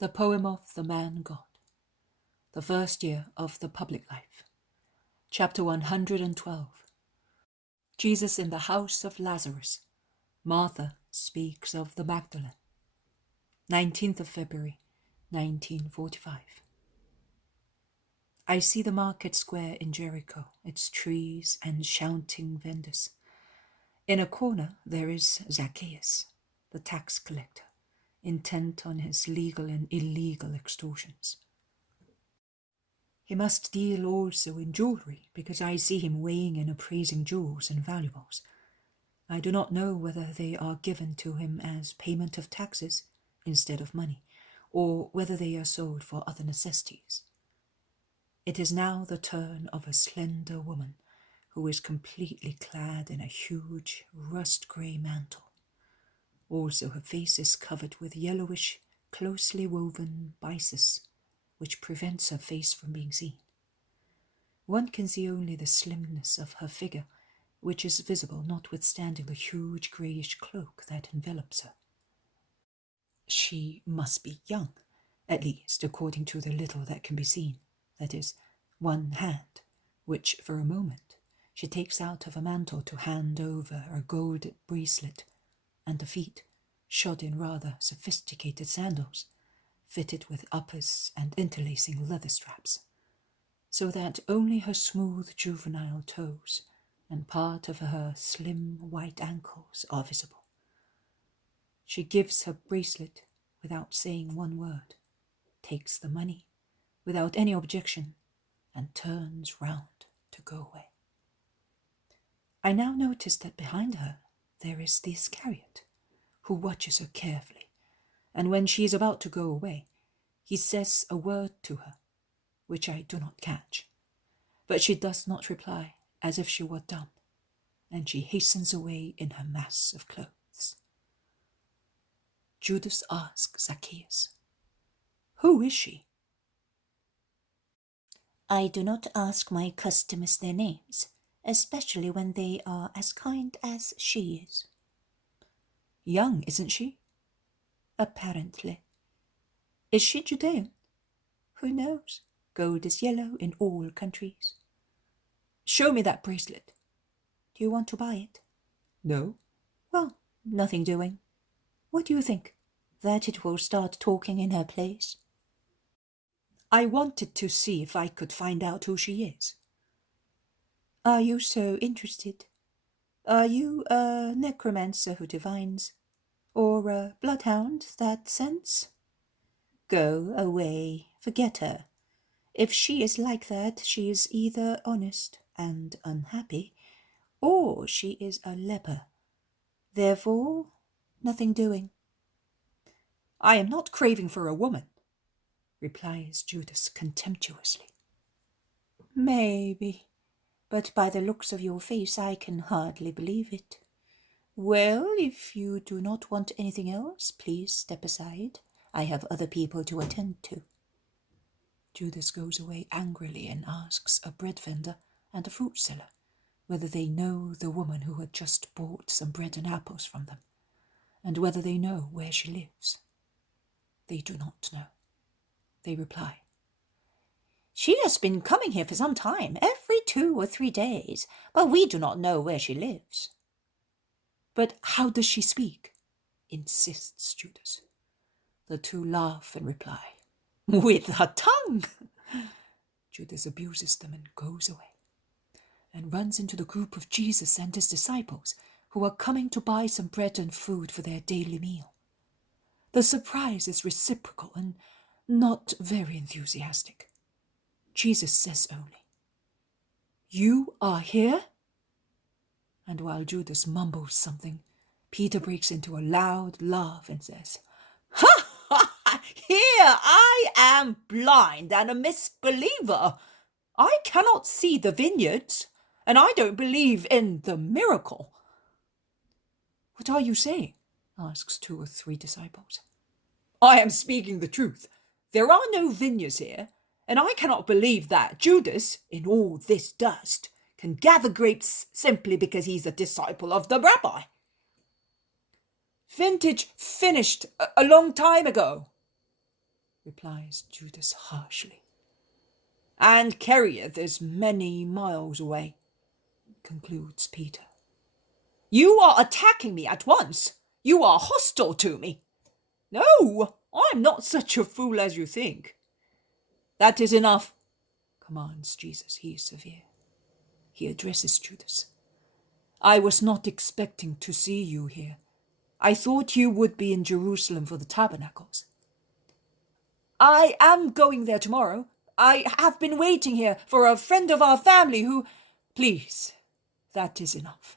The Poem of the Man God. The First Year of the Public Life. Chapter 112. Jesus in the House of Lazarus. Martha speaks of the Magdalene. 19th of February, 1945. I see the market square in Jericho, its trees and shouting vendors. In a corner there is Zacchaeus, the tax collector, intent on his legal and illegal extortions. He must deal also in jewelry, because I see him weighing and appraising jewels and valuables. I do not know whether they are given to him as payment of taxes instead of money, or whether they are sold for other necessities. It is now the turn of a slender woman who is completely clad in a huge rust-grey mantle. Also her face is covered with yellowish, closely woven byssus, which prevents her face from being seen. One can see only the slimness of her figure, which is visible notwithstanding the huge greyish cloak that envelops her. She must be young, at least according to the little that can be seen, that is, one hand, which for a moment she takes out of a mantle to hand over a gold bracelet, and the feet, shod in rather sophisticated sandals, fitted with uppers and interlacing leather straps, so that only her smooth juvenile toes and part of her slim white ankles are visible. She gives her bracelet without saying one word, takes the money without any objection, and turns round to go away. I now notice that behind her there is the Iscariot, who watches her carefully, and when she is about to go away, he says a word to her, which I do not catch, but she does not reply, as if she were dumb, and she hastens away in her mass of clothes. Judas asks Zacchaeus, "Who is she?" I do not ask my customers their names, especially when they are as kind as she is. Young, isn't she? Apparently. Is she Judean? Who knows? Gold is yellow in all countries. Show me that bracelet. Do you want to buy it? No. Well, nothing doing. What do you think? That it will start talking in her place? I wanted to see if I could find out who she is. Are you so interested? Are you a necromancer who divines? Or a bloodhound that scents? Go away, forget her. If she is like that, she is either honest and unhappy, or she is a leper. Therefore, nothing doing. I am not craving for a woman, replies Judas contemptuously. Maybe, but by the looks of your face I can hardly believe it. Well, if you do not want anything else, please step aside. I have other people to attend to. Judas goes away angrily and asks a bread vendor and a fruit seller whether they know the woman who had just bought some bread and apples from them, and whether they know where she lives. They do not know. They reply, "She has been coming here for some time, every 2 or 3 days, but we do not know where she lives." "But how does she speak?" insists Judas. The two laugh and reply, "With her tongue." Judas abuses them and goes away, and runs into the group of Jesus and his disciples, who are coming to buy some bread and food for their daily meal. The surprise is reciprocal and not very enthusiastic. Jesus says only, "You are here?" And while Judas mumbles something, Peter breaks into a loud laugh and says, "Ha ha! Here I am blind and a misbeliever. I cannot see the vineyards, and I don't believe in the miracle." "What are you saying?" asks 2 or 3 disciples. "I am speaking the truth. There are no vineyards here, and I cannot believe that Judas, in all this dust, can gather grapes simply because he's a disciple of the rabbi. Vintage finished a long time ago." replies Judas harshly. And Kerioth is many miles away, concludes Peter. You are attacking me at once. You are hostile to me. No, I'm not such a fool as you think. That is enough, commands Jesus. He is severe. He addresses Judas. I was not expecting to see you here. I thought you would be in Jerusalem for the Tabernacles. I am going there tomorrow. I have been waiting here for a friend of our family who... Please, that is enough.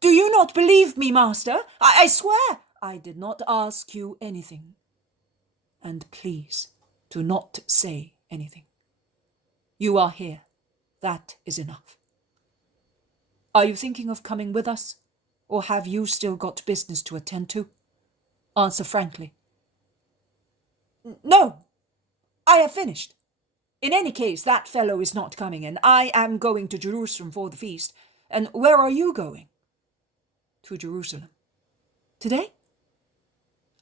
Do you not believe me, Master? I swear I did not ask you anything. And please, do not say anything. You are here. That is enough. Are you thinking of coming with us? Or have you still got business to attend to? Answer frankly. No, I have finished. In any case, that fellow is not coming, and I am going to Jerusalem for the feast. And where are you going? To Jerusalem. Today?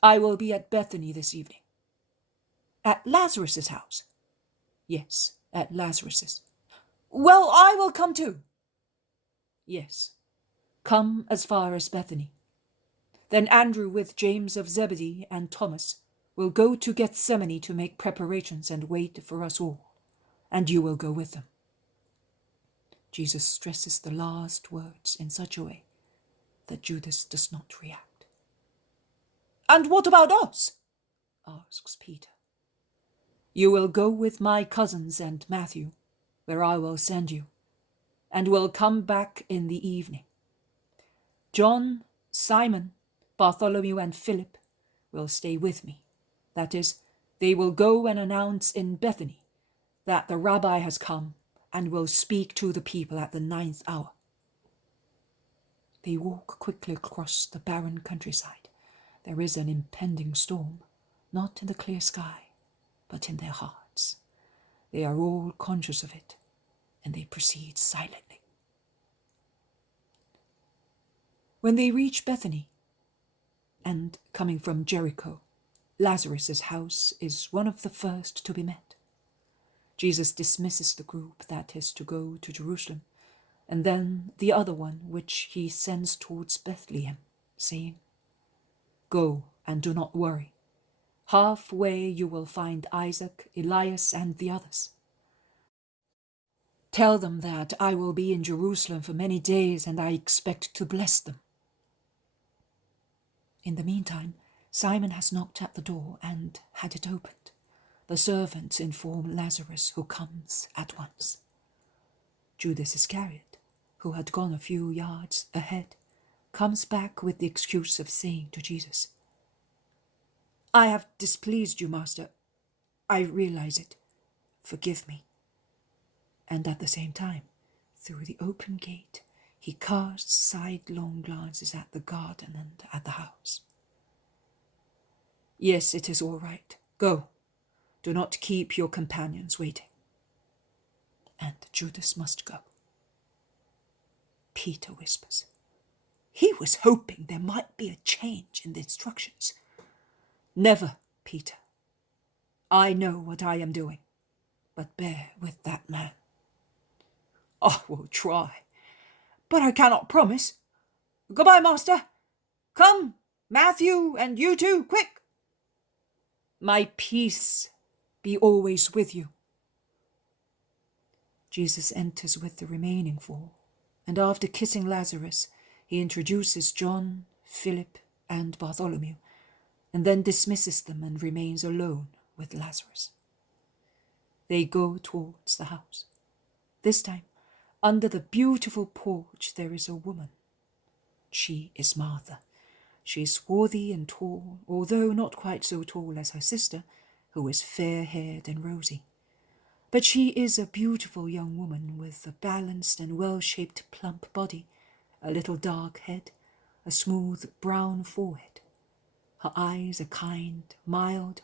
I will be at Bethany this evening. At Lazarus's house? Yes, at Lazarus's. Well, I will come too. Yes, come as far as Bethany. Then Andrew with James of Zebedee and Thomas will go to Gethsemane to make preparations and wait for us all, and you will go with them. Jesus stresses the last words in such a way that Judas does not react. And what about us? Asks Peter. You will go with my cousins and Matthew, where I will send you, and will come back in the evening. John, Simon, Bartholomew, and Philip will stay with me. That is, they will go and announce in Bethany that the rabbi has come and will speak to the people at the 9th hour. They walk quickly across the barren countryside. There is an impending storm, not in the clear sky, but in their hearts. They are all conscious of it, and they proceed silently. When they reach Bethany, and coming from Jericho, Lazarus's house is one of the first to be met. Jesus dismisses the group that is to go to Jerusalem, and then the other one which he sends towards Bethlehem, saying, Go and do not worry. Halfway you will find Isaac, Elias, and the others. Tell them that I will be in Jerusalem for many days, and I expect to bless them. In the meantime, Simon has knocked at the door and had it opened. The servants inform Lazarus, who comes at once. Judas Iscariot, who had gone a few yards ahead, comes back with the excuse of saying to Jesus, I have displeased you, Master. I realize it. Forgive me. And at the same time, through the open gate, he casts sidelong glances at the garden and at the house. Yes, it is all right. Go. Do not keep your companions waiting. And Judas must go. Peter whispers. He was hoping there might be a change in the instructions. Never, Peter. I know what I am doing, but bear with that man. I will try, but I cannot promise. Goodbye, Master. Come, Matthew, and you too, quick. My peace be always with you. Jesus enters with the remaining 4, and after kissing Lazarus, he introduces John, Philip, and Bartholomew, and then dismisses them and remains alone with Lazarus. They go towards the house. This time, under the beautiful porch, there is a woman. She is Martha. She is swarthy and tall, although not quite so tall as her sister, who is fair-haired and rosy. But she is a beautiful young woman with a balanced and well-shaped plump body, a little dark head, a smooth brown forehead. Her eyes are kind, mild,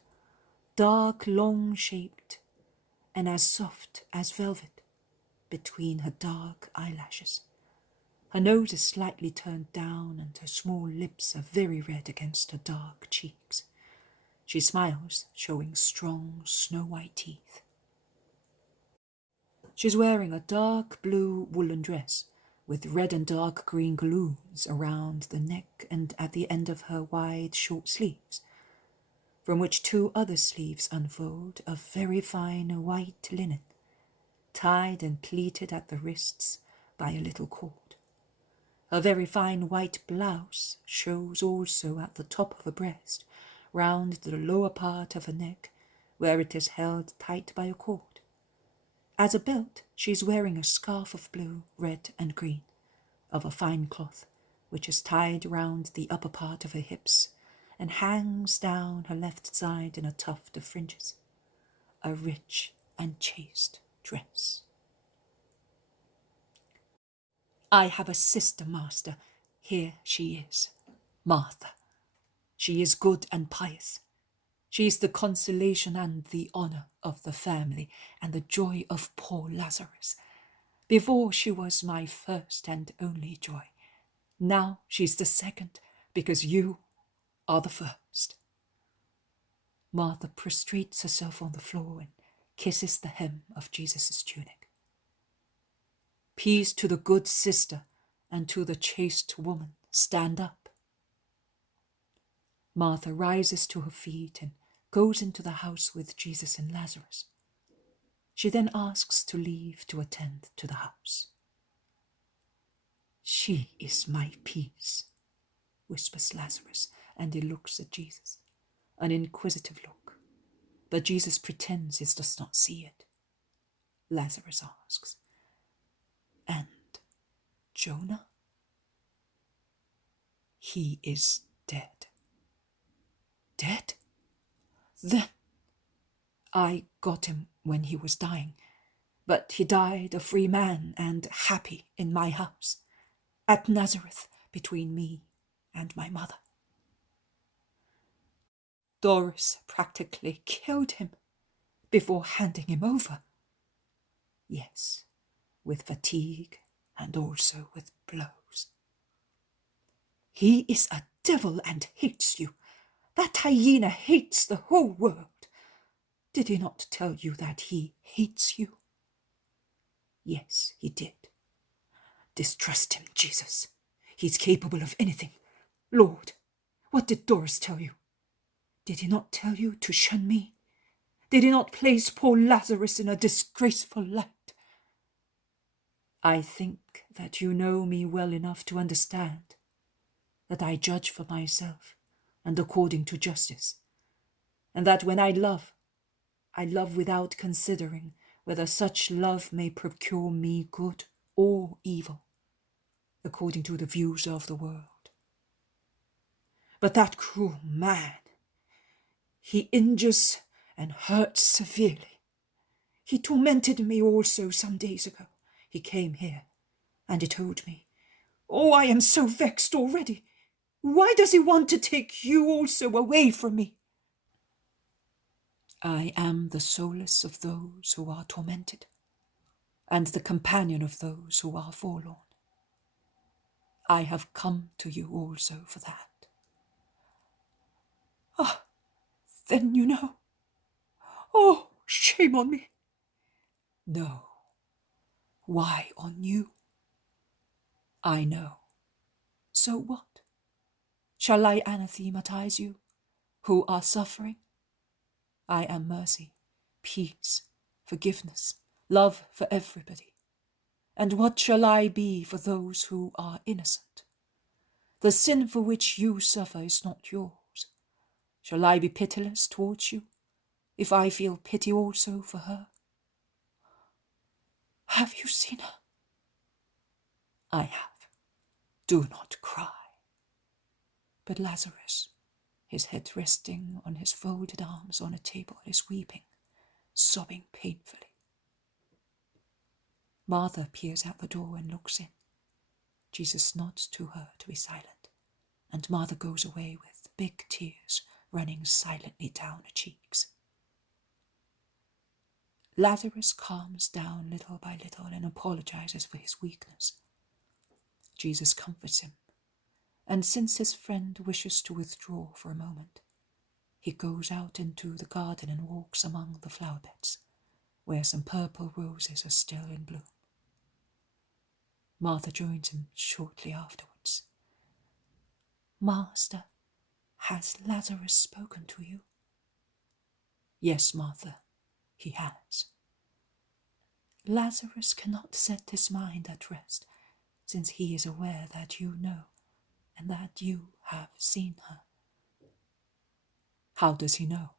dark, long-shaped, and as soft as velvet between her dark eyelashes. Her nose is slightly turned down, and her small lips are very red against her dark cheeks. She smiles, showing strong, snow-white teeth. She's wearing a dark blue woolen dress with red and dark green galloons around the neck and at the end of her wide, short sleeves, from which two other sleeves unfold of very fine white linen, tied and pleated at the wrists by a little cord. A very fine white blouse shows also at the top of her breast, round the lower part of her neck, where it is held tight by a cord. As a belt, she is wearing a scarf of blue, red, and green, of a fine cloth, which is tied round the upper part of her hips and hangs down her left side in a tuft of fringes. A rich and chaste dress. I have a sister, master. Here she is, Martha. She is good and pious. She is the consolation and the honour of the family and the joy of poor Lazarus. Before she was my first and only joy. Now she's the second, because you are the first. Martha prostrates herself on the floor and kisses the hem of Jesus' tunic. Peace to the good sister and to the chaste woman. Stand up. Martha rises to her feet and goes into the house with Jesus and Lazarus. She then asks to leave to attend to the house. She is my peace, whispers Lazarus, and he looks at Jesus, an inquisitive look. But Jesus pretends he does not see it. Lazarus asks, and Jonah? He is dead. Dead? Then I got him when he was dying, but he died a free man and happy in my house, at Nazareth, between me and my mother. Doris practically killed him before handing him over. Yes, with fatigue and also with blows. He is a devil and hates you. That hyena hates the whole world. Did he not tell you that he hates you? Yes, he did. Distrust him, Jesus. He's capable of anything. Lord, what did Doris tell you? Did he not tell you to shun me? Did he not place poor Lazarus in a disgraceful light? I think that you know me well enough to understand that I judge for myself and according to justice, and that when I love without considering whether such love may procure me good or evil, according to the views of the world. But that cruel man, he injures and hurts severely. He tormented me also some days ago. He came here, and he told me, "Oh, I am so vexed already. Why does he want to take you also away from me?" I am the solace of those who are tormented, and the companion of those who are forlorn. I have come to you also for that. Ah, then you know. Oh, shame on me. No. Why on you? I know. So what? Shall I anathematize you, who are suffering? I am mercy, peace, forgiveness, love for everybody. And what shall I be for those who are innocent? The sin for which you suffer is not yours. Shall I be pitiless towards you, if I feel pity also for her? Have you seen her? I have. Do not cry. But Lazarus, his head resting on his folded arms on a table, is weeping, sobbing painfully. Martha peers out the door and looks in. Jesus nods to her to be silent, and Martha goes away with big tears running silently down her cheeks. Lazarus calms down little by little and apologizes for his weakness. Jesus comforts him, and since his friend wishes to withdraw for a moment, He goes out into the garden and walks among the flower beds, where some purple roses are still in bloom. Martha joins him shortly afterwards. Master, has Lazarus spoken to you? Yes, Martha, he has. Lazarus cannot set his mind at rest, since he is aware that you know, and that you have seen her. How does he know?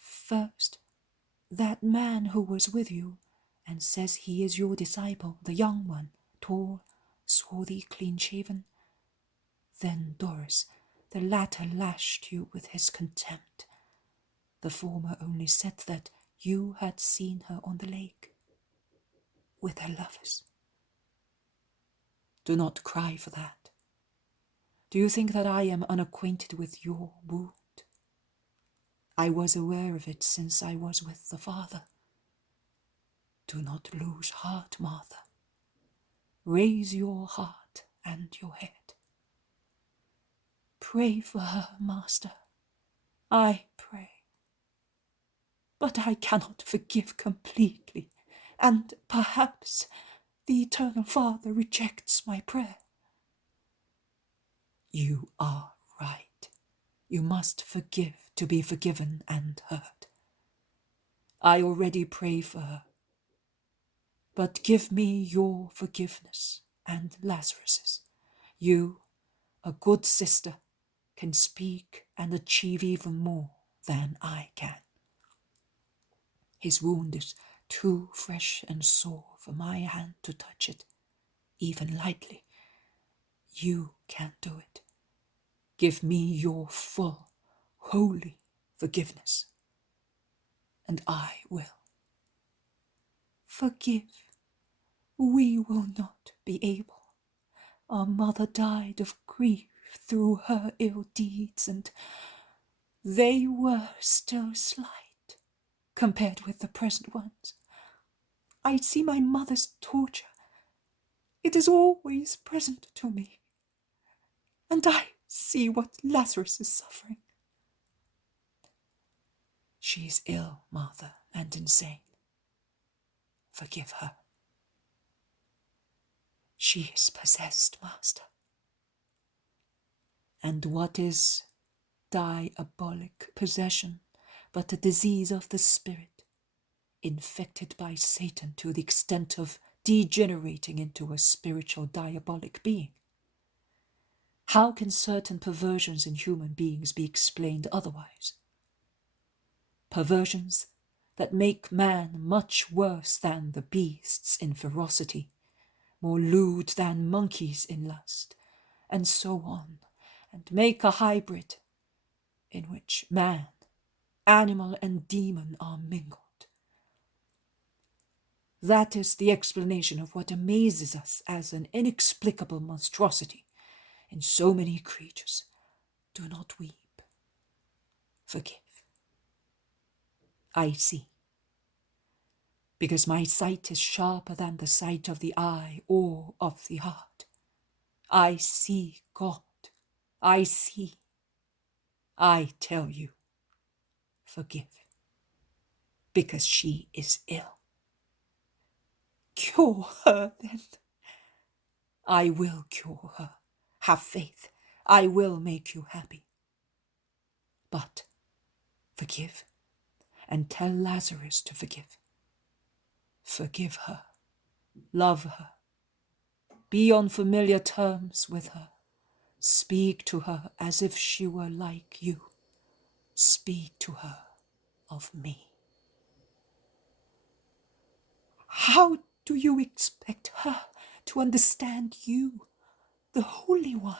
First, that man who was with you, and says he is your disciple, the young one, tall, swarthy, clean-shaven. Then Doris, the latter lashed you with his contempt. The former only said that you had seen her on the lake, with her lovers. Do not cry for that. Do you think that I am unacquainted with your wound? I was aware of it since I was with the Father. Do not lose heart, Martha. Raise your heart and your head. Pray for her, Master. I pray. But I cannot forgive completely, and perhaps the Eternal Father rejects my prayer. You are right. You must forgive to be forgiven and hurt. I already pray for her. But give me your forgiveness and Lazarus's. You, a good sister, can speak and achieve even more than I can. His wound is too fresh and sore for my hand to touch it, even lightly. You can do it. Give me your full, holy forgiveness, and I will. Forgive. We will not be able. Our mother died of grief through her ill deeds, and they were still slight compared with the present ones. I see my mother's torture. It is always present to me, and I see what Lazarus is suffering. She is ill, Martha, and insane. Forgive her. She is possessed, Master. And what is diabolic possession but a disease of the spirit, infected by Satan to the extent of degenerating into a spiritual diabolic being? How can certain perversions in human beings be explained otherwise? Perversions that make man much worse than the beasts in ferocity, more lewd than monkeys in lust, and so on, and make a hybrid in which man, animal and demon are mingled. That is the explanation of what amazes us as an inexplicable monstrosity in so many creatures. Do not weep. Forgive. I see. Because my sight is sharper than the sight of the eye or of the heart. I see God. I see. I tell you, forgive. Because she is ill. Cure her, then. I will cure her. Have faith. I will make you happy. But forgive, and tell Lazarus to forgive. Forgive her. Love her. Be on familiar terms with her. Speak to her as if she were like you. Speak to her of me. How do you expect her to understand you, the Holy One?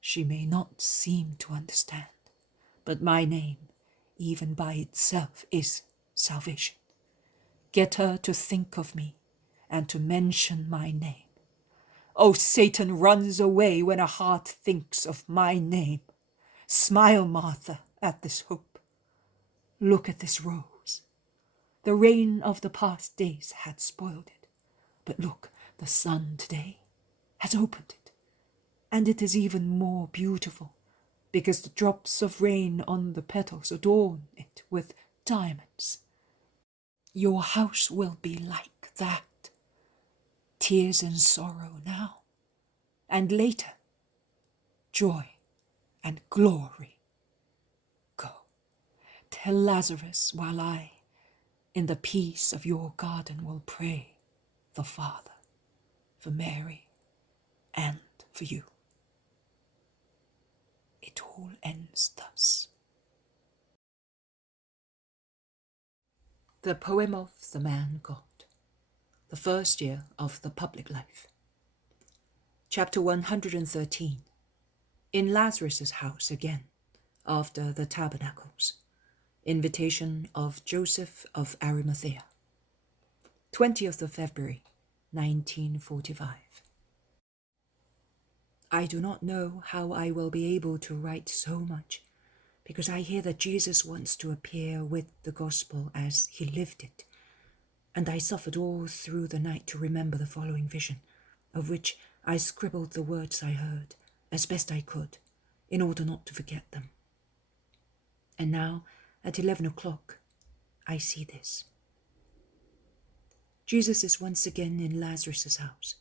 She may not seem to understand, but my name, even by itself, is salvation. Get her to think of me and to mention my name. Oh, Satan runs away when a heart thinks of my name. Smile, Martha, at this hope. Look at this rose. The rain of the past days had spoiled it. But look, the sun today has opened it, and it is even more beautiful, because the drops of rain on the petals adorn it with diamonds. Your house will be like that. Tears and sorrow now, and later, joy and glory. Go, tell Lazarus while I, in the peace of your garden, will pray the Father, for Mary, and for you. It all ends thus. The poem of the man God, the first year of the public life. Chapter 113. In Lazarus' house again, after the Tabernacles. Invitation of Joseph of Arimathea. 20th of February, 1945. I do not know how I will be able to write so much, because I hear that Jesus wants to appear with the gospel as he lived it, and I suffered all through the night to remember the following vision, of which I scribbled the words I heard, as best I could, in order not to forget them. And now, at 11 o'clock, I see this. Jesus is once again in Lazarus' house.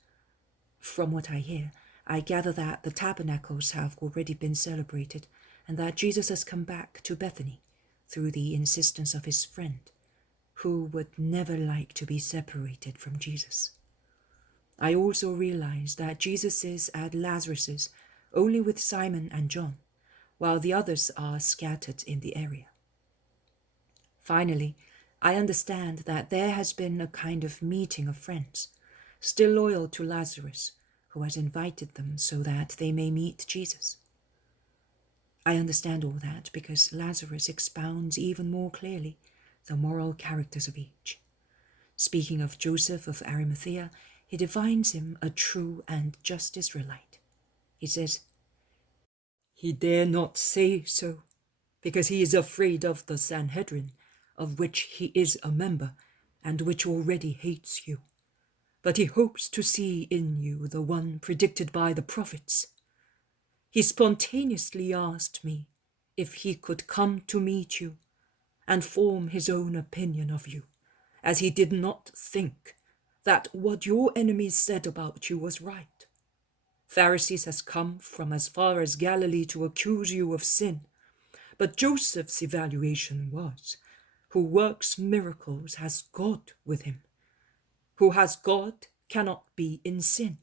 From what I hear, I gather that the Tabernacles have already been celebrated, and that Jesus has come back to Bethany through the insistence of his friend, who would never like to be separated from Jesus. I also realize that Jesus is at Lazarus's only with Simon and John, while the others are scattered in the area. Finally, I understand that there has been a kind of meeting of friends, still loyal to Lazarus, who has invited them so that they may meet Jesus. I understand all that because Lazarus expounds even more clearly the moral characters of each. Speaking of Joseph of Arimathea, he defines him a true and just Israelite. He says, "He dare not say so, because he is afraid of the Sanhedrin, of which he is a member, and which already hates you. But he hopes to see in you the one predicted by the prophets. He spontaneously asked me if he could come to meet you and form his own opinion of you, as he did not think that what your enemies said about you was right. Pharisees has come from as far as Galilee to accuse you of sin, but Joseph's evaluation was, who works miracles has God with him. Who has God cannot be in sin.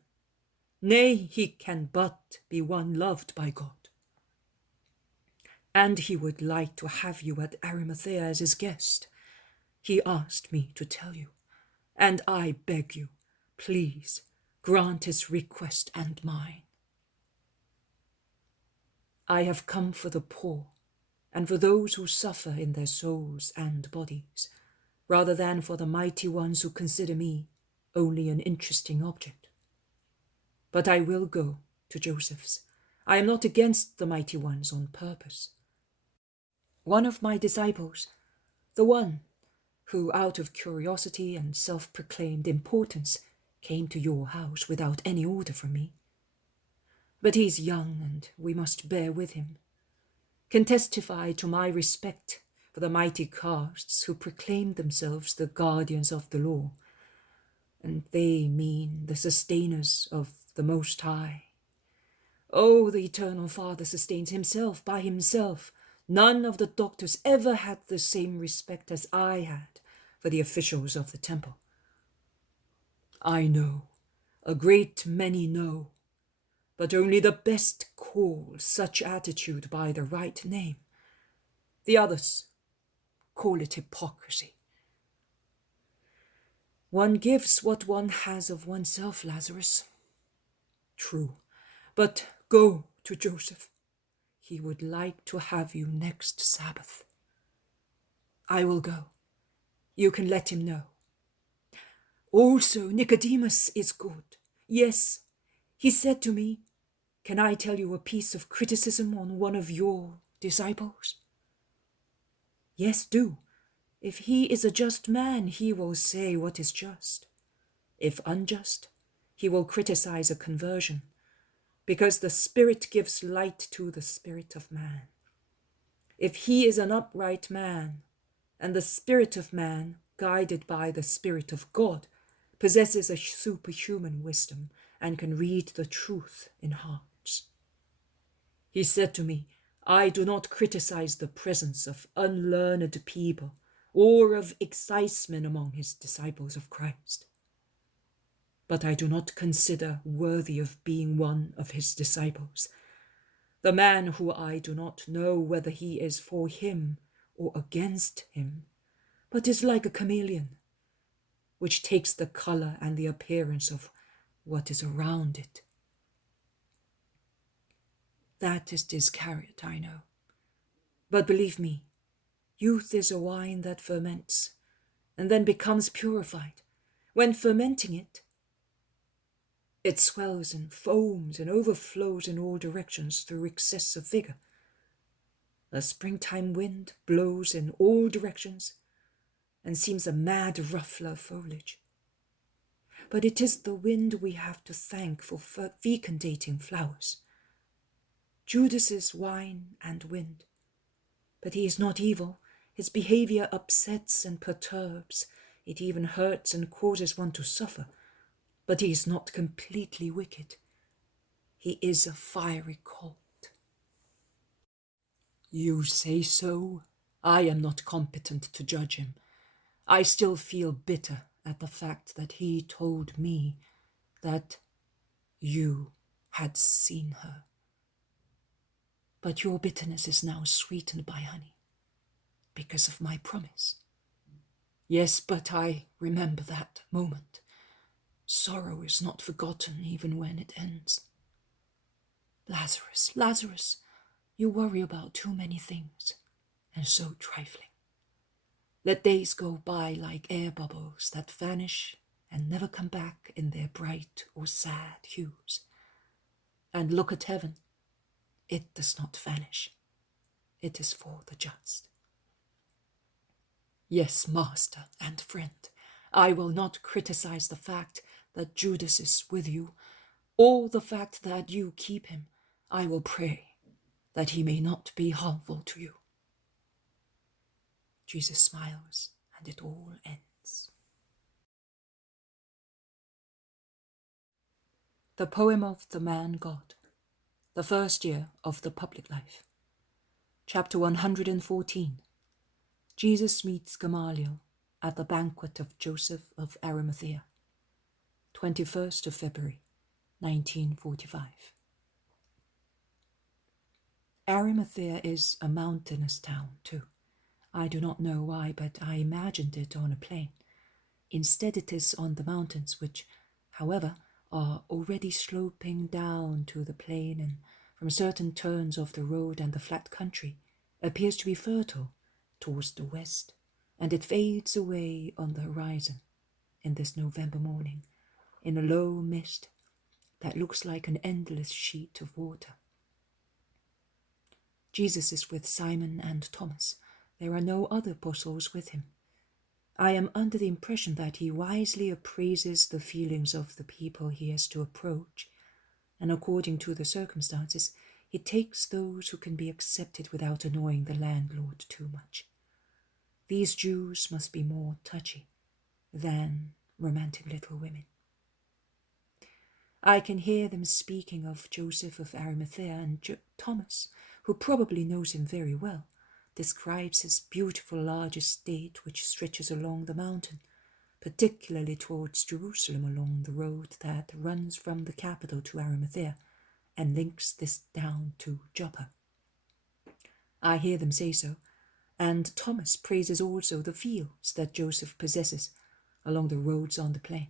Nay, he can but be one loved by God. And he would like to have you at Arimathea as his guest. He asked me to tell you, and I beg you, please, grant his request and mine. I have come for the poor, and for those who suffer in their souls and bodies, rather than for the mighty ones who consider me only an interesting object. But I will go to Joseph's. I am not against the mighty ones on purpose. One of my disciples, the one who out of curiosity and self-proclaimed importance came to your house without any order from me. But he's young, and we must bear with him, can testify to my respect for the mighty castes who proclaim themselves the guardians of the law, and they mean the sustainers of the Most High. Oh, the Eternal Father sustains himself by himself. None of the doctors ever had the same respect as I had for the officials of the temple. I know, a great many know, but only the best call such attitude by the right name. The others call it hypocrisy. One gives what one has of oneself, Lazarus. True, but go to Joseph. He would like to have you next Sabbath. I will go. You can let him know. Also, Nicodemus is good. Yes, he said to me, "Can I tell you a piece of criticism on one of your disciples?" Yes, do. If he is a just man, he will say what is just. If unjust, he will criticize a conversion, because the Spirit gives light to the spirit of man. If he is an upright man, and the spirit of man, guided by the Spirit of God, possesses a superhuman wisdom and can read the truth in hearts. He said to me, I do not criticize the presence of unlearned people or of excisemen among his disciples of Christ. But I do not consider worthy of being one of his disciples the man who I do not know whether he is for him or against him, but is like a chameleon, which takes the color and the appearance of what is around it. That is Iscariot, I know. But believe me, youth is a wine that ferments and then becomes purified. When fermenting it, it swells and foams and overflows in all directions through excess of vigor. A springtime wind blows in all directions and seems a mad ruffler of foliage. But it is the wind we have to thank for fecundating flowers. Judas is wine and wind, but he is not evil. His behavior upsets and perturbs. It even hurts and causes one to suffer. But he is not completely wicked. He is a fiery colt. You say so? I am not competent to judge him. I still feel bitter at the fact that he told me that you had seen her. But your bitterness is now sweetened by honey, because of my promise. Yes, but I remember that moment. Sorrow is not forgotten even when it ends. Lazarus, Lazarus, you worry about too many things, and so trifling. Let days go by like air bubbles that vanish and never come back in their bright or sad hues. And look at heaven. It does not vanish. It is for the just. Yes, master and friend, I will not criticize the fact that Judas is with you, or the fact that you keep him. I will pray that he may not be harmful to you. Jesus smiles, and it all ends. The poem of the man God, the first year of the public life. Chapter 114. Jesus meets Gamaliel at the banquet of Joseph of Arimathea. 21st of February, 1945. Arimathea is a mountainous town, too. I do not know why, but I imagined it on a plain. Instead, it is on the mountains, which, however, are already sloping down to the plain, and from certain turns of the road and the flat country appears to be fertile towards the west, and it fades away on the horizon in this November morning in a low mist that looks like an endless sheet of water. Jesus is with Simon and Thomas. There are no other apostles with him. I am under the impression that he wisely appraises the feelings of the people he has to approach, and according to the circumstances, he takes those who can be accepted without annoying the landlord too much. These Jews must be more touchy than romantic little women. I can hear them speaking of Joseph of Arimathea, and Thomas, who probably knows him very well, describes his beautiful large estate which stretches along the mountain, particularly towards Jerusalem along the road that runs from the capital to Arimathea and links this down to Joppa. I hear them say so, and Thomas praises also the fields that Joseph possesses along the roads on the plain.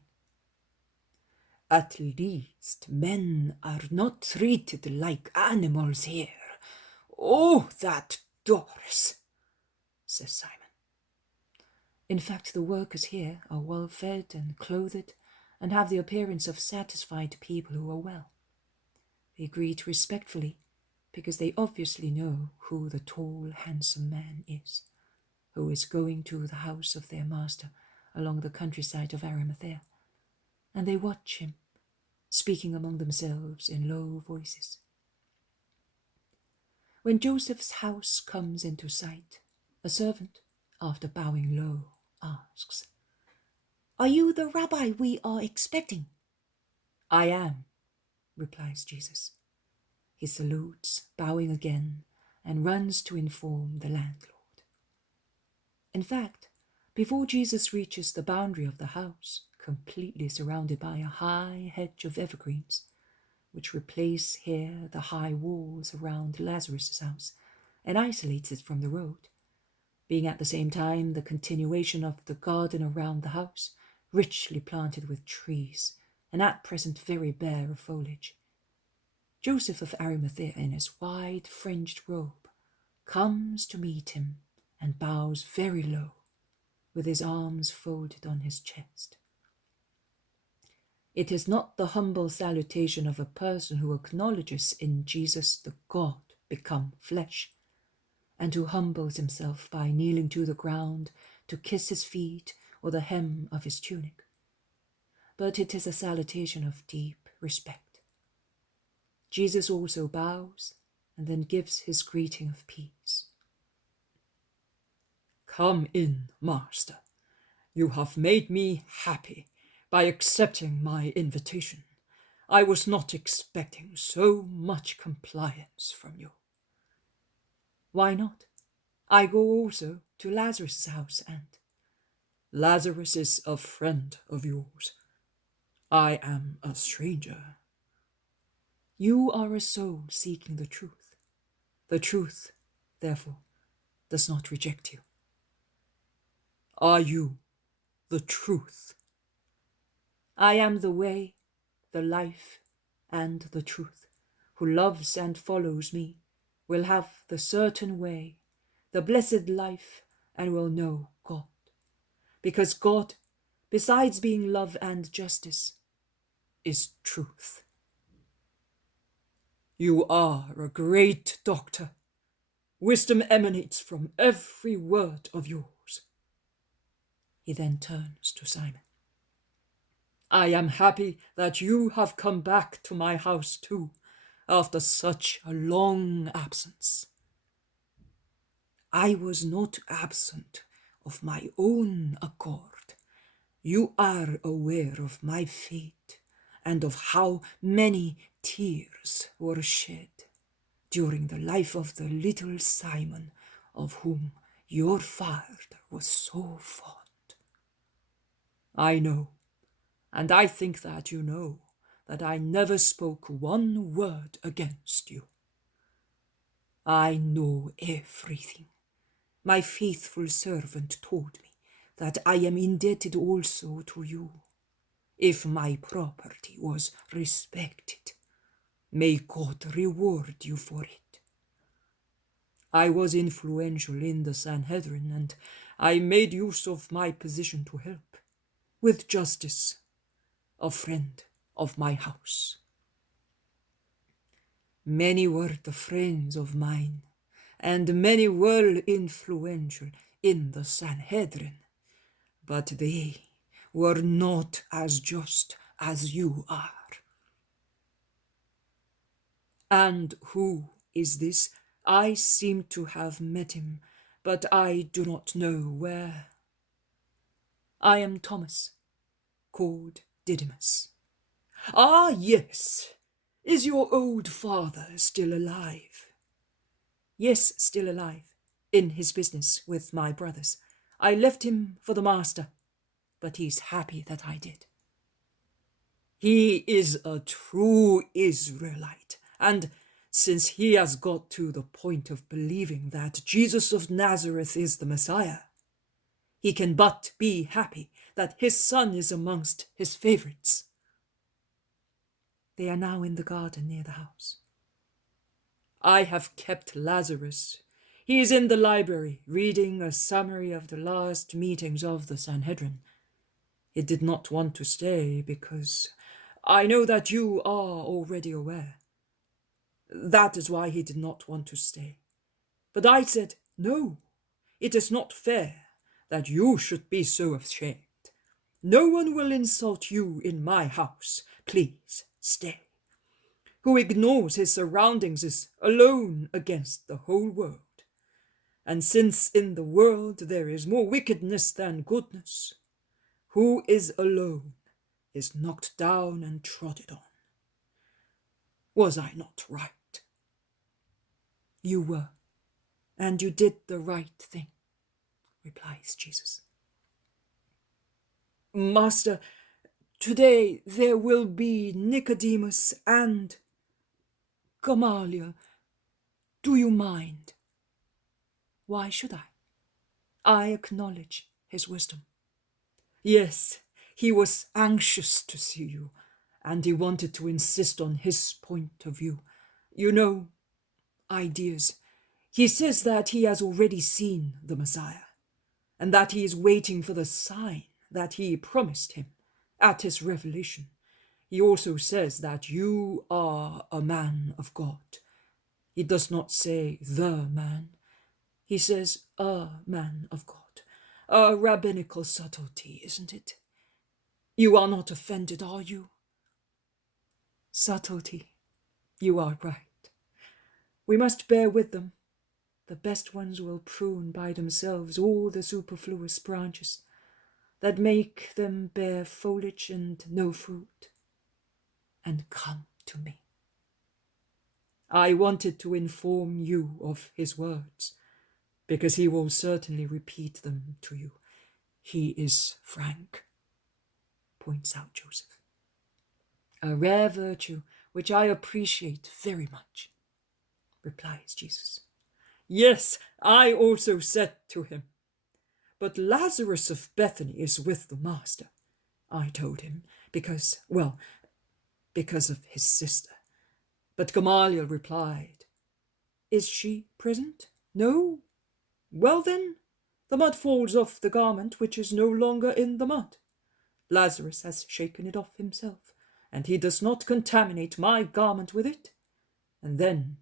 At least men are not treated like animals here. Oh, that Doris, says Simon. In fact, the workers here are well fed and clothed and have the appearance of satisfied people who are well. They greet respectfully because they obviously know who the tall, handsome man is, who is going to the house of their master along the countryside of Arimathea, and they watch him speaking among themselves in low voices. When Joseph's house comes into sight, a servant, after bowing low, asks, "Are you the rabbi we are expecting?" "I am," replies Jesus. He salutes, bowing again, and runs to inform the landlord. In fact, before Jesus reaches the boundary of the house, completely surrounded by a high hedge of evergreens, which replace here the high walls around Lazarus' house and isolates it from the road, being at the same time the continuation of the garden around the house, richly planted with trees, and at present very bare of foliage. Joseph of Arimathea, in his wide fringed robe, comes to meet him and bows very low, with his arms folded on his chest. It is not the humble salutation of a person who acknowledges in Jesus the God become flesh, and who humbles himself by kneeling to the ground to kiss his feet or the hem of his tunic, but it is a salutation of deep respect. Jesus also bows and then gives his greeting of peace. "Come in, Master. You have made me happy by accepting my invitation. I was not expecting so much compliance from you." "Why not? I go also to Lazarus' house and—" "Lazarus is a friend of yours. I am a stranger." "You are a soul seeking the truth. The truth, therefore, does not reject you." "Are you the truth?" "I am the way, the life, and the truth. Who loves and follows me will have the certain way, the blessed life, and will know God. Because God, besides being love and justice, is truth." "You are a great doctor. Wisdom emanates from every word of yours." He then turns to Simon. "I am happy that you have come back to my house too, after such a long absence." "I was not absent of my own accord. You are aware of my fate and of how many tears were shed during the life of the little Simon, of whom your father was so fond." "I know, and I think that you know, that I never spoke one word against you." "I know everything. My faithful servant told me that I am indebted also to you. If my property was respected, may God reward you for it. I was influential in the Sanhedrin, and I made use of my position to help, with justice, a friend of my house. Many were the friends of mine, and many were influential in the Sanhedrin, but they were not as just as you are." "And who is this? I seem to have met him, but I do not know where." "I am Thomas, called Didymus." "Ah, yes. Is your old father still alive?" "Yes, still alive, in his business with my brothers. I left him for the master, but he's happy that I did." "He is a true Israelite, and since he has got to the point of believing that Jesus of Nazareth is the Messiah, he can but be happy that his son is amongst his favorites." They are now in the garden near the house. "I have kept Lazarus. He is in the library, reading a summary of the last meetings of the Sanhedrin. He did not want to stay because I know that you are already aware. That is why he did not want to stay. But I said, no, it is not fair that you should be so ashamed. No one will insult you in my house, please. stay. Who ignores his surroundings is alone against the whole world. And since in the world there is more wickedness than goodness, who is alone is knocked down and trodden on. Was I not right? You were, and you did the right thing, replies Jesus. Master, today there will be Nicodemus and Gamaliel, do you mind? Why should I? I acknowledge his wisdom. Yes, he was anxious to see you, and he wanted to insist on his point of view. You know, ideas. He says that he has already seen the Messiah, and that he is waiting for the sign that he promised him at his revelation. He also says that you are a man of God. He does not say the man. He says a man of God. A rabbinical subtlety, isn't it? You are not offended, are you? Subtlety. You are right. We must bear with them. The best ones will prune by themselves all the superfluous branches that make them bear foliage and no fruit. And come to me. I wanted to inform you of his words, because he will certainly repeat them to you. He is frank, points out Joseph. A rare virtue which I appreciate very much, replies Jesus. Yes, I also said to him, but Lazarus of Bethany is with the Master, I told him, because of his sister. But Gamaliel replied, is she present? No? Well then, the mud falls off the garment which is no longer in the mud. Lazarus has shaken it off himself, and he does not contaminate my garment with it. And then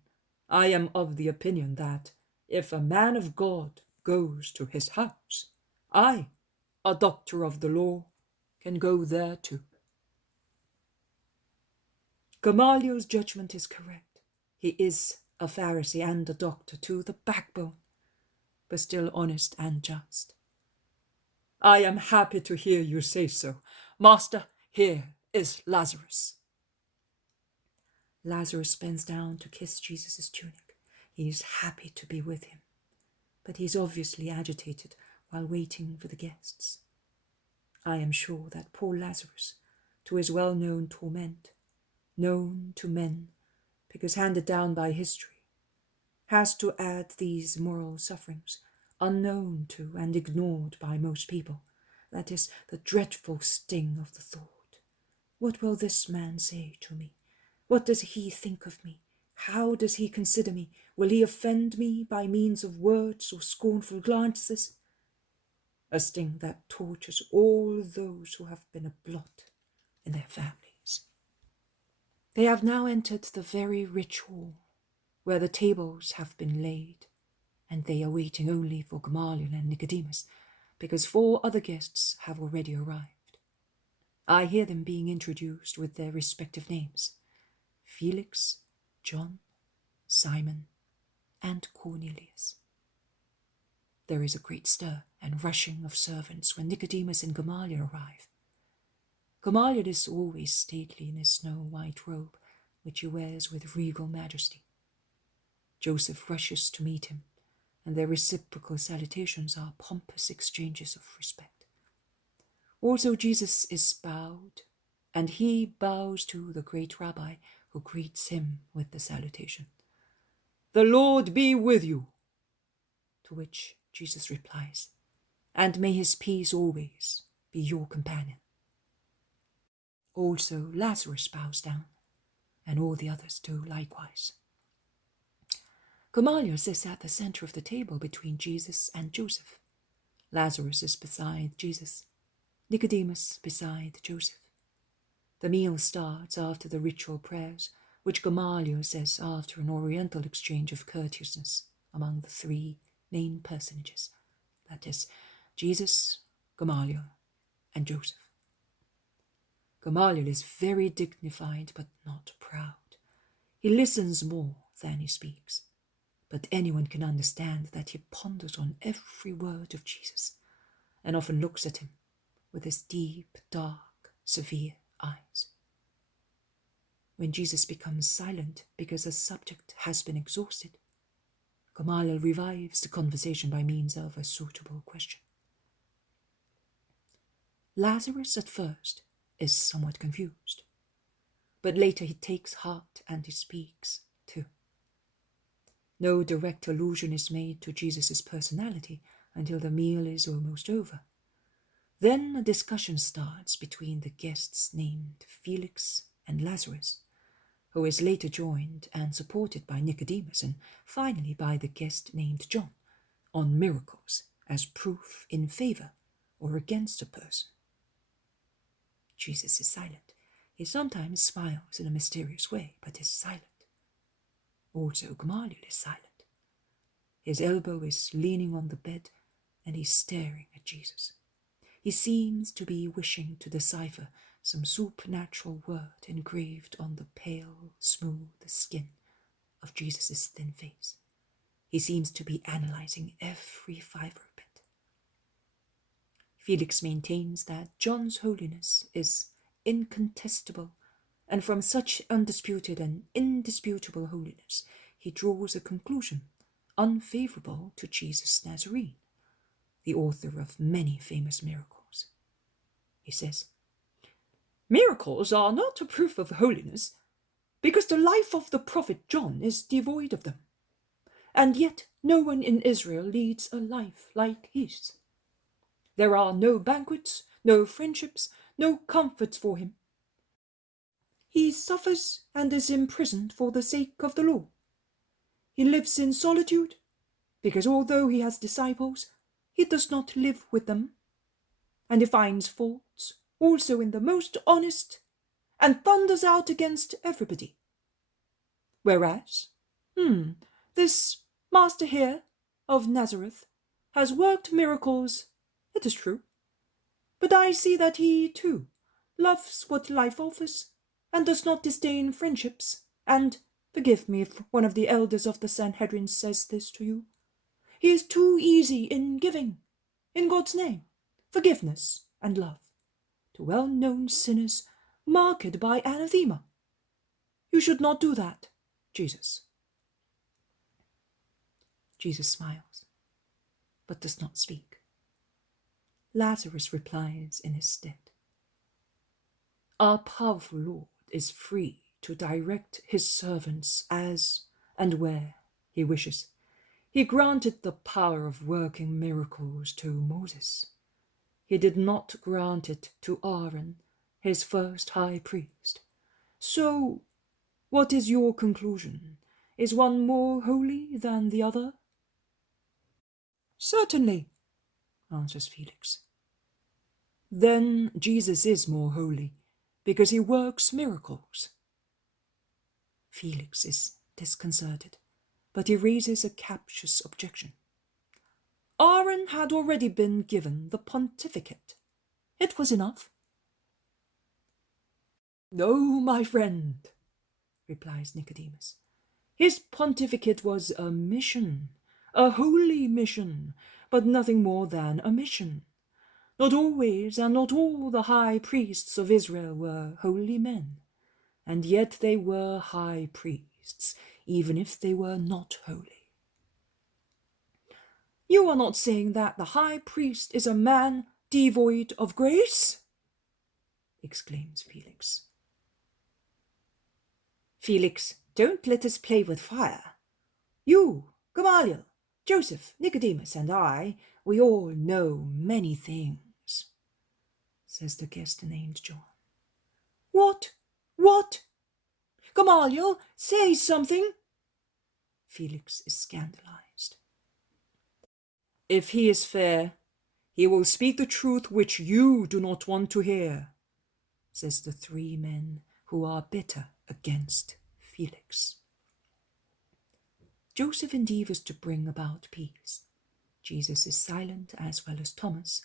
I am of the opinion that if a man of God goes to his house, I, a doctor of the law, can go there too. Gamaliel's judgment is correct. He is a Pharisee and a doctor to the backbone, but still honest and just. I am happy to hear you say so. Master, here is Lazarus. Lazarus bends down to kiss Jesus' tunic. He is happy to be with him, but he is obviously agitated while waiting for the guests. I am sure that poor Lazarus, to his well-known torment, known to men because handed down by history, has to add these moral sufferings, unknown to and ignored by most people. That is the dreadful sting of the thought. What will this man say to me? What does he think of me? How does he consider me? Will he offend me by means of words or scornful glances? A sting that tortures all those who have been a blot in their families. They have now entered the very rich hall, where the tables have been laid, and they are waiting only for Gamaliel and Nicodemus, because 4 other guests have already arrived. I hear them being introduced with their respective names: Felix, John, Simon, and Cornelius. There is a great stir and rushing of servants when Nicodemus and Gamaliel arrive. Gamaliel is always stately in his snow-white robe, which he wears with regal majesty. Joseph rushes to meet him, and their reciprocal salutations are pompous exchanges of respect. Also Jesus is bowed, and he bows to the great rabbi, who greets him with the salutation, "The Lord be with you." To which Jesus replies, "And may his peace always be your companion." Also Lazarus bows down, and all the others do likewise. Gamaliel sits at the center of the table between Jesus and Joseph. Lazarus is beside Jesus, Nicodemus beside Joseph. The meal starts after the ritual prayers, which Gamaliel says after an oriental exchange of courteousness among the 3 main personages, that is, Jesus, Gamaliel, and Joseph. Gamaliel is very dignified but not proud. He listens more than he speaks, but anyone can understand that he ponders on every word of Jesus and often looks at him with his deep, dark, severe eyes. When Jesus becomes silent because the subject has been exhausted, Gamaliel revives the conversation by means of a suitable question. Lazarus at first is somewhat confused, but later he takes heart and he speaks too. No direct allusion is made to Jesus' personality until the meal is almost over. Then a discussion starts between the guests named Felix and Lazarus, who is later joined and supported by Nicodemus and finally by the guest named John, on miracles as proof in favor or against a person. Jesus is silent. He sometimes smiles in a mysterious way, but is silent. Also, Gamaliel is silent. His elbow is leaning on the bed, and he's staring at Jesus. He seems to be wishing to decipher some supernatural word engraved on the pale, smooth skin of Jesus' thin face. He seems to be analyzing every fiber of it. Felix maintains that John's holiness is incontestable, and from such undisputed and indisputable holiness he draws a conclusion unfavorable to Jesus Nazarene, the author of many famous miracles. He says, "Miracles are not a proof of holiness, because the life of the prophet John is devoid of them, and yet no one in Israel leads a life like his. There are no banquets, no friendships, no comforts for him. He suffers and is imprisoned for the sake of the law. He lives in solitude, because although he has disciples, he does not live with them, and he finds faults also in the most honest, and thunders out against everybody. Whereas, this master here of Nazareth has worked miracles, it is true, but I see that he, too, loves what life offers, and does not disdain friendships, and, forgive me if one of the elders of the Sanhedrin says this to you, he is too easy in giving, in God's name, forgiveness and love, to well-known sinners marked by anathema. You should not do that, Jesus." Jesus smiles, but does not speak. Lazarus replies in his stead. "Our powerful Lord is free to direct his servants as and where he wishes. He granted the power of working miracles to Moses. He did not grant it to Aaron, his first high priest. So, what is your conclusion? Is one more holy than the other?" "Certainly," answers Felix. "Then Jesus is more holy, because he works miracles." Felix is disconcerted, but he raises a captious objection. "Aaron had already been given the pontificate. It was enough." "No, my friend," replies Nicodemus. "His pontificate was a mission, a holy mission, but nothing more than a mission. Not always and not all the high priests of Israel were holy men, and yet they were high priests, even if they were not holy." "You are not saying that the high priest is a man devoid of grace?" exclaims Felix. "Felix, don't let us play with fire. You, Gamaliel, Joseph, Nicodemus, and I, we all know many things," says the guest named John. What? Gamaliel, say something!" Felix is scandalized. "If he is fair, he will speak the truth which you do not want to hear," says the three men who are bitter against Felix. Joseph endeavors to bring about peace. Jesus is silent as well as Thomas.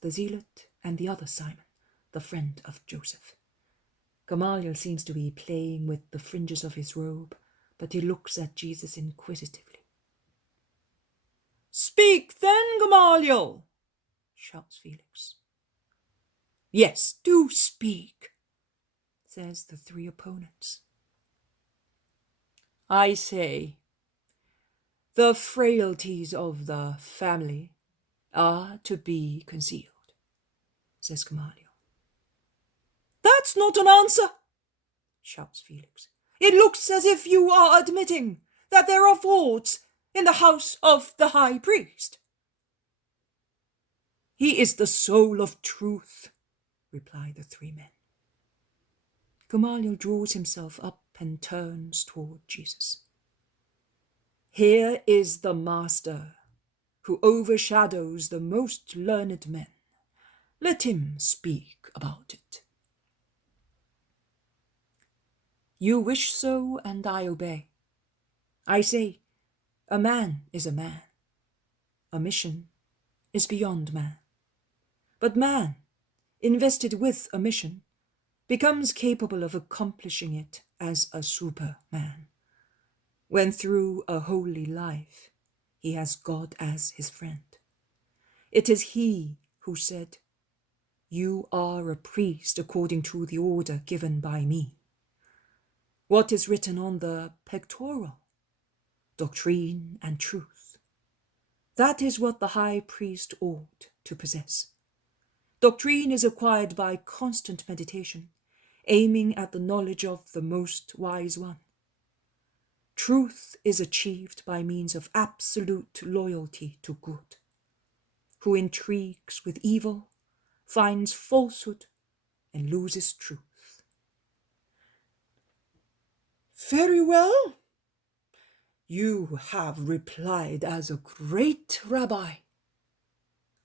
The zealot and the other Simon the friend of Joseph. Gamaliel seems to be playing with the fringes of his robe, but he looks at Jesus inquisitively. "Speak then, Gamaliel!" shouts Felix. "Yes, do speak," says the three opponents. "I say, the frailties of the family are to be concealed," says Gamaliel. "That's not an answer," shouts Felix. "It looks as if you are admitting that there are faults in the house of the high priest." "He is the soul of truth," reply the three men. Gamaliel draws himself up and turns toward Jesus. "Here is the master who overshadows the most learned men. Let him speak about it." "You wish so, and I obey. I say, a man is a man. A mission is beyond man. But man, invested with a mission, becomes capable of accomplishing it as a superman, when through a holy life he has God as his friend. It is he who said, 'You are a priest according to the order given by me.' What is written on the pectoral? Doctrine and truth. That is what the high priest ought to possess. Doctrine is acquired by constant meditation, aiming at the knowledge of the most wise one. Truth is achieved by means of absolute loyalty to good. Who intrigues with evil finds falsehood and loses truth." "Very well. You have replied as a great rabbi.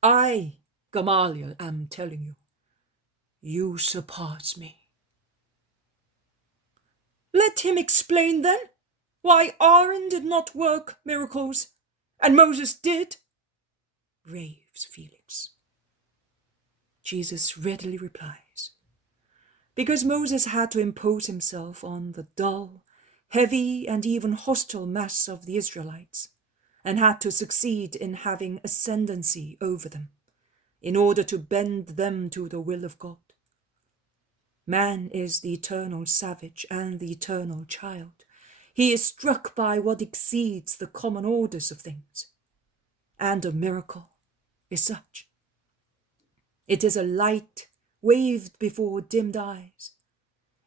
I, Gamaliel, am telling you, you surpass me." "Let him explain then why Aaron did not work miracles and Moses did," raves Felix. Jesus readily replies, "Because Moses had to impose himself on the dull, heavy, and even hostile mass of the Israelites, and had to succeed in having ascendancy over them, in order to bend them to the will of God. Man is the eternal savage and the eternal child. He is struck by what exceeds the common orders of things, and a miracle is such. It is a light waved before dimmed eyes.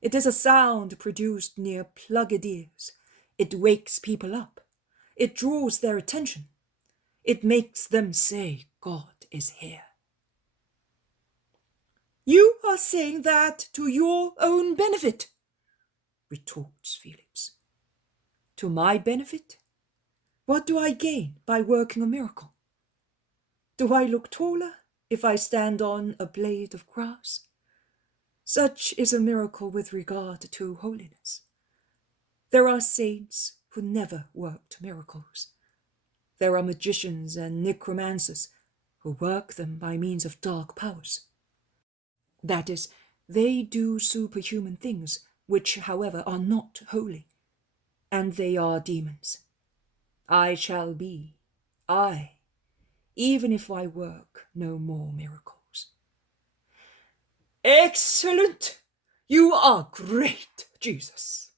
It is a sound produced near plugged ears. It wakes people up. It draws their attention. It makes them say, 'God is here.'" "You are saying that to your own benefit," retorts Felix. "To my benefit? What do I gain by working a miracle? Do I look taller if I stand on a blade of grass? Such is a miracle with regard to holiness. There are saints who never worked miracles. There are magicians and necromancers who work them by means of dark powers. That is, they do superhuman things, which, however, are not holy, and they are demons. I shall be, even if I work no more miracles." "Excellent! You are great, Jesus,"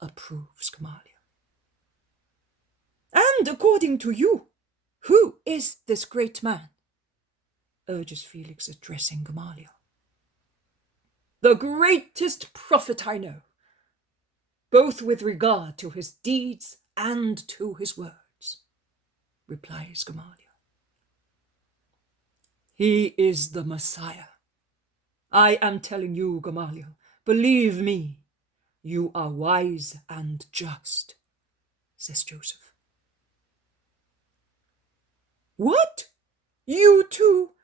approves Gamaliel. "And according to you, who is this great man?" urges Felix, addressing Gamaliel. "The greatest prophet I know, both with regard to his deeds and to his words," replies Gamaliel. "He is the Messiah. I am telling you, Gamaliel, believe me, you are wise and just," says Joseph. "What? You too,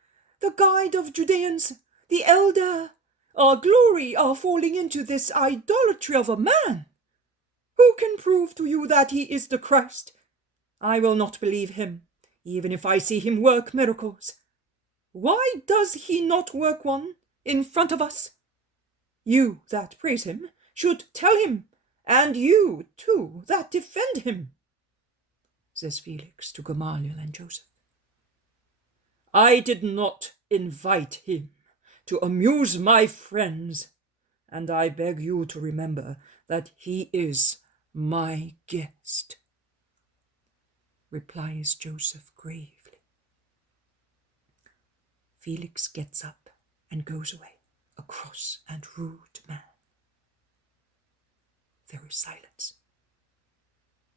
the guide of Judeans, the elder, our glory, are falling into this idolatry of a man? Who can prove to you that he is the Christ? I will not believe him, even if I see him work miracles. Why does he not work one? in front of us. You that praise him should tell him, and you, too, that defend him, says Felix to Gamaliel and Joseph. I did not invite him to amuse my friends, and I beg you to remember that he is my guest, replies Joseph gravely. Felix gets up and goes away, a cross and rude man. There is silence.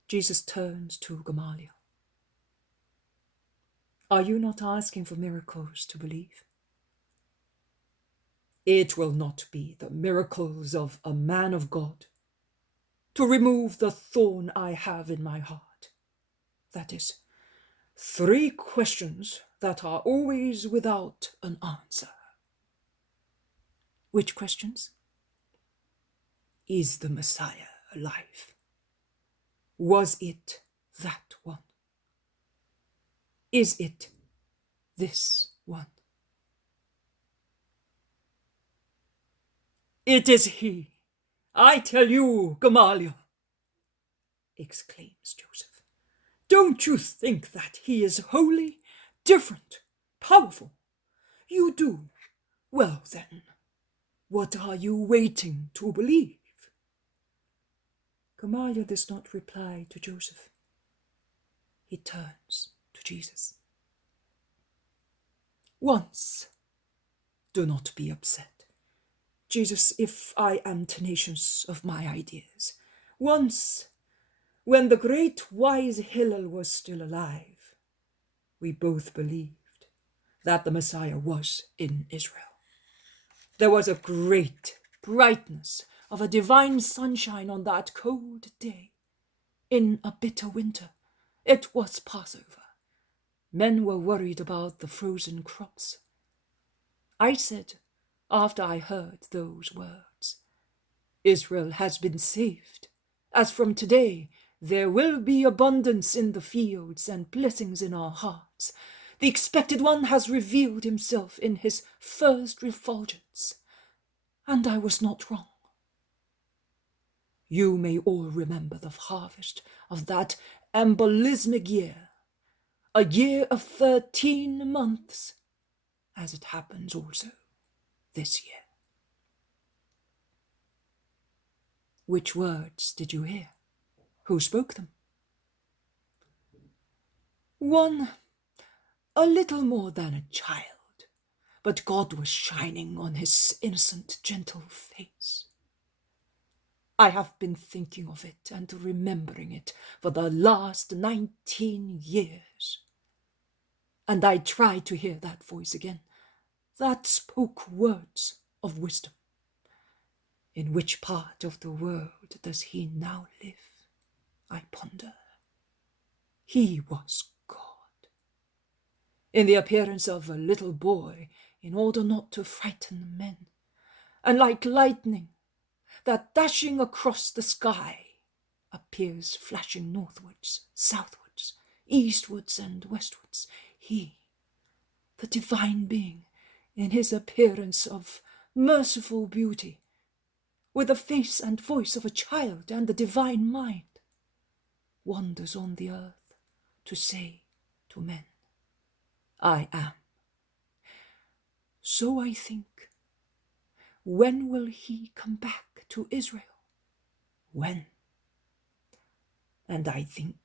Jesus turns to Gamaliel. Are you not asking for miracles to believe? It will not be the miracles of a man of God to remove the thorn I have in my heart. That is, 3 questions that are always without an answer. Which questions? Is the Messiah alive? Was it that one? Is it this one? It is he, I tell you, Gamaliel, exclaims Joseph. Don't you think that he is holy, different, powerful? You do. Well then, what are you waiting to believe? Gamaliel does not reply to Joseph. He turns to Jesus. Once, do not be upset, Jesus, if I am tenacious of my ideas. Once, when the great wise Hillel was still alive, we both believed that the Messiah was in Israel. There was a great brightness of a divine sunshine on that cold day. In a bitter winter, it was Passover. Men were worried about the frozen crops. I said, after I heard those words, Israel has been saved. As from today, there will be abundance in the fields and blessings in our hearts. The expected one has revealed himself in his first refulgence, and I was not wrong. You may all remember the harvest of that embolismic year, a year of 13 months, as it happens also this year. Which words did you hear? Who spoke them? One, a little more than a child, but God was shining on his innocent, gentle face. I have been thinking of it and remembering it for the last 19 years. And I tried to hear that voice again, that spoke words of wisdom. In which part of the world does he now live? I ponder. He was God, in the appearance of a little boy, in order not to frighten men, and like lightning that dashing across the sky appears flashing northwards, southwards, eastwards, and westwards. He, the divine being, in his appearance of merciful beauty, with the face and voice of a child and the divine mind, wanders on the earth to say to men, I am. So I think, when will he come back to Israel? When? And I think,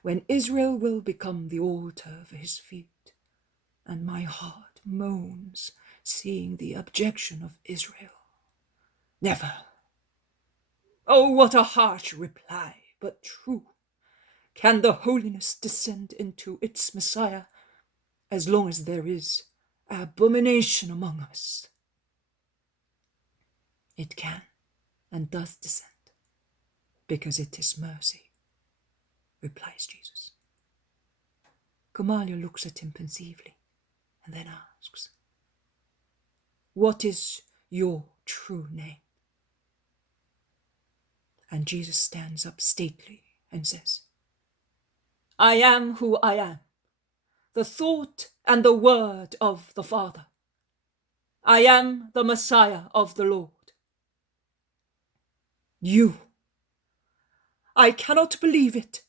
when Israel will become the altar for his feet, and my heart moans, seeing the abjection of Israel. Never. Oh, what a harsh reply, but true. Can the holiness descend into its Messiah as long as there is abomination among us? It can and does descend, because it is mercy, replies Jesus. Gamaliel looks at him pensively and then asks, what is your true name? And Jesus stands up stately and says, I am who I am, the thought and the word of the Father. I am the Messiah of the Lord. You. I cannot believe it.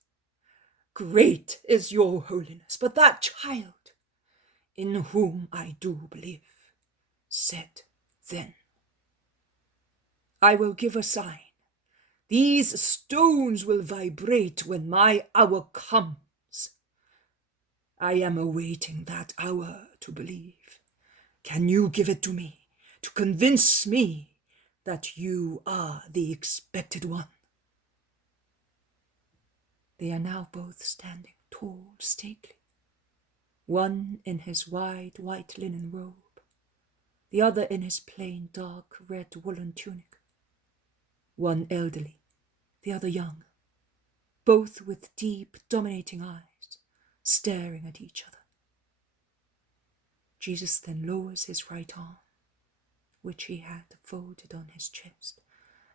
Great is your holiness, but that child, in whom I do believe, said then, I will give a sign. These stones will vibrate when my hour comes. I am awaiting that hour to believe. Can you give it to me, to convince me that you are the expected one? They are now both standing tall, stately, one in his wide white linen robe, the other in his plain dark red woolen tunic, one elderly, the other young, both with deep, dominating eyes, staring at each other. Jesus then lowers his right arm, which he had folded on his chest,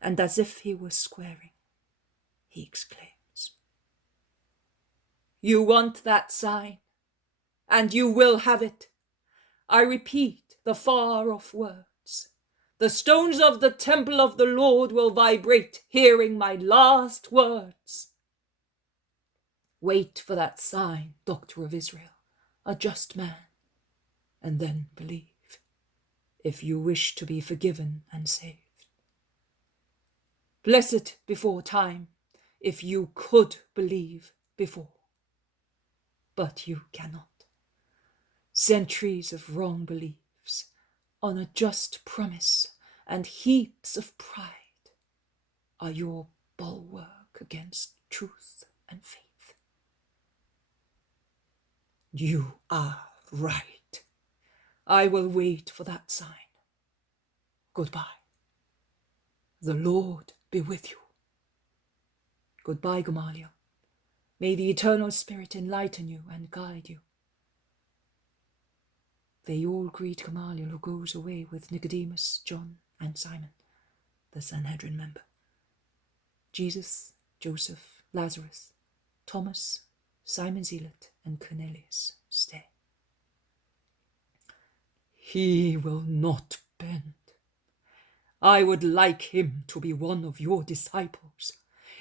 and as if he were squaring, he exclaims, You want that sign, and you will have it. I repeat the far-off words. The stones of the temple of the Lord will vibrate, hearing my last words. Wait for that sign, Doctor of Israel, a just man, and then believe, if you wish to be forgiven and saved. Blessed before time, if you could believe before. But you cannot. Centuries of wrong beliefs on a just promise and heaps of pride are your bulwark against truth and faith. You are right. I will wait for that sign. Goodbye. The Lord be with you. Goodbye, Gamaliel. May the eternal Spirit enlighten you and guide you. They all greet Gamaliel, who goes away with Nicodemus, John, and Simon, the Sanhedrin member. Jesus, Joseph, Lazarus, Thomas, Simon Zealot, and Cornelius stay. He will not bend. I would like him to be one of your disciples.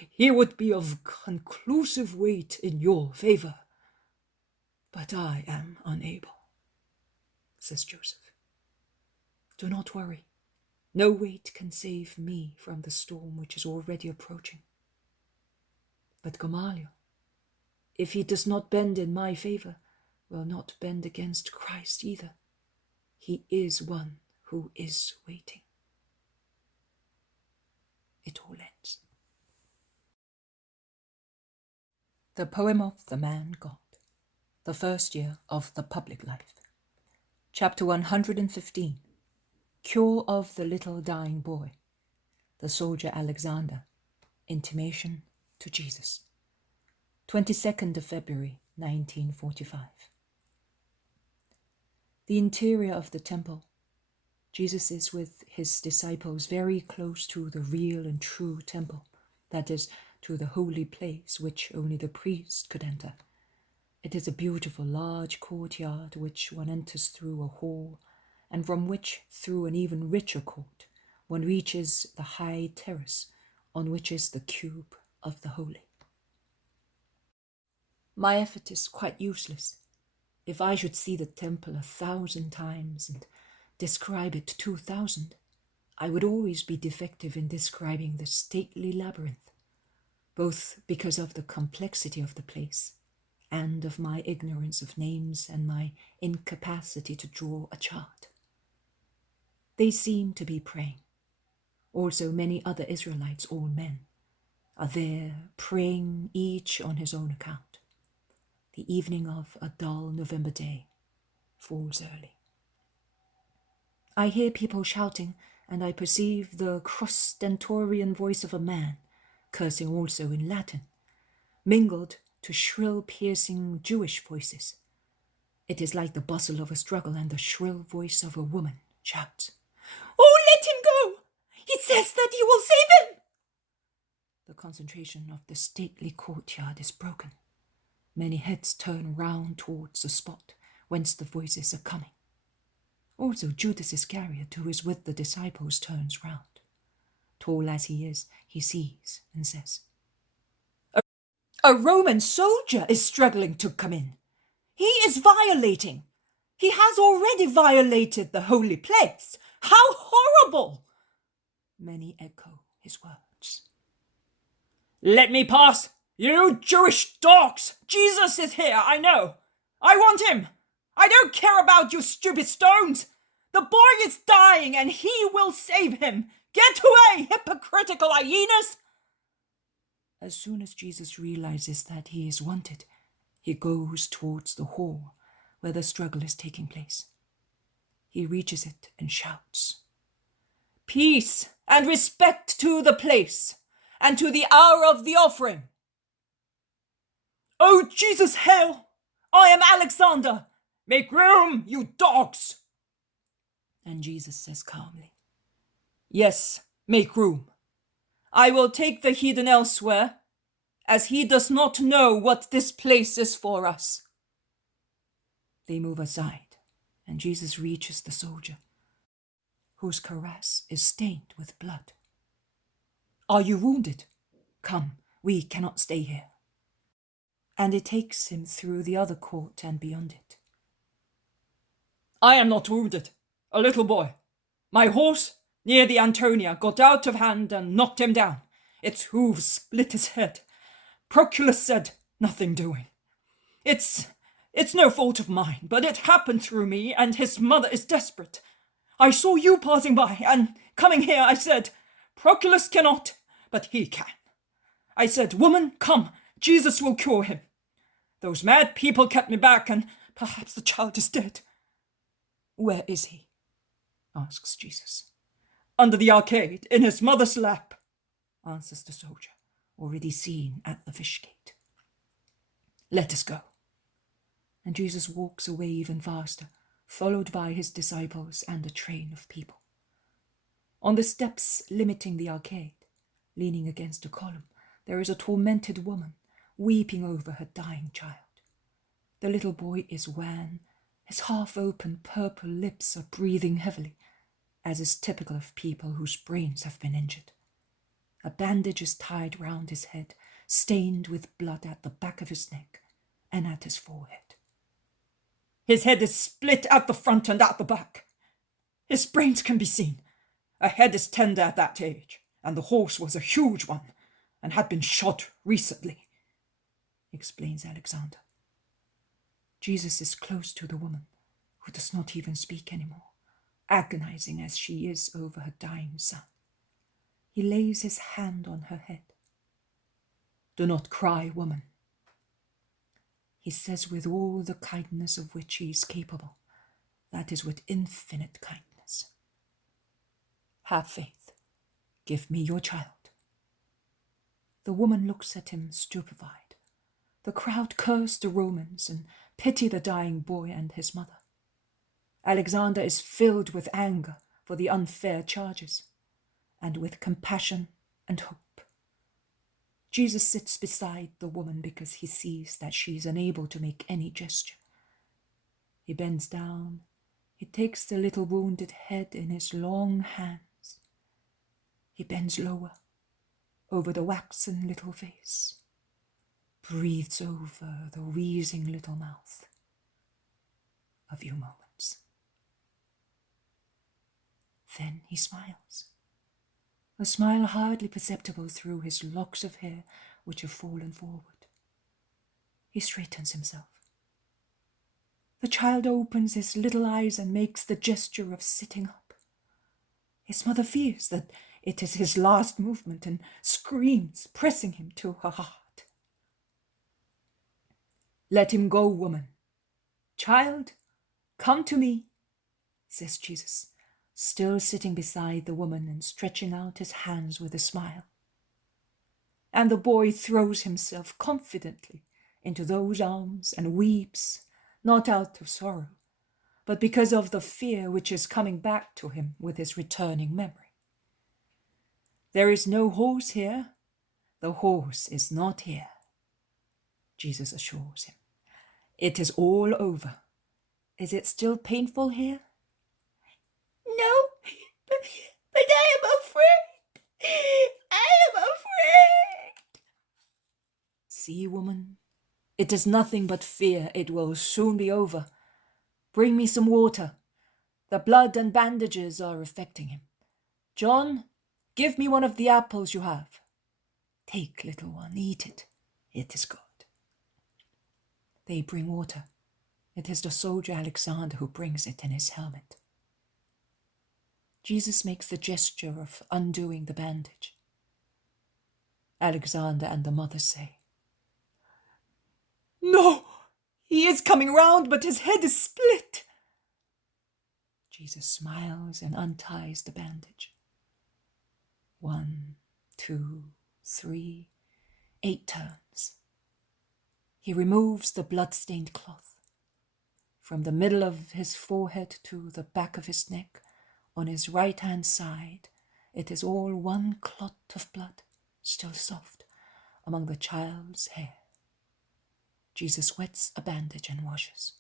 He would be of conclusive weight in your favor. But I am unable, says Joseph. Do not worry. No weight can save me from the storm which is already approaching. But Gamaliel, if he does not bend in my favor, will not bend against Christ either. He is one who is waiting. It all ends. The poem of the man God, the first year of the public life. Chapter 115. Cure of the little dying boy. The soldier Alexander. Intimation to Jesus. 22nd of February, 1945. The interior of the temple. Jesus is with his disciples very close to the real and true temple, that is, to the holy place which only the priest could enter. It is a beautiful large courtyard which one enters through a hall, and from which, through an even richer court, one reaches the high terrace on which is the cube of the holy. My effort is quite useless. If I should see the temple 1,000 times and describe it 2,000, I would always be defective in describing the stately labyrinth, both because of the complexity of the place and of my ignorance of names and my incapacity to draw a chart. They seem to be praying. Also many other Israelites, all men, are there praying, each on his own account. The evening of a dull November day falls early. I hear people shouting, and I perceive the cross-stentorian voice of a man, cursing also in Latin, mingled to shrill, piercing Jewish voices. It is like the bustle of a struggle, and the shrill voice of a woman shouts, "Oh, let him go! He says that you will save him!" The concentration of the stately courtyard is broken. Many heads turn round towards the spot whence the voices are coming. Also Judas Iscariot, who is with the disciples, turns round. Tall as he is, he sees and says, A Roman soldier is struggling to come in. He is violating. He has already violated the holy place. How horrible! Many echo his words. Let me pass, you Jewish dogs! Jesus is here, I know. I want him. I don't care about you stupid stones. The boy is dying and he will save him. Get away, hypocritical hyenas! As soon as Jesus realizes that he is wanted, he goes towards the hall where the struggle is taking place. He reaches it and shouts, Peace and respect to the place and to the hour of the offering. Oh, Jesus, hail! I am Alexander. Make room, you dogs! And Jesus says calmly, Yes, make room. I will take the heathen elsewhere, as he does not know what this place is for us. They move aside, and Jesus reaches the soldier, whose cuirass is stained with blood. Are you wounded? Come, we cannot stay here. And it takes him through the other court and beyond it. I am not wounded, a little boy. My horse, near the Antonia, got out of hand and knocked him down. Its hooves split his head. Proculus said, nothing doing. It's no fault of mine, but it happened through me, and his mother is desperate. I saw you passing by, and coming here, I said, Proculus cannot, but he can. I said, woman, come, Jesus will cure him. Those mad people kept me back, and perhaps the child is dead. Where is he? Asks Jesus. Under the arcade, in his mother's lap, answers the soldier, already seen at the fish gate. Let us go. And Jesus walks away even faster, followed by his disciples and a train of people. On the steps limiting the arcade, leaning against a column, there is a tormented woman, weeping over her dying child. The little boy is wan, his half-open purple lips are breathing heavily, as is typical of people whose brains have been injured. A bandage is tied round his head, stained with blood at the back of his neck and at his forehead. His head is split at the front and at the back. His brains can be seen. A head is tender at that age, and the horse was a huge one and had been shot recently, explains Alexander. Jesus is close to the woman, who does not even speak anymore, agonizing as she is over her dying son. He lays his hand on her head. Do not cry, woman, he says with all the kindness of which he is capable, that is, with infinite kindness. Have faith. Give me your child. The woman looks at him stupefied. The crowd curse the Romans and pity the dying boy and his mother. Alexander is filled with anger for the unfair charges, and with compassion and hope. Jesus sits beside the woman because he sees that she is unable to make any gesture. He bends down. He takes the little wounded head in his long hands. He bends lower, over the waxen little face, breathes over the wheezing little mouth. A few moments. Then he smiles. A smile hardly perceptible through his locks of hair which have fallen forward. He straightens himself. The child opens his little eyes and makes the gesture of sitting up. His mother fears that it is his last movement and screams, pressing him to her heart. Let him go, woman. Child, come to me, says Jesus, still sitting beside the woman and stretching out his hands with a smile. And the boy throws himself confidently into those arms and weeps, not out of sorrow, but because of the fear which is coming back to him with his returning memory. There is no horse here. The horse is not here, Jesus assures him. It is all over. Is it still painful here? But I am afraid. I am afraid. See, woman, it is nothing but fear. It will soon be over. Bring me some water. The blood and bandages are affecting him. John, give me one of the apples you have. Take, little one, eat it. It is good. They bring water. It is the soldier Alexander who brings it in his helmet. Jesus makes the gesture of undoing the bandage. Alexander and the mother say, "No, he is coming round, but his head is split." Jesus smiles and unties the bandage. 1, 2, 3, 8 turns. He removes the blood-stained cloth. From the middle of his forehead to the back of his neck, on his right-hand side, it is all one clot of blood, still soft, among the child's hair. Jesus wets a bandage and washes.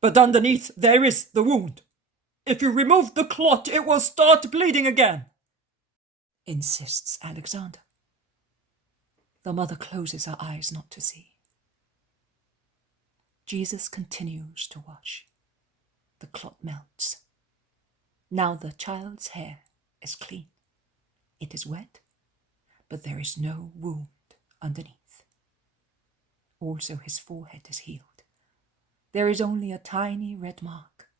"But underneath there is the wound. If you remove the clot, it will start bleeding again," insists Alexander. The mother closes her eyes not to see. Jesus continues to wash. The clot melts. Now the child's hair is clean. It is wet, but there is no wound underneath. Also his forehead is healed. There is only a tiny red mark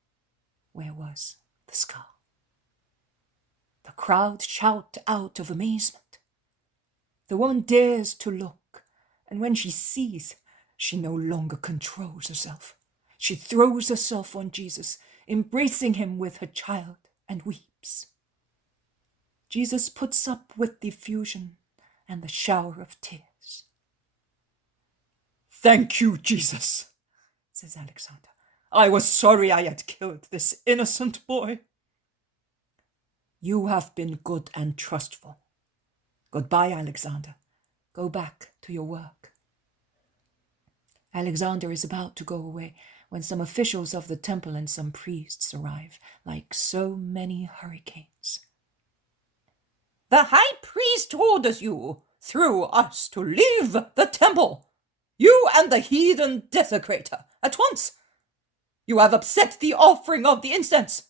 where was the scar. The crowd shout out of amazement. The woman dares to look, and when she sees, she no longer controls herself. She throws herself on Jesus, embracing him with her child, and weeps. Jesus puts up with the effusion and the shower of tears. "Thank you, Jesus," says Alexander. "I was sorry I had killed this innocent boy." You have been good and trustful. Goodbye, Alexander. Go back to your work. Alexander is about to go away when some officials of the temple and some priests arrive, like so many hurricanes. "The high priest orders you, through us, to leave the temple. You and the heathen desecrator, at once. You have upset the offering of the incense.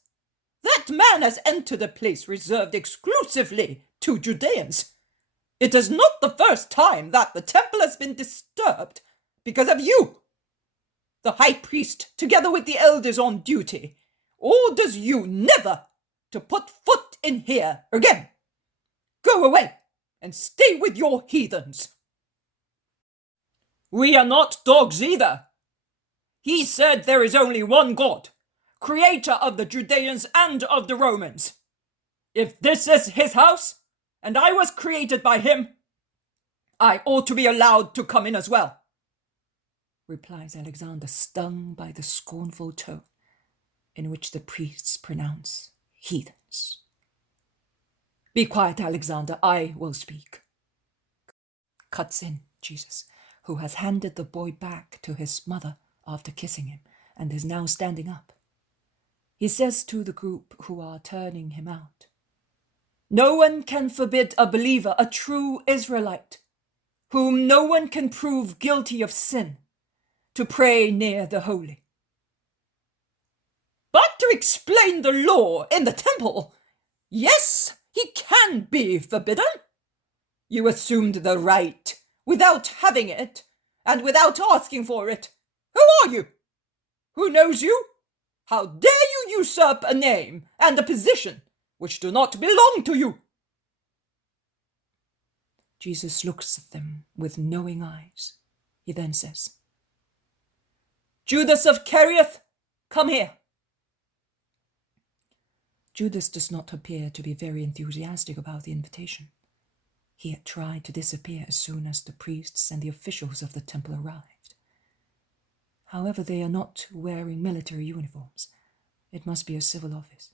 That man has entered a place reserved exclusively to Judeans. It is not the first time that the temple has been disturbed because of you. The high priest, together with the elders on duty, orders you never to put foot in here again. Go away and stay with your heathens." "We are not dogs either. He said there is only one God, creator of the Judeans and of the Romans. If this is his house, and I was created by him, I ought to be allowed to come in as well," replies Alexander, stung by the scornful tone in which the priests pronounce heathens. "Be quiet, Alexander, I will speak," cuts in Jesus, who has handed the boy back to his mother after kissing him and is now standing up. He says to the group who are turning him out, "No one can forbid a believer, a true Israelite, whom no one can prove guilty of sin, to pray near the holy." "But to explain the law in the temple, yes, he can be forbidden. You assumed the right without having it and without asking for it. Who are you? Who knows you? How dare you usurp a name and a position which do not belong to you?" Jesus looks at them with knowing eyes. He then says, "Judas of Kerioth, come here." Judas does not appear to be very enthusiastic about the invitation. He had tried to disappear as soon as the priests and the officials of the temple arrived. However, they are not wearing military uniforms. It must be a civil office.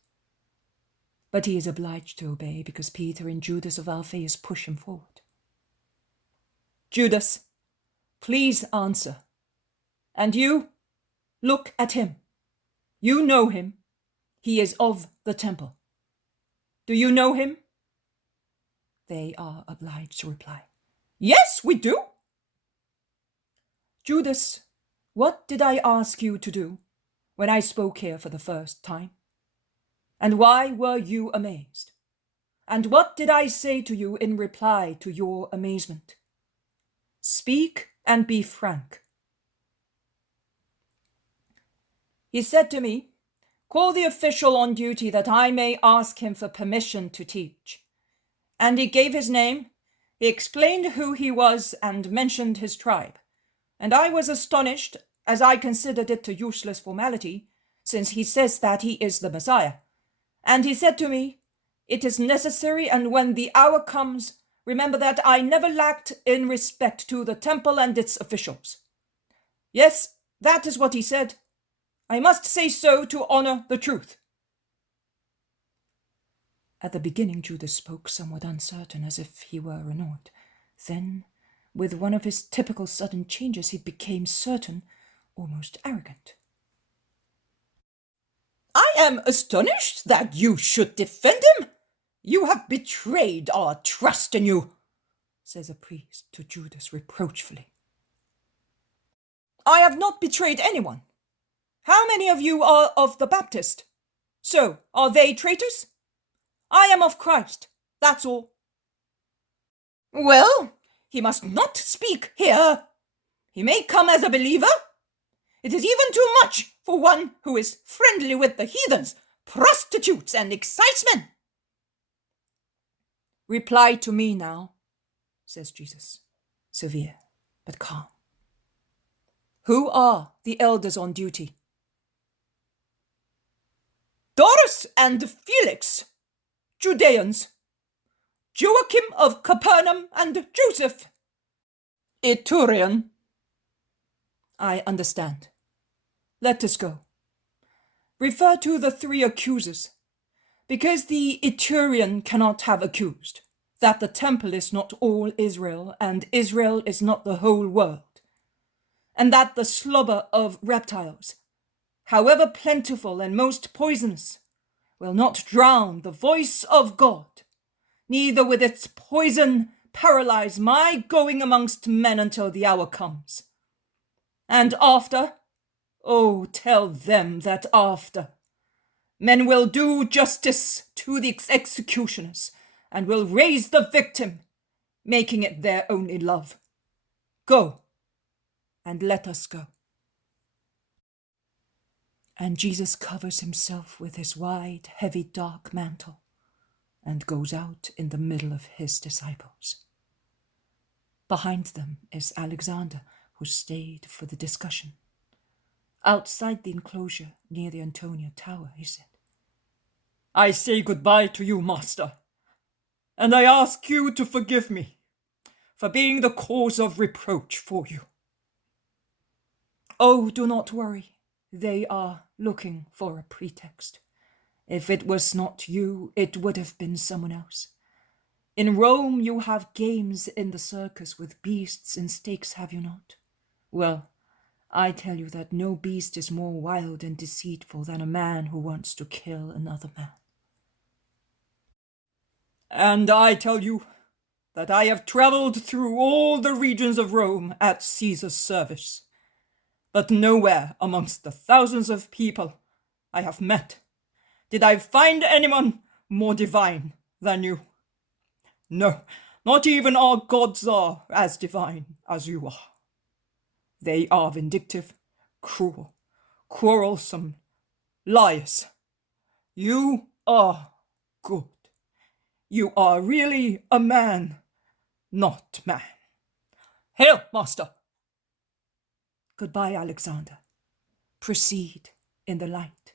But he is obliged to obey because Peter and Judas of Alphaeus push him forward. "Judas, please answer. And you, look at him. You know him. He is of the temple." Do you know him? They are obliged to reply, Yes, we do. Judas, what did I ask you to do when I spoke here for the first time? And why were you amazed? And what did I say to you in reply to your amazement? Speak and be frank. He said to me, call the official on duty that I may ask him for permission to teach. And he gave his name, he explained who he was and mentioned his tribe. And I was astonished, as I considered it a useless formality, since he says that he is the Messiah. And he said to me, it is necessary, and when the hour comes, remember that I never lacked in respect to the temple and its officials. Yes, that is what he said. I must say so to honor the truth. At the beginning, Judas spoke somewhat uncertain, as if he were annoyed. Then, with one of his typical sudden changes, he became certain, almost arrogant. I am astonished that you should defend him. You have betrayed our trust in you, says a priest to Judas reproachfully. I have not betrayed anyone. How many of you are of the Baptist? So, are they traitors? I am of Christ, that's all. Well, he must not speak here. He may come as a believer. It is even too much for one who is friendly with the heathens, prostitutes, and excisemen. Reply to me now, says Jesus, severe but calm. Who are the elders on duty? Doris and Felix, Judeans, Joachim of Capernaum and Joseph, Iturian. I understand. Let us go. Refer to the three accusers, because the Iturian cannot have accused that the temple is not all Israel, and Israel is not the whole world, and that the slobber of reptiles, however plentiful and most poisonous, will not drown the voice of God, neither with its poison paralyze my going amongst men until the hour comes. And after, oh, tell them that after, men will do justice to the executioners and will raise the victim, making it their only love. Go, and let us go. And Jesus covers himself with his wide, heavy, dark mantle and goes out in the middle of his disciples. Behind them is Alexander, who stayed for the discussion. Outside the enclosure near the Antonia Tower, he said, I say goodbye to you, Master, and I ask you to forgive me for being the cause of reproach for you. Oh, do not worry. They are looking for a pretext. If it was not you, it would have been someone else. In Rome, you have games in the circus with beasts and stakes, have you not? Well, I tell you that no beast is more wild and deceitful than a man who wants to kill another man. And I tell you that I have traveled through all the regions of Rome at Caesar's service, but nowhere amongst the thousands of people I have met did I find anyone more divine than you. No, not even our gods are as divine as you are. They are vindictive, cruel, quarrelsome, liars. You are good. You are really a man, not man. Hail, Master! Goodbye, Alexander. Proceed in the light.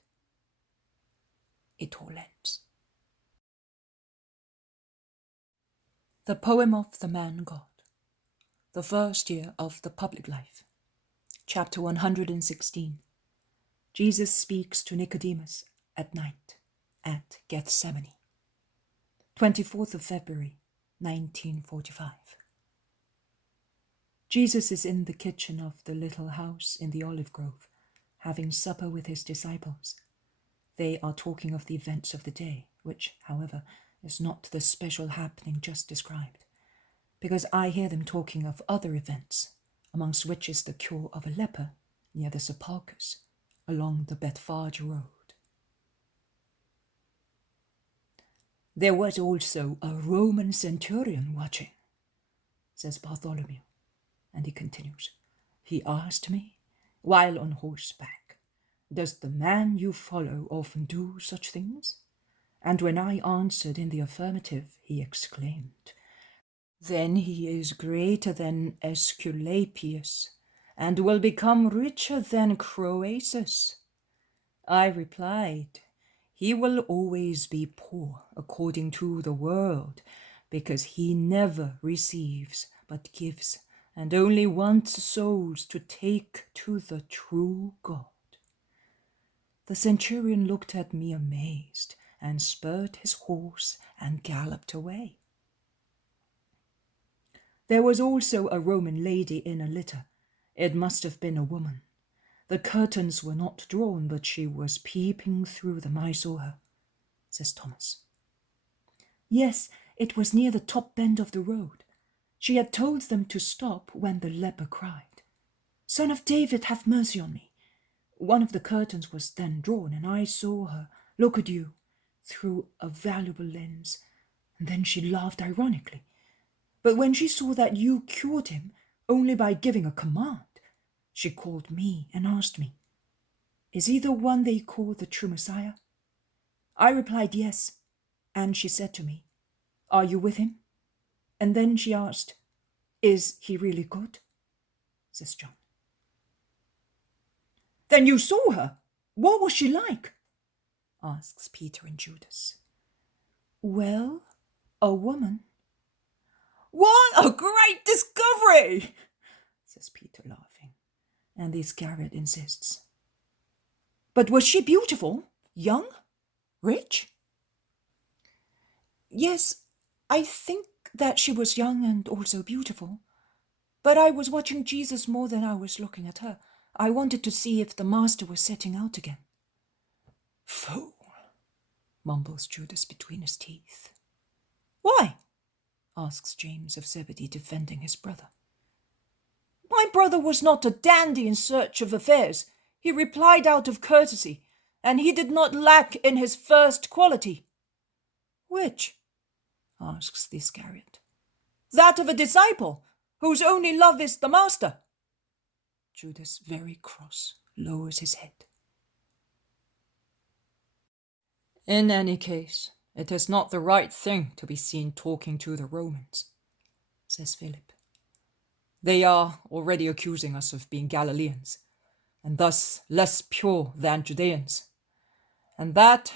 It all ends. The Poem of the Man God. The first year of the public life. Chapter 116. Jesus speaks to Nicodemus at night at Gethsemane. 24th of February, 1945. Jesus is in the kitchen of the little house in the olive grove, having supper with his disciples. They are talking of the events of the day, which, however, is not the special happening just described, because I hear them talking of other events, amongst which is the cure of a leper near the sepulchres, along the Bethphage road. There was also a Roman centurion watching, says Bartholomew, and he continues. He asked me, while on horseback, does the man you follow often do such things? And when I answered in the affirmative, he exclaimed, then he is greater than Aesculapius, and will become richer than Croesus. I replied, he will always be poor according to the world, because he never receives but gives, and only wants souls to take to the true God. The centurion looked at me amazed, and spurred his horse and galloped away. There was also a Roman lady in a litter. It must have been a woman. The curtains were not drawn, but she was peeping through them. I saw her, says Thomas. Yes, it was near the top bend of the road. She had told them to stop when the leper cried, Son of David, have mercy on me. One of the curtains was then drawn, and I saw her look at you through a valuable lens, and then she laughed ironically. But when she saw that you cured him only by giving a command, she called me and asked me, is he the one they call the true Messiah? I replied yes, and she said to me, are you with him? And then she asked, is he really good? Says John. Then you saw her. What was she like? Asks Peter and Judas. Well, a woman. What a great discovery, says Peter, laughing. And the Iscariot insists. But was she beautiful, young, rich? Yes, I think that she was young and also beautiful. But I was watching Jesus more than I was looking at her. I wanted to see if the master was setting out again. Fool, mumbles Judas between his teeth. Why? Asks James of Zebedee, defending his brother. My brother was not a dandy in search of affairs. He replied out of courtesy, and he did not lack in his first quality. Which? Asks the Iscariot. That of a disciple, whose only love is the master. Judas, very cross, lowers his head. In any case, it is not the right thing to be seen talking to the Romans, says Philip. They are already accusing us of being Galileans, and thus less pure than Judeans, and that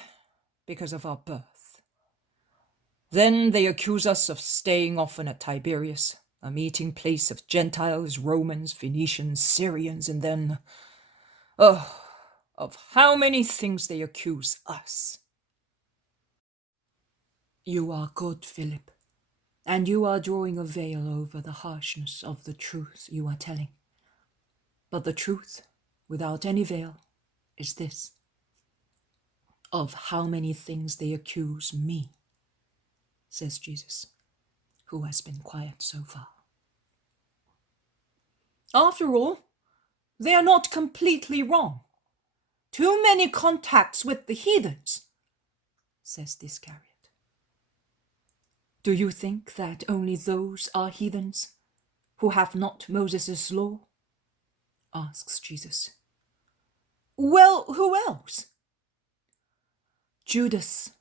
because of our birth. Then they accuse us of staying often at Tiberias, a meeting place of Gentiles, Romans, Phoenicians, Syrians, and then, of how many things they accuse us. You are good, Philip, and you are drawing a veil over the harshness of the truth you are telling. But the truth, without any veil, is this: of how many things they accuse me, says Jesus, who has been quiet so far. After all, they are not completely wrong. Too many contacts with the heathens, says the Iscariot. Do you think that only those are heathens who have not Moses' law? Asks Jesus. Well, who else? Judas,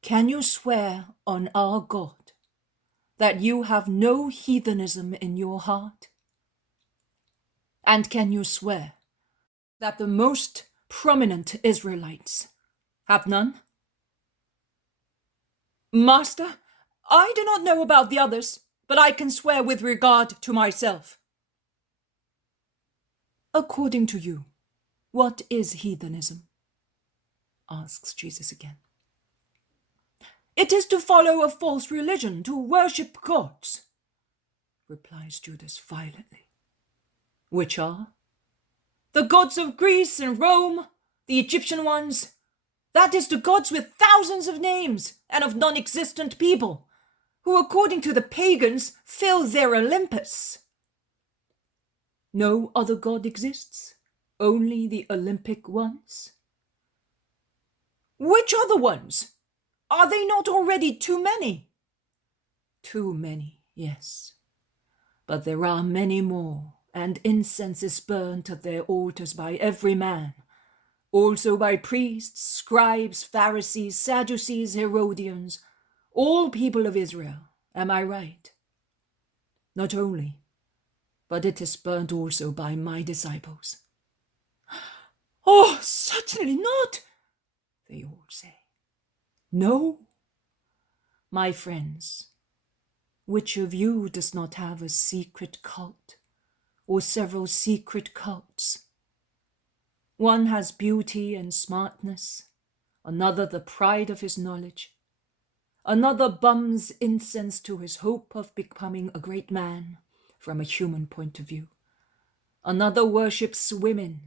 can you swear on our God that you have no heathenism in your heart? And can you swear that the most prominent Israelites have none? Master, I do not know about the others, but I can swear with regard to myself. According to you, what is heathenism? Asks Jesus again. It is to follow a false religion, to worship gods, replies Judas violently. Which are? The gods of Greece and Rome, the Egyptian ones, That is the gods with thousands of names and of non-existent people, who according to the pagans fill their Olympus. No other god exists, only the Olympic ones. Which other ones? Are they not already too many? Too many, yes. But there are many more, and incense is burnt at their altars by every man, also by priests, scribes, Pharisees, Sadducees, Herodians, all people of Israel. Am I right? Not only, but it is burnt also by my disciples. Oh, certainly not, they all say. No, my friends, which of you does not have a secret cult, or several secret cults? One has beauty and smartness, another the pride of his knowledge, another bums incense to his hope of becoming a great man from a human point of view, another worships women,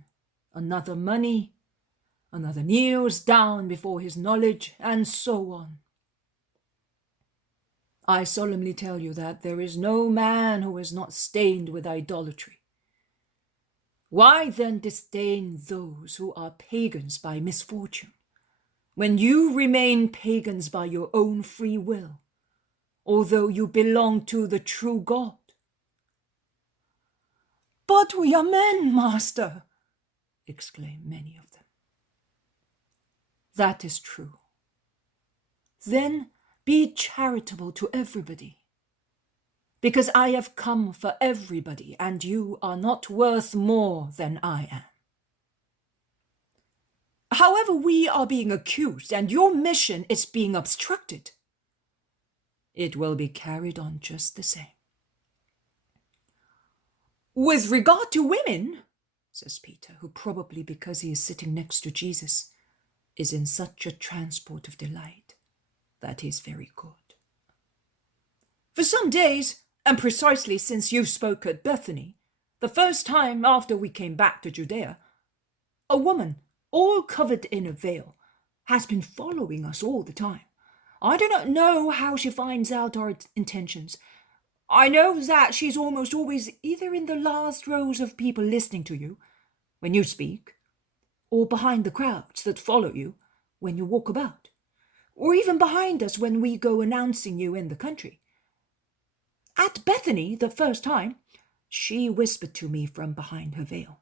another money, another kneels down before his knowledge, and so on. I solemnly tell you that there is no man who is not stained with idolatry. Why then disdain those who are pagans by misfortune, when you remain pagans by your own free will, although you belong to the true God? But we are men, master, exclaim many of them. That is true. Then be charitable to everybody, because I have come for everybody, and you are not worth more than I am. However, we are being accused, and your mission is being obstructed. It will be carried on just the same. With regard to women, says Peter, who probably because he is sitting next to Jesus, is in such a transport of delight that he is very good. For some days, and precisely since you spoke at Bethany, the first time after we came back to Judea, a woman, all covered in a veil, has been following us all the time. I do not know how she finds out our intentions. I know that she's almost always either in the last rows of people listening to you when you speak, or behind the crowds that follow you when you walk about, or even behind us when we go announcing you in the country. At Bethany, the first time, she whispered to me from behind her veil,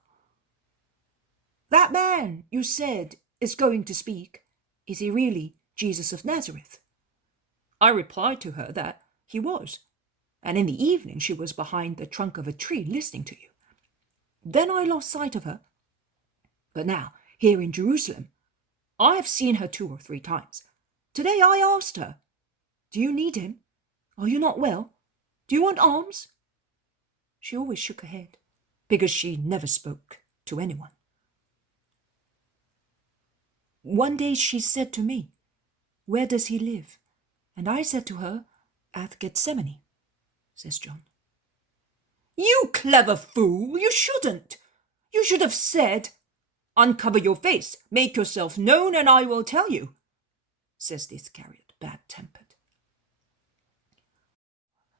"That man you said is going to speak, is he really Jesus of Nazareth?" I replied to her that he was, and in the evening she was behind the trunk of a tree listening to you. Then I lost sight of her. But now, here in Jerusalem, I have seen her 2 or 3 times. Today I asked her, "Do you need him? Are you not well? Do you want alms?" She always shook her head, because she never spoke to anyone. One day she said to me, "Where does he live?" And I said to her, "At Gethsemane," says John. "You clever fool, you shouldn't. You should have said, 'Uncover your face, make yourself known, and I will tell you,'" says the Iscariot, bad-tempered.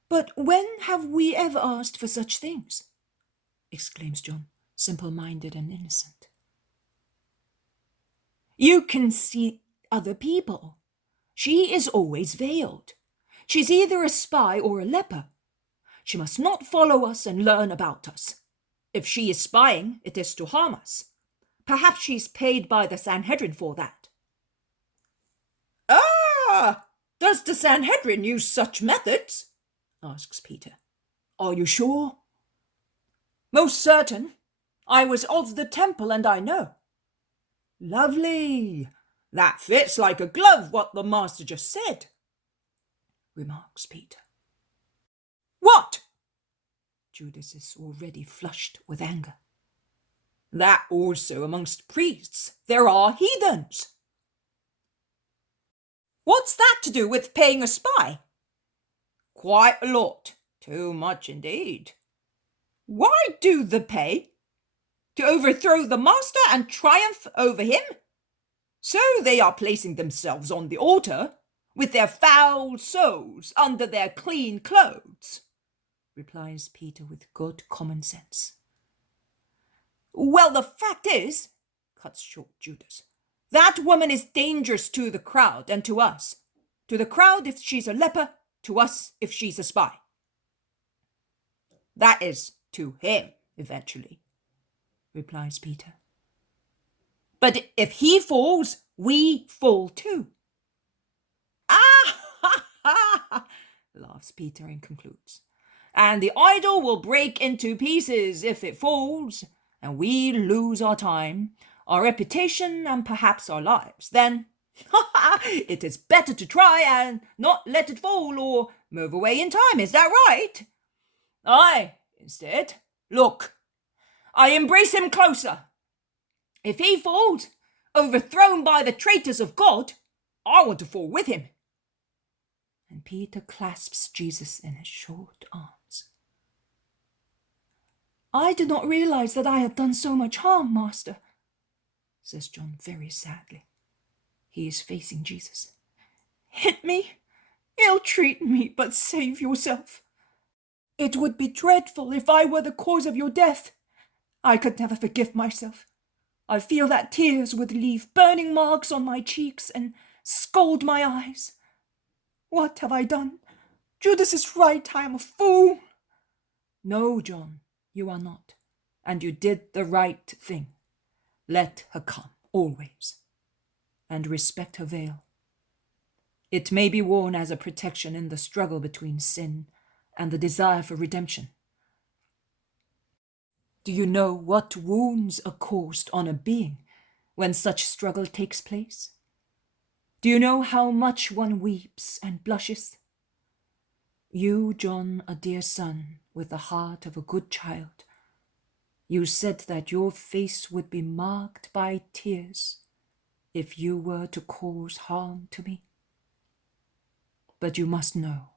"But when have we ever asked for such things?" exclaims John, simple-minded and innocent. "You can see other people. She is always veiled. She's either a spy or a leper. She must not follow us and learn about us. If she is spying, it is to harm us. Perhaps she's paid by the Sanhedrin for that." "Ah, does the Sanhedrin use such methods?" asks Peter. "Are you sure?" "Most certain. I was of the temple and I know." "Lovely. That fits like a glove what the master just said," remarks Peter. "What?" Judas is already flushed with anger. "That also amongst priests there are heathens." "What's that to do with paying a spy?" "Quite a lot. Too much indeed." "Why do the pay? To overthrow the master and triumph over him?" So they are placing themselves on the altar, with their foul souls under their clean clothes, replies Peter with good common sense. Well, the fact is, cuts short Judas, that woman is dangerous to the crowd and to us. To the crowd if she's a leper, to us if she's a spy. That is, to him, eventually, replies Peter. But if he falls, we fall too. Ah, ha, ha, laughs Peter and concludes. And the idol will break into pieces if it falls, and we lose our time, our reputation, and perhaps our lives. Then, it is better to try and not let it fall or move away in time. Is that right? I, instead, look, I embrace him closer. If he falls, overthrown by the traitors of God, I want to fall with him. And Peter clasps Jesus in his short arms. I did not realize that I had done so much harm, Master, says John very sadly. He is facing Jesus. Hit me, ill-treat me, but save yourself. It would be dreadful if I were the cause of your death. I could never forgive myself. I feel that tears would leave burning marks on my cheeks and scald my eyes. What have I done? Judas is right, I am a fool. No, John, you are not, and you did the right thing. Let her come, always, and respect her veil. It may be worn as a protection in the struggle between sin and the desire for redemption. Do you know what wounds are caused on a being when such struggle takes place? Do you know how much one weeps and blushes? You, John, a dear son, with the heart of a good child, you said that your face would be marked by tears if you were to cause harm to me. But you must know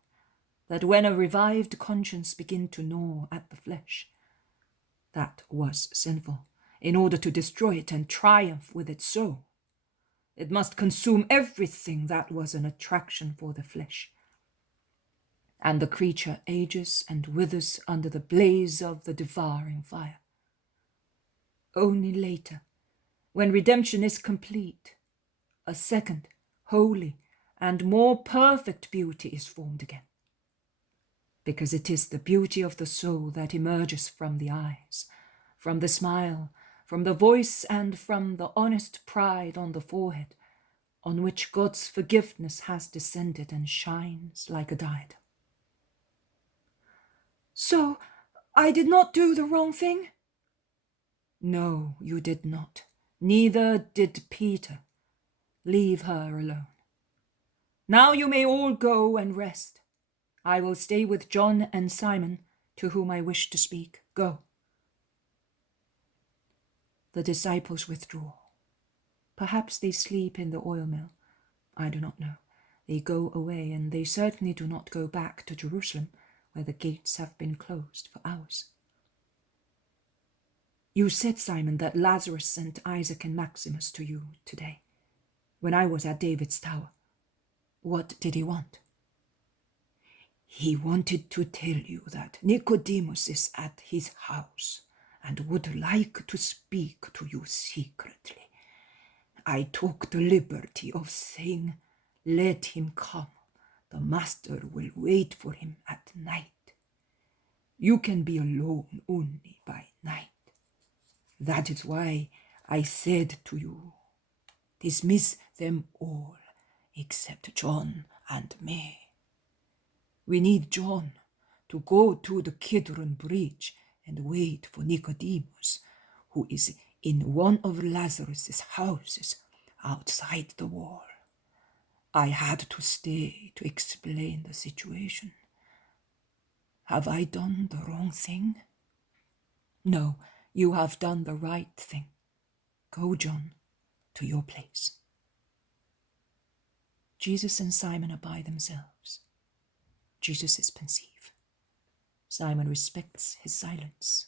that when a revived conscience begins to gnaw at the flesh, that was sinful, in order to destroy it and triumph with its soul, it must consume everything that was an attraction for the flesh. And the creature ages and withers under the blaze of the devouring fire. Only later, when redemption is complete, a second, holy, and more perfect beauty is formed again. Because it is the beauty of the soul that emerges from the eyes, from the smile, from the voice, and from the honest pride on the forehead, on which God's forgiveness has descended and shines like a diadem. So, I did not do the wrong thing? No, you did not. Neither did Peter. Leave her alone. Now you may all go and rest. I will stay with John and Simon, to whom I wish to speak. Go. The disciples withdraw. Perhaps they sleep in the oil mill. I do not know. They go away, and they certainly do not go back to Jerusalem, where the gates have been closed for hours. You said, Simon, that Lazarus sent Isaac and Maximus to you today, when I was at David's tower. What did he want? He wanted to tell you that Nicodemus is at his house and would like to speak to you secretly. I took the liberty of saying, let him come. The master will wait for him at night. You can be alone only by night. That is why I said to you, dismiss them all except John and me. We need John to go to the Kidron Bridge and wait for Nicodemus, who is in one of Lazarus's houses outside the wall. I had to stay to explain the situation. Have I done the wrong thing? No, you have done the right thing. Go, John, to your place. Jesus and Simon are by themselves. Jesus is pensive. Simon respects his silence.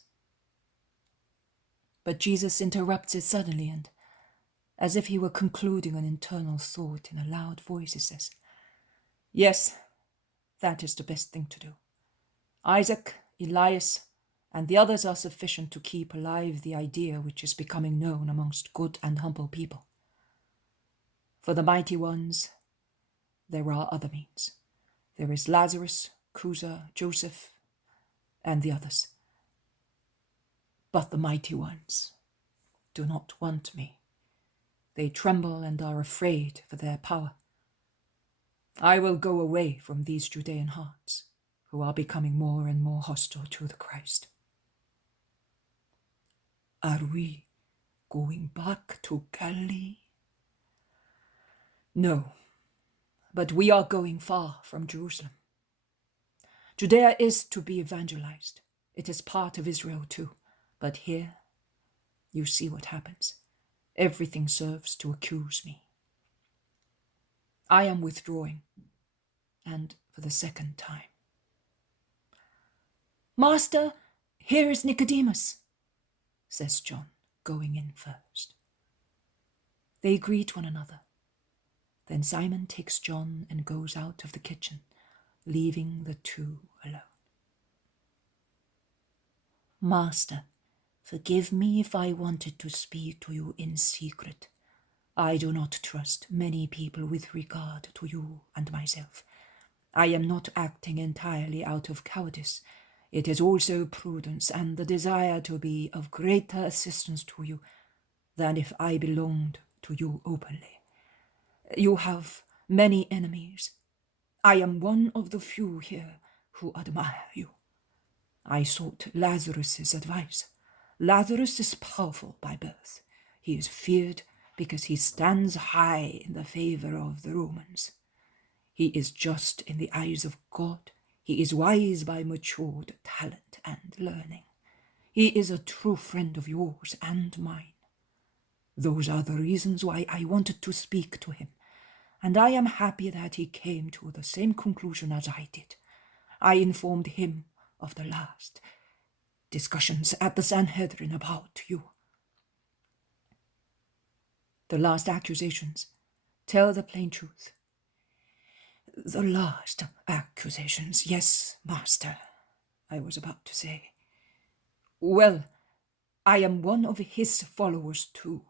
But Jesus interrupts it suddenly As if he were concluding an internal thought in a loud voice, he says, "Yes, that is the best thing to do. Isaac, Elias, and the others are sufficient to keep alive the idea which is becoming known amongst good and humble people. For the mighty ones, there are other means. There is Lazarus, Cusa, Joseph, and the others. But the mighty ones do not want me. They tremble and are afraid for their power. I will go away from these Judean hearts, who are becoming more and more hostile to the Christ." "Are we going back to Galilee?" "No, but we are going far from Jerusalem. Judea is to be evangelized. It is part of Israel too. But here, you see what happens. Everything serves to accuse me. I am withdrawing, and for the second time." "Master, here is Nicodemus," says John, going in first. They greet one another. Then Simon takes John and goes out of the kitchen, leaving the two alone. "Master, forgive me if I wanted to speak to you in secret. I do not trust many people with regard to you and myself. I am not acting entirely out of cowardice. It is also prudence and the desire to be of greater assistance to you than if I belonged to you openly. You have many enemies. I am one of the few here who admire you. I sought Lazarus's advice. Lazarus is powerful by birth. He is feared because he stands high in the favor of the Romans. He is just in the eyes of God. He is wise by matured talent and learning. He is a true friend of yours and mine. Those are the reasons why I wanted to speak to him, and I am happy that he came to the same conclusion as I did. I informed him of the last discussions at the Sanhedrin about you. The last accusations tell the plain truth." "The last accusations, yes, master," I was about to say. "Well, I am one of his followers too,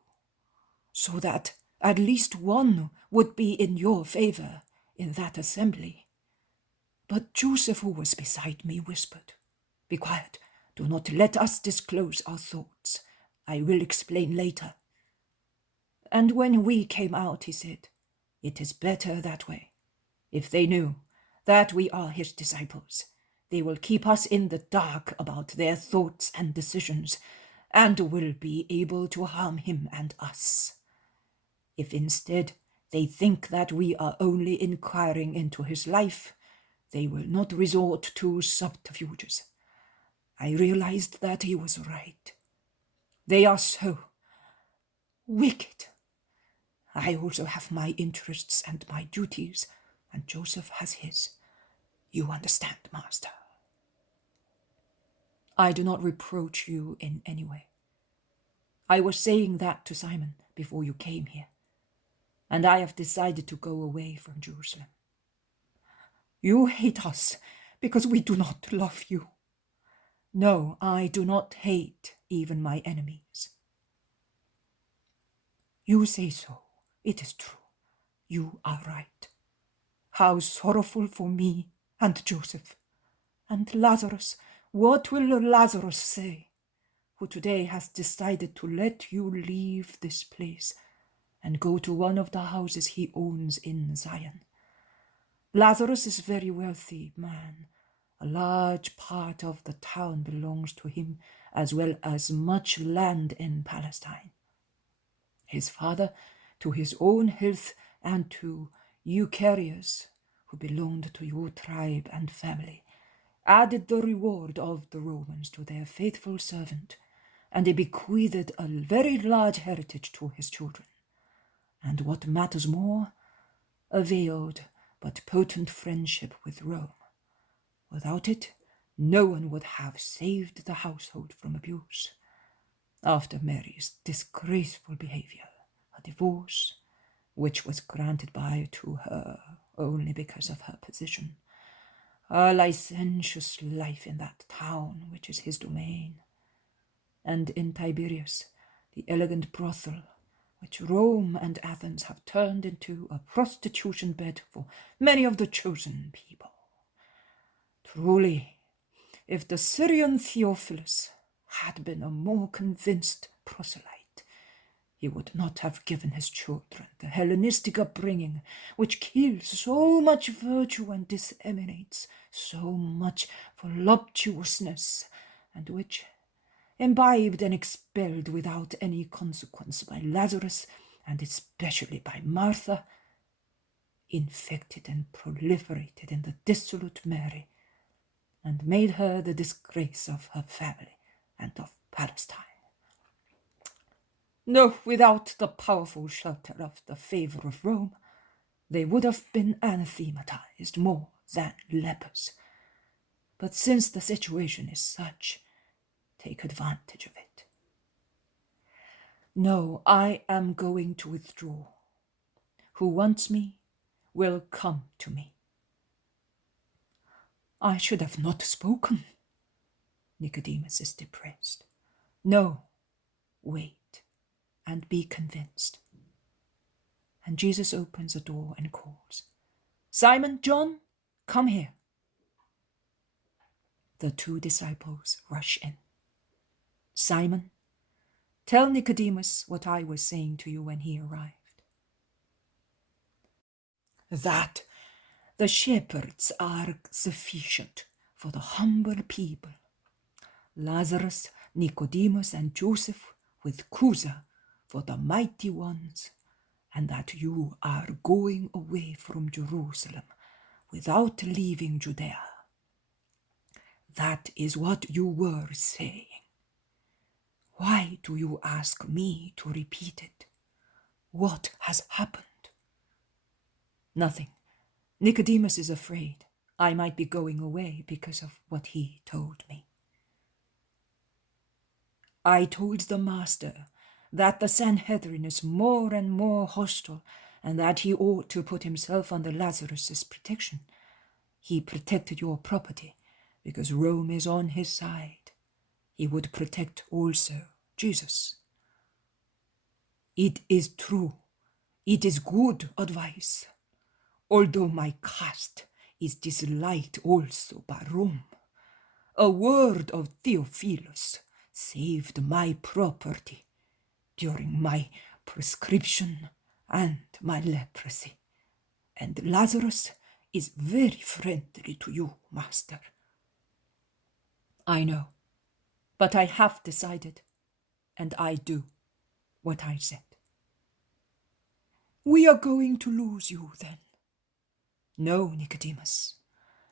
so that at least one would be in your favor in that assembly. But Joseph, who was beside me, whispered, 'Be quiet, do not let us disclose our thoughts. I will explain later.' And when we came out, he said, 'It is better that way. If they knew that we are his disciples, they will keep us in the dark about their thoughts and decisions, and will be able to harm him and us. If instead they think that we are only inquiring into his life, they will not resort to subterfuges.' I realized that he was right. They are so wicked. I also have my interests and my duties, and Joseph has his. You understand, master." "I do not reproach you in any way. I was saying that to Simon before you came here, and I have decided to go away from Jerusalem." "You hate us because we do not love you." "No, I do not hate even my enemies." "You say so. It is true. You are right. How sorrowful for me and Joseph. And Lazarus, what will Lazarus say, who today has decided to let you leave this place and go to one of the houses he owns in Zion? Lazarus is a very wealthy man. A large part of the town belongs to him, as well as much land in Palestine. His father, to his own health, and to Eucharius, who belonged to your tribe and family, added the reward of the Romans to their faithful servant, and he bequeathed a very large heritage to his children. And what matters more, a veiled but potent friendship with Rome. Without it, no one would have saved the household from abuse. After Mary's disgraceful behavior, a divorce, which was granted to her only because of her position, a licentious life in that town which is his domain, and in Tiberias, the elegant brothel which Rome and Athens have turned into a prostitution bed for many of the chosen people. Truly, if the Syrian Theophilus had been a more convinced proselyte, he would not have given his children the Hellenistic upbringing which kills so much virtue and disseminates so much voluptuousness, and which, imbibed and expelled without any consequence by Lazarus, and especially by Martha, infected and proliferated in the dissolute Mary, and made her the disgrace of her family and of Palestine. No, without the powerful shelter of the favor of Rome, they would have been anathematized more than lepers. But since the situation is such, take advantage of it. No, I am going to withdraw. Who wants me will come to me. I should have not spoken. Nicodemus is depressed. No, wait and be convinced. And Jesus opens a door and calls, Simon, John, come here. The 2 disciples rush in. Simon, tell Nicodemus what I was saying to you when he arrived. That the shepherds are sufficient for the humble people. Lazarus, Nicodemus, and Joseph with Cusa for the mighty ones, and that you are going away from Jerusalem without leaving Judea. That is what you were saying. Why do you ask me to repeat it? What has happened? Nothing. Nicodemus is afraid I might be going away because of what he told me. I told the master that the Sanhedrin is more and more hostile, and that he ought to put himself under Lazarus's protection. He protected your property because Rome is on his side. He would protect also Jesus. It is true. It is good advice, although my caste is disliked also by Rome. A word of Theophilus saved my property during my prescription and my leprosy, and Lazarus is very friendly to you, master. I know, but I have decided, and I do what I said. We are going to lose you then. No, Nicodemus.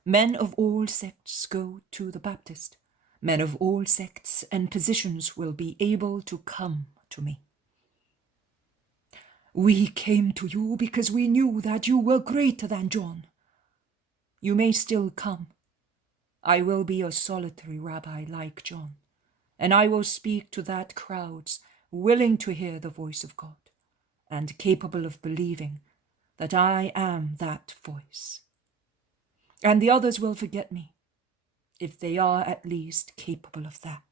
Men of all sects go to the Baptist. Men of all sects and positions will be able to come to me. We came to you because we knew that you were greater than John. You may still come. I will be a solitary rabbi like John, and I will speak to that crowds willing to hear the voice of God and capable of believing that I am that voice. And the others will forget me, if they are at least capable of that.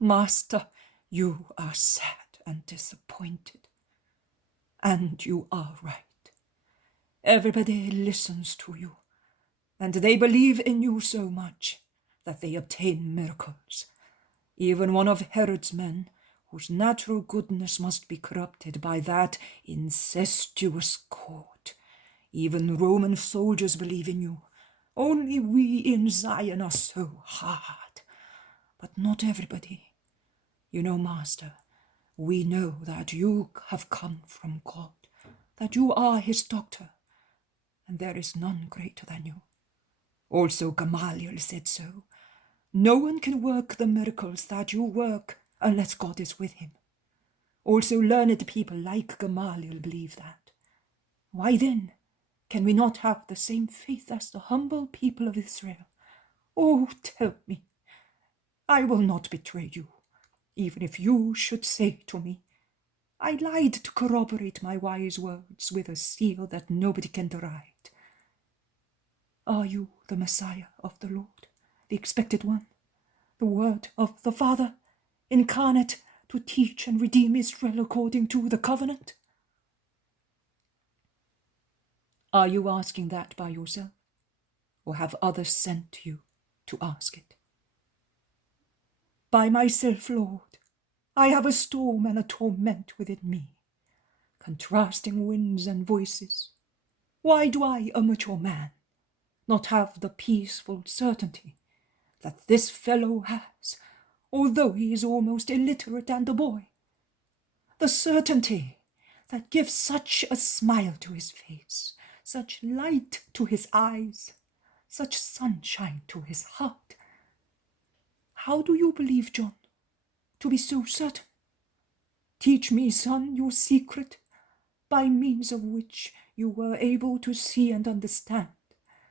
Master, you are sad and disappointed, and you are right. Everybody listens to you, and they believe in you so much that they obtain miracles. Even one of Herod's men, whose natural goodness must be corrupted by that incestuous court. Even Roman soldiers believe in you. Only we in Zion are so hard. But not everybody. You know, Master, we know that you have come from God, that you are his doctor, and there is none greater than you. Also Gamaliel said so. No one can work the miracles that you work unless God is with him. Also learned people like Gamaliel believe that. Why then can we not have the same faith as the humble people of Israel? Oh, tell me. I will not betray you. even if you should say to me, I lied to corroborate my wise words with a seal that nobody can deride. Are you the Messiah of the Lord, the expected one, the Word of the Father, incarnate to teach and redeem Israel according to the covenant? Are you asking that by yourself, or have others sent you to ask it? By myself, Lord. I have a storm and a torment within me, contrasting winds and voices. Why do I, a mature man, not have the peaceful certainty that this fellow has, although he is almost illiterate and a boy? The certainty that gives such a smile to his face, such light to his eyes, such sunshine to his heart. How do you believe, John, to be so certain? Teach me, son, your secret, by means of which you were able to see and understand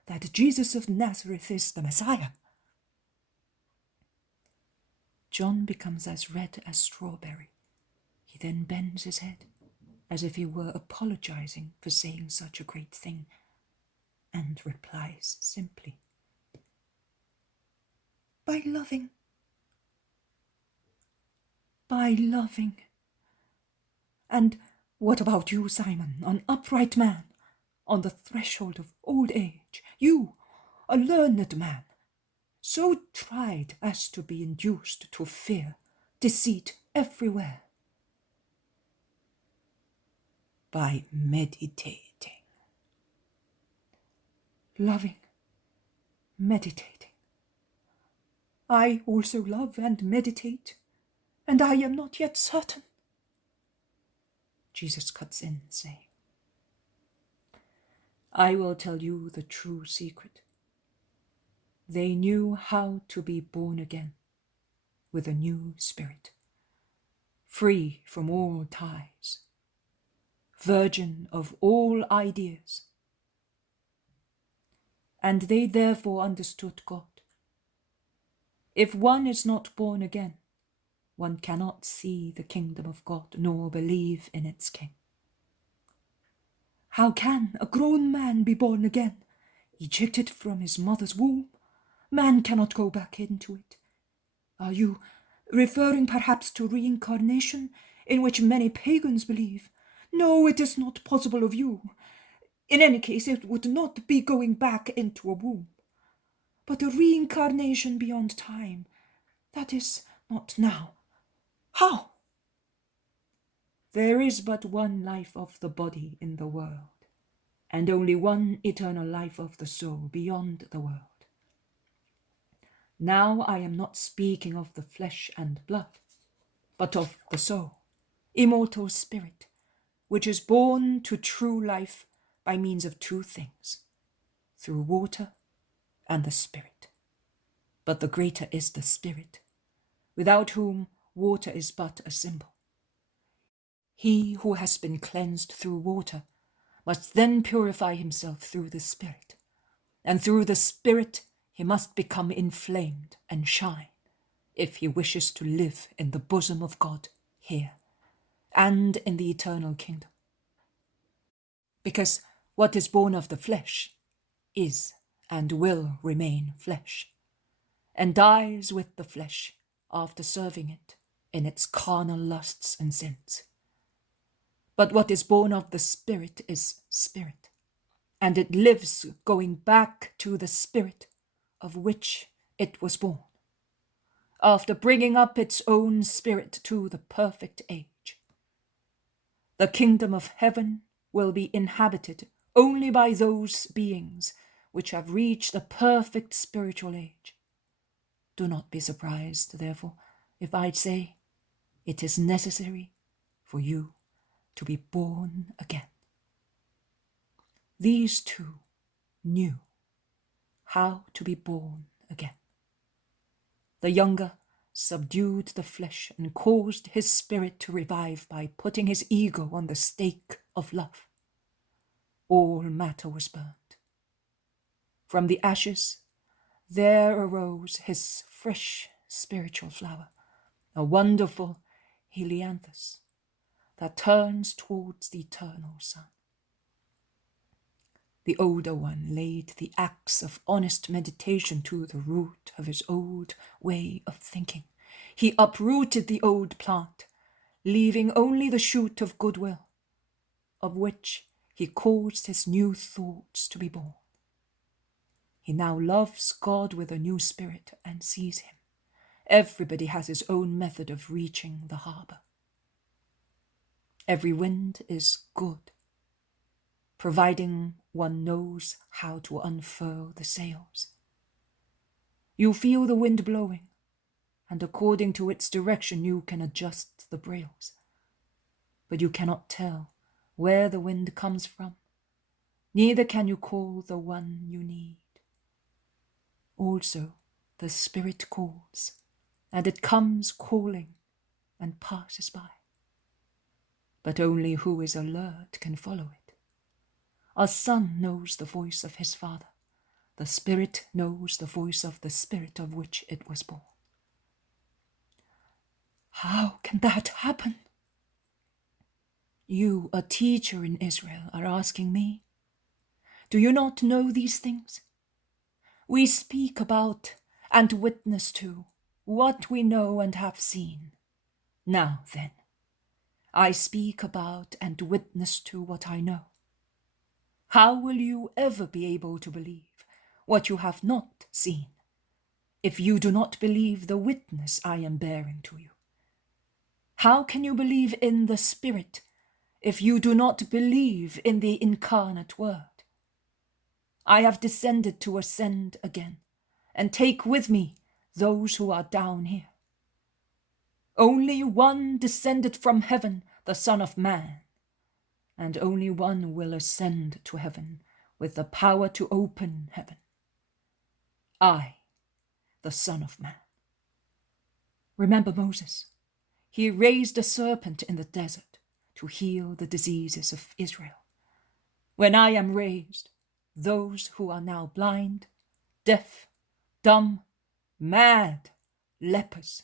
that Jesus of Nazareth is the Messiah. John becomes as red as strawberry. He then bends his head, as if he were apologizing for saying such a great thing, and replies simply, By loving. By loving. And what about you, Simon, an upright man, on the threshold of old age? You, a learned man, so tried as to be induced to fear deceit everywhere. By meditating. Loving, meditating. I also love and meditate, and I am not yet certain. Jesus cuts in, saying, I will tell you the true secret. They knew how to be born again with a new spirit, free from all ties, virgin of all ideas. And they therefore understood God. If one is not born again, one cannot see the kingdom of God nor believe in its king. How can a grown man be born again, ejected from his mother's womb? Man cannot go back into it. Are you referring perhaps to reincarnation, in which many pagans believe? No, it is not possible of you. In any case, it would not be going back into a womb, but a reincarnation beyond time. That is not now. How? There is but one life of the body in the world, and only one eternal life of the soul beyond the world. Now I am not speaking of the flesh and blood, but of the soul, immortal spirit, which is born to true life by means of two things, through water and the Spirit. But the greater is the Spirit, without whom water is but a symbol. He who has been cleansed through water must then purify himself through the Spirit, and through the Spirit he must become inflamed and shine, if he wishes to live in the bosom of God here, and in the eternal kingdom. Because what is born of the flesh is and will remain flesh, and dies with the flesh after serving it in its carnal lusts and sins. But what is born of the Spirit is spirit, and it lives going back to the Spirit of which it was born, after bringing up its own spirit to the perfect age. The kingdom of heaven will be inhabited only by those beings which have reached the perfect spiritual age. Do not be surprised, therefore, if I say it is necessary for you to be born again. These two knew how to be born again. The younger subdued the flesh and caused his spirit to revive by putting his ego on the stake of love. All matter was burnt. From the ashes there arose his fresh spiritual flower, a wonderful helianthus that turns towards the eternal sun. The older one laid the axe of honest meditation to the root of his old way of thinking. He uprooted the old plant, leaving only the shoot of goodwill, of which he caused his new thoughts to be born. He now loves God with a new spirit and sees him. Everybody has his own method of reaching the harbor. Every wind is good, providing one knows how to unfurl the sails. You feel the wind blowing, and according to its direction you can adjust the brails. But you cannot tell where the wind comes from, neither can you call the one you need. Also, the Spirit calls, and it comes calling and passes by. But only who is alert can follow it. A son knows the voice of his father. The Spirit knows the voice of the Spirit of which it was born. How can that happen? You, a teacher in Israel, are asking me. Do you not know these things? We speak about and witness to what we know and have seen. Now then, I speak about and witness to what I know. How will you ever be able to believe what you have not seen, if you do not believe the witness I am bearing to you? How can you believe in the Spirit if you do not believe in the incarnate Word? I have descended to ascend again, and take with me those who are down here. Only one descended from heaven, the Son of Man, and only one will ascend to heaven with the power to open heaven. I, the Son of Man. Remember Moses. He raised a serpent in the desert to heal the diseases of Israel. When I am raised, those who are now blind, deaf, dumb, mad, lepers,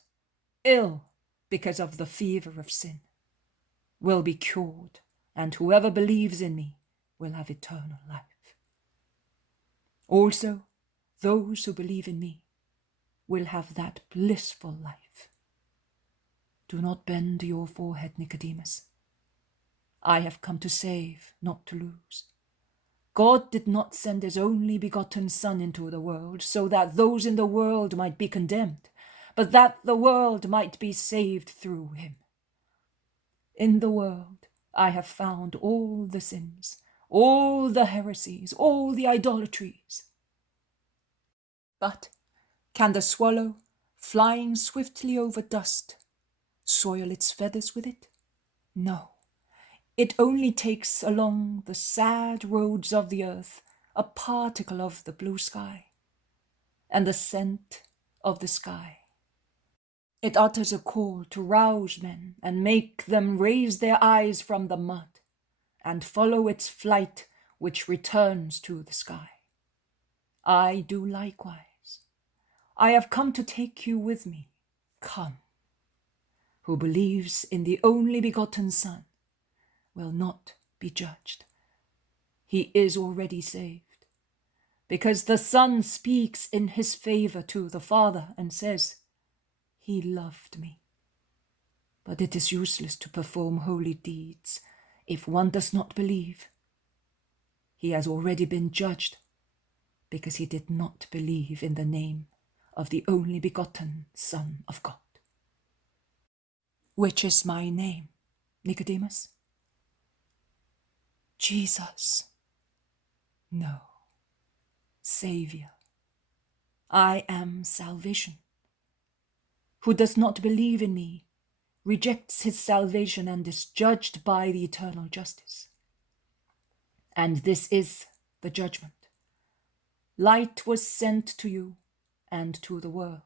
ill because of the fever of sin, will be cured, and whoever believes in me will have eternal life. Also, those who believe in me will have that blissful life. Do not bend your forehead, Nicodemus. I have come to save, not to lose. God did not send his only begotten Son into the world so that those in the world might be condemned, but that the world might be saved through him. In the world I have found all the sins, all the heresies, all the idolatries. But can the swallow, flying swiftly over dust, soil its feathers with it? No. It only takes along the sad roads of the earth a particle of the blue sky and the scent of the sky. It utters a call to rouse men and make them raise their eyes from the mud and follow its flight which returns to the sky. I do likewise. I have come to take you with me. Come. Who believes in the only begotten Son will not be judged. He is already saved, because the Son speaks in his favor to the Father and says, He loved me. But it is useless to perform holy deeds if one does not believe. He has already been judged because he did not believe in the name of the only begotten Son of God. Which is my name, Nicodemus? Jesus. No. Savior. I am salvation. Who does not believe in me rejects his salvation and is judged by the eternal justice. And this is the judgment. Light was sent to you and to the world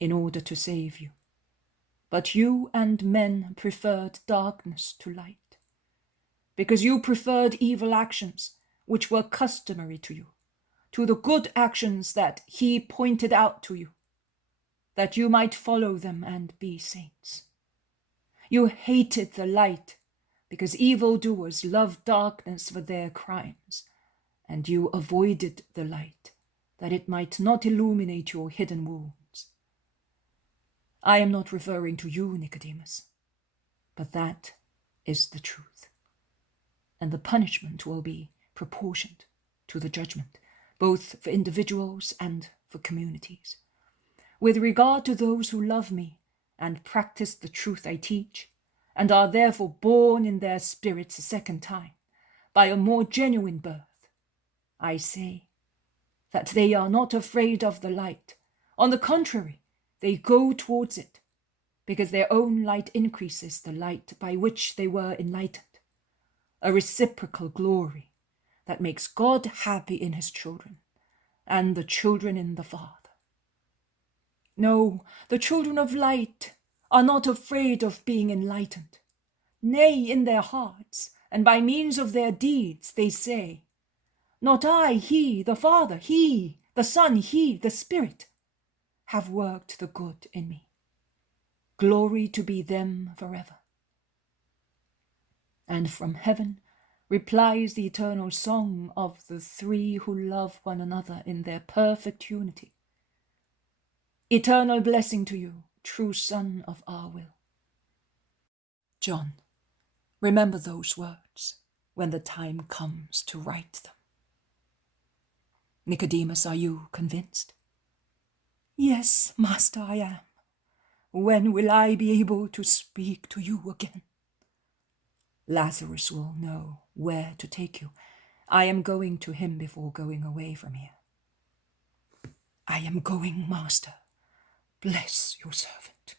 in order to save you. But you and men preferred darkness to light, because you preferred evil actions which were customary to you, to the good actions that he pointed out to you. that you might follow them and be saints. You hated the light because evildoers love darkness for their crimes, and you avoided the light that it might not illuminate your hidden wounds. I am not referring to you, Nicodemus, but that is the truth. And the punishment will be proportioned to the judgment, both for individuals and for communities. With regard to those who love me and practice the truth I teach, and are therefore born in their spirits a second time, by a more genuine birth, I say that they are not afraid of the light. On the contrary, they go towards it, because their own light increases the light by which they were enlightened, a reciprocal glory that makes God happy in his children, and the children in the Father. No, the children of light are not afraid of being enlightened. Nay, in their hearts, and by means of their deeds, they say, not I, he, the Father, he, the Son, he, the Spirit, have worked the good in me. Glory to be them forever. And from heaven replies the eternal song of the three who love one another in their perfect unity. Eternal blessing to you, true Son of our will. John, remember those words when the time comes to write them. Nicodemus, are you convinced? Yes, Master, I am. When will I be able to speak to you again? Lazarus will know where to take you. I am going to him before going away from here. I am going, Master. Bless your servant.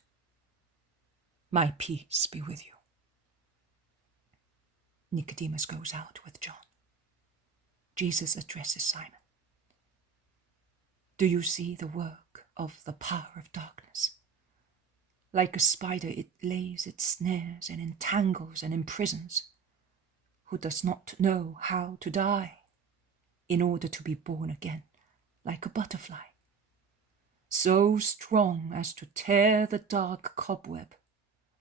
My peace be with you. Nicodemus goes out with John. Jesus addresses Simon. Do you see the work of the power of darkness? Like a spider, it lays its snares and entangles and imprisons, who does not know how to die, in order to be born again, like a butterfly, so strong as to tear the dark cobweb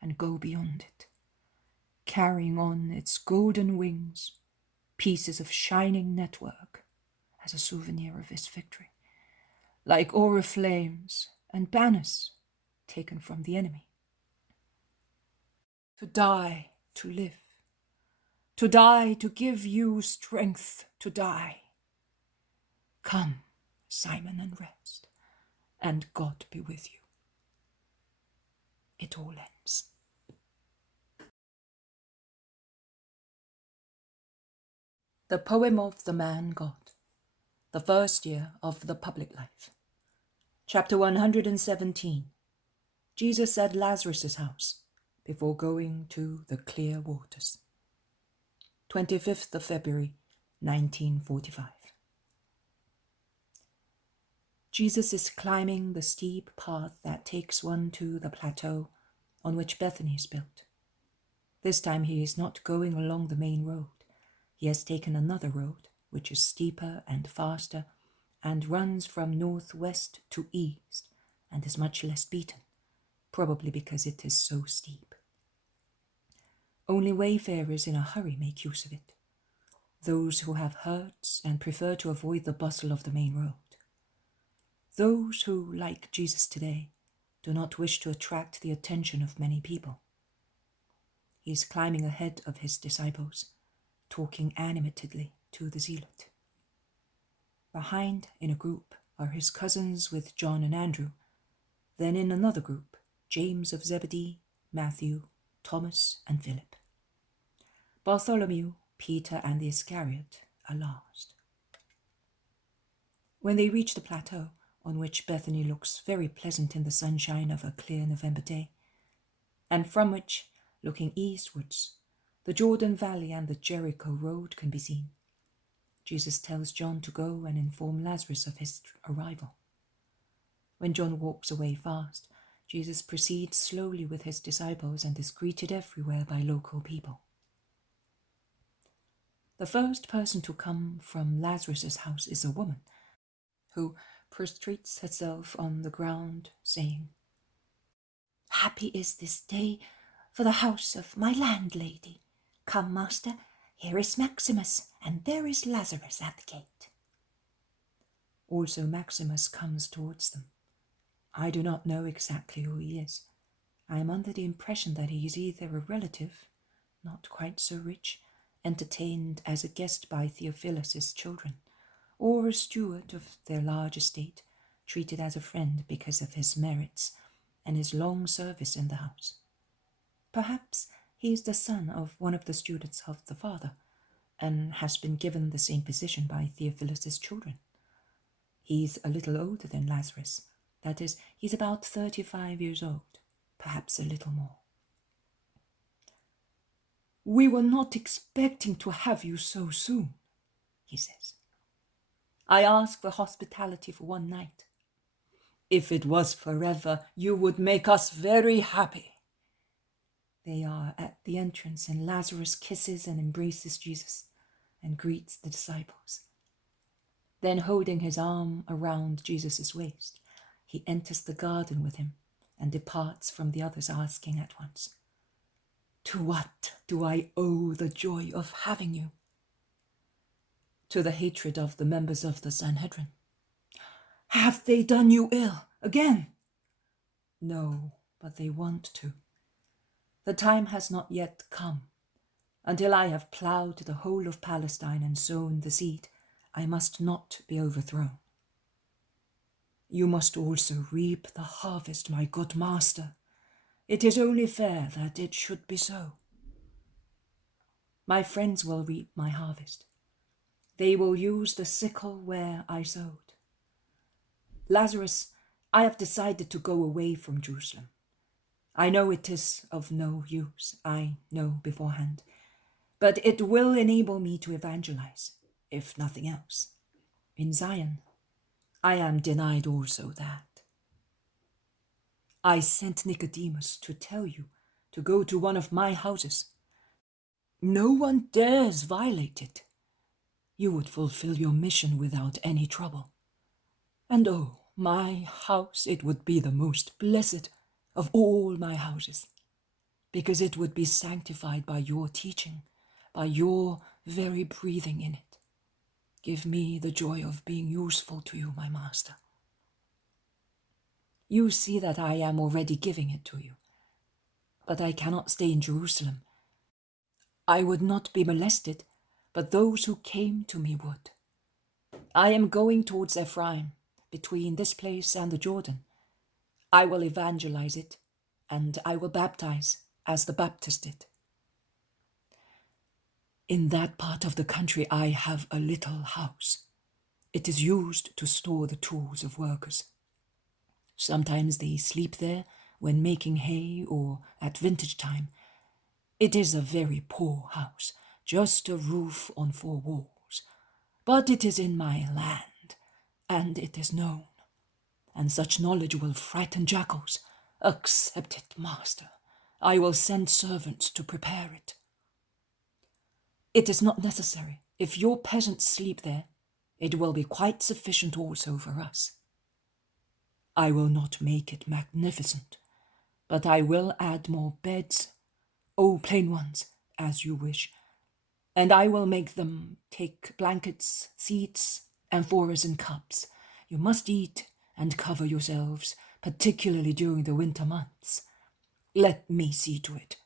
and go beyond it, carrying on its golden wings pieces of shining network as a souvenir of its victory, like oriflammes and banners taken from the enemy. To die, to live. To die, to give you strength to die. Come, Simon, and rest, and God be with you. It all ends. The poem of the man God, the first year of the public life. Chapter 117. Jesus at Lazarus' house, before going to the clear waters. 25th of February, 1945. Jesus is climbing the steep path that takes one to the plateau on which Bethany is built. This time he is not going along the main road. He has taken another road, which is steeper and faster, and runs from northwest to east, and is much less beaten, probably because it is so steep. Only wayfarers in a hurry make use of it, those who have herds and prefer to avoid the bustle of the main road. Those who, like Jesus today, do not wish to attract the attention of many people. He is climbing ahead of his disciples, talking animatedly to the zealot. Behind, in a group, are his cousins with John and Andrew. Then in another group, James of Zebedee, Matthew, Thomas, and Philip. Bartholomew, Peter, and the Iscariot are last. When they reach the plateau, on which Bethany looks very pleasant in the sunshine of a clear November day, and from which, looking eastwards, the Jordan Valley and the Jericho road can be seen, Jesus tells John to go and inform Lazarus of his arrival. When John walks away fast, Jesus proceeds slowly with his disciples and is greeted everywhere by local people. The first person to come from Lazarus' house is a woman, who, prostrates herself on the ground, saying, Happy is this day for the house of my landlady. Come, master, here is Maximus, and there is Lazarus at the gate. Also Maximus comes towards them. I do not know exactly who he is. I am under the impression that he is either a relative, not quite so rich, entertained as a guest by Theophilus's children, or a steward of their large estate, treated as a friend because of his merits and his long service in the house. Perhaps he is the son of one of the students of the father, and has been given the same position by Theophilus's children. He's a little older than Lazarus. That is, he's about 35 years old, perhaps a little more. We were not expecting to have you so soon, he says. I ask for hospitality for one night. If it was forever, you would make us very happy. They are at the entrance, and Lazarus kisses and embraces Jesus and greets the disciples. Then, holding his arm around Jesus' waist, he enters the garden with him and departs from the others, asking at once, To what do I owe the joy of having you? To the hatred of the members of the Sanhedrin. Have they done you ill again? No, but they want to. The time has not yet come. Until I have ploughed the whole of Palestine and sown the seed, I must not be overthrown. You must also reap the harvest, my good master. It is only fair that it should be so. My friends will reap my harvest. They will use the sickle where I sowed. Lazarus, I have decided to go away from Jerusalem. I know it is of no use, I know beforehand, but it will enable me to evangelize, if nothing else. In Zion, I am denied also that. I sent Nicodemus to tell you to go to one of my houses. No one dares violate it. You would fulfill your mission without any trouble. And oh, my house, it would be the most blessed of all my houses, because it would be sanctified by your teaching, by your very breathing in it. Give me the joy of being useful to you, my master. You see that I am already giving it to you, but I cannot stay in Jerusalem. I would not be molested, but those who came to me would. I am going towards Ephraim, between this place and the Jordan. I will evangelize it, and I will baptize, as the Baptist did. In that part of the country I have a little house. It is used to store the tools of workers. Sometimes they sleep there when making hay or at vintage time. It is a very poor house, just a roof on 4 walls. But it is in my land, and it is known. And such knowledge will frighten jackals. Accept it, master. I will send servants to prepare it. It is not necessary. If your peasants sleep there, it will be quite sufficient also for us. I will not make it magnificent, but I will add more beds, plain ones, as you wish, and I will make them take blankets, seats, amphoras, and cups. You must eat and cover yourselves, particularly during the winter months. Let me see to it.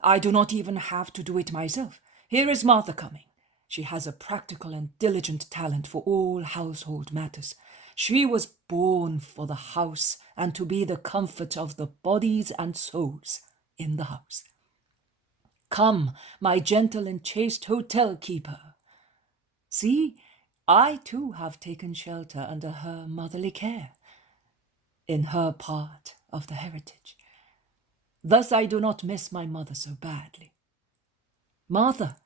I do not even have to do it myself. Here is Martha coming. She has a practical and diligent talent for all household matters. She was born for the house and to be the comfort of the bodies and souls in the house. Come, my gentle and chaste hotel keeper. See, I too have taken shelter under her motherly care, in her part of the heritage. Thus I do not miss my mother so badly. Martha,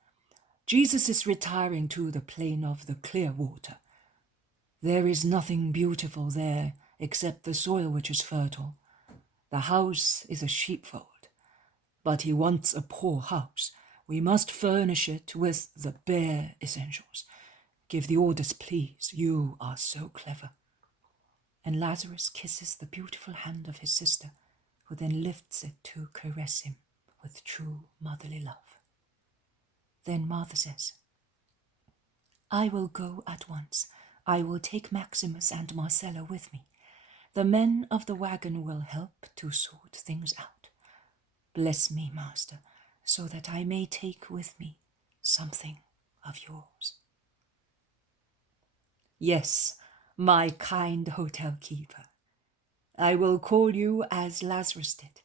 Jesus is retiring to the plain of the clear water. There is nothing beautiful there except the soil which is fertile. The house is a sheepfold, but he wants a poor house. We must furnish it with the bare essentials. Give the orders, please. You are so clever. and Lazarus kisses the beautiful hand of his sister, who then lifts it to caress him with true motherly love. Then Martha says, "I will go at once. I will take Maximus and Marcella with me. The men of the wagon will help to sort things out. Bless me, Master, so that I may take with me something of yours." "Yes, my kind hotel keeper. I will call you as Lazarus did.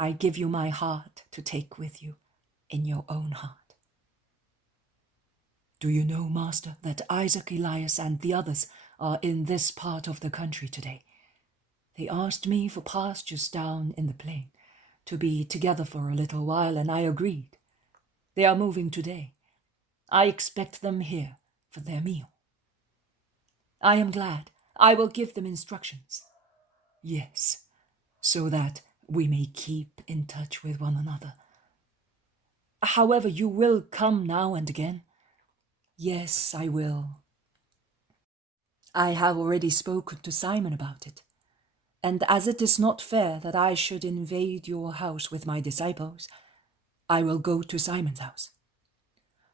I give you my heart to take with you in your own heart." "Do you know, Master, that Isaac, Elias, and the others are in this part of the country today? They asked me for pastures down in the plain, to be together for a little while, and I agreed. They are moving today. I expect them here for their meal." "I am glad. I will give them instructions." "Yes, so that we may keep in touch with one another." "However, you will come now and again?" "Yes, I will. I have already spoken to Simon about it, and as it is not fair that I should invade your house with my disciples, I will go to Simon's house."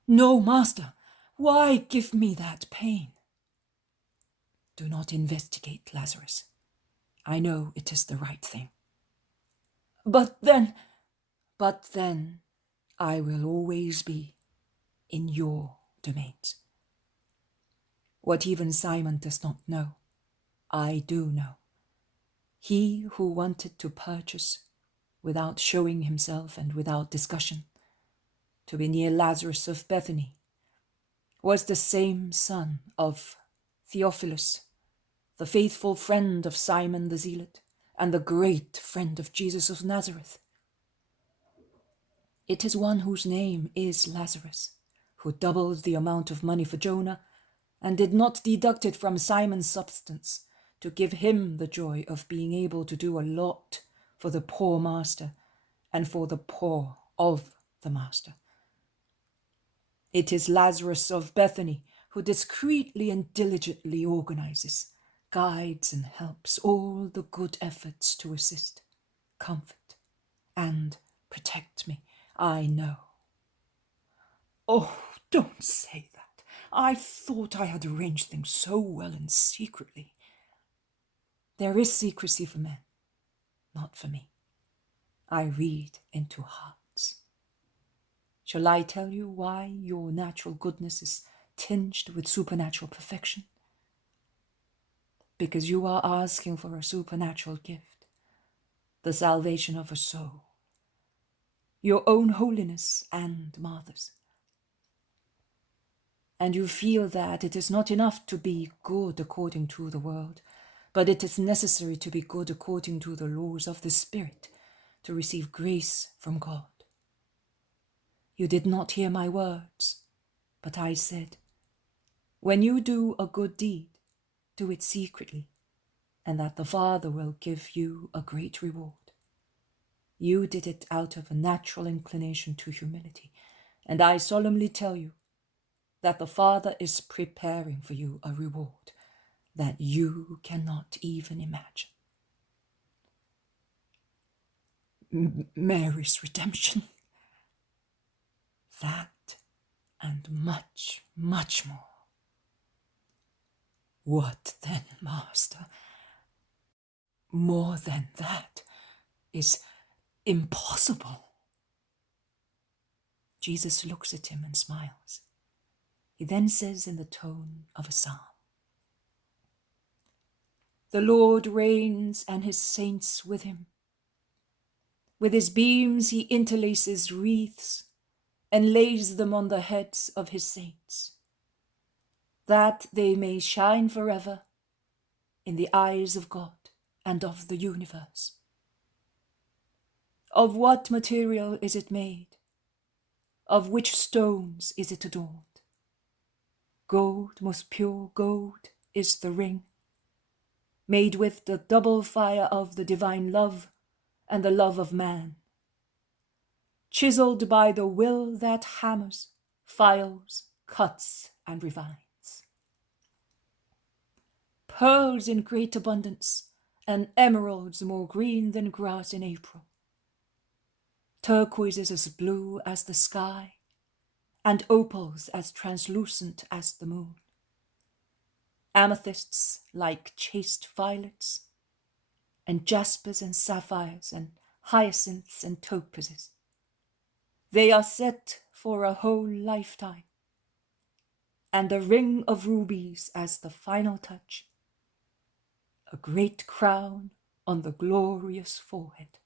"No, Master, why give me that pain?" "Do not investigate, Lazarus. I know it is the right thing." But then I will always be in your domains. What even Simon does not know, I do know. He who wanted to purchase, without showing himself and without discussion, to be near Lazarus of Bethany, was the same son of Theophilus, the faithful friend of Simon the Zealot, and the great friend of Jesus of Nazareth. It is one whose name is Lazarus, who doubled the amount of money for Jonah, and did not deduct it from Simon's substance to give him the joy of being able to do a lot for the poor master and for the poor of the master. It is Lazarus of Bethany who discreetly and diligently organizes, guides, and helps all the good efforts to assist, comfort, and protect me. I know. Oh, don't say that. I thought I had arranged things so well and secretly. There is secrecy for men, not for me. I read into hearts. Shall I tell you why your natural goodness is tinged with supernatural perfection? Because you are asking for a supernatural gift, the salvation of a soul, your own holiness and Martha's. And you feel that it is not enough to be good according to the world, but it is necessary to be good according to the laws of the Spirit, to receive grace from God. You did not hear my words, but I said, when you do a good deed, do it secretly, and that the Father will give you a great reward. You did it out of a natural inclination to humility, and I solemnly tell you that the Father is preparing for you a reward that you cannot even imagine. Mary's redemption, that and much, much more. What then, Master? More than that is impossible. Jesus looks at him and smiles. He then says in the tone of a psalm, "The Lord reigns and his saints with him. With his beams he interlaces wreaths and lays them on the heads of his saints, that they may shine forever in the eyes of God and of the universe. Of what material is it made? Of which stones is it adorned? Gold, most pure gold, is the ring, made with the double fire of the divine love and the love of man, chiseled by the will that hammers, files, cuts, and refines. pearls in great abundance, and emeralds more green than grass in April. Turquoises as blue as the sky, and opals as translucent as the moon. Amethysts like chaste violets, and jaspers and sapphires, and hyacinths and topazes. They are set for a whole lifetime, and a ring of rubies as the final touch, a great crown on the glorious forehead.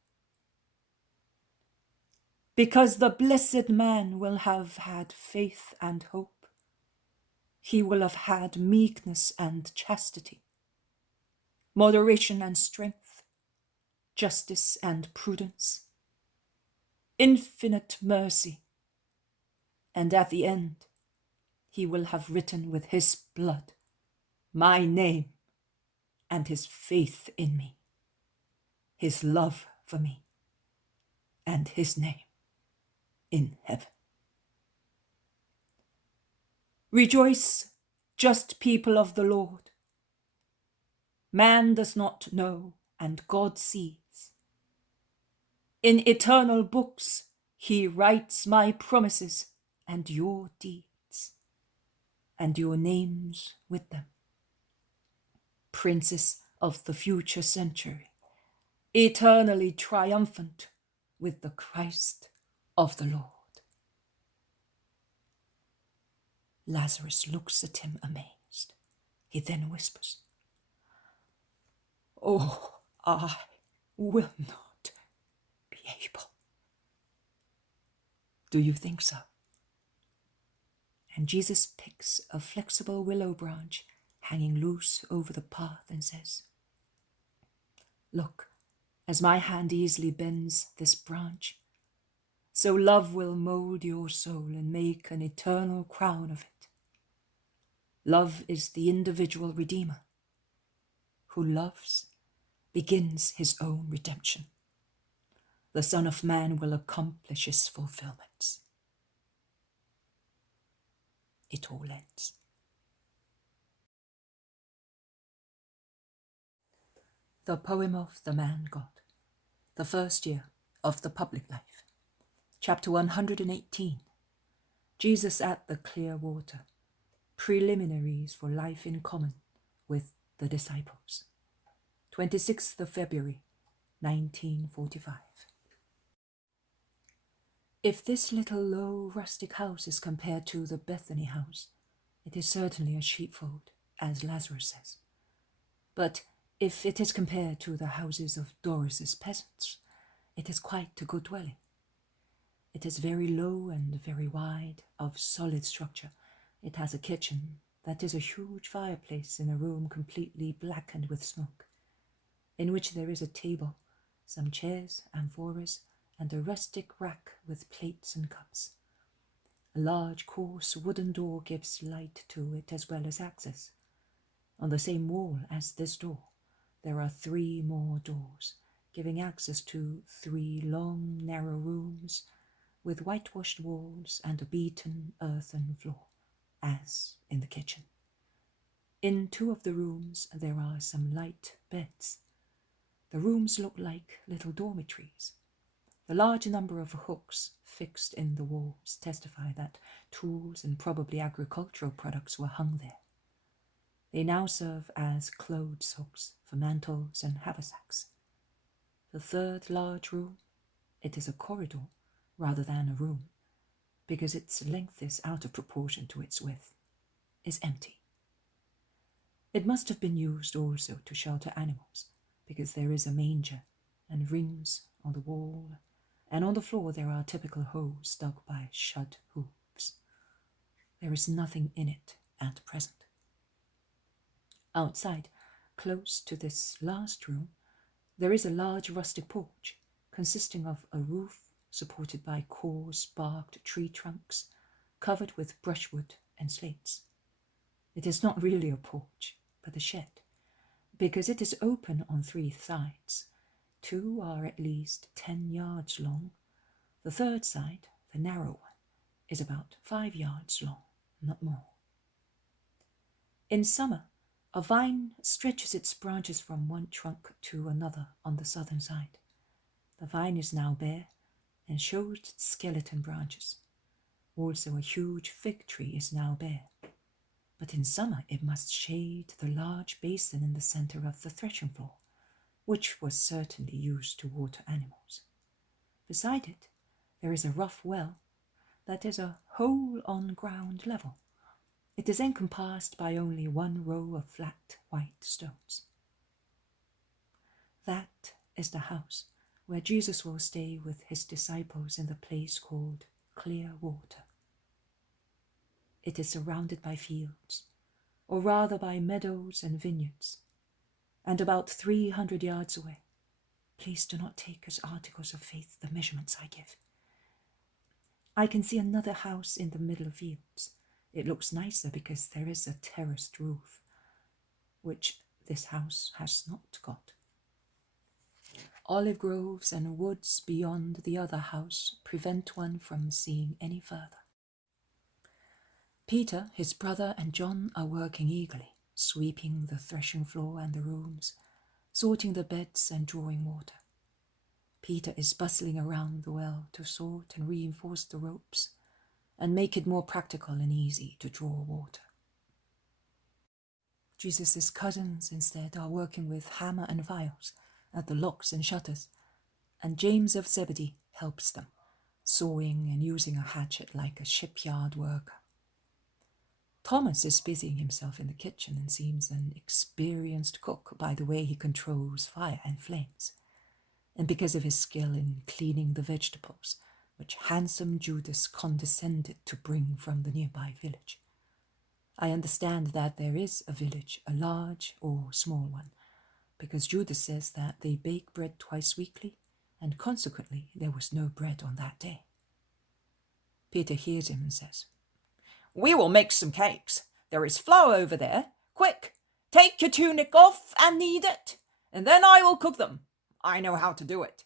Because the blessed man will have had faith and hope, he will have had meekness and chastity, moderation and strength, justice and prudence, infinite mercy, and at the end he will have written with his blood my name and his faith in me, his love for me, and his name in heaven. Rejoice, just people of the Lord. Man does not know, and God sees. In eternal books he writes my promises and your deeds, and your names with them. Princes of the future century, eternally triumphant with the Christ of the Lord. Lazarus looks at him amazed. He then whispers, "Oh, I will not be able." "Do you think so?" And Jesus picks a flexible willow branch hanging loose over the path and says, "Look, as my hand easily bends this branch, so love will mold your soul and make an eternal crown of it. Love is the individual redeemer. Who loves begins his own redemption. The Son of Man will accomplish his fulfillments." It all ends. The poem of the man God, the first year of the public life. Chapter 118. Jesus at the clear water. Preliminaries for life in common with the disciples. 26th of February, 1945. If this little low rustic house is compared to the Bethany house, it is certainly a sheepfold, as Lazarus says. But if it is compared to the houses of Doris's peasants, it is quite a good dwelling. It is very low and very wide, of solid structure. It has a kitchen that is a huge fireplace in a room completely blackened with smoke, in which there is a table, some chairs, amphoras, and a rustic rack with plates and cups. A large, coarse wooden door gives light to it as well as access. On the same wall as this door, there are 3 more doors, giving access to 3 long, narrow rooms with whitewashed walls and a beaten earthen floor, as in the kitchen. In 2 of the rooms there are some light beds. The rooms look like little dormitories. The large number of hooks fixed in the walls testify that tools and probably agricultural products were hung there. They now serve as clothes hooks for mantles and haversacks. The 3rd large room, it is a corridor rather than a room, because its length is out of proportion to its width, is empty. It must have been used also to shelter animals, because there is a manger and rings on the wall, and on the floor there are typical holes dug by shod hooves. There is nothing in it at present. Outside, close to this last room, there is a large rustic porch, consisting of a roof supported by coarse barked tree trunks, covered with brushwood and slates. It is not really a porch, but a shed, because it is open on 3 sides. 2 are at least 10 yards long. The 3rd side, the narrow one, is about 5 yards long, not more. In summer, A vine stretches its branches from one trunk to another on the southern side. The vine is now bare and shows its skeleton branches. Also, a huge fig tree is now bare. But in summer it must shade the large basin in the center of the threshing floor, which was certainly used to water animals. Beside it, there is a rough well that is a hole on ground level. It is encompassed by only one row of flat white stones. That is the house where Jesus will stay with his disciples in the place called Clear Water. It is surrounded by fields, or rather by meadows and vineyards, and about 300 yards away. Please do not take as articles of faith the measurements I give. I can see another house in the middle of fields. It looks nicer because there is a terraced roof, which this house has not got. Olive groves and woods beyond the other house prevent one from seeing any further. Peter, his brother, and John are working eagerly, sweeping the threshing floor and the rooms, sorting the beds and drawing water. Peter is bustling around the well to sort and reinforce the ropes and make it more practical and easy to draw water. Jesus' cousins instead are working with hammer and files at the locks and shutters, and James of Zebedee helps them, sawing and using a hatchet like a shipyard worker. Thomas is busying himself in the kitchen and seems an experienced cook by the way he controls fire and flames, and because of his skill in cleaning the vegetables, which handsome Judas condescended to bring from the nearby village. I understand that there is a village, a large or small one, because Judas says that they bake bread twice weekly, and consequently there was no bread on that day. Peter hears him and says, "We will make some cakes. There is flour over there. Quick, take your tunic off and knead it, and then I will cook them. I know how to do it."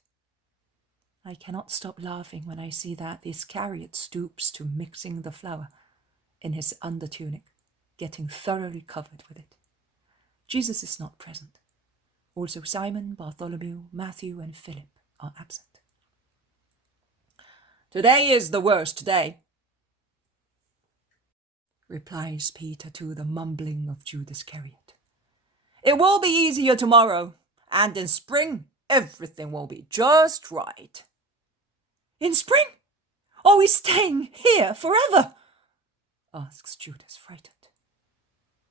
I cannot stop laughing when I see that the Iscariot stoops to mixing the flour in his undertunic, getting thoroughly covered with it. Jesus is not present. Also Simon, Bartholomew, Matthew, and Philip are absent. "Today is the worst day," replies Peter to the mumbling of Judas Iscariot. "It will be easier tomorrow, and in spring everything will be just right." "In spring? Are we staying here forever?" asks Judas, frightened.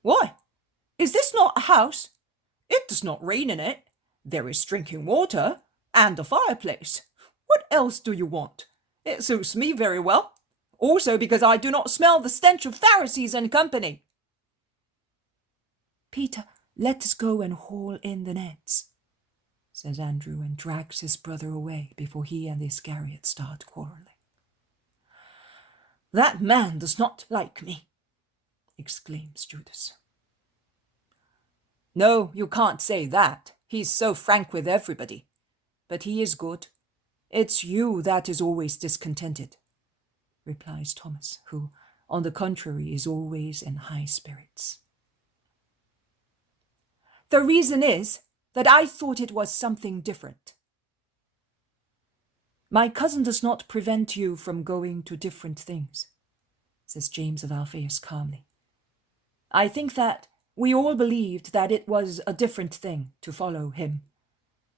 "Why? Is this not a house? It does not rain in it. There is drinking water and a fireplace. What else do you want? It suits me very well. Also because I do not smell the stench of Pharisees and company." "Peter, let us go and haul in the nets," says Andrew, and drags his brother away before he and the Iscariot start quarreling. "That man does not like me," exclaims Judas. "No, you can't say that. He's so frank with everybody. But he is good. It's you that is always discontented," replies Thomas, who, on the contrary, is always in high spirits. "The reason is that I thought it was something different." "My cousin does not prevent you from going to different things," says James of Alphaeus calmly. "I think that we all believed that it was a different thing to follow him,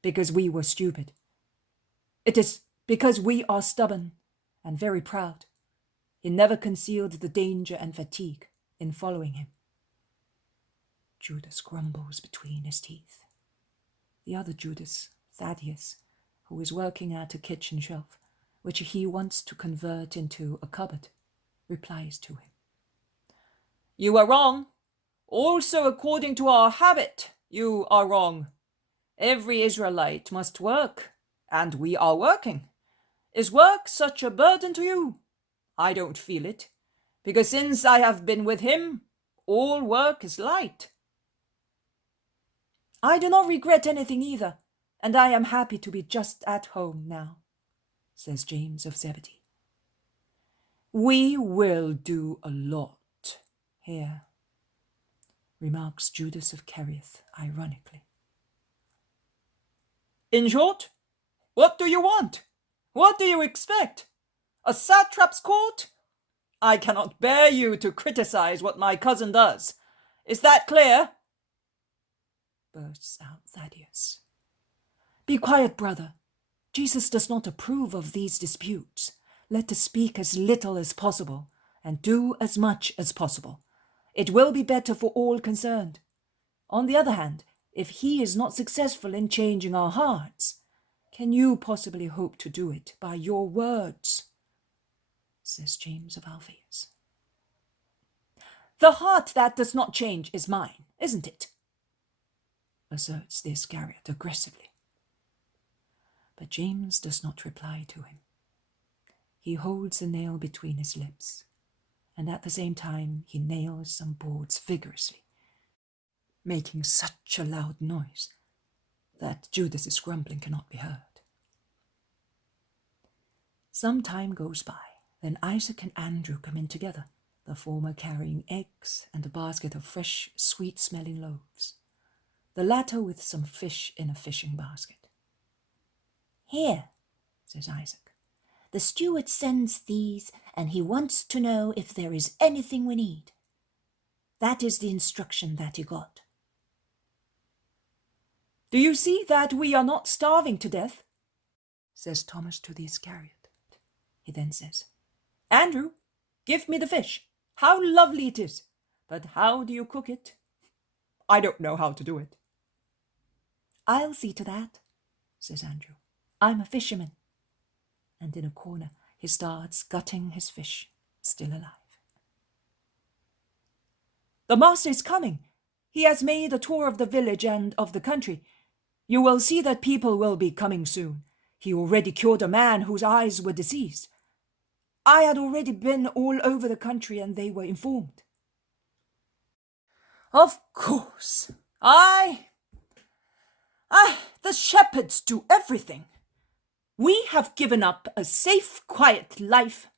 because we were stupid. It is because we are stubborn and very proud. He never concealed the danger and fatigue in following him." Judas grumbles between his teeth. The other Judas, Thaddeus, who is working at a kitchen shelf, which he wants to convert into a cupboard, replies to him. "You are wrong. Also, according to our habit, you are wrong. Every Israelite must work, and we are working. Is work such a burden to you? I don't feel it, because since I have been with him, all work is light." "I do not regret anything either, and I am happy to be just at home now," says James of Zebedee. "We will do a lot here," remarks Judas of Kerioth ironically. In short, what do you want? What do you expect? A satrap's court? I cannot bear you to criticize what my cousin does. Is that clear? Bursts out Thaddeus. Be quiet, brother. Jesus does not approve of these disputes. Let us speak as little as possible and do as much as possible. It will be better for all concerned. On the other hand, if he is not successful in changing our hearts, can you possibly hope to do it by your words? Says James of Alphaeus. The heart that does not change is mine, isn't it? Asserts the Iscariot aggressively. But James does not reply to him. He holds a nail between his lips, and at the same time he nails some boards vigorously, making such a loud noise that Judas's grumbling cannot be heard. Some time goes by, then Isaac and Andrew come in together, the former carrying eggs and a basket of fresh, sweet-smelling loaves, the latter with some fish in a fishing basket. Here, says Isaac, the steward sends these, and he wants to know if there is anything we need. That is the instruction that he got. Do you see that we are not starving to death? Says Thomas to the Iscariot. He then says, Andrew, give me the fish. How lovely it is. But how do you cook it? I don't know how to do it. I'll see to that, says Andrew. I'm a fisherman. And in a corner he starts gutting his fish, still alive. The master is coming. He has made a tour of the village and of the country. You will see that people will be coming soon. He already cured a man whose eyes were diseased. I had already been all over the country and they were informed. Of course. The shepherds do everything. We have given up a safe, quiet life.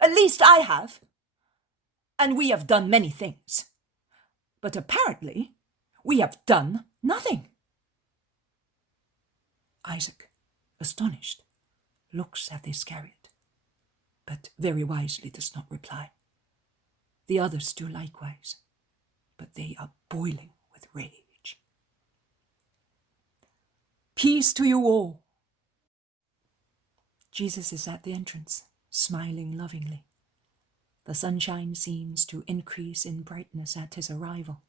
At least I have. And we have done many things. But apparently, we have done nothing. Isaac, astonished, looks at the Iscariot, but very wisely does not reply. The others do likewise, but they are boiling with rage. Peace to you all. Jesus is at the entrance, smiling lovingly. The sunshine seems to increase in brightness at his arrival.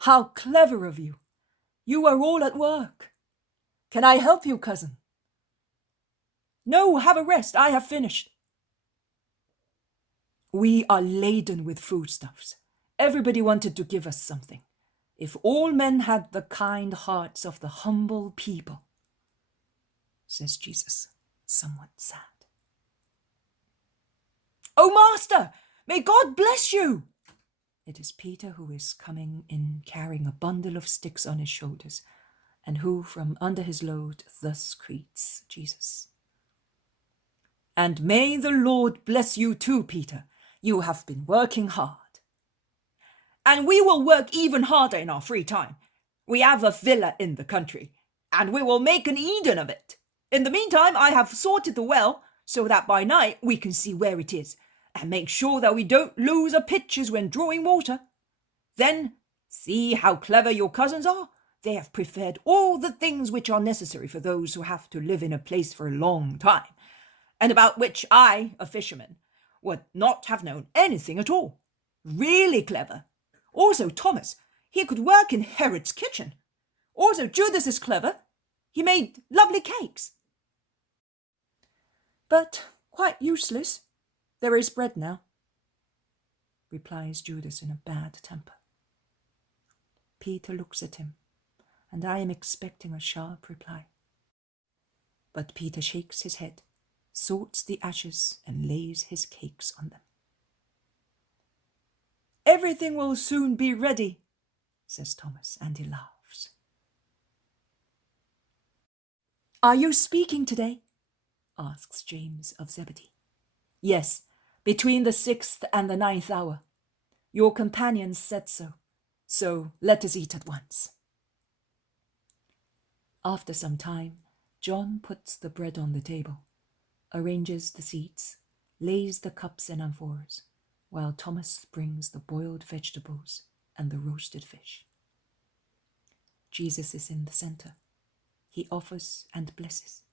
How clever of you! You are all at work. Can I help you, cousin? No, have a rest. I have finished. We are laden with foodstuffs. Everybody wanted to give us something. If all men had the kind hearts of the humble people, says Jesus, somewhat sad. Oh, Master, may God bless you! It is Peter who is coming in carrying a bundle of sticks on his shoulders, and who from under his load thus greets Jesus. And may the Lord bless you too, Peter. You have been working hard. And we will work even harder in our free time. We have a villa in the country, and we will make an Eden of it. In the meantime, I have sorted the well, so that by night we can see where it is, and make sure that we don't lose our pitchers when drawing water. Then, see how clever your cousins are. They have prepared all the things which are necessary for those who have to live in a place for a long time, and about which I, a fisherman, would not have known anything at all. Really clever. Also, Thomas, he could work in Herod's kitchen. Also, Judas is clever. He made lovely cakes. But quite useless. There is bread now, replies Judas in a bad temper. Peter looks at him, and I am expecting a sharp reply. But Peter shakes his head, sorts the ashes, and lays his cakes on them. Everything will soon be ready, says Thomas, and he laughs. Are you speaking today? Asks James of Zebedee. Yes, between the 6th and the 9th hour. Your companions said so let us eat at once." After some time, John puts the bread on the table, arranges the seats, lays the cups and amphoras, while Thomas brings the boiled vegetables and the roasted fish. Jesus is in the center. He offers and blesses,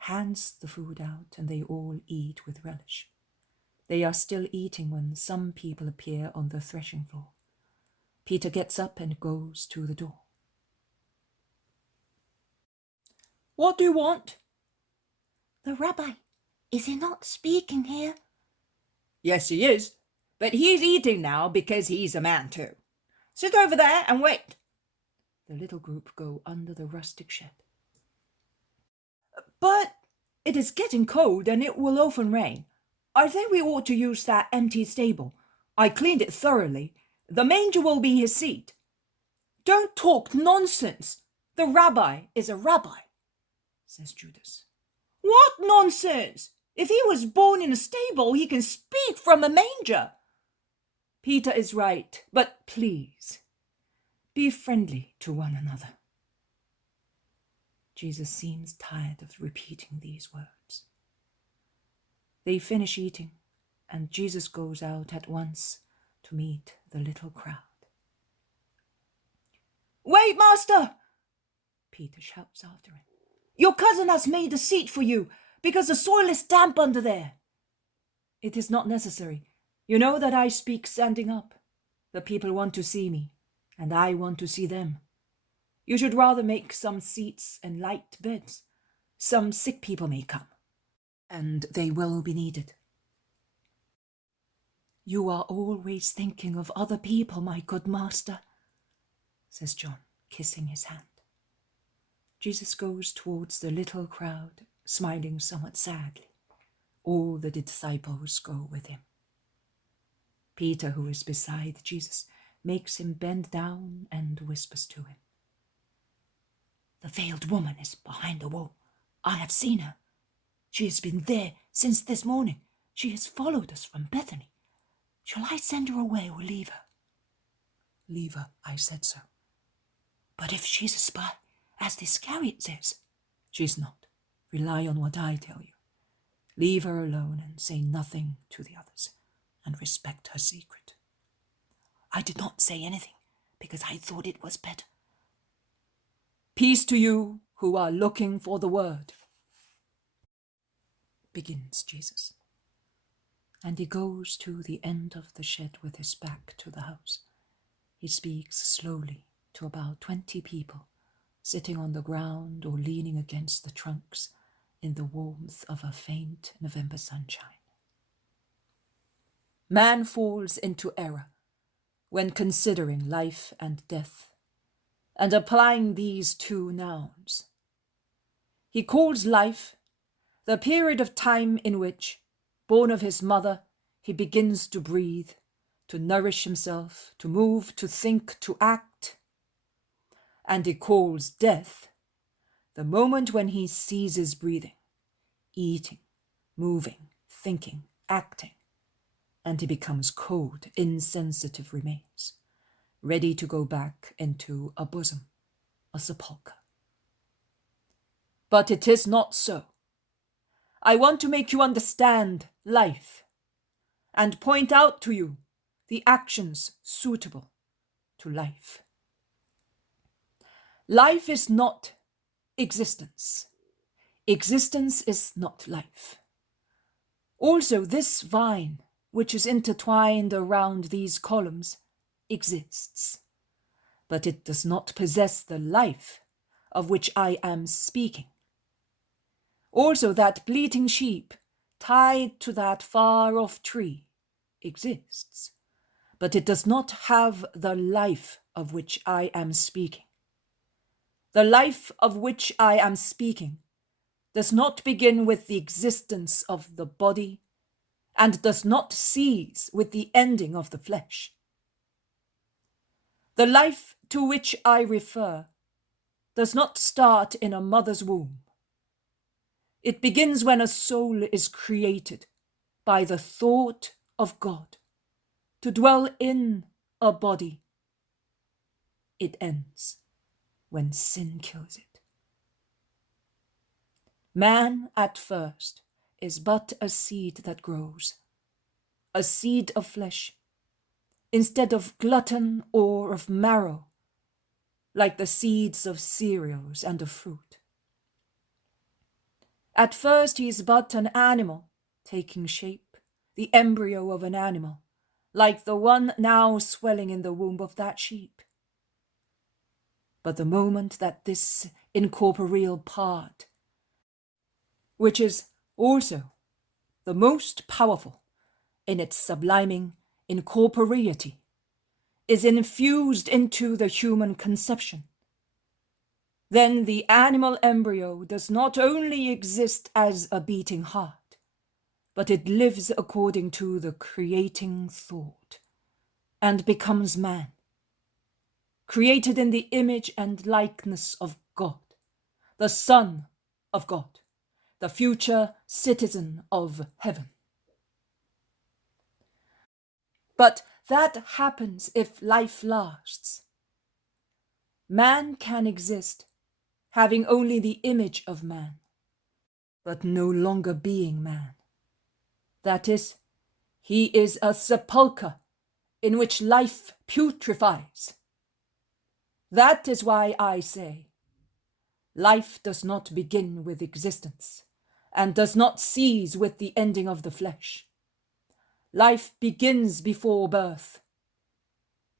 hands the food out, and they all eat with relish. They are still eating when some people appear on the threshing floor. Peter gets up and goes to the door. "What do you want?" "The rabbi, is he not speaking here?" "Yes, he is, but he's eating now because he's a man too. Sit over there and wait." The little group go under the rustic shed. "But it is getting cold and it will often rain. I think we ought to use that empty stable. I cleaned it thoroughly. The manger will be his seat." "Don't talk nonsense. The rabbi is a rabbi," says Judas. "What nonsense? If he was born in a stable, he can speak from a manger." "Peter is right, but please, be friendly to one another." Jesus seems tired of repeating these words. They finish eating, and Jesus goes out at once to meet the little crowd. "Wait, Master!" Peter shouts after him. "Your cousin has made a seat for you, because the soil is damp under there." "It is not necessary. You know that I speak standing up. The people want to see me, and I want to see them. You should rather make some seats and light beds. Some sick people may come, and they will be needed." "You are always thinking of other people, my good master," says John, kissing his hand. Jesus goes towards the little crowd, smiling somewhat sadly. All the disciples go with him. Peter, who is beside Jesus, makes him bend down and whispers to him. "The veiled woman is behind the wall. I have seen her. She has been there since this morning. She has followed us from Bethany. Shall I send her away or leave her?" "Leave her, I said so." "But if she's a spy, as the Iscariot says?" "She's not. Rely on what I tell you. Leave her alone and say nothing to the others, and respect her secret." "I did not say anything, because I thought it was better." "Peace to you who are looking for the word," begins Jesus. And he goes to the end of the shed with his back to the house. He speaks slowly to about 20 people, sitting on the ground or leaning against the trunks in the warmth of a faint November sunshine. Man falls into error when considering life and death and applying these two nouns. He calls life the period of time in which, born of his mother, he begins to breathe, to nourish himself, to move, to think, to act. And he calls death the moment when he ceases breathing, eating, moving, thinking, acting, and he becomes cold, insensitive remains, ready to go back into a bosom, a sepulchre. But it is not so. I want to make you understand life and point out to you the actions suitable to life. Life is not existence. Existence is not life. Also, this vine, which is intertwined around these columns, exists, but it does not possess the life of which I am speaking. Also, that bleating sheep tied to that far-off tree exists, but it does not have the life of which I am speaking. The life of which I am speaking does not begin with the existence of the body and does not cease with the ending of the flesh. The life to which I refer does not start in a mother's womb. It begins when a soul is created by the thought of God, to dwell in a body. It ends when sin kills it. Man at first is but a seed that grows, a seed of flesh, instead of gluten or of marrow, like the seeds of cereals and of fruit. At first he is but an animal, taking shape, the embryo of an animal, like the one now swelling in the womb of that sheep. But the moment that this incorporeal part, which is also the most powerful in its subliming incorporeity, is infused into the human conception, then the animal embryo does not only exist as a beating heart, but it lives according to the creating thought, and becomes man, created in the image and likeness of God, the Son of God, the future citizen of heaven. But that happens if life lasts. Man can exist, having only the image of man, but no longer being man. That is, he is a sepulchre in which life putrefies. That is why I say, life does not begin with existence, and does not cease with the ending of the flesh. Life begins before birth.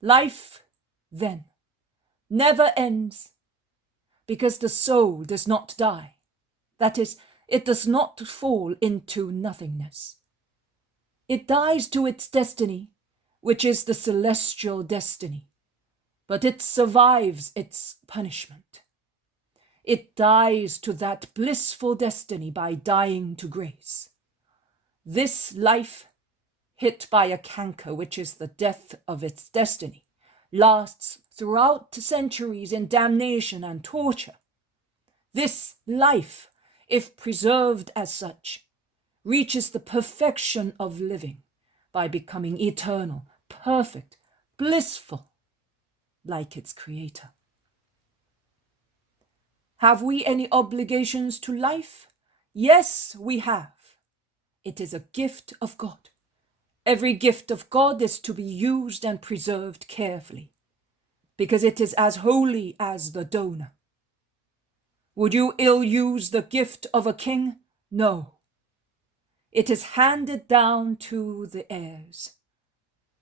Life, then, never ends, because the soul does not die. That is, it does not fall into nothingness. It dies to its destiny, which is the celestial destiny, but it survives its punishment. It dies to that blissful destiny by dying to grace. This life, hit by a canker, which is the death of its destiny, lasts throughout centuries in damnation and torture. This life, if preserved as such, reaches the perfection of living by becoming eternal, perfect, blissful, like its creator. Have we any obligations to life? Yes, we have. It is a gift of God. Every gift of God is to be used and preserved carefully, because it is as holy as the donor. Would you ill-use the gift of a king? No. It is handed down to the heirs,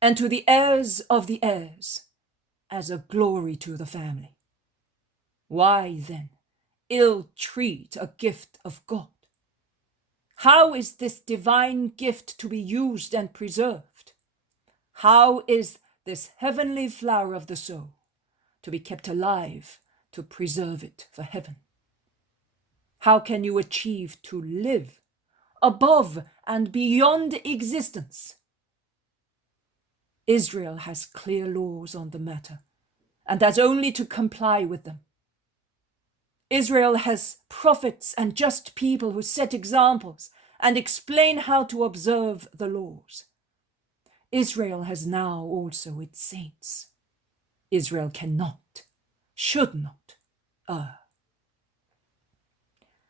and to the heirs of the heirs, as a glory to the family. Why, then, ill-treat a gift of God? How is this divine gift to be used and preserved? How is this heavenly flower of the soul to be kept alive to preserve it for heaven? How can you achieve to live above and beyond existence? Israel has clear laws on the matter, and has only to comply with them. Israel has prophets and just people who set examples and explain how to observe the laws. Israel has now also its saints. Israel cannot, should not, err.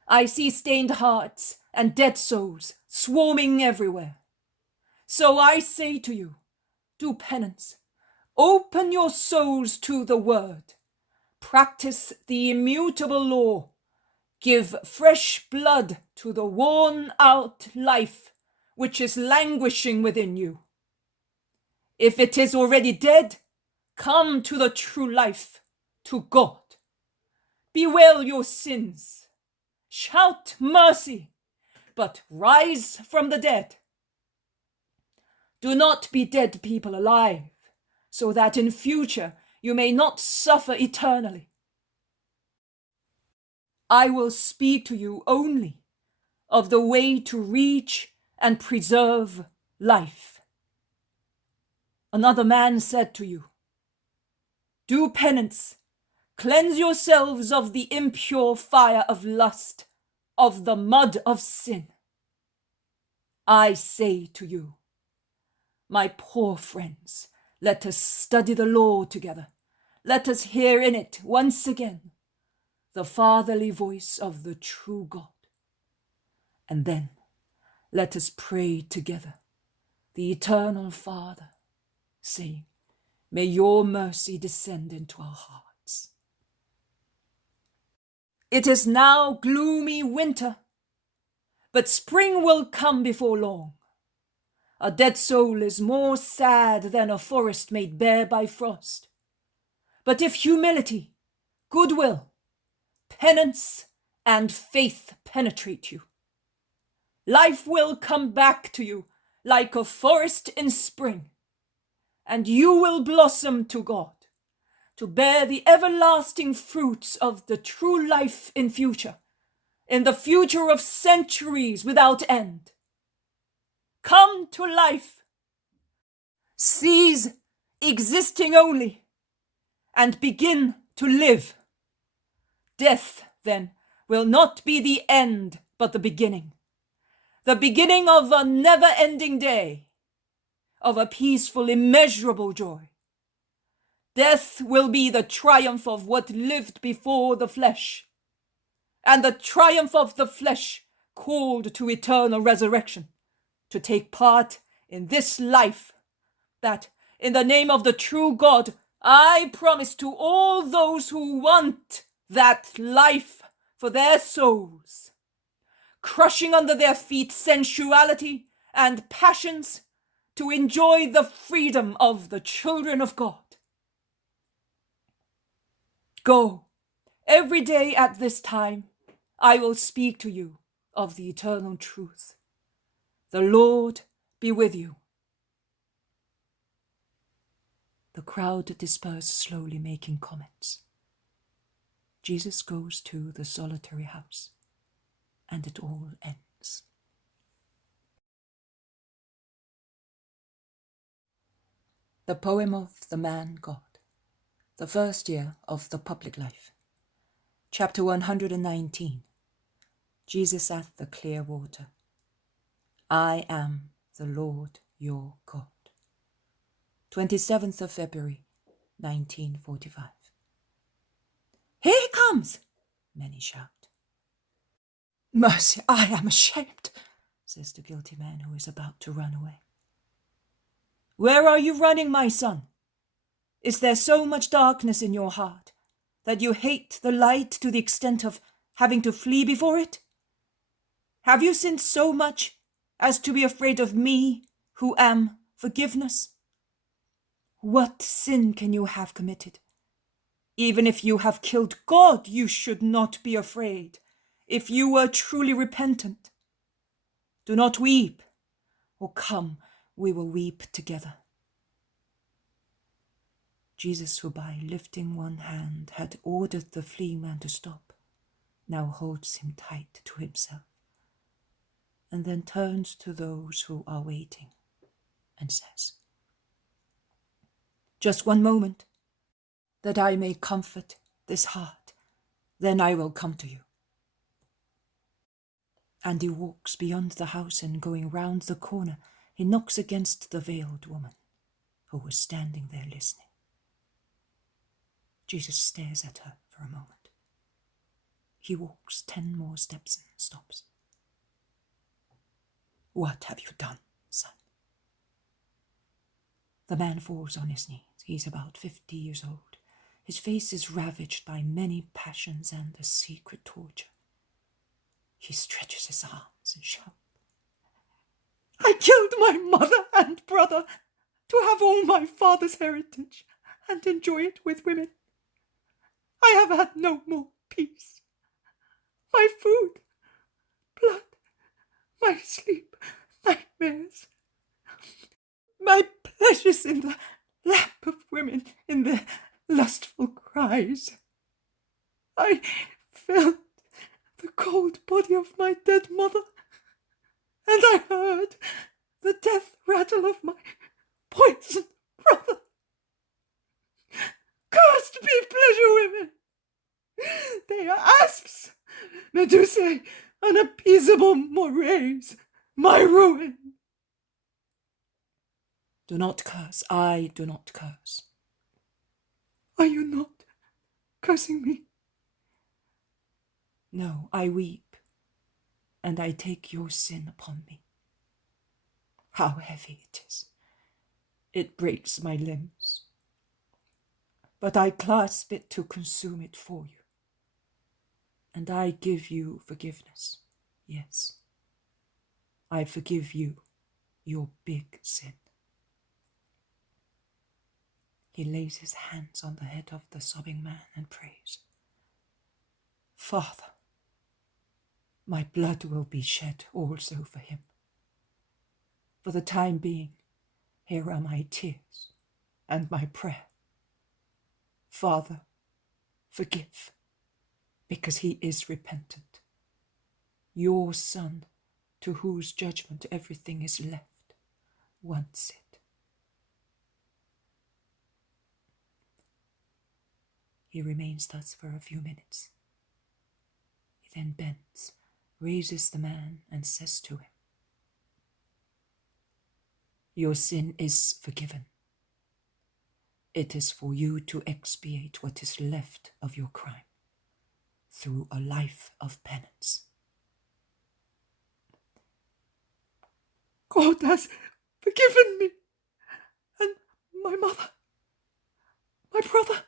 I see stained hearts and dead souls swarming everywhere. So I say to you, do penance. Open your souls to the word. Practice the immutable law. Give fresh blood to the worn-out life which is languishing within you. If it is already dead, come to the true life, to God. Bewail your sins. Shout mercy, but rise from the dead. Do not be dead people alive, so that in future you may not suffer eternally. I will speak to you only of the way to reach and preserve life. Another man said to you, do penance, cleanse yourselves of the impure fire of lust, of the mud of sin. I say to you, My poor friends, let us study the law together. Let us hear in it once again the fatherly voice of the true God. And then let us pray together the eternal Father, saying, may your mercy descend into our hearts. It is now gloomy winter, but spring will come before long. A dead soul is more sad than a forest made bare by frost. But if humility, goodwill, penance, and faith penetrate you, life will come back to you like a forest in spring, and you will blossom to God, to bear the everlasting fruits of the true life in the future of centuries without end. Come to life. Cease existing only, and begin to live. Death, then, will not be the end, but the beginning of a never-ending day, of a peaceful, immeasurable joy. Death will be the triumph of what lived before the flesh, and the triumph of the flesh called to eternal resurrection, to take part in this life that, in the name of the true God, I promise to all those who want that life for their souls, crushing under their feet sensuality and passions, to enjoy the freedom of the children of God. Go, every day at this time, I will speak to you of the eternal truth. The Lord be with you. The crowd dispersed slowly, making comments. Jesus goes to the solitary house, and it all ends. The poem of the man God, the first year of the public life. Chapter 119. Jesus at the clear water. I am the Lord your God. 27th of February, 1945. Here he comes, many shout. Mercy, I am ashamed, says the guilty man who is about to run away. Where are you running, my son? Is there so much darkness in your heart that you hate the light to the extent of having to flee before it? Have you sinned so much as to be afraid of me, who am forgiveness? What sin can you have committed? Even if you have killed God, you should not be afraid, if you were truly repentant. Do not weep, or come, we will weep together. Jesus, who by lifting one hand had ordered the fleeing man to stop, now holds him tight to himself, and then turns to those who are waiting and says, just one moment, that I may comfort this heart, then I will come to you. And he walks beyond the house, and going round the corner, he knocks against the veiled woman, who was standing there listening. Jesus stares at her for a moment. He walks 10 more steps and stops. What have you done, son? The man falls on his knees. He's about 50 years old. His face is ravaged by many passions and a secret torture. He stretches his arms and shouts, I killed my mother and brother to have all my father's heritage and enjoy it with women. I have had no more peace. My food, blood, my sleep, nightmares, my pleasures in the lap of women, in their lustful cries. I felt the cold body of my dead mother, and I heard the death rattle of my poisoned brother. Cursed be pleasure women! They are asps, Medusae, unappeasable mores, my ruin. Do not curse. I do not curse. Are you not cursing me? No, I weep, and I take your sin upon me. How heavy it is. It breaks my limbs. But I clasp it to consume it for you. And I give you forgiveness. Yes, I forgive you your big sin. He lays his hands on the head of the sobbing man and prays. Father, my blood will be shed also for him. For the time being, here are my tears and my prayer. Father, forgive, because he is repentant. Your Son, to whose judgment everything is left, wants it. He remains thus for a few minutes. He then bends, raises the man, and says to him, Your sin is forgiven. It is for you to expiate what is left of your crime through a life of penance. God has forgiven me, and my mother, my brother.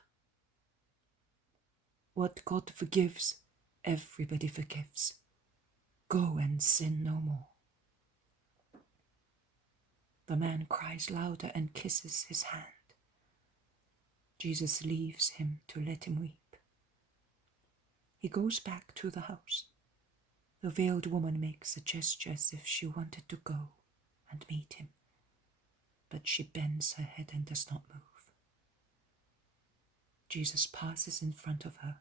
What God forgives, everybody forgives. Go and sin no more. The man cries louder and kisses his hand. Jesus leaves him to let him weep. He goes back to the house. The veiled woman makes a gesture as if she wanted to go and meet him, but she bends her head and does not move. Jesus passes in front of her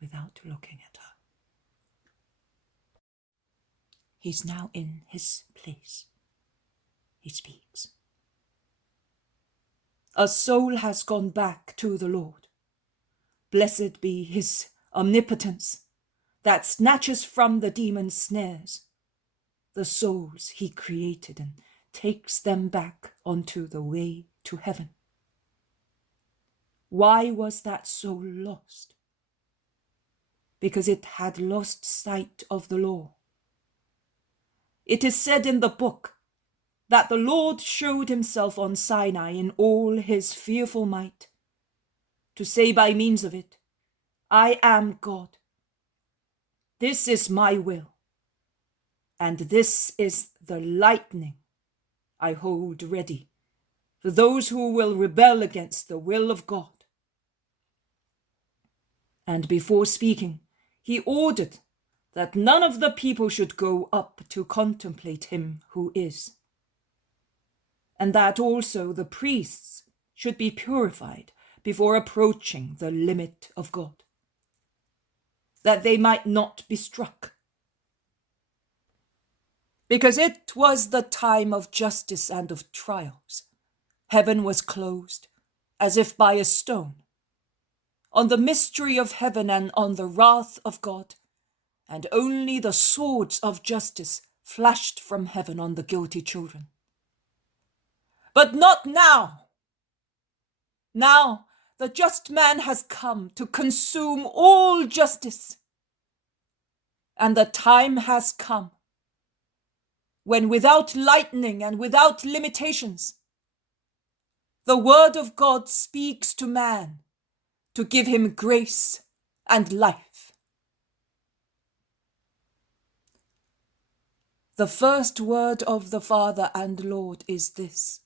without looking at her. He's now in his place. He speaks. A soul has gone back to the Lord. Blessed be his omnipotence that snatches from the demon's snares the souls he created and takes them back onto the way to heaven. Why was that soul lost? Because it had lost sight of the law. It is said in the book that the Lord showed himself on Sinai in all his fearful might, to say by means of it, I am God. This is my will, and this is the lightning I hold ready for those who will rebel against the will of God. And before speaking, he ordered that none of the people should go up to contemplate him who is, and that also the priests should be purified before approaching the limit of God, that they might not be struck. Because it was the time of justice and of trials. Heaven was closed, as if by a stone, on the mystery of heaven and on the wrath of God, and only the swords of justice flashed from heaven on the guilty children. But not now. Now the just man has come to consume all justice, and the time has come when, without lightning and without limitations, the word of God speaks to man to give him grace and life. The first word of the Father and Lord is this: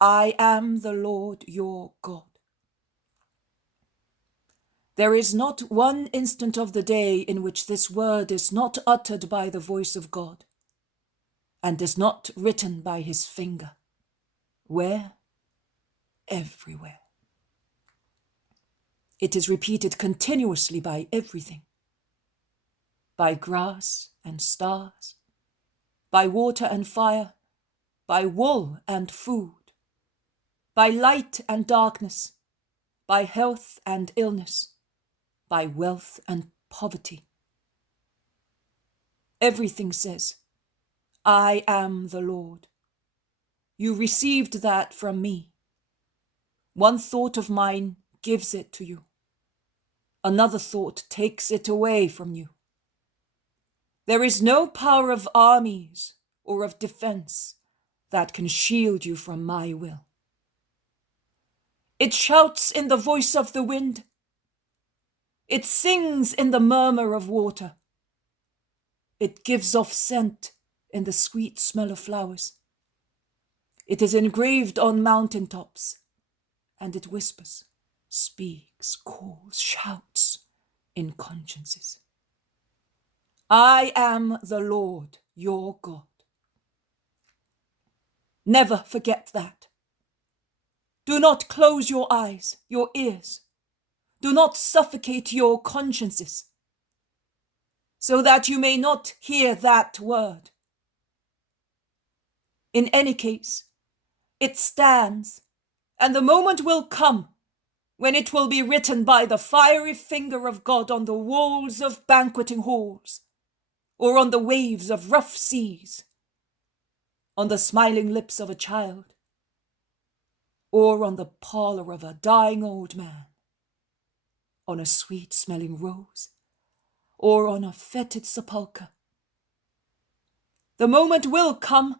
I am the Lord your God. There is not one instant of the day in which this word is not uttered by the voice of God and is not written by his finger. Where? Everywhere. It is repeated continuously by everything. By grass and stars, by water and fire, by wool and food, by light and darkness, by health and illness, by wealth and poverty. Everything says, I am the Lord. You received that from me. One thought of mine gives it to you. Another thought takes it away from you. There is no power of armies or of defense that can shield you from my will. It shouts in the voice of the wind. It sings in the murmur of water. It gives off scent in the sweet smell of flowers. It is engraved on mountaintops, and it whispers, speaks, calls, shouts in consciences. I am the Lord your God. Never forget that. Do not close your eyes, your ears. Do not suffocate your consciences, so that you may not hear that word. In any case, it stands, and the moment will come when it will be written by the fiery finger of God on the walls of banqueting halls, or on the waves of rough seas, on the smiling lips of a child, or on the parlor of a dying old man, on a sweet-smelling rose, or on a fetid sepulchre. The moment will come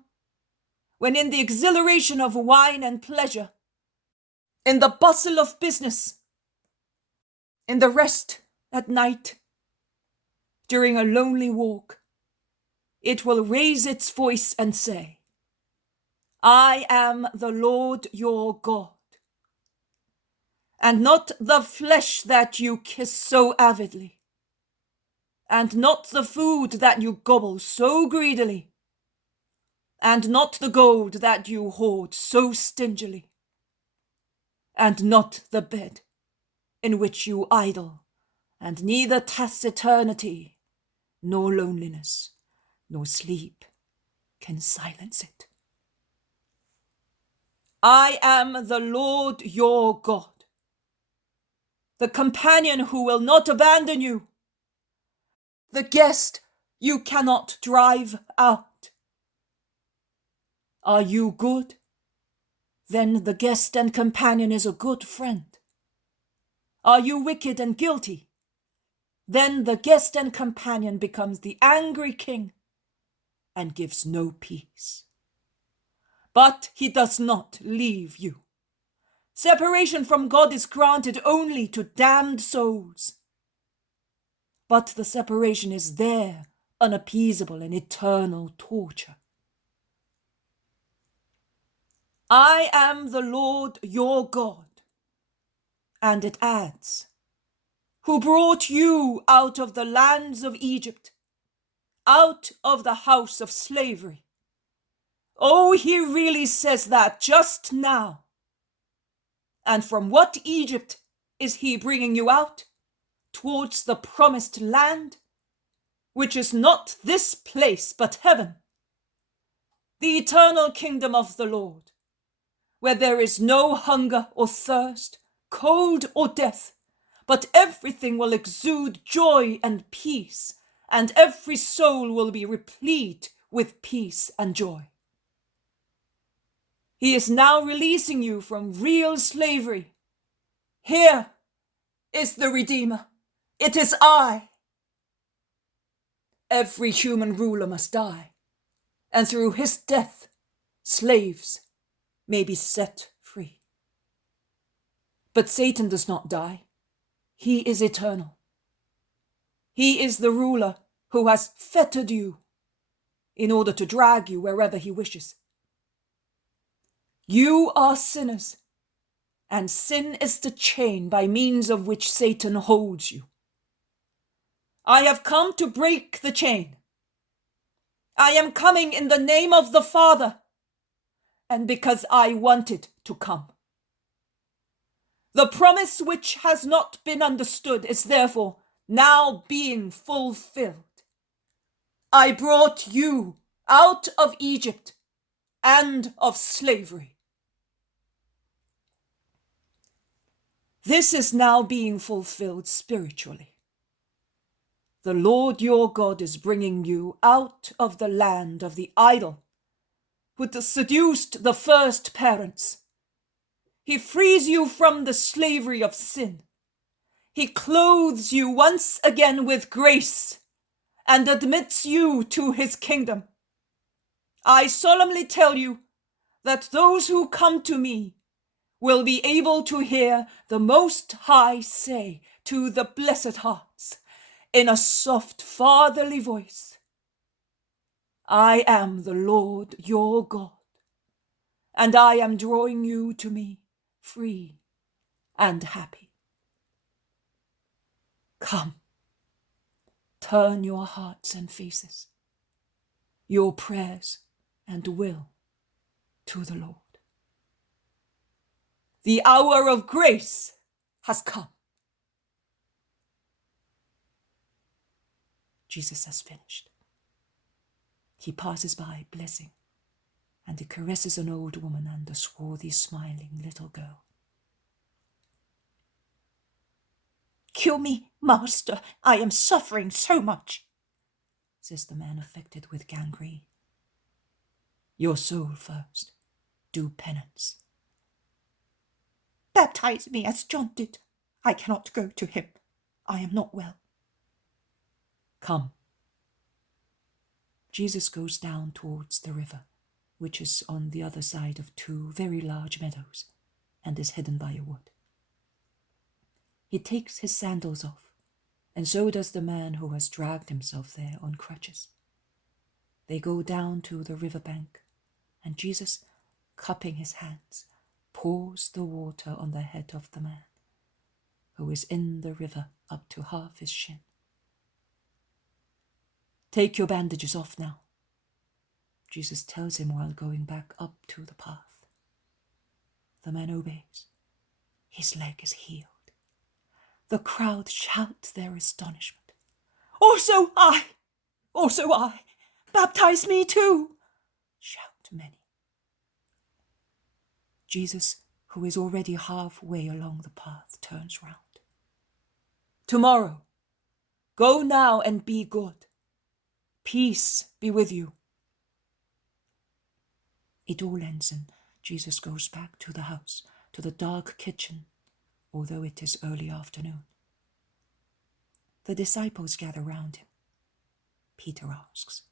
when in the exhilaration of wine and pleasure, in the bustle of business, in the rest at night, during a lonely walk, it will raise its voice and say, I am the Lord your God, and not the flesh that you kiss so avidly, and not the food that you gobble so greedily, and not the gold that you hoard so stingily, and not the bed in which you idle, and neither taciturnity, nor loneliness, nor sleep can silence it. I am the Lord your God, the companion who will not abandon you, the guest you cannot drive out. Are you good? Then the guest and companion is a good friend. Are you wicked and guilty? Then the guest and companion becomes the angry king and gives no peace. But he does not leave you. Separation from God is granted only to damned souls. But the separation is there, unappeasable and eternal torture. I am the Lord your God. And it adds, who brought you out of the lands of Egypt, out of the house of slavery. Oh, he really says that just now. And from what Egypt is he bringing you out? Towards the promised land, which is not this place but heaven, the eternal kingdom of the Lord, where there is no hunger or thirst, cold or death, but everything will exude joy and peace, and every soul will be replete with peace and joy. He is now releasing you from real slavery. Here is the Redeemer. It is I. Every human ruler must die, and through his death, slaves may be set free. But Satan does not die. He is eternal. He is the ruler who has fettered you in order to drag you wherever he wishes. You are sinners, and sin is the chain by means of which Satan holds you. I have come to break the chain. I am coming in the name of the Father, and because I wanted to come. The promise which has not been understood is therefore now being fulfilled. I brought you out of Egypt and of slavery. This is now being fulfilled spiritually. The Lord your God is bringing you out of the land of the idol, who seduced the first parents. He frees you from the slavery of sin. He clothes you once again with grace and admits you to his kingdom. I solemnly tell you that those who come to me will be able to hear the Most High say to the blessed hearts in a soft fatherly voice, I am the Lord your God, and I am drawing you to me free and happy. Come, turn your hearts and faces, your prayers and will to the Lord. The hour of grace has come. Jesus has finished. He passes by, blessing, and he caresses an old woman and a swarthy, smiling little girl. Cure me, Master, I am suffering so much, says the man affected with gangrene. Your soul first. Do penance. Baptize me as John did. I cannot go to him. I am not well. Come. Jesus goes down towards the river, which is on the other side of two very large meadows, and is hidden by a wood. He takes his sandals off, and so does the man who has dragged himself there on crutches. They go down to the river bank, and Jesus, cupping his hands, pours the water on the head of the man, who is in the river up to half his shin. Take your bandages off now, Jesus tells him while going back up to the path. The man obeys. His leg is healed. The crowd shout their astonishment. Also I! Baptize me too! Shout many. Jesus, who is already halfway along the path, turns round. Tomorrow, go now and be good. Peace be with you. It all ends and Jesus goes back to the house, to the dark kitchen, although it is early afternoon. The disciples gather round him. Peter asks,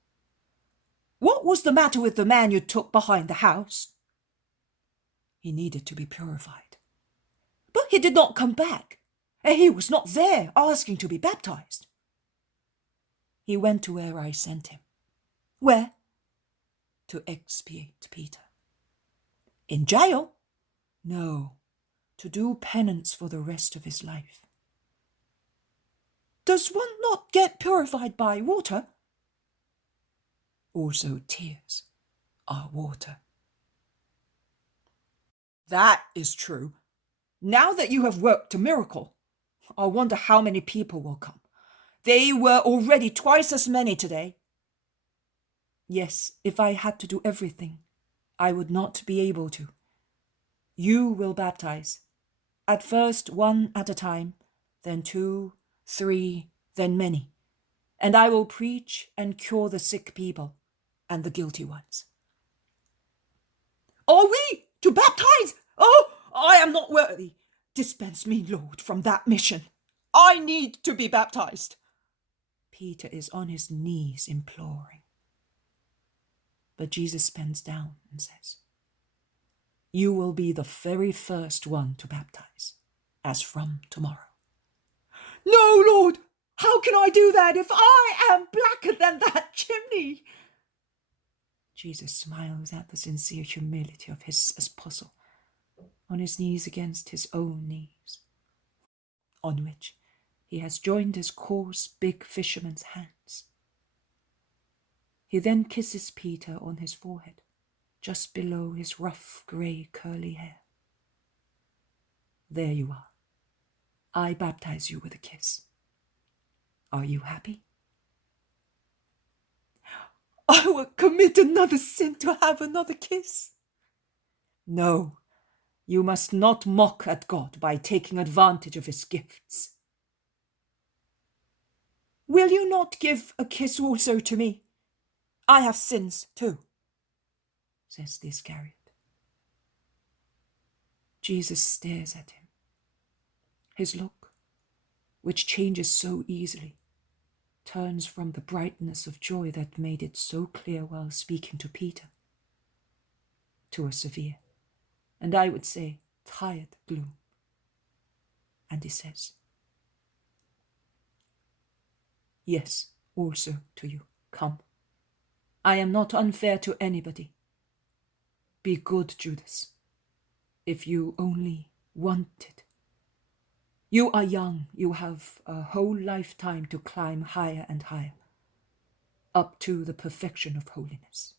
What was the matter with the man you took behind the house? He needed to be purified. But he did not come back, and he was not there asking to be baptized. He went to where I sent him. Where? To expiate, Peter. In jail? No, to do penance for the rest of his life. Does one not get purified by water? Also tears are water. That is true. Now that you have worked a miracle, I wonder how many people will come. They were already twice as many today. Yes, if I had to do everything, I would not be able to. You will baptize. At first 1 at a time, then 2, 3, then many. And I will preach and cure the sick people and the guilty ones. Are we to baptize? Oh, I am not worthy. Dispense me, Lord, from that mission. I need to be baptized. Peter is on his knees imploring. But Jesus bends down and says, You will be the very first one to baptize, as from tomorrow. No, Lord, how can I do that if I am blacker than that chimney? Jesus smiles at the sincere humility of his apostle, on his knees against his own knees, on which he has joined his coarse, big fisherman's hands. He then kisses Peter on his forehead, just below his rough, grey, curly hair. There you are. I baptize you with a kiss. Are you happy? I will commit another sin to have another kiss. No, you must not mock at God by taking advantage of his gifts. Will you not give a kiss also to me? I have sins too, says the Iscariot. Jesus stares at him. His look, which changes so easily, turns from the brightness of joy that made it so clear while speaking to Peter, to a severe, and I would say tired gloom. And he says, yes, also to you. Come. I am not unfair to anybody. Be good, Judas, if you only want it. You are young. You have a whole lifetime to climb higher and higher, up to the perfection of holiness.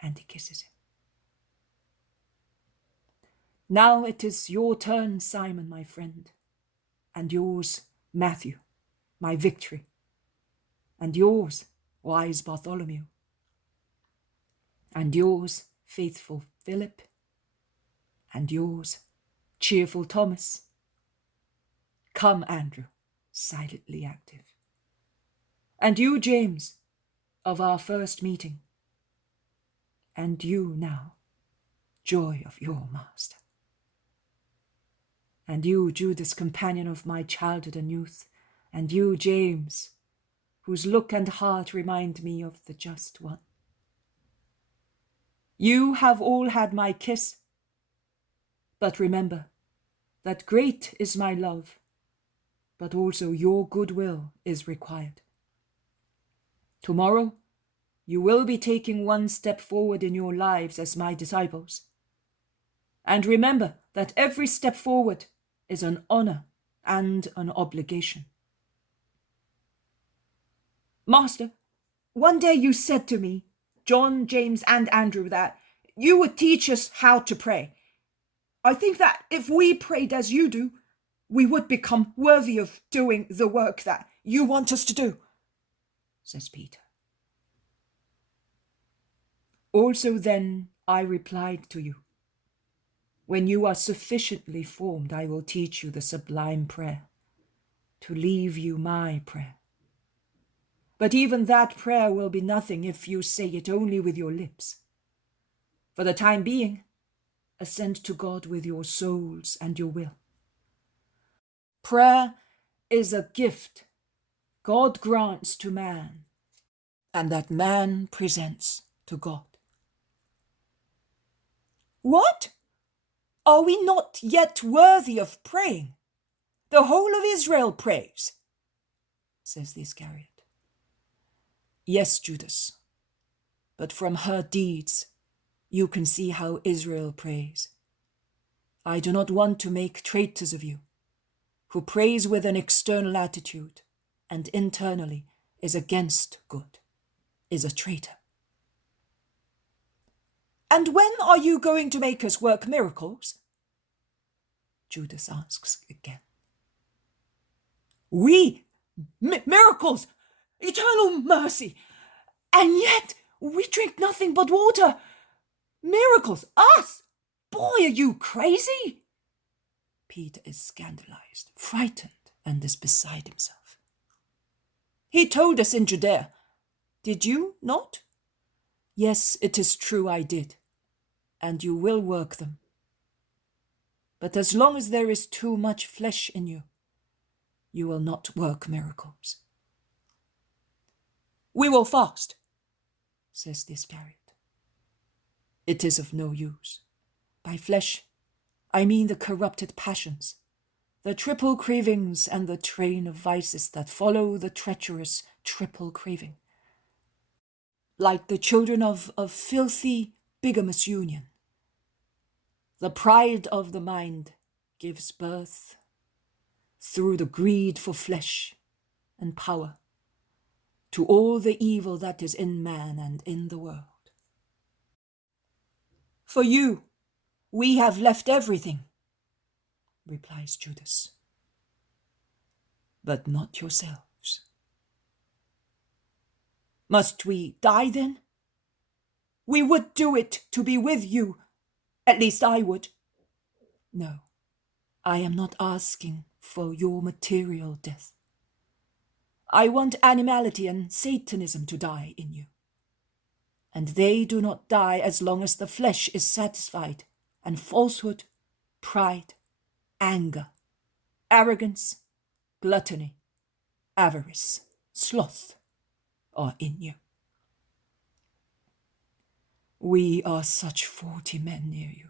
And he kisses him. Now it is your turn, Simon, my friend, and yours, Matthew, my victory, and yours, wise Bartholomew, and yours, faithful Philip, and yours, cheerful Thomas. Come, Andrew, silently active. And you, James, of our first meeting. And you now, joy of your master. And you, Judas, companion of my childhood and youth. And you, James, whose look and heart remind me of the just one. You have all had my kiss. But remember that great is my love, but also your goodwill is required. Tomorrow, you will be taking one step forward in your lives as my disciples. And remember that every step forward is an honor and an obligation. Master, one day you said to me, John, James, and Andrew, that you would teach us how to pray. I think that if we prayed as you do, we would become worthy of doing the work that you want us to do, says Peter. Also then I replied to you, when you are sufficiently formed, I will teach you the sublime prayer, to leave you my prayer. But even that prayer will be nothing if you say it only with your lips. For the time being, assent to God with your souls and your will. Prayer is a gift God grants to man, and that man presents to God. What? Are we not yet worthy of praying? The whole of Israel prays, says the Iscariot. Yes, Judas, but from her deeds you can see how Israel prays. I do not want to make traitors of you, who prays with an external attitude and internally is against good, is a traitor. And when are you going to make us work miracles? Judas asks again. We? Miracles! Eternal mercy! And yet we drink nothing but water! Miracles! Us! Boy, are you crazy? Peter is scandalized, frightened, and is beside himself. He told us in Judea. Did you not? Yes, it is true I did, and you will work them. But as long as there is too much flesh in you, you will not work miracles. We will fast, says the Iscariot. It is of no use. By flesh, I mean the corrupted passions, the triple cravings and the train of vices that follow the treacherous triple craving. Like the children of filthy, bigamous union, the pride of the mind gives birth, through the greed for flesh and power, to all the evil that is in man and in the world. For you, we have left everything, replies Judas. But not yourselves. Must we die then? We would do it to be with you. At least I would. No, I am not asking for your material death. I want animality and Satanism to die in you. and they do not die as long as the flesh is satisfied, and falsehood, pride, anger, arrogance, gluttony, avarice, sloth are in you. We are such 40 men near you,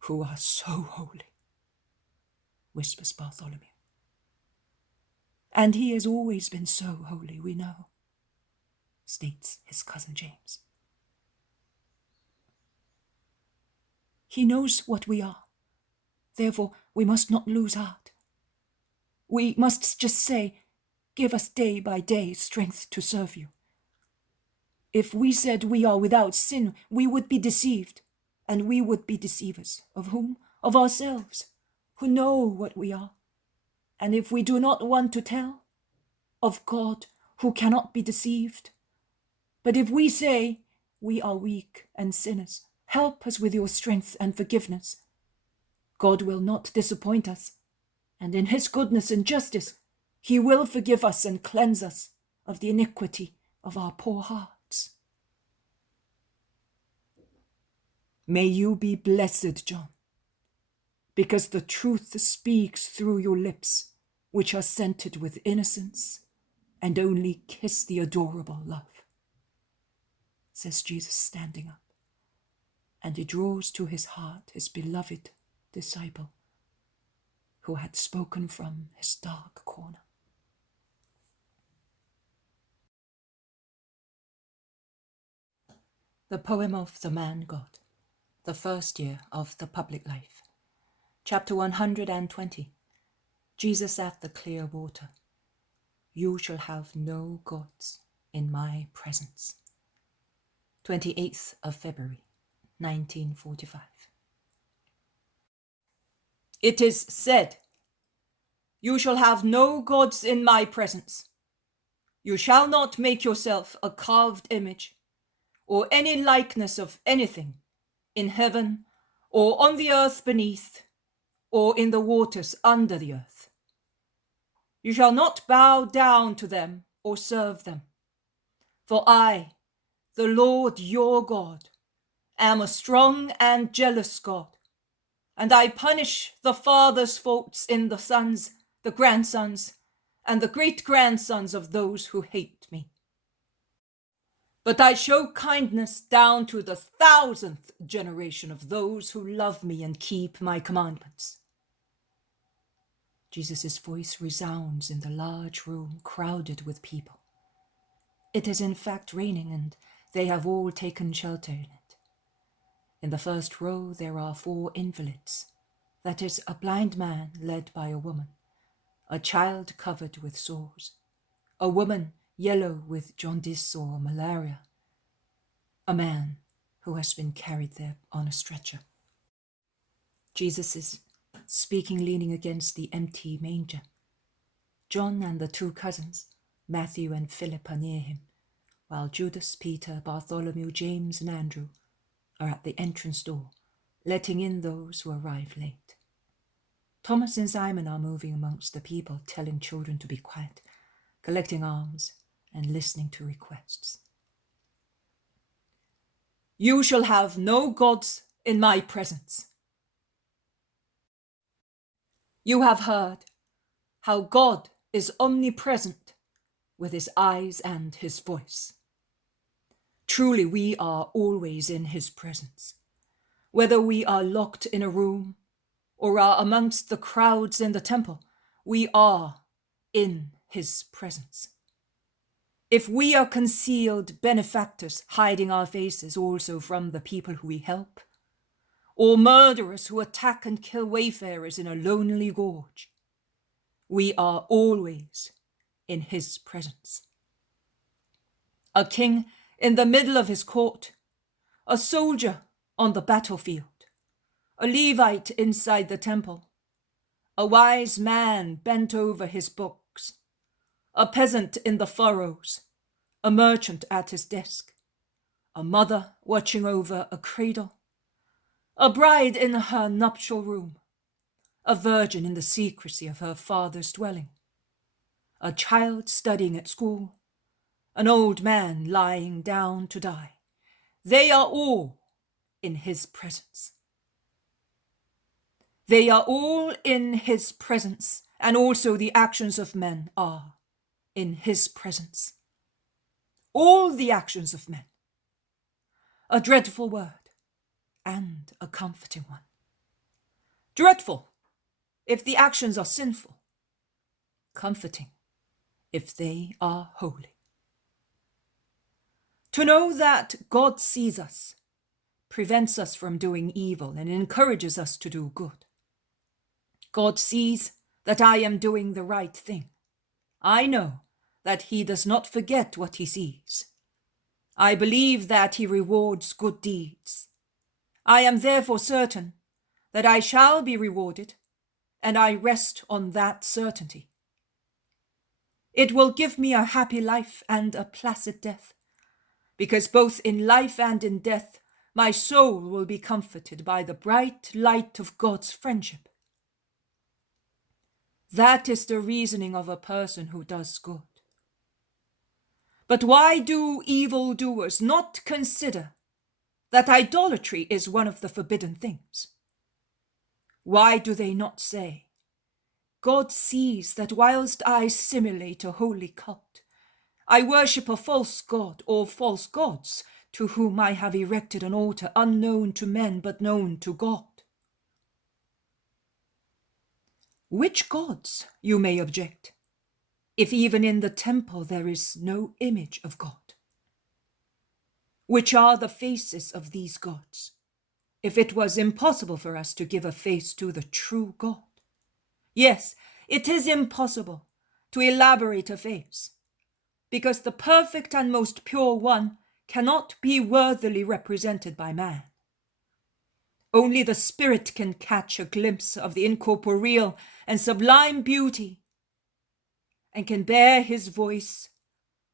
who are so holy, whispers Bartholomew. And he has always been so holy, we know, states his cousin James. He knows what we are. Therefore, we must not lose heart. We must just say, give us day by day strength to serve you. If we said we are without sin, we would be deceived, and we would be deceivers. Of whom? Of ourselves, who know what we are. And if we do not want to tell, of God, who cannot be deceived. But if we say we are weak and sinners, help us with your strength and forgiveness. God will not disappoint us, and in his goodness and justice, he will forgive us and cleanse us of the iniquity of our poor hearts. May you be blessed, John, because the truth speaks through your lips, which are scented with innocence and only kiss the adorable love, says Jesus, standing up, and he draws to his heart his beloved disciple, who had spoken from his dark corner. The poem of the Man God, the first year of the public life. Chapter 120. Jesus at the clear water. You shall have no gods in my presence. 28th of February, 1945. It is said, you shall have no gods in my presence. You shall not make yourself a carved image, or any likeness of anything, in heaven, or on the earth beneath, or in the waters under the earth. You shall not bow down to them or serve them. For I, the Lord your God, am a strong and jealous God, and I punish the father's faults in the sons, the grandsons, and the great-grandsons of those who hate me. But I show kindness down to the 1,000th generation of those who love me and keep my commandments. Jesus' voice resounds in the large room crowded with people. It is in fact raining, and they have all taken shelter in it. In the first row there are 4 invalids, that is, a blind man led by a woman, a child covered with sores, a woman yellow with jaundice or malaria, a man who has been carried there on a stretcher. Jesus is speaking leaning against the empty manger. John and the 2 cousins, Matthew and Philip, are near him, while Judas, Peter, Bartholomew, James, and Andrew are at the entrance door, letting in those who arrive late. Thomas and Simon are moving amongst the people, telling children to be quiet, collecting alms, and listening to requests. You shall have no gods in my presence. You have heard how God is omnipresent with his eyes and his voice. Truly, we are always in his presence, whether we are locked in a room or are amongst the crowds in the temple, we are in his presence. If we are concealed benefactors hiding our faces also from the people who we help, or murderers who attack and kill wayfarers in a lonely gorge, we are always in his presence. A king in the middle of his court, a soldier on the battlefield, a Levite inside the temple, a wise man bent over his books, a peasant in the furrows, a merchant at his desk, a mother watching over a cradle, a bride in her nuptial room, a virgin in the secrecy of her father's dwelling, a child studying at school, an old man lying down to die. They are all in his presence. They are all in his presence, and also the actions of men are in his presence. All the actions of men. A dreadful word and a comforting one. Dreadful if the actions are sinful. Comforting if they are holy. To know that God sees us prevents us from doing evil and encourages us to do good. God sees that I am doing the right thing. I know that he does not forget what he sees. I believe that he rewards good deeds. I am therefore certain that I shall be rewarded, and I rest on that certainty. It will give me a happy life and a placid death, because both in life and in death my soul will be comforted by the bright light of God's friendship. That is the reasoning of a person who does good. But why do evildoers not consider that idolatry is one of the forbidden things? Why do they not say, God sees that whilst I simulate a holy cult, I worship a false god or false gods to whom I have erected an altar unknown to men but known to God? Which gods, you may object, if even in the temple there is no image of God? Which are the faces of these gods, if it was impossible for us to give a face to the true God? Yes, it is impossible to elaborate a face, because the perfect and most pure one cannot be worthily represented by man. Only the spirit can catch a glimpse of the incorporeal and sublime beauty, and can bear his voice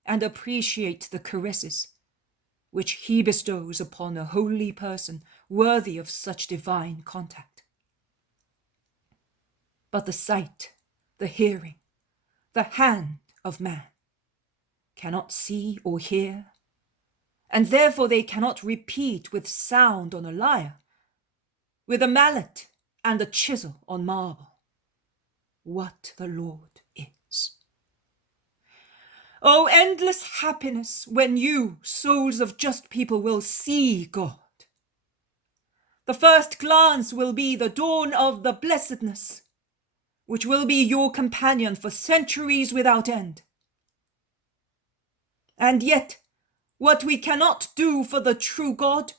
and appreciate the caresses which he bestows upon a holy person worthy of such divine contact. But the sight, the hearing, the hand of man cannot see or hear, and therefore they cannot repeat with sound on a lyre, with a mallet and a chisel on marble, what the Lord is. Oh, endless happiness when you, souls of just people, will see God. The first glance will be the dawn of the blessedness, which will be your companion for centuries without end. And yet, what we cannot do for the true God,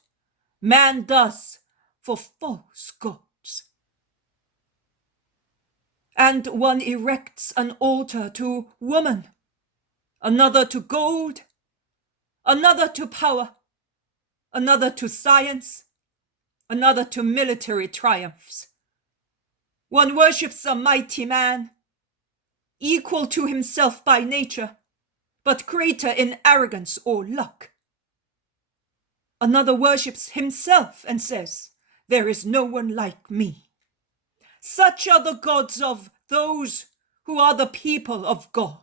man does for false gods. And one erects an altar to woman, another to gold, another to power, another to science, another to military triumphs. One worships a mighty man, equal to himself by nature, but greater in arrogance or luck. Another worships himself and says, there is no one like me. Such are the gods of those who are the people of God.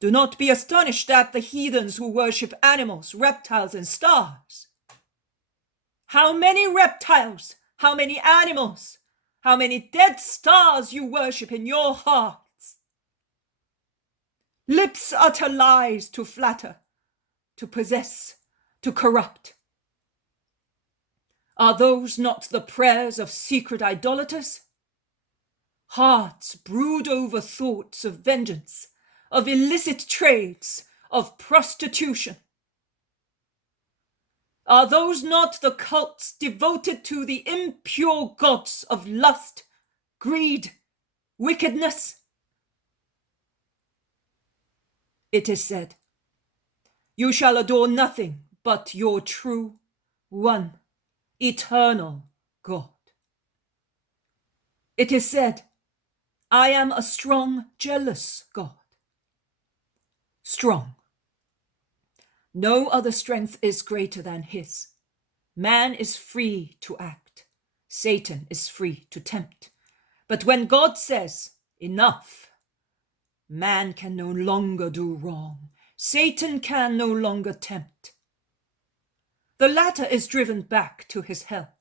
Do not be astonished at the heathens who worship animals, reptiles, and stars. How many reptiles, how many animals, how many dead stars you worship in your hearts. Lips utter lies to flatter, to possess, to corrupt. Are those not the prayers of secret idolaters? Hearts brood over thoughts of vengeance, of illicit trades, of prostitution. Are those not the cults devoted to the impure gods of lust, greed, wickedness? It is said, you shall adore nothing but your true, one, eternal God. It is said, I am a strong, jealous God. Strong. No other strength is greater than his. Man is free to act. Satan is free to tempt. But when God says, enough, man can no longer do wrong. Satan can no longer tempt. The latter is driven back to his hell.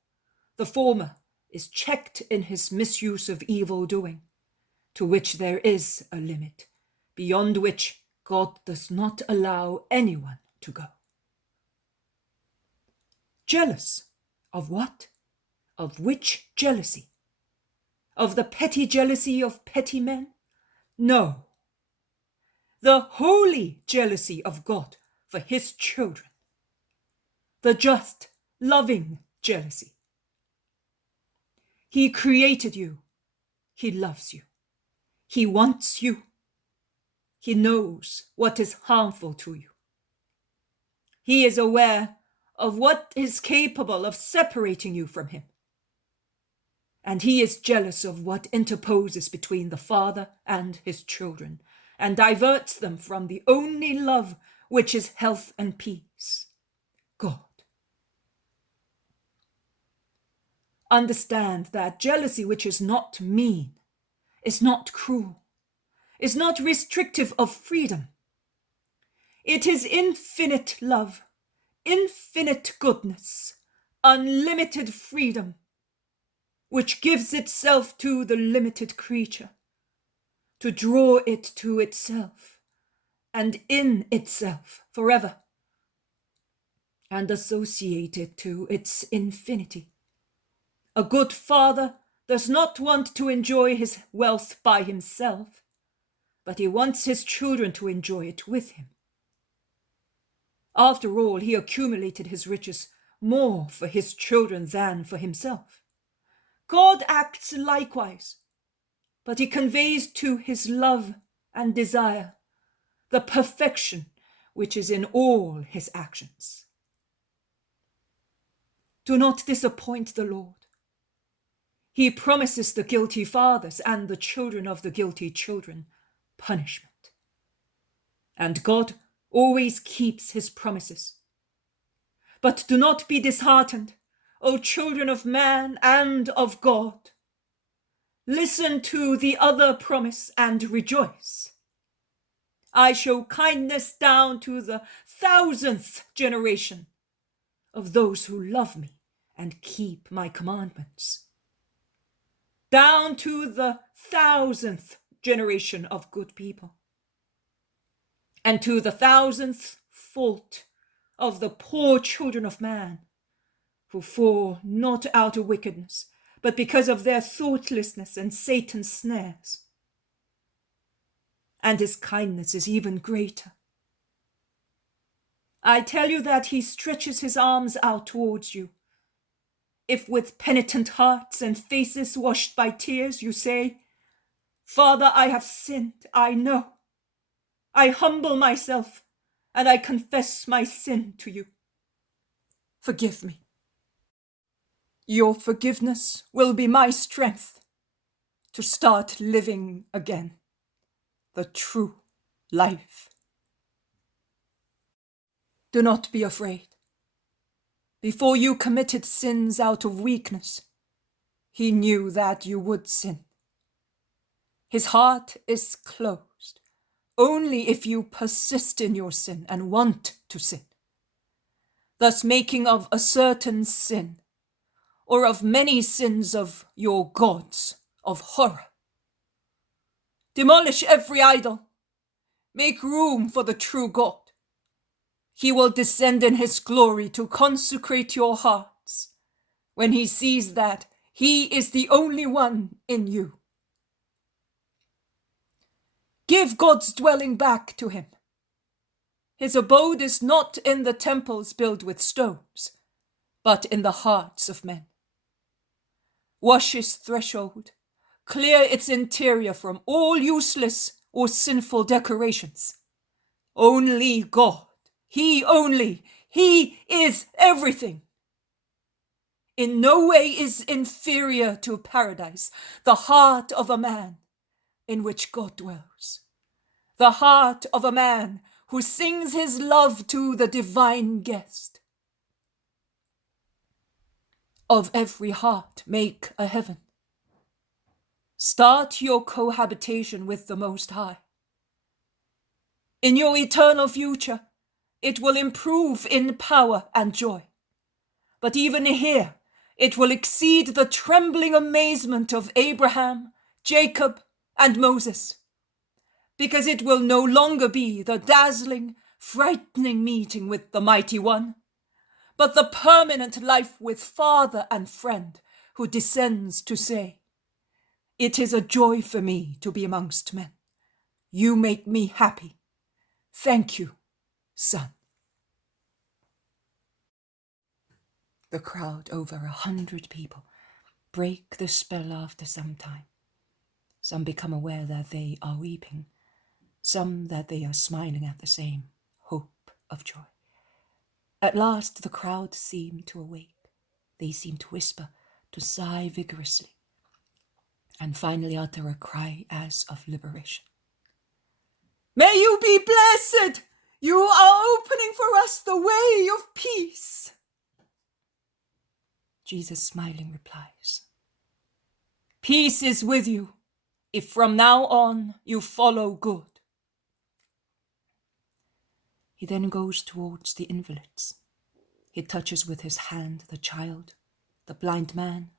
The former is checked in his misuse of evil doing, to which there is a limit, beyond which God does not allow anyone to go. Jealous of what? Of which jealousy? Of the petty jealousy of petty men? No. The holy jealousy of God for his children. The just, loving jealousy. He created you. He loves you. He wants you. He knows what is harmful to you. He is aware of what is capable of separating you from him. And he is jealous of what interposes between the Father and his children, and diverts them from the only love which is health and peace, God. Understand that jealousy which is not mean, is not cruel, is not restrictive of freedom. It is infinite love, infinite goodness, unlimited freedom, which gives itself to the limited creature, to draw it to itself and in itself forever, and associate it to its infinity. A good father does not want to enjoy his wealth by himself, but he wants his children to enjoy it with him. After all, he accumulated his riches more for his children than for himself. God acts likewise, but he conveys to his love and desire the perfection which is in all his actions. Do not disappoint the Lord. He promises the guilty fathers and the children of the guilty children punishment. And God always keeps his promises. But do not be disheartened, O children of man and of God. Listen to the other promise and rejoice. I show kindness down to the 1,000th generation of those who love me and keep my commandments. Down to the 1,000th generation of good people, and to the 1,000th fault of the poor children of man, who fall not out of wickedness, but because of their thoughtlessness and Satan's snares. And his kindness is even greater. I tell you that he stretches his arms out towards you. If with penitent hearts and faces washed by tears you say, Father, I have sinned, I know. I humble myself, and I confess my sin to you. Forgive me. Your forgiveness will be my strength to start living again, the true life. Do not be afraid. Before you committed sins out of weakness, he knew that you would sin. His heart is closed only if you persist in your sin and want to sin, thus making of a certain sin, or of many sins of your gods, of horror. Demolish every idol. Make room for the true God. He will descend in his glory to consecrate your hearts when he sees that he is the only one in you. Give God's dwelling back to him. His abode is not in the temples built with stones, but in the hearts of men. Wash his threshold, clear its interior from all useless or sinful decorations. Only God, he only, he is everything. In no way is inferior to paradise the heart of a man in which God dwells, the heart of a man who sings his love to the divine guest. Of every heart make a heaven. Start your cohabitation with the Most High. In your eternal future, it will improve in power and joy. But even here, it will exceed the trembling amazement of Abraham, Jacob, and Moses, because it will no longer be the dazzling, frightening meeting with the Mighty One, but the permanent life with Father and friend who descends to say, "It is a joy for me to be amongst men. You make me happy. Thank you, Son." The crowd, over 100 people, break the spell after some time. Some become aware that they are weeping, some that they are smiling at the same hope of joy. At last the crowd seem to awake. They seem to whisper, to sigh vigorously, and finally utter a cry as of liberation. "May you be blessed! You are opening for us the way of peace." Jesus, smiling, replies, "Peace is with you, if from now on you follow good." He then goes towards the invalids. He touches with his hand the child, the blind man,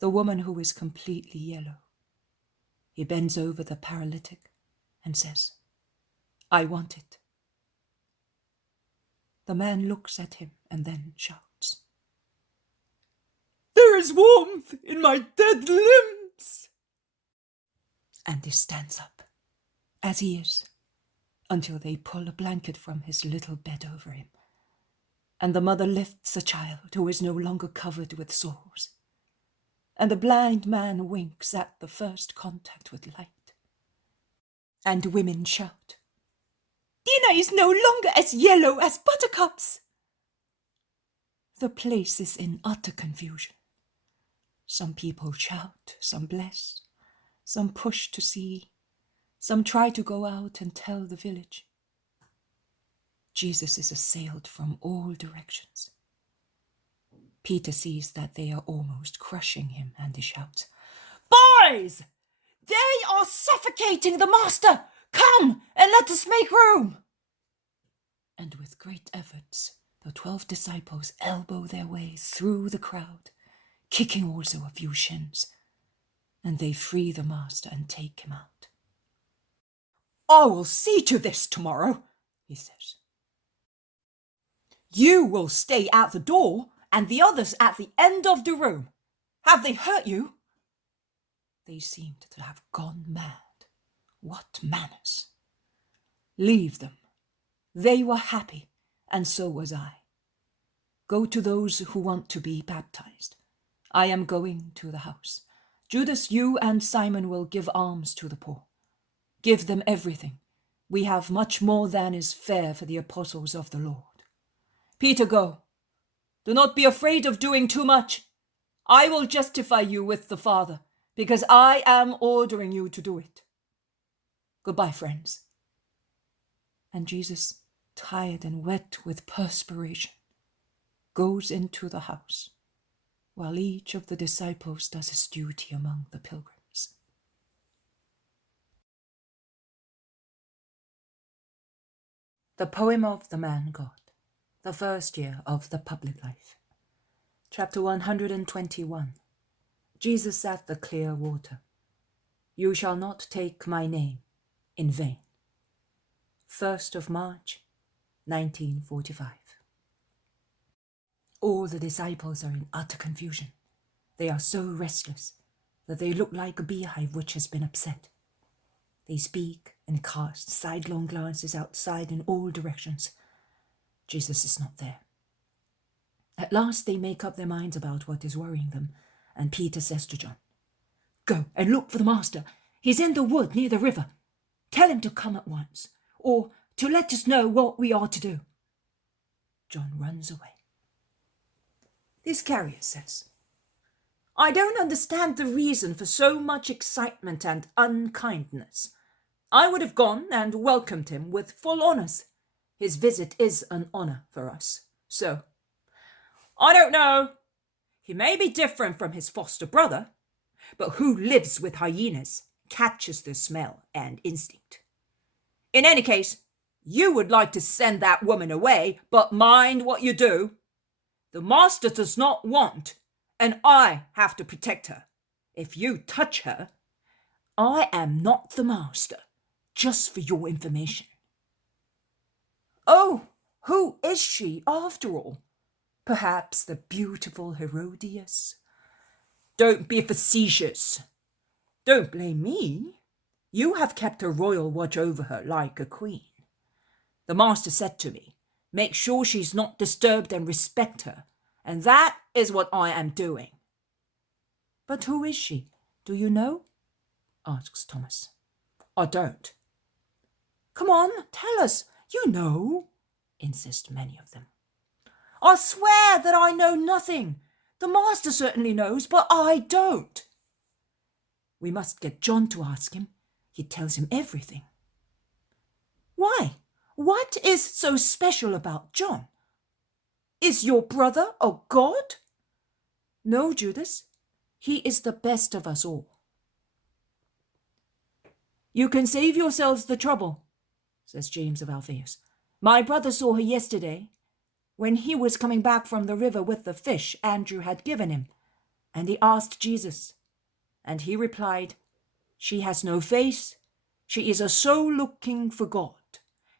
the woman who is completely yellow. He bends over the paralytic and says, "I want it." The man looks at him and then shouts, "There is warmth in my dead limbs!" And he stands up, as he is, until they pull a blanket from his little bed over him, and the mother lifts the child who is no longer covered with sores, and the blind man winks at the first contact with light. And women shout, "Dinah is no longer as yellow as buttercups!" The place is in utter confusion. Some people shout, some bless, some push to see, some try to go out and tell the village. Jesus is assailed from all directions. Peter sees that they are almost crushing him, and he shouts, "Boys! They are suffocating the master! Come and let us make room!" And with great efforts, the 12 disciples elbow their way through the crowd, kicking also a few shins, and they free the master and take him out. "I will see to this tomorrow," he says. "You will stay at the door and the others at the end of the room. Have they hurt you?" They seemed to have gone mad. What manners! Leave them. They were happy, and so was I. Go to those who want to be baptized. I am going to the house. Judas, you and Simon will give alms to the poor. Give them everything. We have much more than is fair for the apostles of the Lord. Peter, go. Do not be afraid of doing too much. I will justify you with the Father, because I am ordering you to do it. Goodbye, friends." And Jesus, tired and wet with perspiration, goes into the house, while each of the disciples does his duty among the pilgrims. The poem of the man God, the first year of the public life. Chapter 121. Jesus at the clear water. You shall not take my name in vain. 1st of March, 1945. All the disciples are in utter confusion. They are so restless that they look like a beehive which has been upset. They speak and cast sidelong glances outside in all directions. Jesus is not there. At last they make up their minds about what is worrying them, and Peter says to John, "Go and look for the master. He's in the wood near the river. Tell him to come at once, or to let us know what we are to do." John runs away. The Iscariot says, "I don't understand the reason for so much excitement and unkindness. I would have gone and welcomed him with full honours. His visit is an honour for us. So, I don't know. He may be different from his foster brother, but who lives with hyenas catches the smell and instinct. In any case, You would like to send that woman away, but mind what you do. The master does not want, and I have to protect her. If you touch her, I am not the master, just for your information. Oh, who is she, after all? Perhaps the beautiful Herodias? Don't be facetious. Don't blame me. You have kept a royal watch over her like a queen. The master said to me, make sure she's not disturbed and respect her. And that is what I am doing. But who is she? Do you know? Asks Thomas. I don't. Come on, tell us. You know, insist many of them. I swear that I know nothing. The master certainly knows, but I don't. We must get John to ask him. He tells him everything. Why? What is so special about John? Is your brother a god? No, Judas. He is the best of us all. You can save yourselves the trouble, says James of Alphaeus. My brother saw her yesterday, when he was coming back from the river with the fish Andrew had given him, and he asked Jesus. And he replied, she has no face. She is a soul looking for God.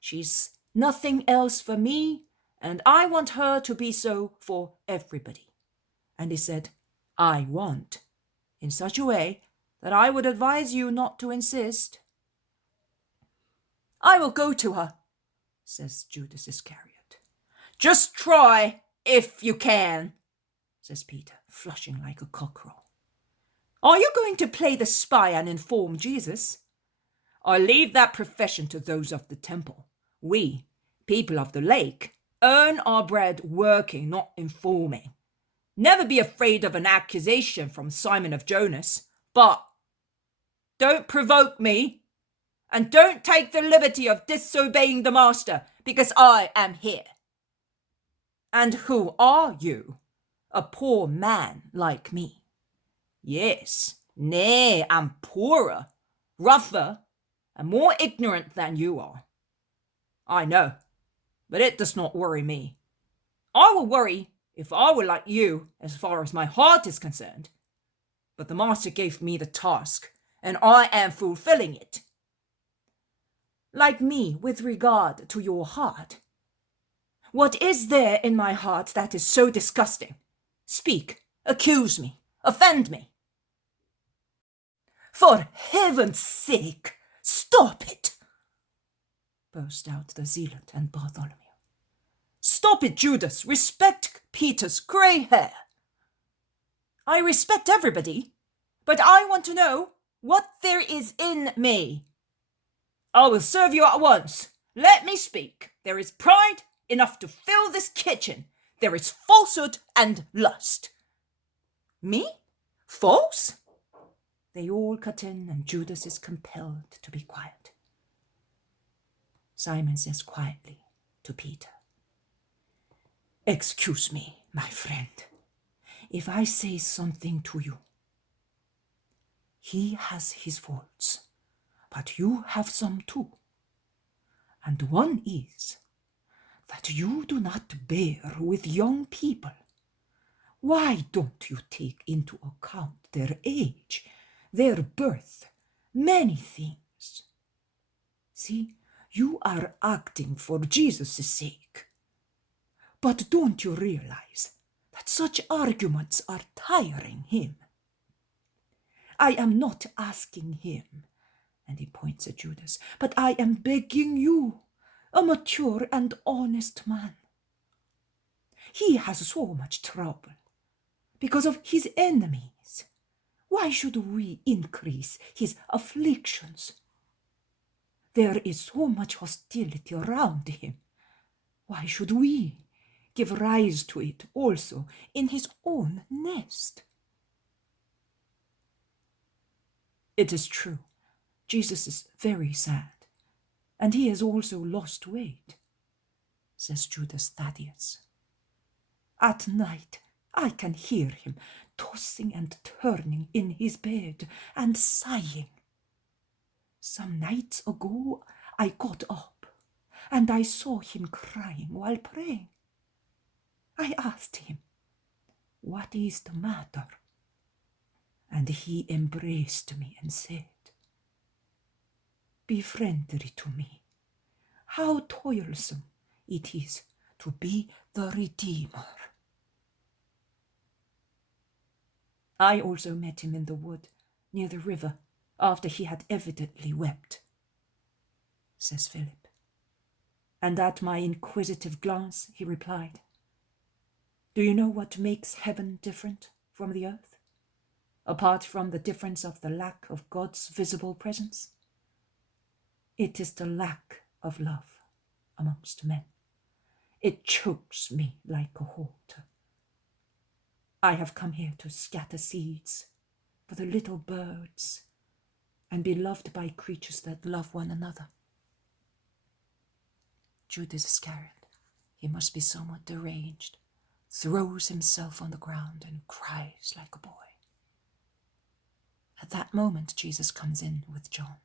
She's nothing else for me, and I want her to be so for everybody. And he said, I want, in such a way that I would advise you not to insist. I will go to her, says Judas Iscariot. Just try, if you can, says Peter, flushing like a cockerel. Are you going to play the spy and inform Jesus? I leave that profession to those of the temple. We, people of the lake, earn our bread working, not informing. Never be afraid of an accusation from Simon of Jonas, but don't provoke me, and don't take the liberty of disobeying the master, because I am here. And who are you? A poor man like me. Yes, nay, I'm poorer, rougher, and more ignorant than you are. I know, but it does not worry me. I will worry if I were like you as far as my heart is concerned. But the master gave me the task, and I am fulfilling it. Like me with regard to your heart. What is there in my heart that is so disgusting? Speak, accuse me, offend me. For heaven's sake, stop it! Burst out the zealot and Bartholomew. Stop it, Judas! Respect Peter's grey hair! I respect everybody, but I want to know what there is in me. I will serve you at once. Let me speak. There is pride enough to fill this kitchen. There is falsehood and lust. Me? False? They all cut in, and Judas is compelled to be quiet. Simon says quietly to Peter, excuse me, my friend, if I say something to you. He has his faults, but you have some too. And one is that you do not bear with young people. Why don't you take into account their age, their birth, many things? See, you are acting for Jesus' sake. But don't you realize that such arguments are tiring him? I am not asking him, and he points at Judas, but I am begging you, a mature and honest man. He has so much trouble because of his enemies. Why should we increase his afflictions? There is so much hostility around him. Why should we give rise to it also in his own nest? It is true, Jesus is very sad, and he has also lost weight, says Judas Thaddeus. At night I can hear him tossing and turning in his bed and sighing. Some nights ago I got up, and I saw him crying while praying. I asked him, 'What is the matter?' And he embraced me and said, 'Be friendly to me. How toilsome it is to be the Redeemer.' I also met him in the wood near the river after he had evidently wept," says Philip. And at my inquisitive glance he replied, "Do you know what makes heaven different from the earth, apart from the difference of the lack of God's visible presence? It is the lack of love amongst men. It chokes me like a halter. I have come here to scatter seeds for the little birds and be loved by creatures that love one another." Judas Iscariot, he must be somewhat deranged, throws himself on the ground and cries like a boy. At that moment, Jesus comes in with John.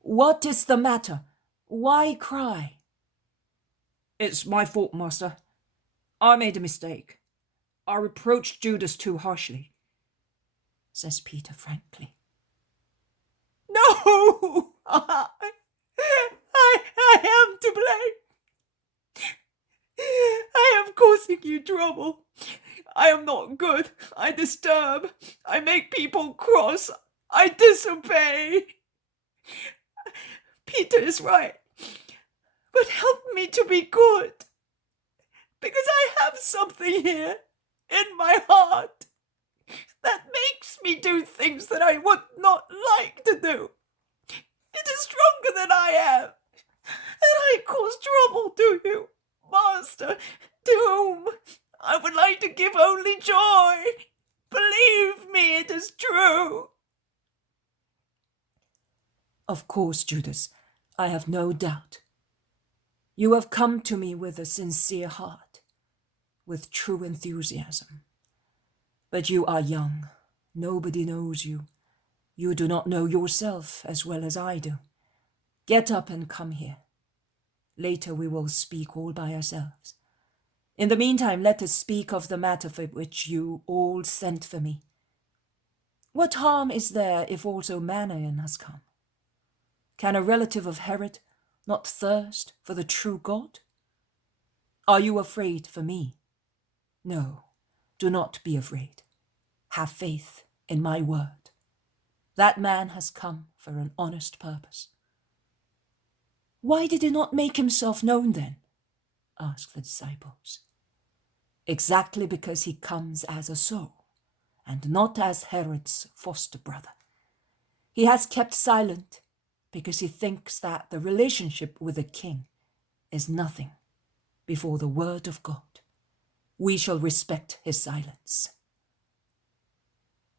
"What is the matter? Why cry?" "It's my fault, Master. I made a mistake. I reproached Judas too harshly," says Peter frankly. "No, I am to blame. I am causing you trouble. I am not good. I disturb. I make people cross. I disobey. Peter is right. But help me to be good, because I have something here in my heart that makes me do things that I would not like to do. It is stronger than I am, and I cause trouble to you, Master, to whom I would like to give only joy. Believe me, it is true." "Of course, Judas, I have no doubt. You have come to me with a sincere heart, with true enthusiasm. But you are young. Nobody knows you. You do not know yourself as well as I do. Get up and come here. Later we will speak all by ourselves. In the meantime, let us speak of the matter for which you all sent for me. What harm is there if also Manaen has come? Can a relative of Herod not thirst for the true God? Are you afraid for me? No, do not be afraid. Have faith in my word. That man has come for an honest purpose." "Why did he not make himself known then?" asked the disciples. "Exactly because he comes as a soul, and not as Herod's foster brother. He has kept silent because he thinks that the relationship with a king is nothing before the word of God. We shall respect his silence."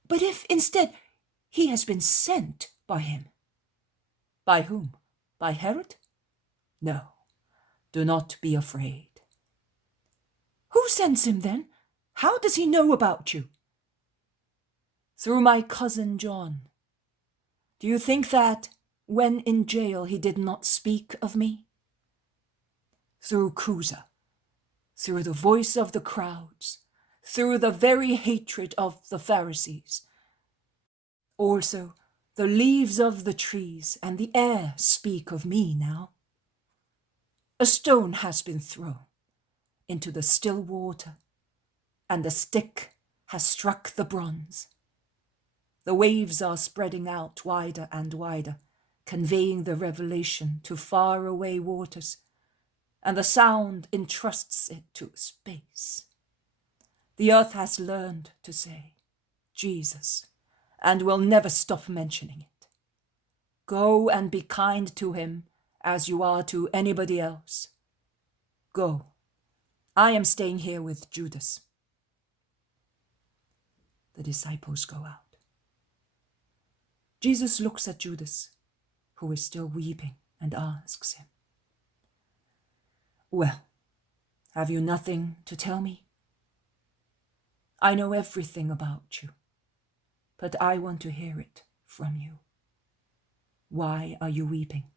"But if instead he has been sent by him?" "By whom? By Herod? No, do not be afraid." "Who sends him then? How does he know about you?" "Through my cousin John. Do you think that, when in jail, he did not speak of me? Through Cusa, through the voice of the crowds, through the very hatred of the Pharisees. Also, the leaves of the trees and the air speak of me now. A stone has been thrown into the still water, and the stick has struck the bronze. The waves are spreading out wider and wider, conveying the revelation to faraway waters, and the sound entrusts it to space. The earth has learned to say, Jesus, and will never stop mentioning it. Go and be kind to him as you are to anybody else. Go. I am staying here with Judas." The disciples go out. Jesus looks at Judas, who is still weeping, and asks him, "Well, have you nothing to tell me? I know everything about you, but I want to hear it from you. Why are you weeping?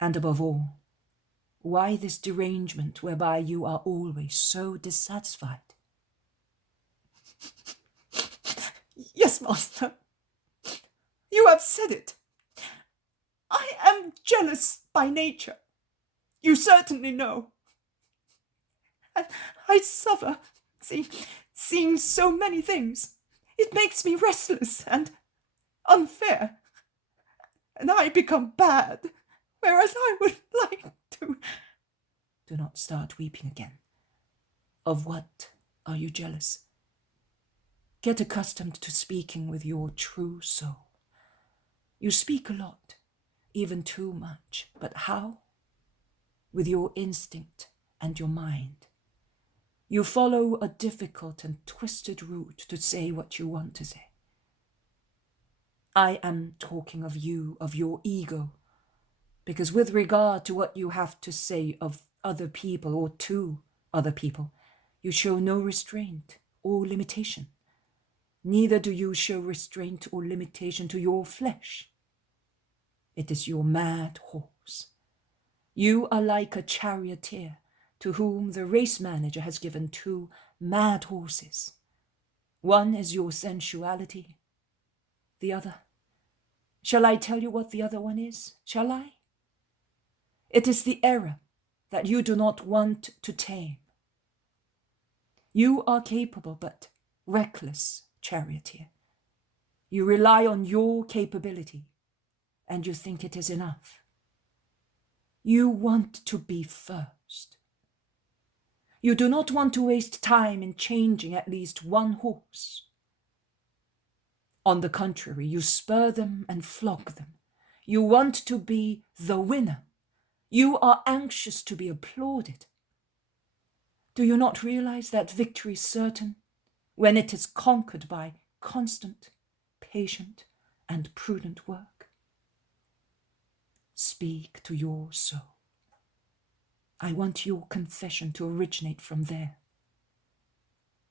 And above all, Why this derangement whereby you are always so dissatisfied? Yes, master. You have said it. I am jealous by nature. You certainly know. And I suffer seeing so many things. It makes me restless and unfair. And I become bad, whereas I would like to. Do not start weeping again. Of what are you jealous? Get accustomed to speaking with your true soul. You speak a lot, even too much, but how? With your instinct and your mind. You follow a difficult and twisted route to say what you want to say. I am talking of you, of your ego, because with regard to what you have to say of other people or to other people, you show no restraint or limitation. Neither do you show restraint or limitation to your flesh. It is your mad horse. You are like a charioteer to whom the race manager has given 2 mad horses. One is your sensuality. The other. Shall I tell you what the other one is? Shall I? It is the error that you do not want to tame. You are capable but reckless charioteer. You rely on your capability, and you think it is enough. You want to be first. You do not want to waste time in changing at least one horse. On the contrary, you spur them and flog them. You want to be the winner. You are anxious to be applauded. Do you not realize that victory is certain when it is conquered by constant, patient, and prudent work? Speak to your soul. I want your confession to originate from there.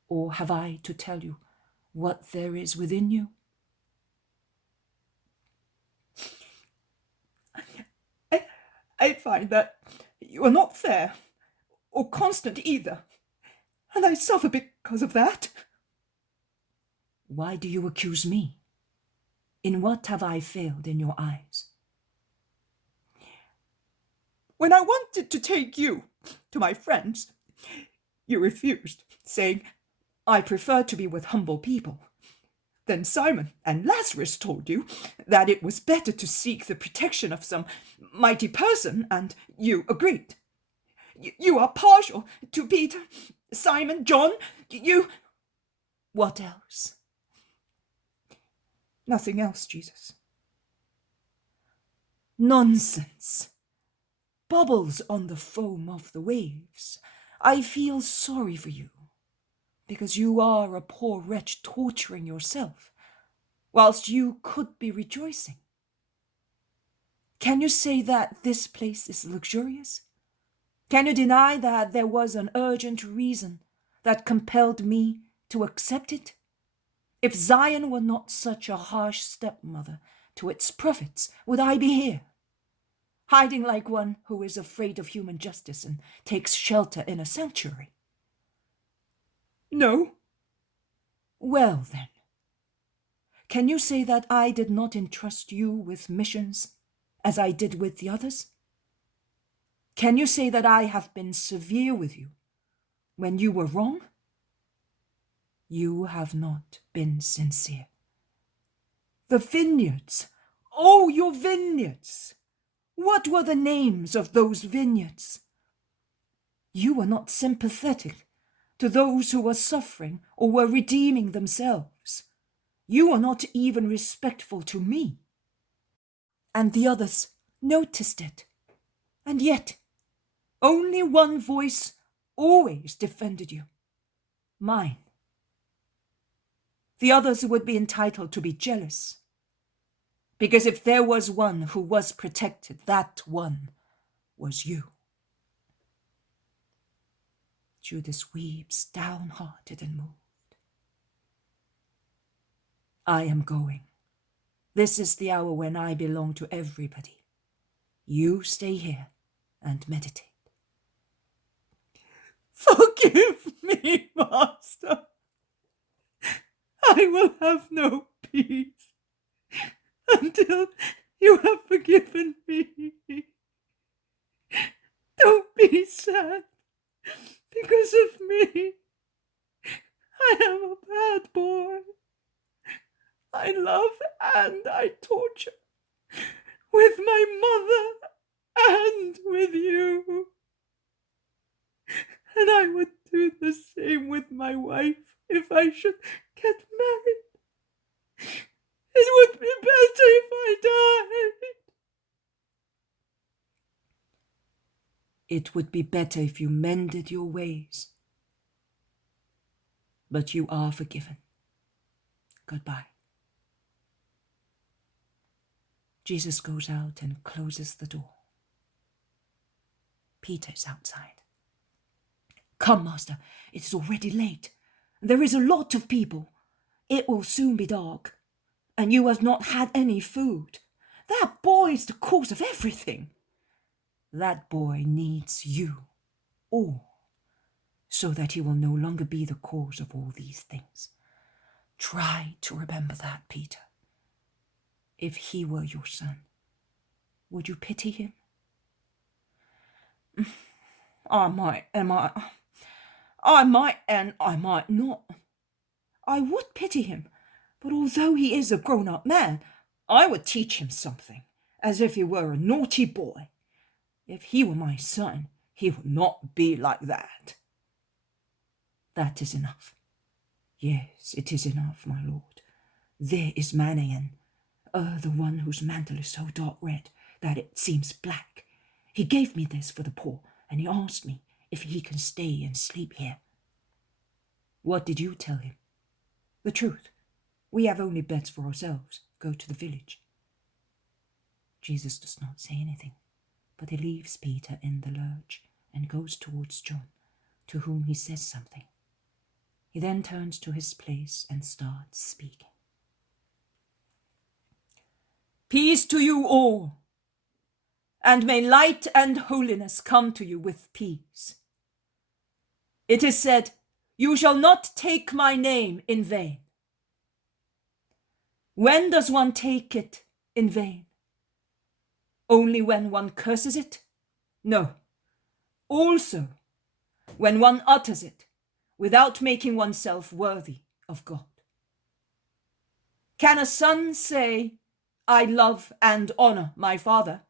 Or have I to tell you what there is within you? I find that you are not fair or constant either, and I suffer because of that. Why do you accuse me? In what have I failed in your eyes? When I wanted to take you to my friends, you refused, saying, I prefer to be with humble people. Then Simon and Lazarus told you that it was better to seek the protection of some mighty person, and you agreed. You are partial to Peter, Simon, John, you... What else? Nothing else, Jesus. Nonsense. Bubbles on the foam of the waves. I feel sorry for you, because you are a poor wretch torturing yourself, whilst you could be rejoicing. Can you say that this place is luxurious? Can you deny that there was an urgent reason that compelled me to accept it? If Zion were not such a harsh stepmother to its prophets, would I be here, hiding like one who is afraid of human justice and takes shelter in a sanctuary? No. Well, then, can you say that I did not entrust you with missions as I did with the others? Can you say that I have been severe with you when you were wrong? You have not been sincere. The vineyards, oh, your vineyards! What were the names of those vineyards? You were not sympathetic to those who were suffering or were redeeming themselves. You were not even respectful to me. And the others noticed it. And yet, only one voice always defended you. Mine. The others would be entitled to be jealous. Because if there was one who was protected, that one was you. Judas weeps, downhearted and moved. I am going. This is the hour when I belong to everybody. You stay here and meditate. Forgive me, Master. I will have no peace until you have forgiven me. Don't be sad because of me. I am a bad boy. I love and I torture with my mother and with you. And I would do the same with my wife if I should get married. It would be better if I died. It would be better if you mended your ways. But you are forgiven. Goodbye. Jesus goes out and closes the door. Peter's outside. Come, Master, it is already late. There is a lot of people. It will soon be dark, and you have not had any food. That boy is the cause of everything. That boy needs you, all, so that he will no longer be the cause of all these things. Try to remember that, Peter. If he were your son, would you pity him? I might and I might not. I would pity him, but although he is a grown-up man, I would teach him something, as if he were a naughty boy. If he were my son, he would not be like that. That is enough. Yes, it is enough, my lord. There is Manaen, the one whose mantle is so dark red that it seems black. He gave me this for the poor, and he asked me if he can stay and sleep here. What did you tell him? The truth. We have only beds for ourselves. Go to the village. Jesus does not say anything, but he leaves Peter in the lurch and goes towards John, to whom he says something. He then turns to his place and starts speaking. Peace to you all, and may light and holiness come to you with peace. It is said, you shall not take my name in vain. When does one take it in vain? Only when one curses it? No. Also, when one utters it without making oneself worthy of God. Can a son say, I love and honor my father,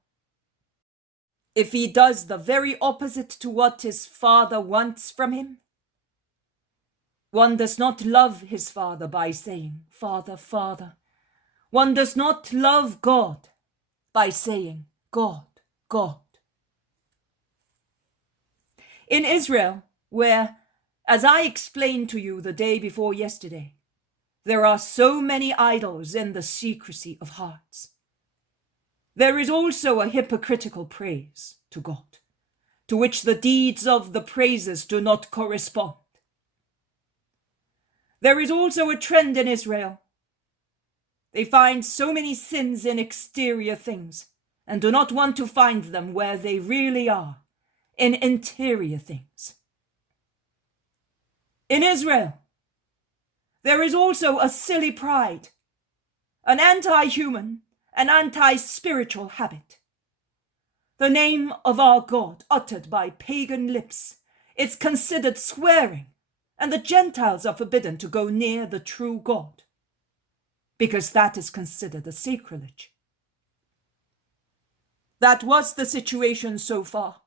if he does the very opposite to what his father wants from him? One does not love his father by saying, Father, Father. One does not love God by saying, God, God. In Israel, where, as I explained to you the day before yesterday, there are so many idols in the secrecy of hearts, there is also a hypocritical praise to God, to which the deeds of the praisers do not correspond. There is also a trend in Israel. They find so many sins in exterior things and do not want to find them where they really are, in interior things. In Israel, there is also a silly pride, an anti-human and anti-spiritual habit. The name of our God, uttered by pagan lips, is considered swearing, and the Gentiles are forbidden to go near the true God, because that is considered a sacrilege. That was the situation so far,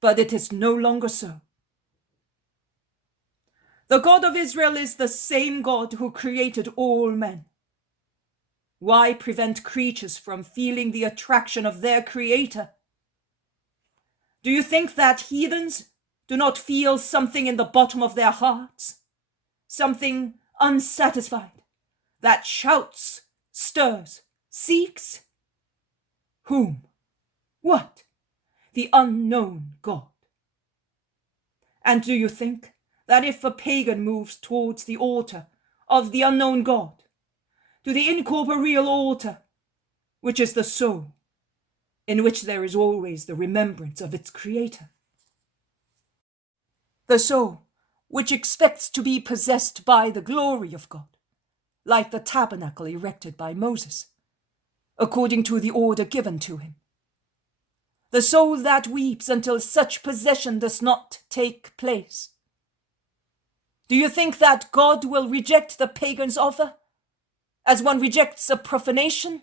but it is no longer so. The God of Israel is the same God who created all men. Why prevent creatures from feeling the attraction of their Creator? Do you think that heathens do not feel something in the bottom of their hearts? Something unsatisfied that shouts, stirs, seeks? Whom? What? The unknown God. And do you think that if a pagan moves towards the altar of the unknown God, to the incorporeal altar, which is the soul, in which there is always the remembrance of its Creator, The soul which expects to be possessed by the glory of God, like the tabernacle erected by Moses, according to the order given to him. The soul that weeps until such possession does not take place. Do you think that God will reject the pagan's offer, as one rejects a profanation?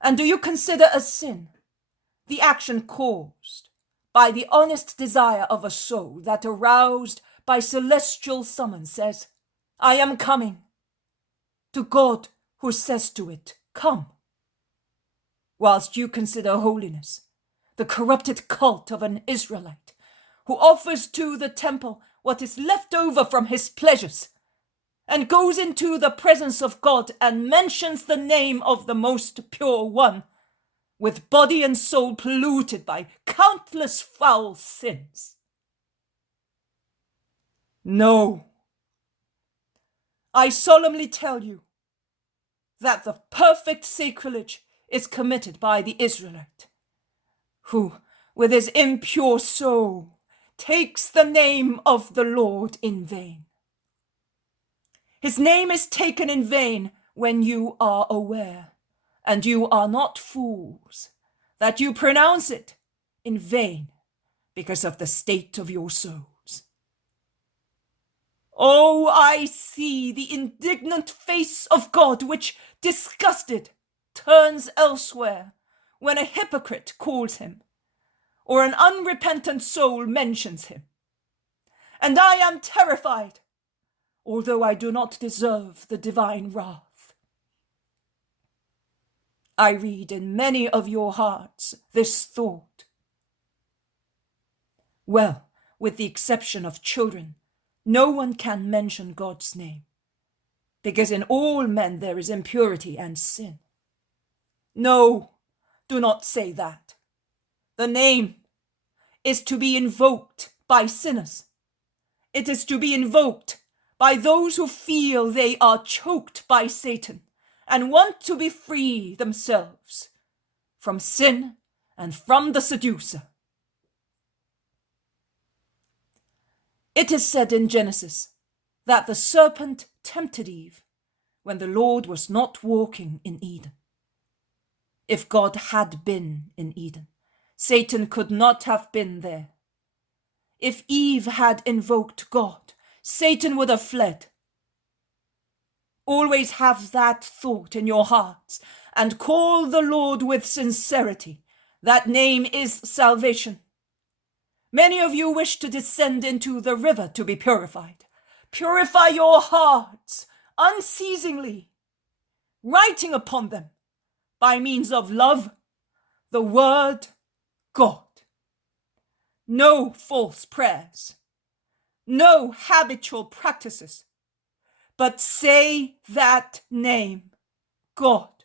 And do you consider a sin the action caused by the honest desire of a soul that, aroused by celestial summons, says, I am coming, to God who says to it, come? Whilst you consider holiness the corrupted cult of an Israelite who offers to the temple what is left over from his pleasures, and goes into the presence of God and mentions the name of the most pure one, with body and soul polluted by countless foul sins. No, I solemnly tell you that the perfect sacrilege is committed by the Israelite, who, with his impure soul, takes the name of the Lord in vain. His name is taken in vain when you are aware, and you are not fools, that you pronounce it in vain because of the state of your souls. Oh, I see the indignant face of God which, disgusted, turns elsewhere when a hypocrite calls him, or an unrepentant soul mentions him. And I am terrified, although I do not deserve the divine wrath. I read in many of your hearts this thought. Well, with the exception of children, no one can mention God's name, because in all men there is impurity and sin. No, do not say that. The name is to be invoked by sinners. It is to be invoked by those who feel they are choked by Satan and want to be free themselves from sin and from the seducer. It is said in Genesis that the serpent tempted Eve when the Lord was not walking in Eden. If God had been in Eden, Satan could not have been there. If Eve had invoked God, Satan would have fled. Always have that thought in your hearts and call the Lord with sincerity. That name is salvation. Many of you wish to descend into the river to be purified. Purify your hearts unceasingly, writing upon them by means of love, the word, God. No false prayers, no habitual practices, but say that name, God,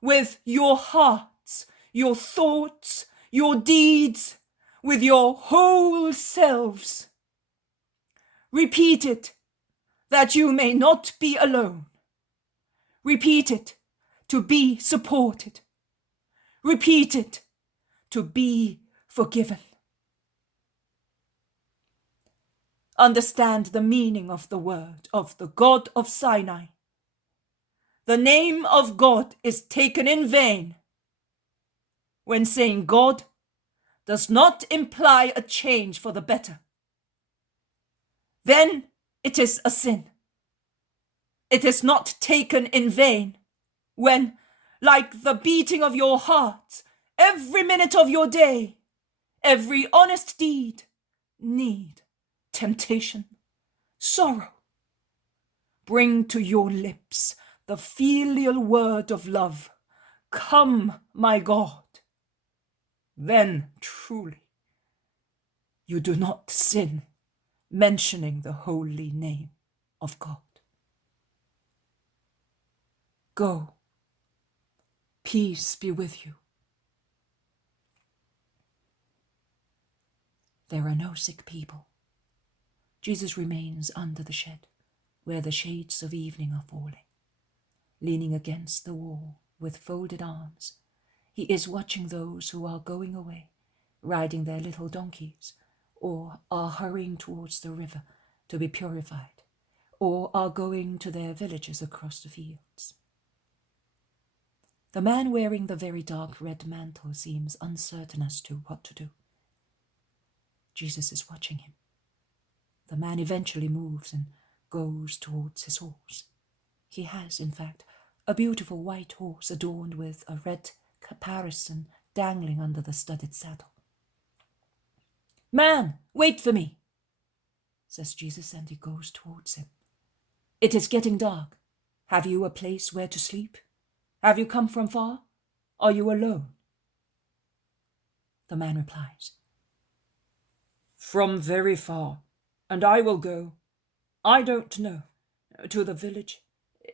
with your hearts, your thoughts, your deeds, with your whole selves. Repeat it, that you may not be alone. Repeat it, to be supported. Repeat it, to be forgiven. Understand the meaning of the word of the God of Sinai. The name of God is taken in vain. When saying God does not imply a change for the better, then it is a sin. It is not taken in vain when, like the beating of your heart, every minute of your day, every honest deed, need, temptation, sorrow, bring to your lips the filial word of love, come, my God. Then truly you do not sin, mentioning the holy name of God. Go, peace be with you. There are no sick people. Jesus remains under the shed, where the shades of evening are falling. Leaning against the wall with folded arms, he is watching those who are going away, riding their little donkeys, or are hurrying towards the river to be purified, or are going to their villages across the fields. The man wearing the very dark red mantle seems uncertain as to what to do. Jesus is watching him. The man eventually moves and goes towards his horse. He has, in fact, a beautiful white horse adorned with a red caparison dangling under the studded saddle. "Man, wait for me," says Jesus, and he goes towards him. "It is getting dark. Have you a place where to sleep? Have you come from far? Are you alone?" The man replies, "From very far, and I will go, I don't know, to the village,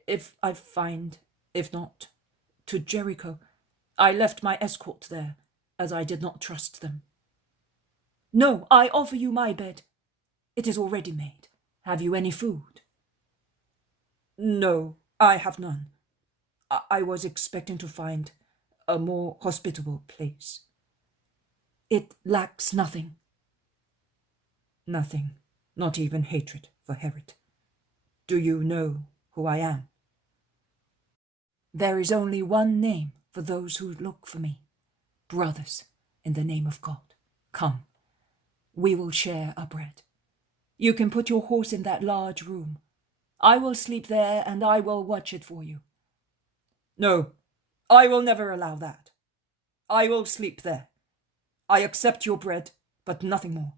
if I find, if not, to Jericho. I left my escort there, as I did not trust them." "No, I offer you my bed. It is already made. Have you any food?" "No, I have none. I was expecting to find a more hospitable place." "It lacks nothing." "Nothing, not even hatred for Herod. Do you know who I am?" "There is only one name for those who look for me. Brothers, in the name of God, come. We will share our bread. You can put your horse in that large room. I will sleep there and I will watch it for you." "No, I will never allow that. I will sleep there. I accept your bread, but nothing more.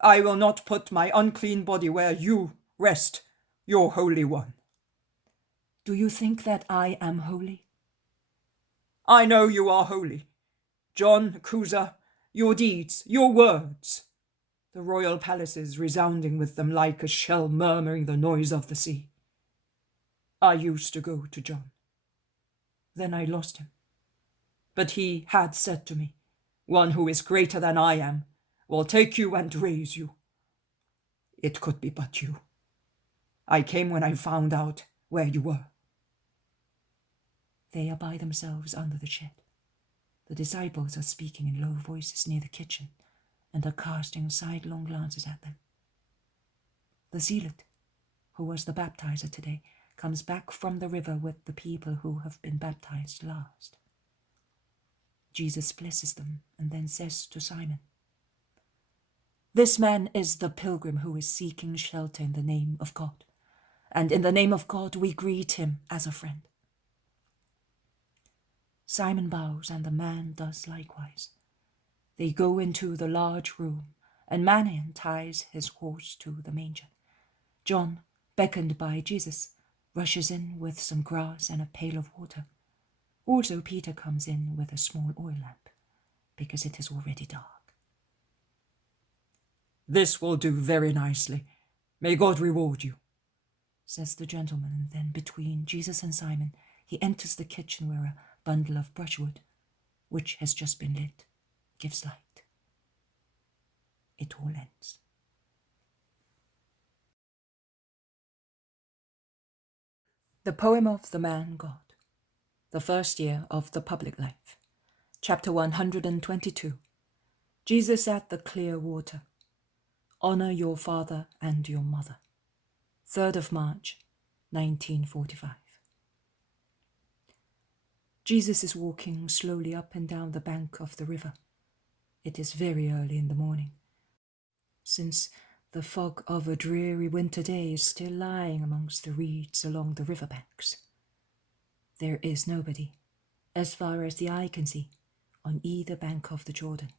I will not put my unclean body where you rest, your Holy One." "Do you think that I am holy?" "I know you are holy. John, Cusa, your deeds, your words. The royal palaces resounding with them like a shell murmuring the noise of the sea. I used to go to John. Then I lost him. But he had said to me, 'One who is greater than I am will take you and raise you.' It could be but you. I came when I found out where you were." They are by themselves under the shed. The disciples are speaking in low voices near the kitchen and are casting sidelong glances at them. The zealot, who was the baptizer today, comes back from the river with the people who have been baptized last. Jesus blesses them and then says to Simon, "This man is the pilgrim who is seeking shelter in the name of God, and in the name of God we greet him as a friend." Simon bows, and the man does likewise. They go into the large room, and Manaen ties his horse to the manger. John, beckoned by Jesus, rushes in with some grass and a pail of water. Also Peter comes in with a small oil lamp, because it is already dark. "This will do very nicely. May God reward you," says the gentleman, and then between Jesus and Simon, he enters the kitchen where a bundle of brushwood, which has just been lit, gives light. It all ends. The Poem of the Man God, the first year of the public life. Chapter 122. Jesus at the clear water. Honor your father and your mother. 3rd of March, 1945. Jesus is walking slowly up and down the bank of the river. It is very early in the morning, since the fog of a dreary winter day is still lying amongst the reeds along the river banks. There is nobody, as far as the eye can see, on either bank of the Jordan.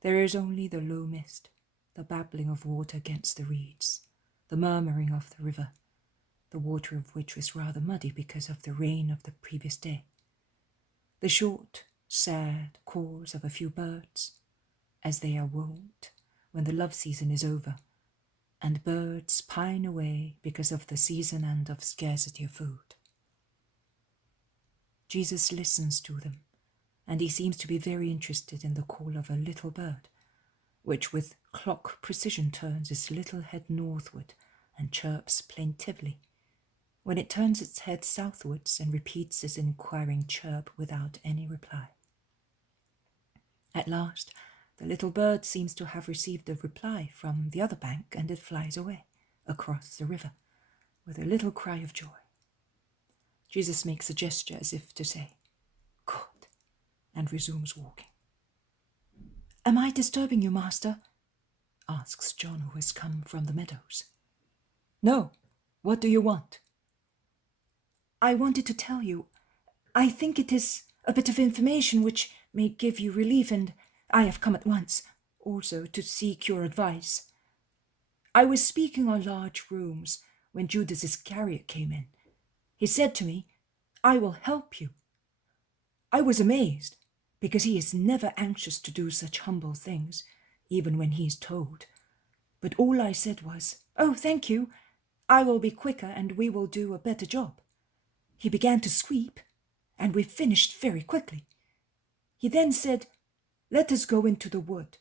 There is only the low mist, the babbling of water against the reeds, the murmuring of the river, the water of which was rather muddy because of the rain of the previous day. The short, sad calls of a few birds, as they are wont when the love season is over, and birds pine away because of the season and of scarcity of food. Jesus listens to them, and he seems to be very interested in the call of a little bird, which with clock precision turns its little head northward and chirps plaintively, when it turns its head southwards and repeats its inquiring chirp without any reply. At last, The little bird seems to have received a reply from the other bank, and it flies away across the river with a little cry of joy. Jesus makes a gesture as if to say, "Good," and resumes walking. "Am I disturbing you, Master?" asks John, who has come from the meadows. "No. What do you want?" "I wanted to tell you. I think it is a bit of information which may give you relief, and I have come at once, also to seek your advice. I was speaking on large rooms when Judas Iscariot came in. He said to me, 'I will help you.' I was amazed, because he is never anxious to do such humble things, even when he is told. But all I said was, 'Oh, thank you. I will be quicker and we will do a better job.' He began to sweep, and we finished very quickly. He then said, 'Let us go into the wood.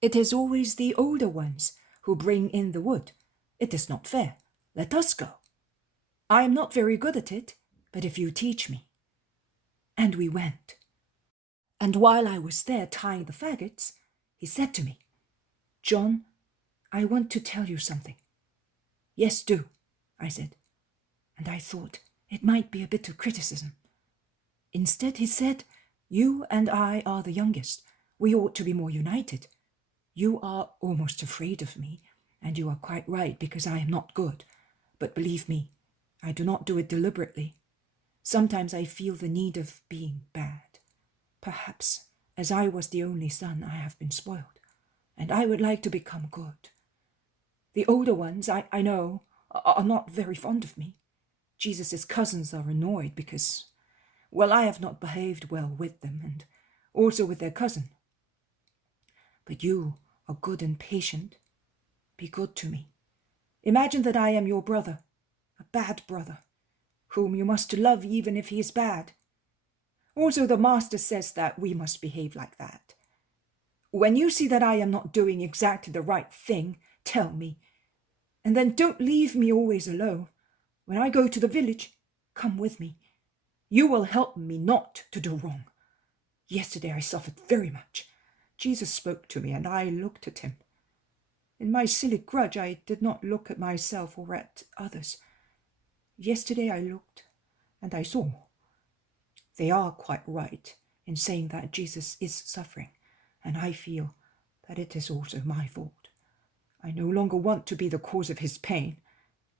It is always the older ones who bring in the wood. It is not fair. Let us go. I am not very good at it, but if you teach me.' And we went. And while I was there tying the faggots, he said to me, 'John, I want to tell you something.' 'Yes, do,' I said, and I thought it might be a bit of criticism. Instead, he said, 'You and I are the youngest. We ought to be more united. You are almost afraid of me, and you are quite right, because I am not good. But believe me, I do not do it deliberately. Sometimes I feel the need of being bad. Perhaps, as I was the only son, I have been spoiled, and I would like to become good. The older ones, I know, are not very fond of me. Jesus' cousins are annoyed because, well, I have not behaved well with them, and also with their cousin. But you are good and patient. Be good to me. Imagine that I am your brother, a bad brother, whom you must love even if he is bad. Also, the Master says that we must behave like that. When you see that I am not doing exactly the right thing, tell me. And then don't leave me always alone. When I go to the village, come with me. You will help me not to do wrong. Yesterday I suffered very much. Jesus spoke to me, and I looked at him. In my silly grudge, I did not look at myself or at others. Yesterday I looked, and I saw. They are quite right in saying that Jesus is suffering, and I feel that it is also my fault. I no longer want to be the cause of his pain.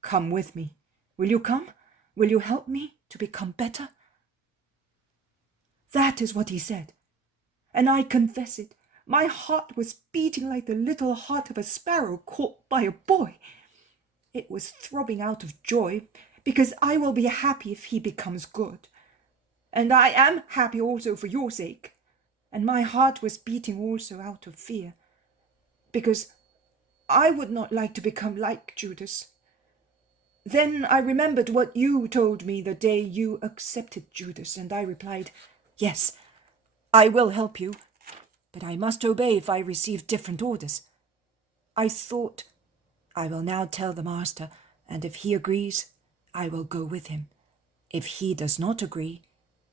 Come with me. Will you come? Will you help me to become better?" That is what he said, and I confess it. My heart was beating like the little heart of a sparrow caught by a boy. It was throbbing out of joy, because I will be happy if he becomes good. And I am happy also for your sake. And my heart was beating also out of fear, because I would not like to become like Judas. Then I remembered what you told me the day you accepted Judas, and I replied, 'Yes, I will help you, but I must obey if I receive different orders.' I thought, I will now tell the Master, and if he agrees, I will go with him. If he does not agree,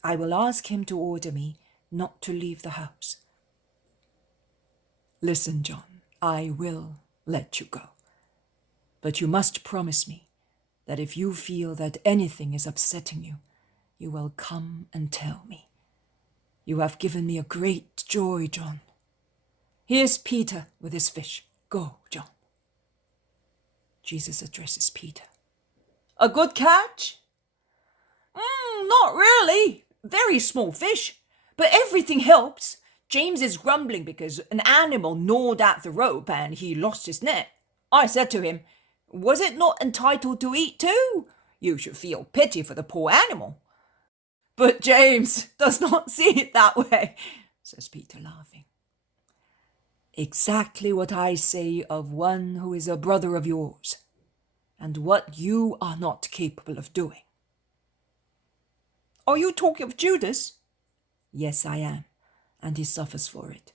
I will ask him to order me not to leave the house." "Listen, John, I will let you go. But you must promise me that if you feel that anything is upsetting you, you will come and tell me. You have given me a great joy, John. Here's Peter with his fish. Go, John." Jesus addresses Peter. "A good catch?" "Not really. Very small fish. But everything helps. James is grumbling because an animal gnawed at the rope and he lost his net. I said to him, 'Was it not entitled to eat too? You should feel pity for the poor animal.' But James does not see it that way," says Peter, laughing. "Exactly what I say of one who is a brother of yours, and what you are not capable of doing." "Are you talking of Judas?" "Yes, I am, and he suffers for it.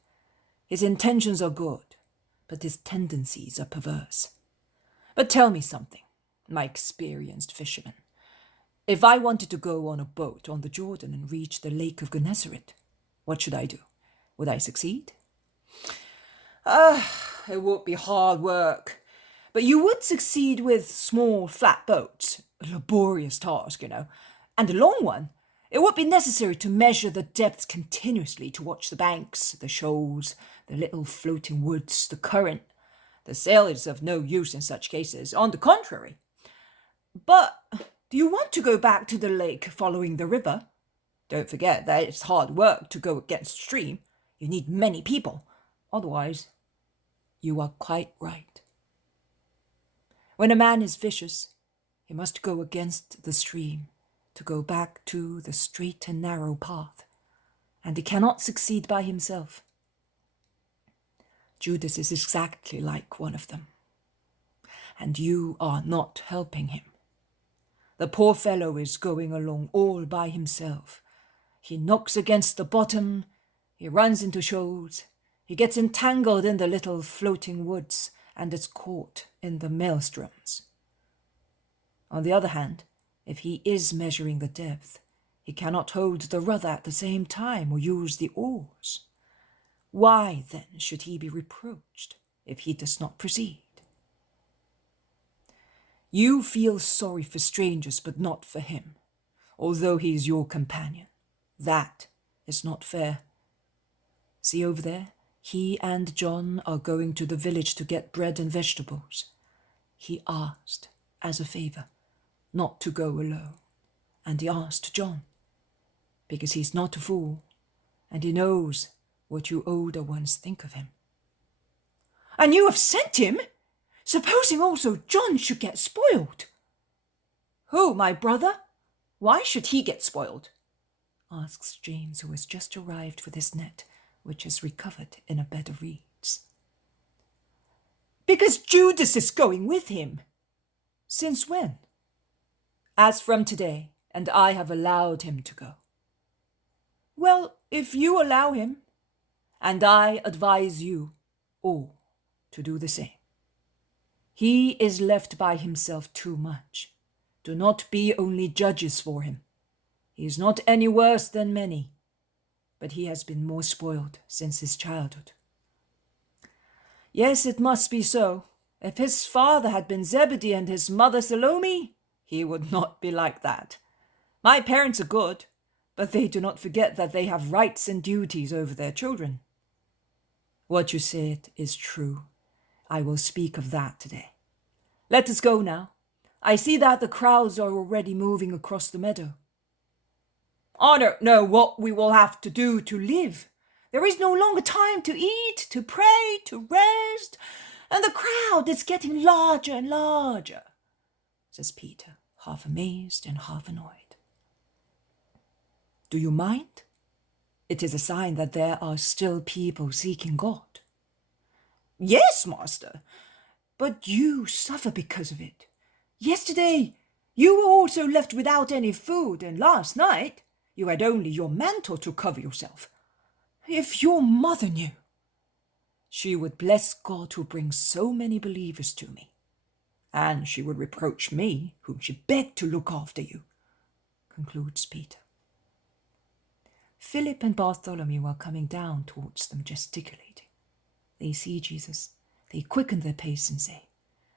His intentions are good, but his tendencies are perverse. But tell me something, my experienced fisherman. If I wanted to go on a boat on the Jordan and reach the lake of Gennesaret, what should I do? Would I succeed?" It would be hard work, but you would succeed with small flat boats. A laborious task, and a long one. It would be necessary to measure the depth continuously, to watch the banks, the shoals, the little floating woods, the current. The sail is of no use in such cases, on the contrary. But do you want to go back to the lake following the river? Don't forget that it's hard work to go against stream. You need many people. Otherwise, you are quite right. When a man is vicious, he must go against the stream to go back to the straight and narrow path, and he cannot succeed by himself. Judas is exactly like one of them, and you are not helping him. The poor fellow is going along all by himself. He knocks against the bottom, he runs into shoals, he gets entangled in the little floating woods and is caught in the maelstroms. On the other hand, if he is measuring the depth, he cannot hold the rudder at the same time or use the oars. Why, then, should he be reproached if he does not proceed? You feel sorry for strangers, but not for him, although he is your companion. That is not fair. See over there? He and John are going to the village to get bread and vegetables. He asked, as a favor, not to go alone, and he asked John, because he's not a fool, and he knows what you older ones think of him. And you have sent him? Supposing also John should get spoiled. Who, my brother? Why should he get spoiled? Asks James, who has just arrived with his net, which is recovered in a bed of reeds. Because Judas is going with him. Since when? As from today, and I have allowed him to go. Well, if you allow him, and I advise you all to do the same. He is left by himself too much. Do not be only judges for him. He is not any worse than many, but he has been more spoiled since his childhood. Yes, it must be so. If his father had been Zebedee and his mother Salome, he would not be like that. My parents are good, but they do not forget that they have rights and duties over their children. What you said is true. I will speak of that today. Let us go now. I see that the crowds are already moving across the meadow. I don't know what we will have to do to live. There is no longer time to eat, to pray, to rest, and the crowd is getting larger and larger, says Peter, half amazed and half annoyed. Do you mind? It is a sign that there are still people seeking God. Yes, master, but you suffer because of it. Yesterday, you were also left without any food, and last night, you had only your mantle to cover yourself. If your mother knew, she would bless God who brings so many believers to me, and she would reproach me, whom she begged to look after you, concludes Peter. Philip and Bartholomew are coming down towards them, gesticulating. They see Jesus. They quicken their pace and say,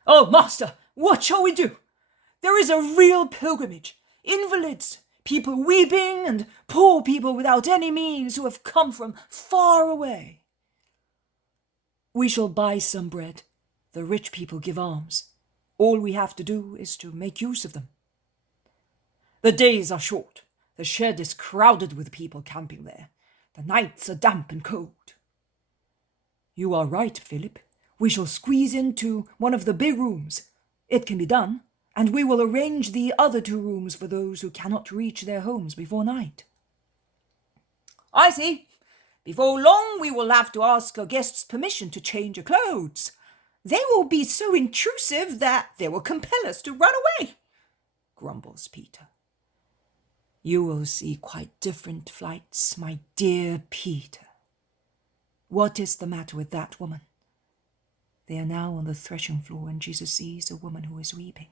"Oh, Master, what shall we do? There is a real pilgrimage. Invalids, people weeping, and poor people without any means who have come from far away." "We shall buy some bread. The rich people give alms. All we have to do is to make use of them." "The days are short. The shed is crowded with people camping there. The nights are damp and cold." "You are right, Philip. We shall squeeze into one of the big rooms. It can be done, and we will arrange the other 2 rooms for those who cannot reach their homes before night." "I see. Before long we will have to ask our guests' permission to change our clothes. They will be so intrusive that they will compel us to run away," grumbles Peter. "You will see quite different flights, my dear Peter. What is the matter with that woman?" They are now on the threshing floor, and Jesus sees a woman who is weeping.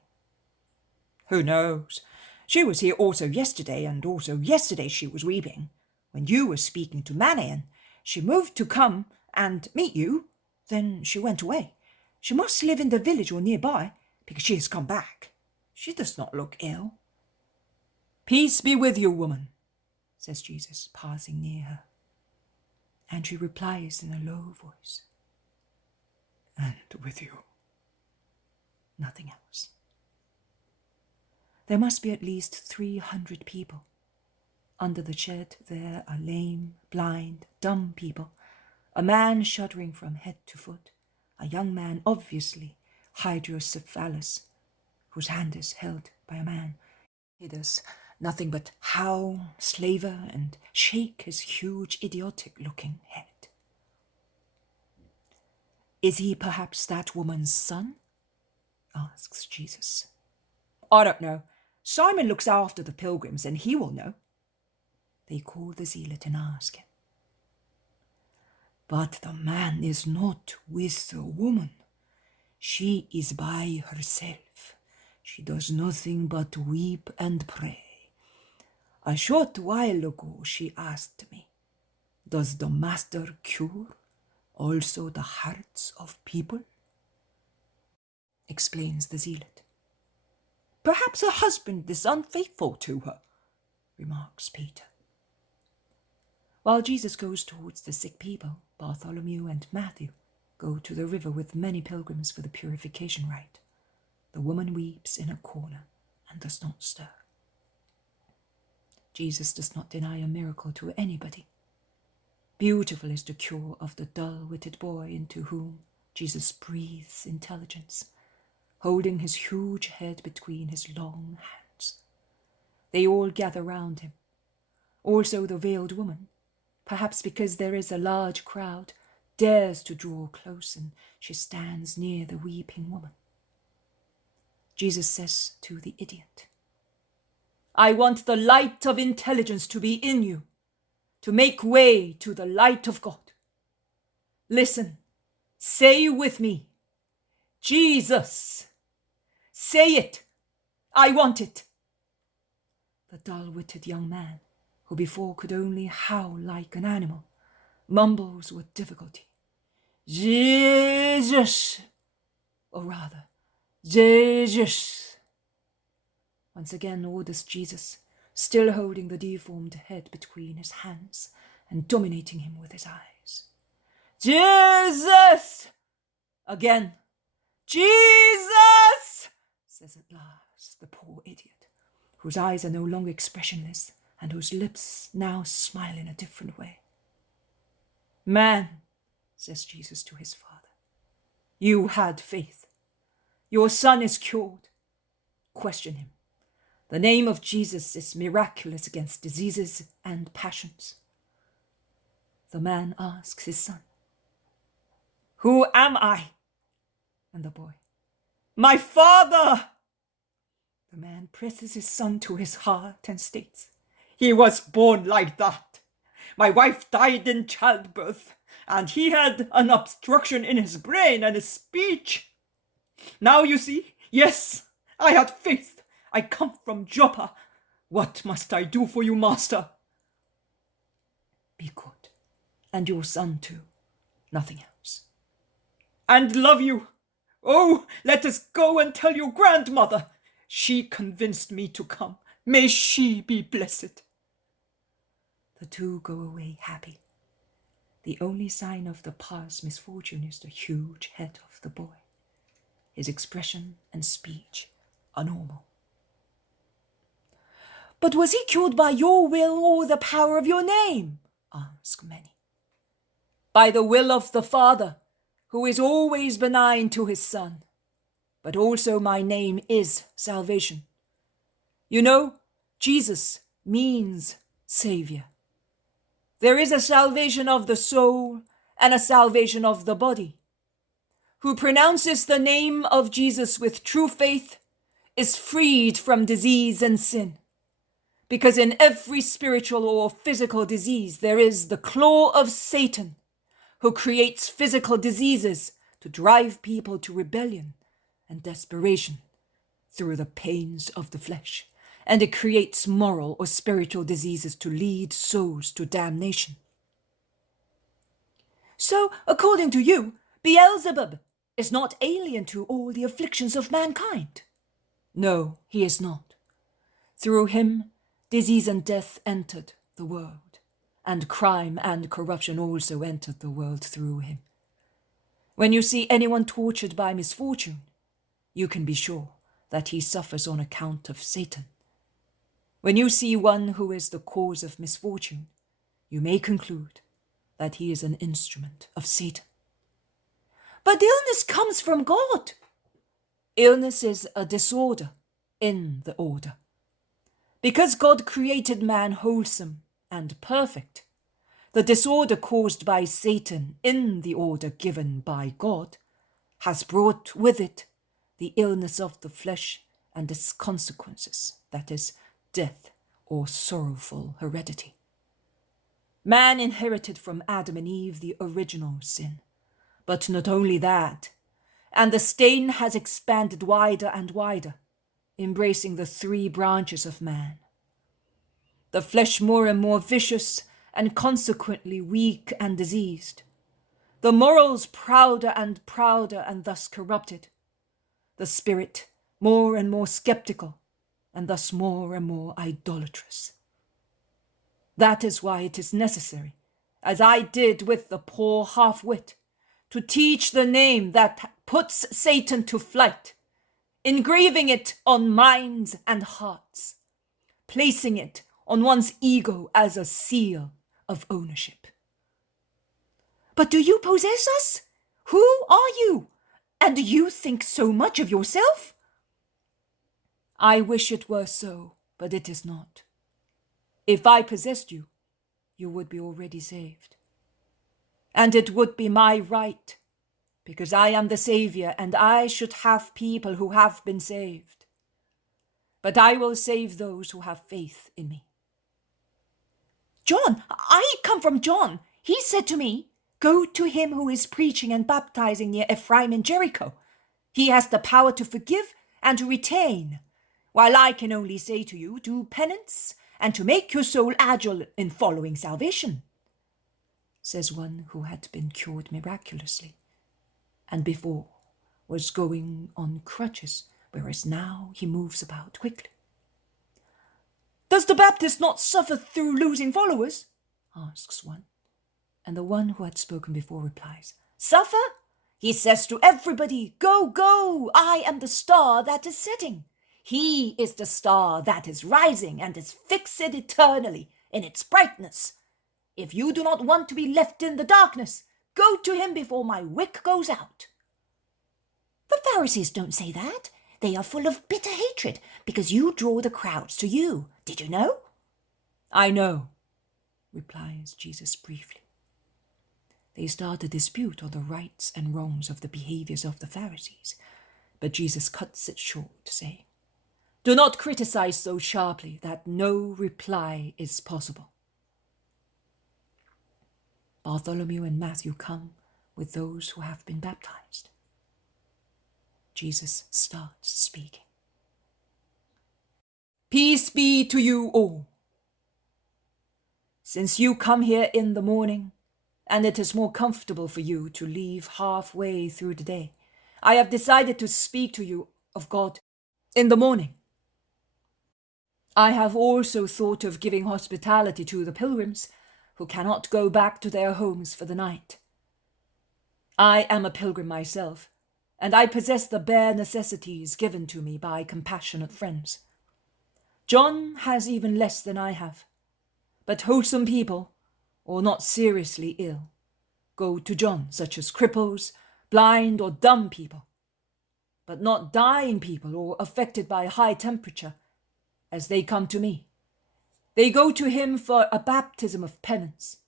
"Who knows? She was here also yesterday, and also yesterday she was weeping. When you were speaking to Manaen, she moved to come and meet you. Then she went away. She must live in the village or nearby, because she has come back. She does not look ill." "Peace be with you, woman," says Jesus, passing near her. And she replies in a low voice, "And with you." Nothing else. There must be at least 300 people. Under the shed there are lame, blind, dumb people, a man shuddering from head to foot, a young man obviously hydrocephalus, whose hand is held by a man. He does nothing but howl, slaver, and shake his huge, idiotic-looking head. "Is he perhaps that woman's son?" asks Jesus. "I don't know. Simon looks after the pilgrims, and he will know." They call the zealot and ask him. "But the man is not with the woman. She is by herself. She does nothing but weep and pray. A short while ago she asked me, 'Does the Master cure also the hearts of people?'" explains the zealot. "Perhaps her husband is unfaithful to her," remarks Peter. While Jesus goes towards the sick people, Bartholomew and Matthew go to the river with many pilgrims for the purification rite. The woman weeps in a corner and does not stir. Jesus does not deny a miracle to anybody. Beautiful is the cure of the dull-witted boy into whom Jesus breathes intelligence, holding his huge head between his long hands. They all gather round him, also the veiled woman, perhaps because there is a large crowd, dares to draw close, and she stands near the weeping woman. Jesus says to the idiot, "I want the light of intelligence to be in you, to make way to the light of God. Listen, say with me, Jesus. Say it. I want it." The dull-witted young man, who before could only howl like an animal, mumbles with difficulty, "Jesus," or rather, "Jesus." Once again orders Jesus, still holding the deformed head between his hands and dominating him with his eyes. "Jesus!" Again, "Jesus!" says at last the poor idiot, whose eyes are no longer expressionless and whose lips now smile in a different way. "Man," says Jesus to his father, "you had faith. Your son is cured. Question him. The name of Jesus is miraculous against diseases and passions." The man asks his son, "Who am I?" And the boy, "My father." The man presses his son to his heart and states, "He was born like that. My wife died in childbirth, and he had an obstruction in his brain and his speech. Now you see, yes, I had faith. I come from Joppa. What must I do for you, master?" "Be good, and your son too. Nothing else." "And love you. Oh, let us go and tell your grandmother. She convinced me to come. May she be blessed." The two go away happy. The only sign of the past misfortune is the huge head of the boy. His expression and speech are normal. "But was he cured by your will or the power of your name?" ask many. "By the will of the Father, who is always benign to his Son. But also my name is salvation. You know, Jesus means Savior. There is a salvation of the soul and a salvation of the body. Who pronounces the name of Jesus with true faith is freed from disease and sin. Because in every spiritual or physical disease there is the claw of Satan, who creates physical diseases to drive people to rebellion and desperation through the pains of the flesh, and it creates moral or spiritual diseases to lead souls to damnation. So, according to you, Beelzebub is not alien to all the afflictions of mankind? No, he is not. Through him, disease and death entered the world, and crime and corruption also entered the world through him. When you see anyone tortured by misfortune, you can be sure that he suffers on account of Satan. When you see one who is the cause of misfortune, you may conclude that he is an instrument of Satan. But illness comes from God. Illness is a disorder in the order. Because God created man wholesome and perfect, the disorder caused by Satan in the order given by God has brought with it the illness of the flesh and its consequences, that is, death or sorrowful heredity. Man inherited from Adam and Eve the original sin, but not only that, and the stain has expanded wider and wider, embracing the three branches of man. The flesh more and more vicious and consequently weak and diseased. The morals prouder and thus corrupted. The spirit more and more skeptical and thus more and more idolatrous. That is why it is necessary, as I did with the poor half-wit, to teach the name that puts Satan to flight, engraving it on minds and hearts, placing it on one's ego as a seal of ownership. But do you possess us? Who are you? And do you think so much of yourself? I wish it were so, but it is not. If I possessed you, you would be already saved. And it would be my right, because I am the Savior, and I should have people who have been saved. But I will save those who have faith in me. John, I come from John. He said to me, "Go to him who is preaching and baptizing near Ephraim and Jericho. He has the power to forgive and to retain, while I can only say to you, do penance and to make your soul agile in following salvation," says one who had been cured miraculously, and before was going on crutches, whereas now he moves about quickly. "Does the Baptist not suffer through losing followers?" asks one, and the one who had spoken before replies, "Suffer? He says to everybody, 'Go, go, I am the star that is setting.' He is the star that is rising and is fixed eternally in its brightness. If you do not want to be left in the darkness, go to him before my wick goes out." The Pharisees don't say that. They are full of bitter hatred because you draw the crowds to you. Did you know? "I know," replies Jesus briefly. They start a dispute on the rights and wrongs of the behaviors of the Pharisees, but Jesus cuts it short, saying, "Do not criticize so sharply that no reply is possible." Bartholomew and Matthew come with those who have been baptized. Jesus starts speaking. "Peace be to you all. Since you come here in the morning, and it is more comfortable for you to leave halfway through the day, I have decided to speak to you of God in the morning. I have also thought of giving hospitality to the pilgrims who cannot go back to their homes for the night. I am a pilgrim myself, and I possess the bare necessities given to me by compassionate friends. John has even less than I have, but wholesome people, or not seriously ill, go to John, such as cripples, blind or dumb people, but not dying people or affected by high temperature, as they come to me. They go to him for a baptism of penance.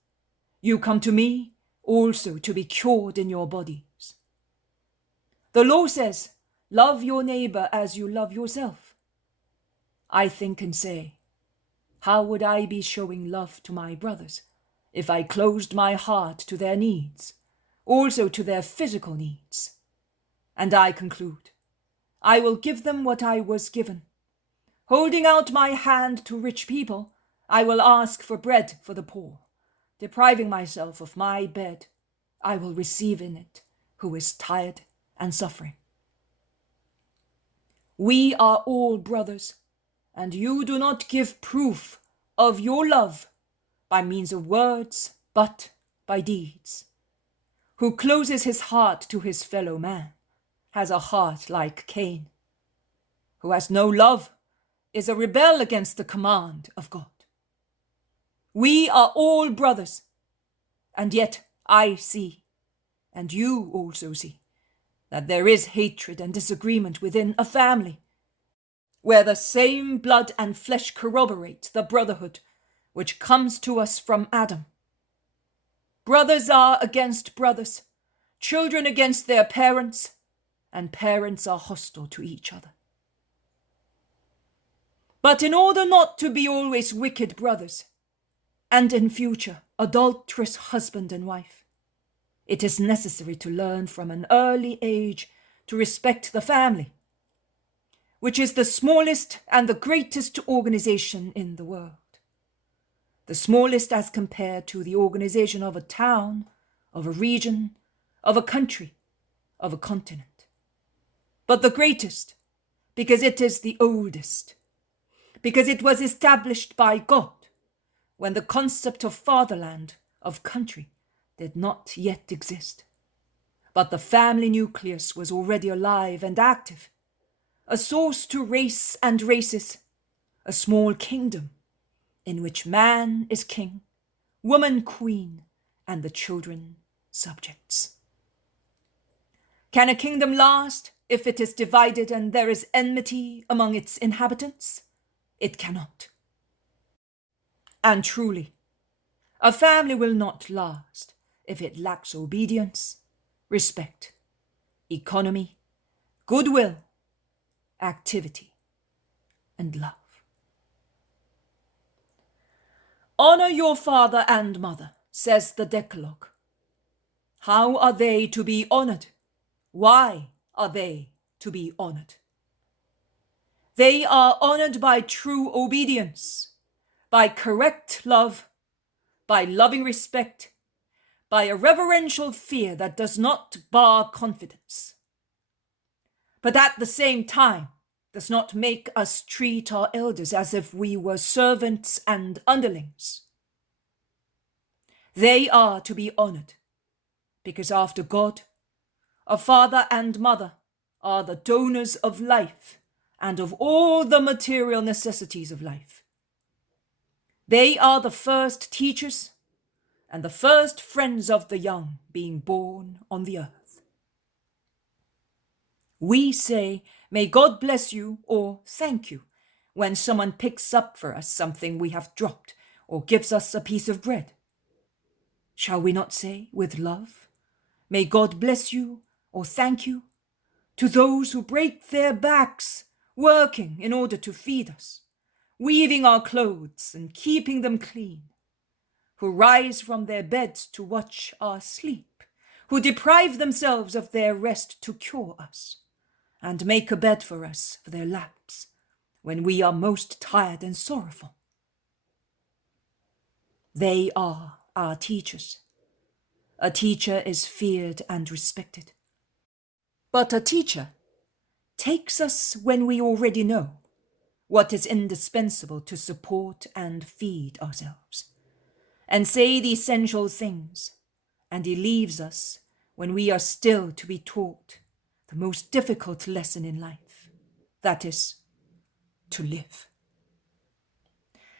You come to me also to be cured in your bodies. The law says, love your neighbor as you love yourself. I think and say, how would I be showing love to my brothers if I closed my heart to their needs, also to their physical needs? And I conclude, I will give them what I was given. Holding out my hand to rich people, I will ask for bread for the poor, depriving myself of my bed, I will receive in it who is tired and suffering. We are all brothers, and you do not give proof of your love by means of words, but by deeds. Who closes his heart to his fellow man has a heart like Cain. Who has no love is a rebel against the command of God. We are all brothers, and yet I see, and you also see, that there is hatred and disagreement within a family, where the same blood and flesh corroborate the brotherhood which comes to us from Adam. Brothers are against brothers, children against their parents, and parents are hostile to each other. But in order not to be always wicked brothers, and in future adulterous husband and wife, it is necessary to learn from an early age to respect the family, which is the smallest and the greatest organization in the world. The smallest as compared to the organization of a town, of a region, of a country, of a continent. But the greatest, because it is the oldest, because it was established by God when the concept of fatherland, of country, did not yet exist. But the family nucleus was already alive and active, a source to race and races, a small kingdom in which man is king, woman queen, and the children subjects. Can a kingdom last if it is divided and there is enmity among its inhabitants? It cannot. And truly, a family will not last if it lacks obedience, respect, economy, goodwill, activity, and love. Honor your father and mother, says the Decalogue. How are they to be honored? Why are they to be honored? They are honored by true obedience, by correct love, by loving respect, by a reverential fear that does not bar confidence, but at the same time does not make us treat our elders as if we were servants and underlings. They are to be honored because after God, a father and mother are the donors of life and of all the material necessities of life. They are the first teachers and the first friends of the young being born on the earth. We say, may God bless you or thank you when someone picks up for us something we have dropped or gives us a piece of bread. Shall we not say with love, may God bless you or thank you to those who break their backs working in order to feed us, weaving our clothes and keeping them clean, who rise from their beds to watch our sleep, who deprive themselves of their rest to cure us, and make a bed for us for their laps when we are most tired and sorrowful. They are our teachers. A teacher is feared and respected. But a teacher takes us when we already know what is indispensable to support and feed ourselves, and say the essential things, and he leaves us when we are still to be taught the most difficult lesson in life, that is, to live.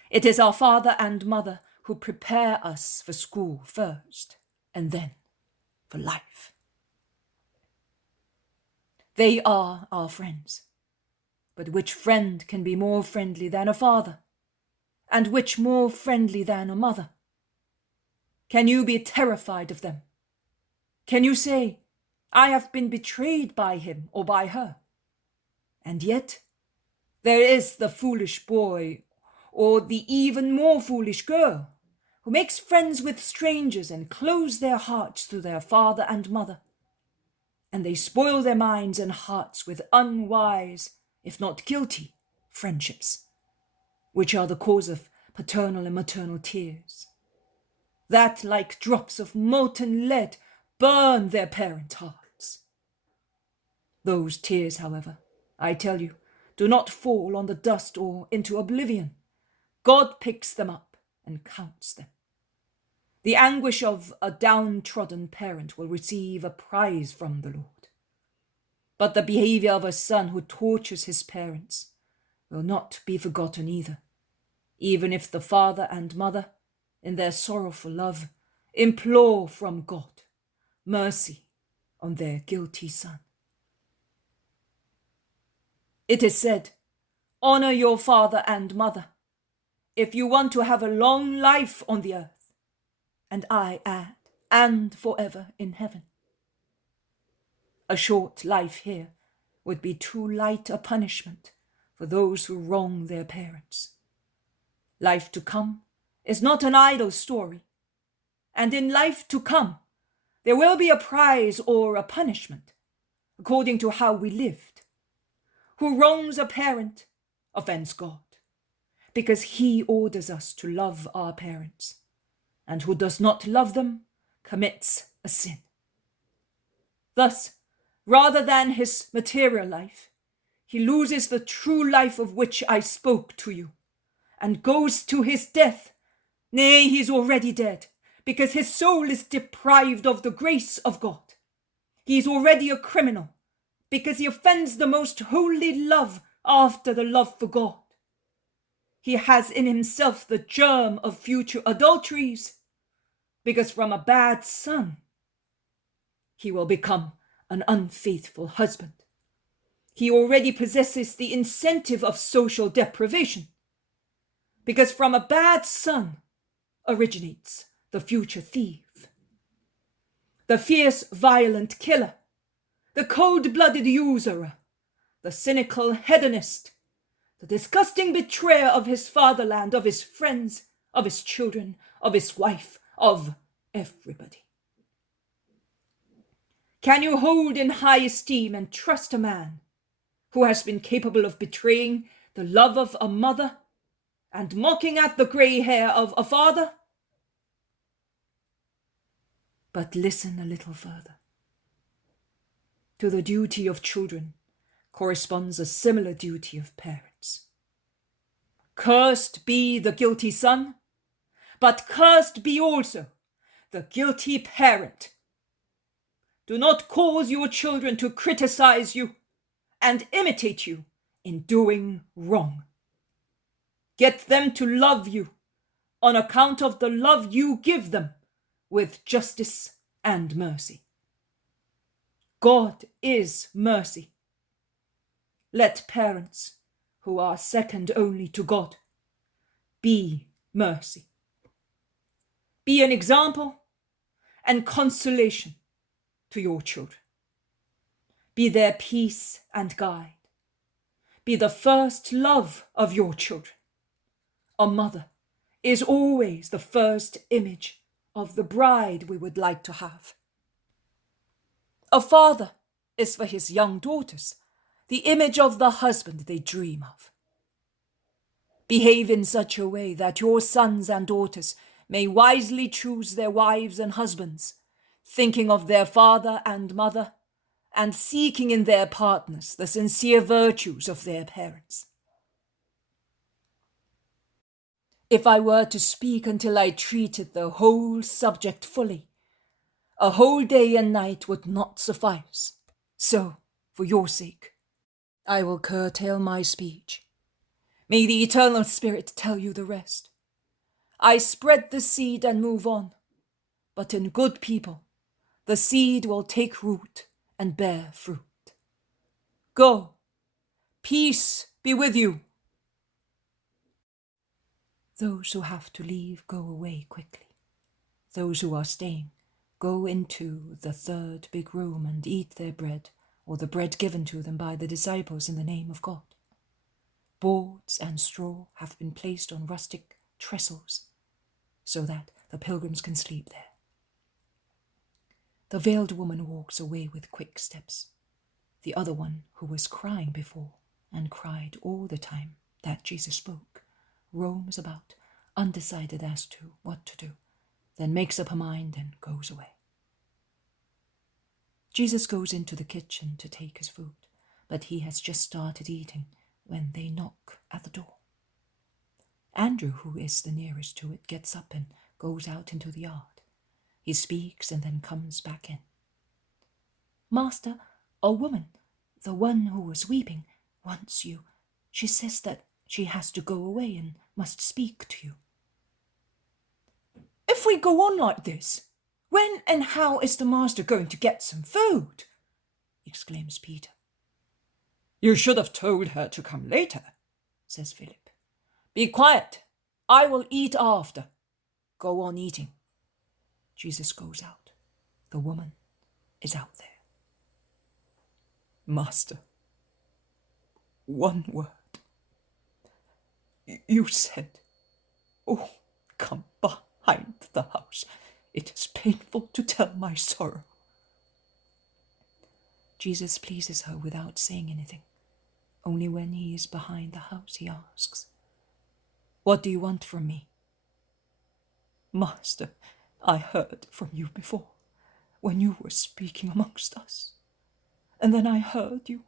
It is our father and mother who prepare us for school first, and then for life. They are our friends, but which friend can be more friendly than a father, and which more friendly than a mother? Can you be terrified of them? Can you say, I have been betrayed by him or by her? And yet, there is the foolish boy or the even more foolish girl who makes friends with strangers and close their hearts to their father and mother. And they spoil their minds and hearts with unwise, if not guilty, friendships, which are the cause of paternal and maternal tears, that like drops of molten lead burn their parent hearts. Those tears, however, I tell you, do not fall on the dust or into oblivion. God picks them up and counts them. The anguish of a downtrodden parent will receive a prize from the Lord. But the behavior of a son who tortures his parents will not be forgotten either, even if the father and mother, in their sorrowful love, implore from God mercy on their guilty son. It is said, honor your father and mother if you want to have a long life on the earth. And I add, and forever in heaven. A short life here would be too light a punishment for those who wrong their parents. Life to come is not an idle story, and in life to come there will be a prize or a punishment, according to how we lived. Who wrongs a parent offends God, because he orders us to love our parents, and who does not love them commits a sin. Thus, rather than his material life, he loses the true life of which I spoke to you, and goes to his death. Nay, he is already dead, because his soul is deprived of the grace of God. He is already a criminal, because he offends the most holy love after the love for God. He has in himself the germ of future adulteries, because from a bad son he will become an unfaithful husband. He already possesses the incentive of social deprivation, because from a bad son originates the future thief, the fierce, violent killer, the cold-blooded usurer, the cynical hedonist, the disgusting betrayer of his fatherland, of his friends, of his children, of his wife, of everybody. Can you hold in high esteem and trust a man who has been capable of betraying the love of a mother and mocking at the grey hair of a father? But listen a little further. To the duty of children corresponds a similar duty of parents. Cursed be the guilty son, but cursed be also the guilty parent. Do not cause your children to criticize you and imitate you in doing wrong. Get them to love you on account of the love you give them with justice and mercy. God is mercy. Let parents, who are second only to God, be mercy. Be an example and consolation to your children. Be their peace and guide. Be the first love of your children. A mother is always the first image of the bride we would like to have. A father is for his young daughters the image of the husband they dream of. Behave in such a way that your sons and daughters may wisely choose their wives and husbands, thinking of their father and mother, and seeking in their partners the sincere virtues of their parents. If I were to speak until I treated the whole subject fully, a whole day and night would not suffice. So, for your sake, I will curtail my speech. May the eternal Spirit tell you the rest. I spread the seed and move on, but in good people, the seed will take root and bear fruit. Go, peace be with you. Those who have to leave go away quickly. Those who are staying go into the third big room and eat their bread, or the bread given to them by the disciples in the name of God. Boards and straw have been placed on rustic trestles, so that the pilgrims can sleep there. The veiled woman walks away with quick steps. The other one, who was crying before, and cried all the time that Jesus spoke, roams about, undecided as to what to do, then makes up her mind and goes away. Jesus goes into the kitchen to take his food, but he has just started eating when they knock at the door. Andrew, who is the nearest to it, gets up and goes out into the yard. He speaks and then comes back in. "Master, a woman, the one who was weeping, wants you. She says that she has to go away and must speak to you." "If we go on like this, when and how is the master going to get some food?" exclaims Peter. "You should have told her to come later," says Philip. "Be quiet. I will eat after. Go on eating." Jesus goes out. The woman is out there. "Master, one word. You said, 'Oh, come behind the house. It is painful to tell my sorrow.'" Jesus pleases her without saying anything. Only when he is behind the house he asks, "What do you want from me?" "Master, I heard from you before, when you were speaking amongst us. And then I heard you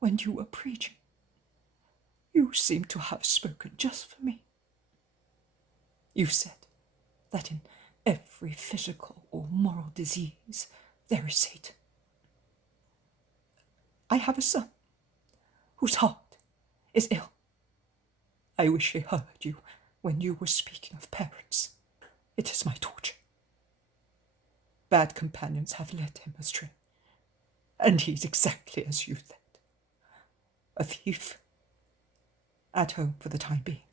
when you were preaching. You seem to have spoken just for me. You said that in every physical or moral disease there is Satan. I have a son whose heart is ill. I wish he heard you when you were speaking of parents. It is my torture. Bad companions have led him astray, and he is exactly as you said. A thief. At home for the time being,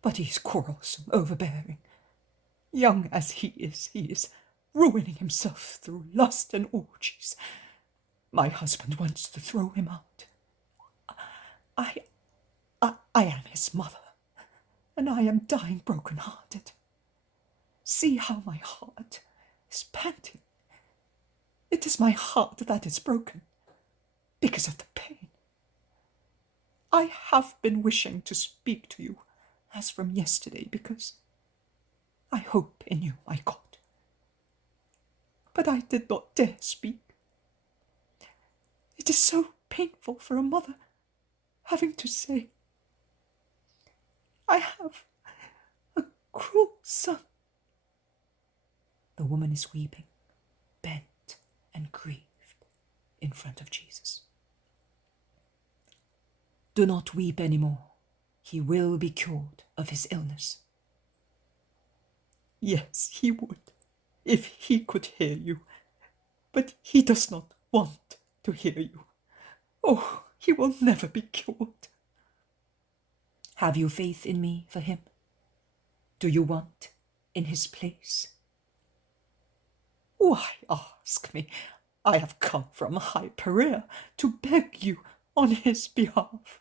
but he is quarrelsome, overbearing. Young as he is ruining himself through lust and orgies. My husband wants to throw him out. I am his mother, and I am dying broken-hearted. See how my heart is panting. It is my heart that is broken, because of the pain. I have been wishing to speak to you as from yesterday, because I hope in you, my God. But I did not dare speak. It is so painful for a mother having to say, 'I have a cruel son.'" The woman is weeping, bent and grieved, in front of Jesus. "Do not weep any more. He will be cured of his illness." "Yes, he would, if he could hear you. But he does not want to hear you. Oh, he will never be cured." "Have you faith in me for him? Do you want in his place?" "Why ask me? I have come from Hyperea to beg you on his behalf."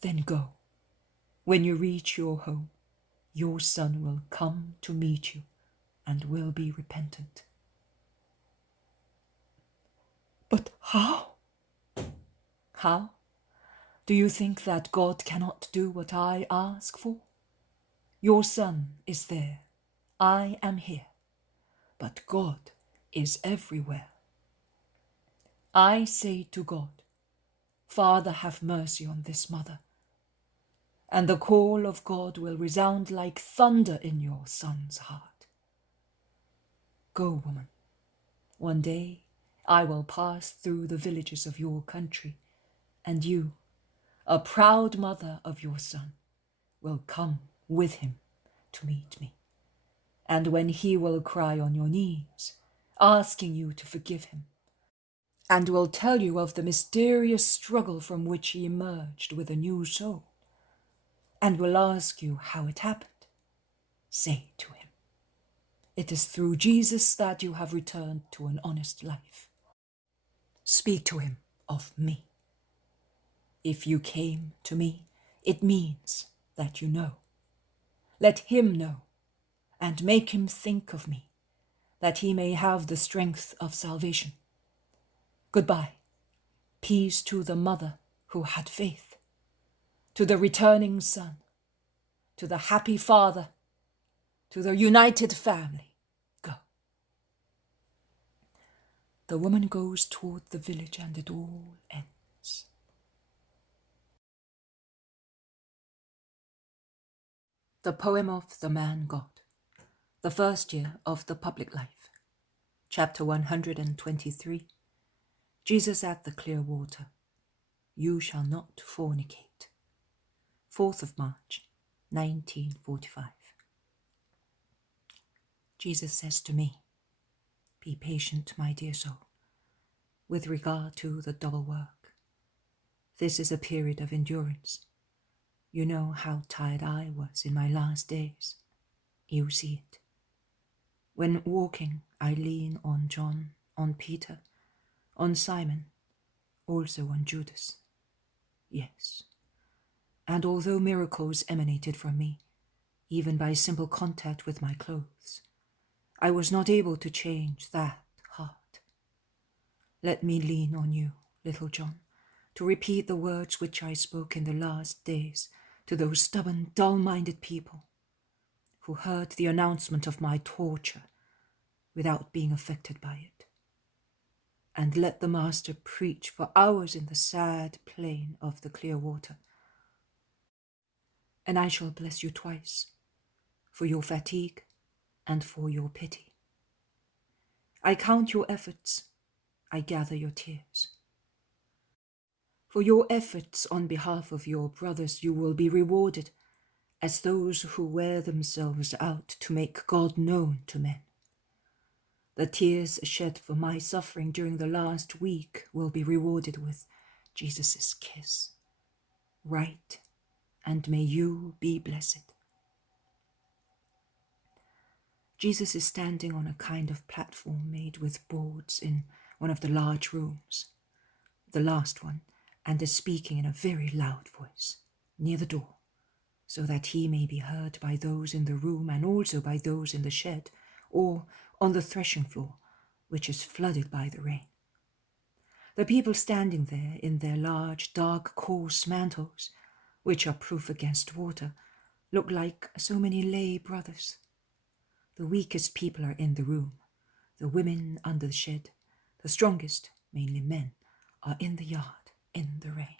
"Then go. When you reach your home, your son will come to meet you and will be repentant." "But how?" "How? Do you think that God cannot do what I ask for? Your son is there. I am here. But God is everywhere. I say to God, 'Father, have mercy on this mother.' And the call of God will resound like thunder in your son's heart. Go, woman. One day I will pass through the villages of your country, and you, a proud mother of your son, will come with him to meet me. And when he will cry on your knees, asking you to forgive him, and will tell you of the mysterious struggle from which he emerged with a new soul, and will ask you how it happened, say to him, 'It is through Jesus that you have returned to an honest life.' Speak to him of me. If you came to me, it means that you know. Let him know, and make him think of me, that he may have the strength of salvation. Goodbye. Peace to the mother who had faith, to the returning son, to the happy father, to the united family. Go." The woman goes toward the village and it all ends. The poem of the man God, the first year of the public life. Chapter 123. Jesus at the clear water. You shall not fornicate. 4th of March, 1945. Jesus says to me, be patient, my dear soul, with regard to the double work. This is a period of endurance. You know how tired I was in my last days. You see it. When walking, I lean on John, on Peter, on Simon, also on Judas. Yes. And although miracles emanated from me, even by simple contact with my clothes, I was not able to change that heart. Let me lean on you, little John, to repeat the words which I spoke in the last days to those stubborn, dull-minded people who heard the announcement of my torture without being affected by it. And let the Master preach for hours in the sad plain of the clear water. And I shall bless you twice, for your fatigue and for your pity. I count your efforts, I gather your tears. For your efforts on behalf of your brothers you will be rewarded as those who wear themselves out to make God known to men. The tears shed for my suffering during the last week will be rewarded with Jesus' kiss. Write, and may you be blessed. Jesus is standing on a kind of platform made with boards in one of the large rooms, the last one, and is speaking in a very loud voice, near the door, so that he may be heard by those in the room and also by those in the shed, or on the threshing floor, which is flooded by the rain. The people standing there in their large, dark, coarse mantles, which are proof against water, look like so many lay brothers. The weakest people are in the room, the women under the shed. The strongest, mainly men, are in the yard, in the rain.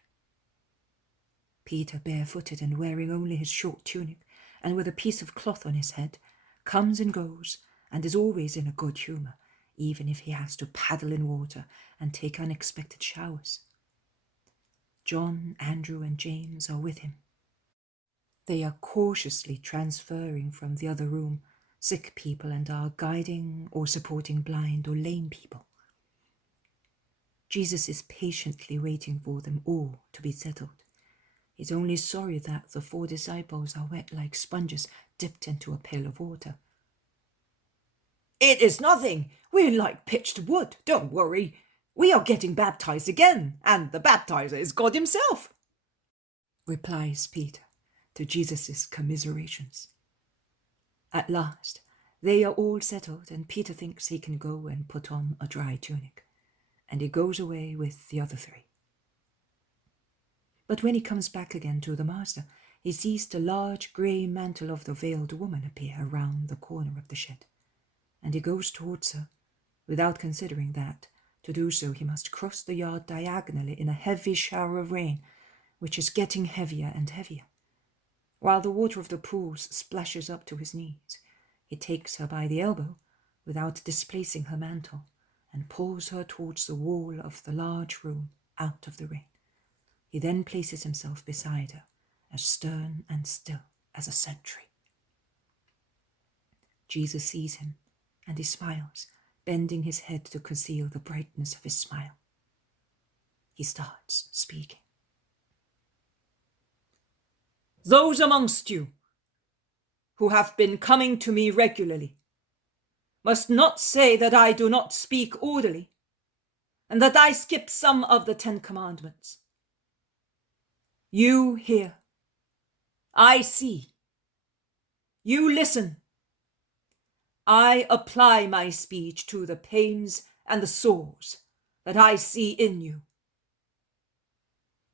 Peter, barefooted and wearing only his short tunic, and with a piece of cloth on his head, comes and goes, and is always in a good humour, even if he has to paddle in water and take unexpected showers. John, Andrew, and James are with him. They are cautiously transferring from the other room sick people and are guiding or supporting blind or lame people. Jesus is patiently waiting for them all to be settled. He's only sorry that the 4 disciples are wet like sponges dipped into a pail of water. It is nothing. We're like pitched wood. Don't worry. We are getting baptized again, and the baptizer is God himself, replies Peter to Jesus' commiserations. At last, they are all settled, and Peter thinks he can go and put on a dry tunic, and he goes away with the other 3. But when he comes back again to the Master, he sees the large grey mantle of the veiled woman appear round the corner of the shed, and he goes towards her, without considering that, to do so, he must cross the yard diagonally in a heavy shower of rain, which is getting heavier and heavier. While the water of the pools splashes up to his knees, he takes her by the elbow, without displacing her mantle, and pulls her towards the wall of the large room, out of the rain. He then places himself beside her, as stern and still as a sentry. Jesus sees him, and he smiles, bending his head to conceal the brightness of his smile. He starts speaking. Those amongst you who have been coming to me regularly must not say that I do not speak orderly, and that I skip some of the 10 commandments. You hear, I see, you listen. I apply my speech to the pains and the sores that I see in you.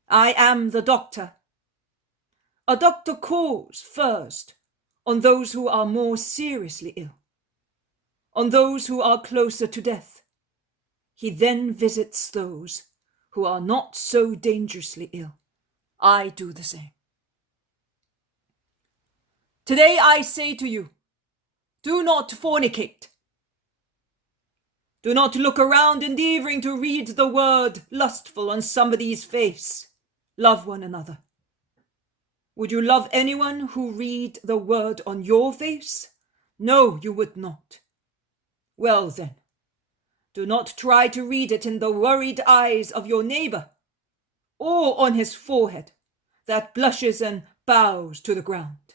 I am the doctor. A doctor calls first on those who are more seriously ill, on those who are closer to death. he then visits those who are not so dangerously ill. I do the same. Today I say to you, do not fornicate. Do not look around endeavoring to read the word lustful on somebody's face. Love one another. Would you love anyone who read the word on your face? No, you would not. Well then, do not try to read it in the worried eyes of your neighbor, or on his forehead that blushes and bows to the ground.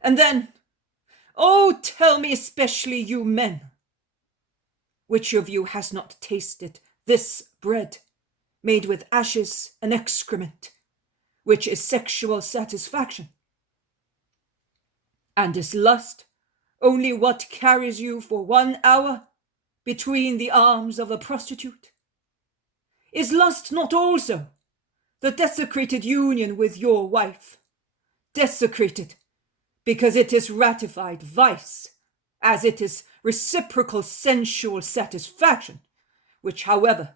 And then, oh, tell me especially you men, which of you has not tasted this bread made with ashes and excrement, which is sexual satisfaction? And is lust only what carries you for 1 hour between the arms of a prostitute? Is lust not also the desecrated union with your wife, desecrated because it is ratified vice, as it is reciprocal sensual satisfaction, which, however,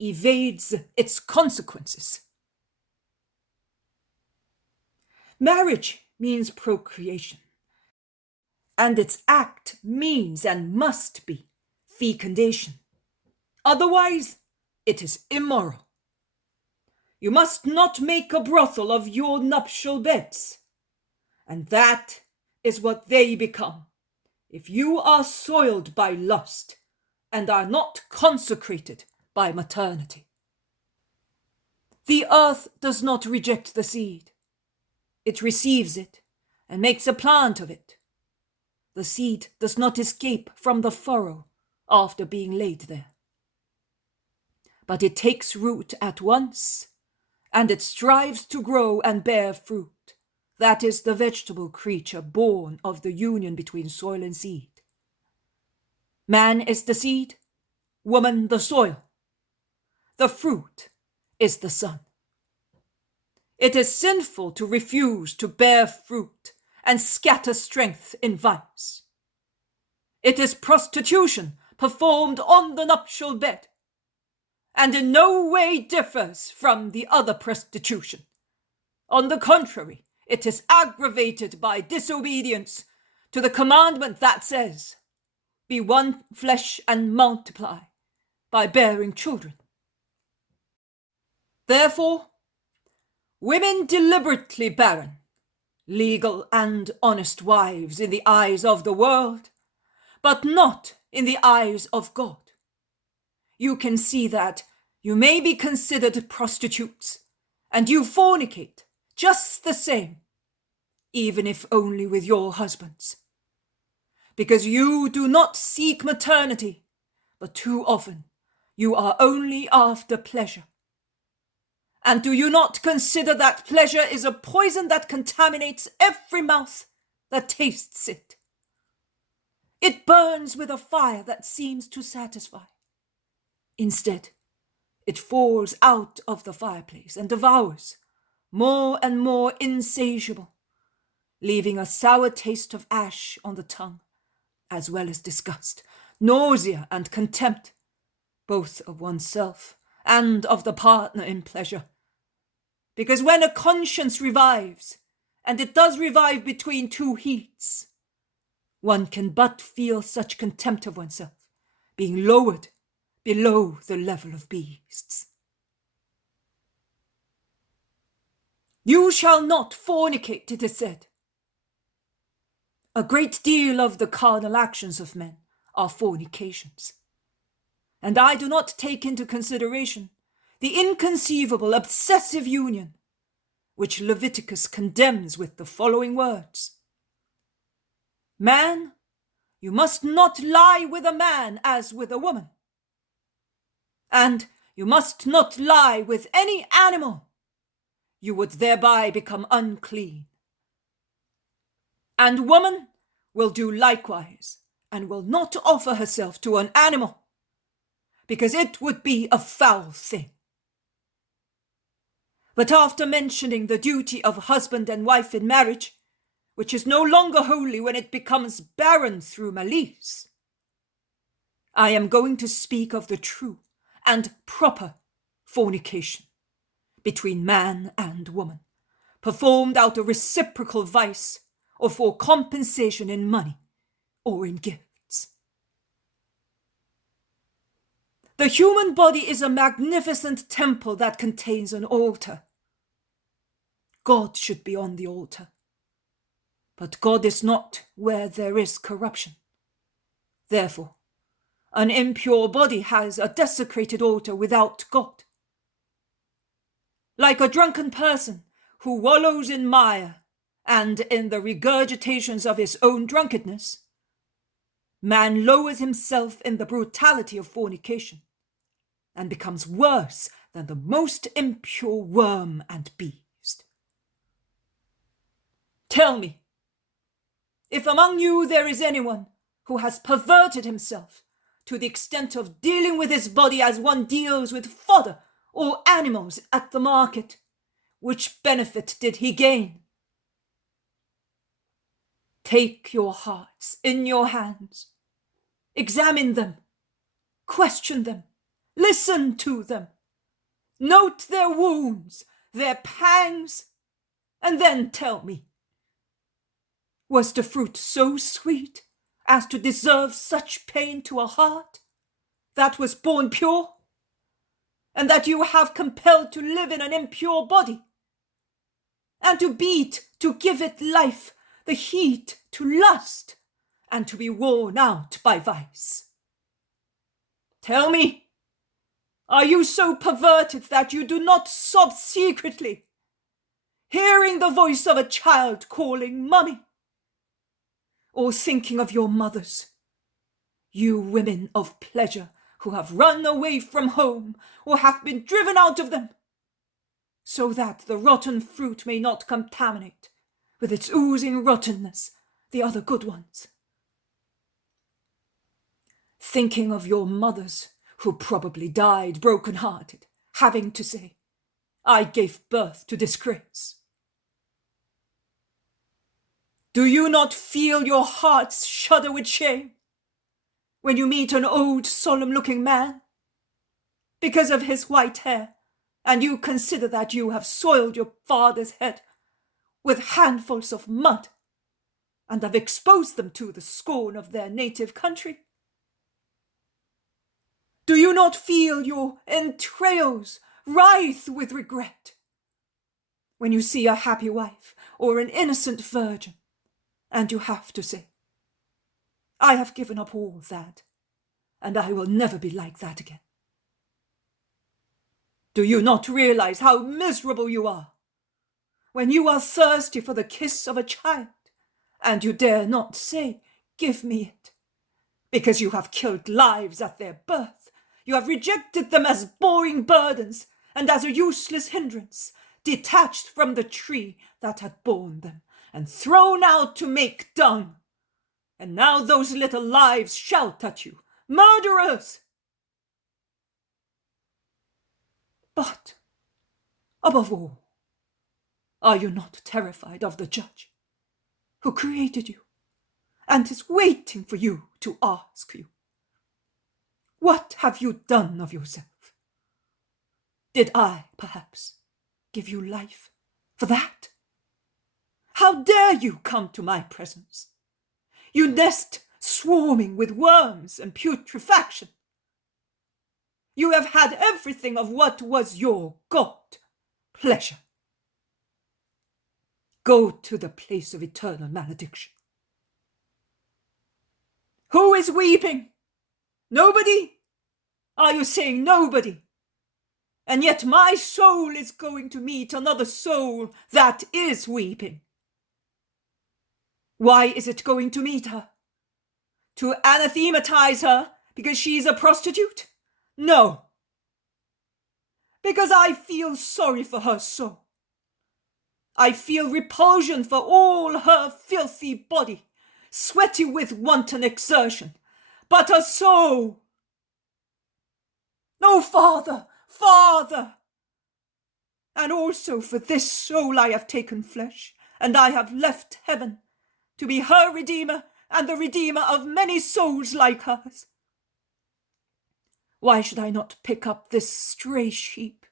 evades its consequences? Marriage means procreation, and its act means and must be fecundation. Otherwise, it is immoral. You must not make a brothel of your nuptial beds, and that is what they become if you are soiled by lust and are not consecrated by maternity. The earth does not reject the seed. It receives it and makes a plant of it. The seed does not escape from the furrow after being laid there, but it takes root at once, and it strives to grow and bear fruit. That is the vegetable creature born of the union between soil and seed. Man is the seed, woman the soil. The fruit is the Son. It is sinful to refuse to bear fruit and scatter strength in vice. It is prostitution performed on the nuptial bed, and in no way differs from the other prostitution. On the contrary, it is aggravated by disobedience to the commandment that says, "Be one flesh and multiply by bearing children." Therefore, women deliberately barren, legal and honest wives in the eyes of the world, but not in the eyes of God. You can see that you may be considered prostitutes, and you fornicate just the same, even if only with your husbands, because you do not seek maternity, but too often you are only after pleasure. And do you not consider that pleasure is a poison that contaminates every mouth that tastes it? It burns with a fire that seems to satisfy. Instead, it falls out of the fireplace and devours, more and more insatiable, leaving a sour taste of ash on the tongue, as well as disgust, nausea, and contempt, both of oneself and of the partner in pleasure. Because when a conscience revives, and it does revive between two heats, one can but feel such contempt of oneself, being lowered below the level of beasts. You shall not fornicate, it is said. A great deal of the carnal actions of men are fornications, and I do not take into consideration the inconceivable obsessive union which Leviticus condemns with the following words: "Man, you must not lie with a man as with a woman, and you must not lie with any animal. You would thereby become unclean. And woman will do likewise, and will not offer herself to an animal, because it would be a foul thing." But after mentioning the duty of husband and wife in marriage, which is no longer holy when it becomes barren through malice, I am going to speak of the true and proper fornication between man and woman, performed out of reciprocal vice or for compensation in money or in gifts. The human body is a magnificent temple that contains an altar. God should be on the altar. But God is not where there is corruption. Therefore, an impure body has a desecrated altar without God. Like a drunken person who wallows in mire and in the regurgitations of his own drunkenness, man lowers himself in the brutality of fornication and becomes worse than the most impure worm and beast. Tell me, if among you there is anyone who has perverted himself to the extent of dealing with his body as one deals with fodder or animals at the market, which benefit did he gain? Take your hearts in your hands, examine them, question them, listen to them, note their wounds, their pangs, and then tell me, was the fruit so sweet as to deserve such pain to a heart that was born pure, and that you have compelled to live in an impure body, and to beat, to give it life, the heat to lust, and to be worn out by vice? Tell me, are you so perverted that you do not sob secretly, hearing the voice of a child calling mummy, or thinking of your mothers, you women of pleasure who have run away from home or have been driven out of them, so that the rotten fruit may not contaminate with its oozing rottenness the other good ones? Thinking of your mothers who probably died broken-hearted, having to say, I gave birth to disgrace. Do you not feel your hearts shudder with shame when you meet an old, solemn-looking man because of his white hair, and you consider that you have soiled your father's head with handfuls of mud and have exposed them to the scorn of their native country? Do you not feel your entrails writhe with regret when you see a happy wife or an innocent virgin, and you have to say, I have given up all that, and I will never be like that again? Do you not realize how miserable you are when you are thirsty for the kiss of a child, and you dare not say, give me it, because you have killed lives at their birth? You have rejected them as boring burdens and as a useless hindrance, detached from the tree that had borne them and thrown out to make dung. And now those little lives shout at you, murderers! But, above all, are you not terrified of the judge who created you and is waiting for you to ask you, what have you done of yourself? Did I, perhaps, give you life for that? How dare you come to my presence? You nest swarming with worms and putrefaction. You have had everything of what was your God, pleasure. Go to the place of eternal malediction. Who is weeping? Nobody? Are you saying nobody? And yet my soul is going to meet another soul that is weeping. Why is it going to meet her? To anathematize her because she's a prostitute? No. Because I feel sorry for her soul. I feel repulsion for all her filthy body, sweaty with wanton exertion. But her soul! No, Father, Father! And also for this soul I have taken flesh, and I have left heaven, to be her Redeemer and the Redeemer of many souls like hers. Why should I not pick up this stray sheep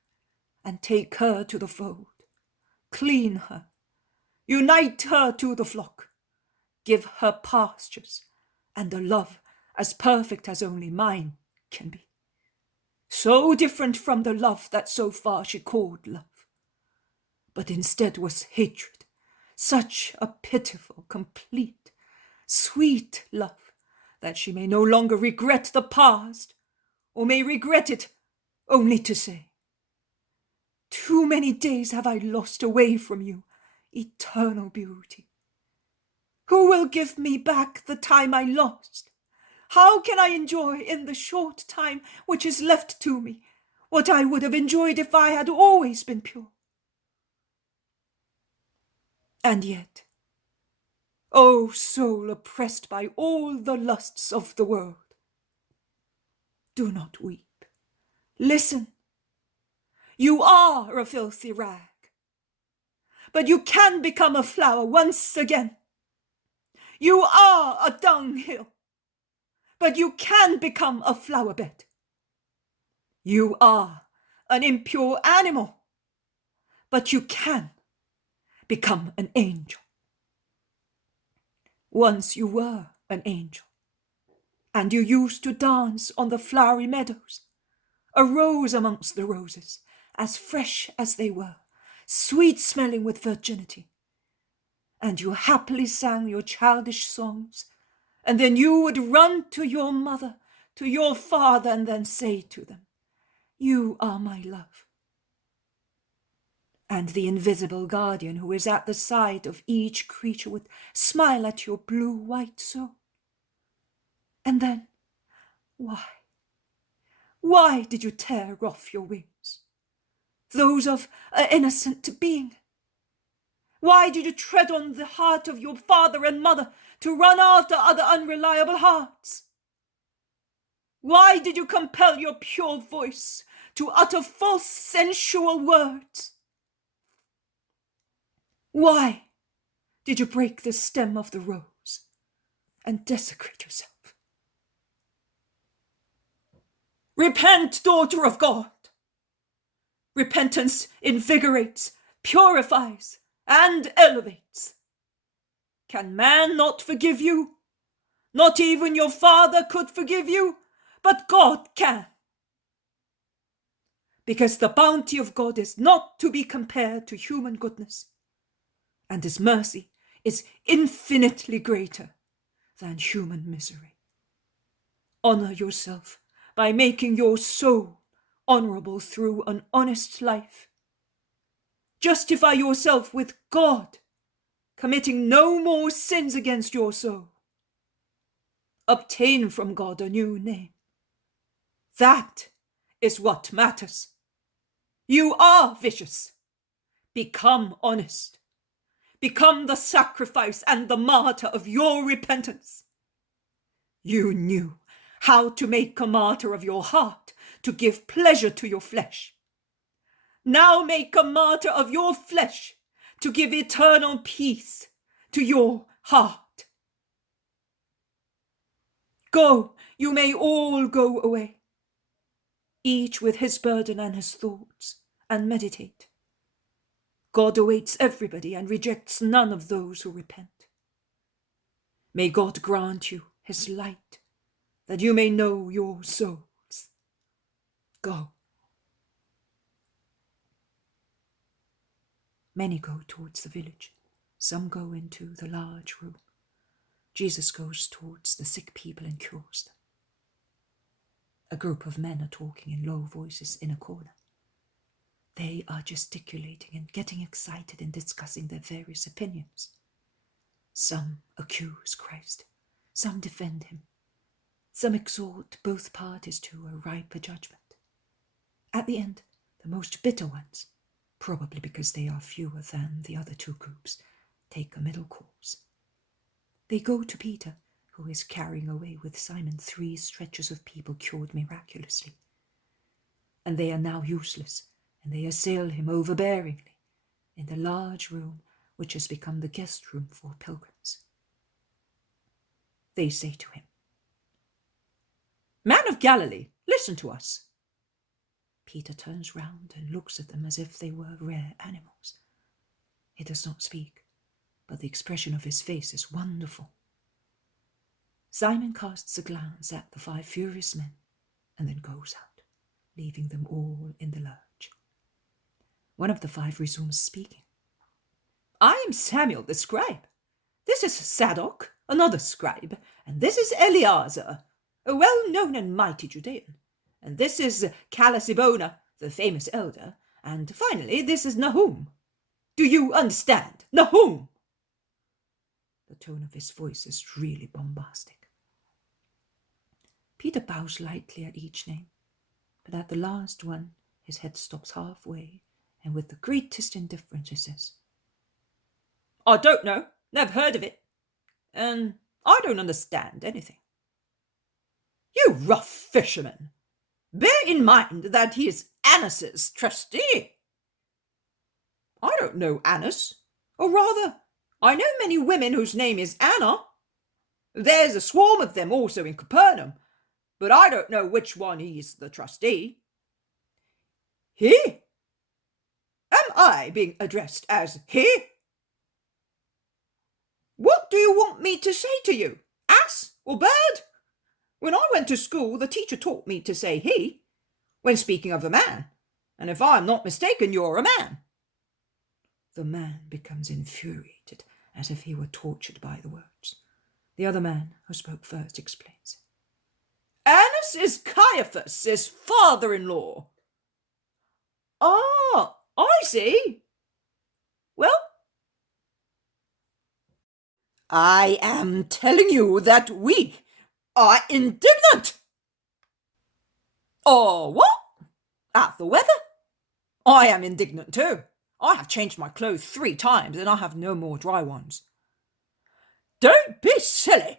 and take her to the fold, clean her, unite her to the flock, give her pastures and a love as perfect as only mine can be, so different from the love that so far she called love, but instead was hatred, such a pitiful, complete, sweet love that she may no longer regret the past, or may regret it only to say, too many days have I lost away from you, eternal beauty. Who will give me back the time I lost? How can I enjoy in the short time which is left to me what I would have enjoyed if I had always been pure? And yet, O soul oppressed by all the lusts of the world, do not weep. Listen. You are a filthy rag, but you can become a flower once again. You are a dunghill, but you can become a flower bed. You are an impure animal, but you can become an angel. Once you were an angel, and you used to dance on the flowery meadows, a rose amongst the roses, as fresh as they were, sweet-smelling with virginity. And you happily sang your childish songs, and then you would run to your mother, to your father, and then say to them, you are my love. And the invisible guardian who is at the side of each creature would smile at your blue-white soul. And then, why did you tear off your wings, those of an innocent being? Why did you tread on the heart of your father and mother to run after other unreliable hearts? Why did you compel your pure voice to utter false sensual words? Why did you break the stem of the rose and desecrate yourself? Repent, daughter of God. Repentance invigorates, purifies, and elevates. Can man not forgive you? Not even your father could forgive you, but God can. Because the bounty of God is not to be compared to human goodness, and his mercy is infinitely greater than human misery. Honor yourself by making your soul honorable through an honest life. Justify yourself with God, committing no more sins against your soul. Obtain from God a new name. That is what matters. You are vicious. Become honest. Become the sacrifice and the martyr of your repentance. You knew how to make a martyr of your heart to give pleasure to your flesh. Now make a martyr of your flesh to give eternal peace to your heart. Go, you may all go away, each with his burden and his thoughts, and meditate. God awaits everybody and rejects none of those who repent. May God grant you his light, that you may know your souls. Go. Many go towards the village. Some go into the large room. Jesus goes towards the sick people and cures them. A group of men are talking in low voices in a corner. They are gesticulating and getting excited and discussing their various opinions. Some accuse Christ, some defend him, some exhort both parties to a riper judgment. At the end, the most bitter ones, probably because they are fewer than the other two groups, take a middle course. They go to Peter, who is carrying away with Simon 3 stretchers of people cured miraculously. And they are now useless, and they assail him overbearingly in the large room which has become the guest room for pilgrims. They say to him, Man of Galilee, listen to us. Peter turns round and looks at them as if they were rare animals. He does not speak, but the expression of his face is wonderful. Simon casts a glance at the 5 furious men and then goes out, leaving them all in the lurch. One of the 5 resumes speaking. I am Samuel the scribe. This is Zadok, another scribe, and this is Eleazar, a well-known and mighty Judean. And this is Calasibona, the famous elder, and finally this is Nahum. Do you understand? Nahum! The tone of his voice is really bombastic. Peter bows lightly at each name, but at the last one his head stops halfway, and with the greatest indifference he says, I don't know, never heard of it, and I don't understand anything. You rough fisherman! Bear in mind that he is Anas's trustee. I don't know Annas, or rather, I know many women whose name is Anna. There's a swarm of them also in Capernaum, but I don't know which one is the trustee. He? Am I being addressed as he? What do you want me to say to you, ass or bird? When I went to school, the teacher taught me to say he, when speaking of a man, and if I'm not mistaken, you're a man. The man becomes infuriated, as if he were tortured by the words. The other man, who spoke first, explains. Annas is Caiaphas' father-in-law. Ah, I see. Well, I am telling you that we are indignant. Oh, what? At the weather? I am indignant too. I have changed my clothes 3 times and I have no more dry ones. Don't be silly.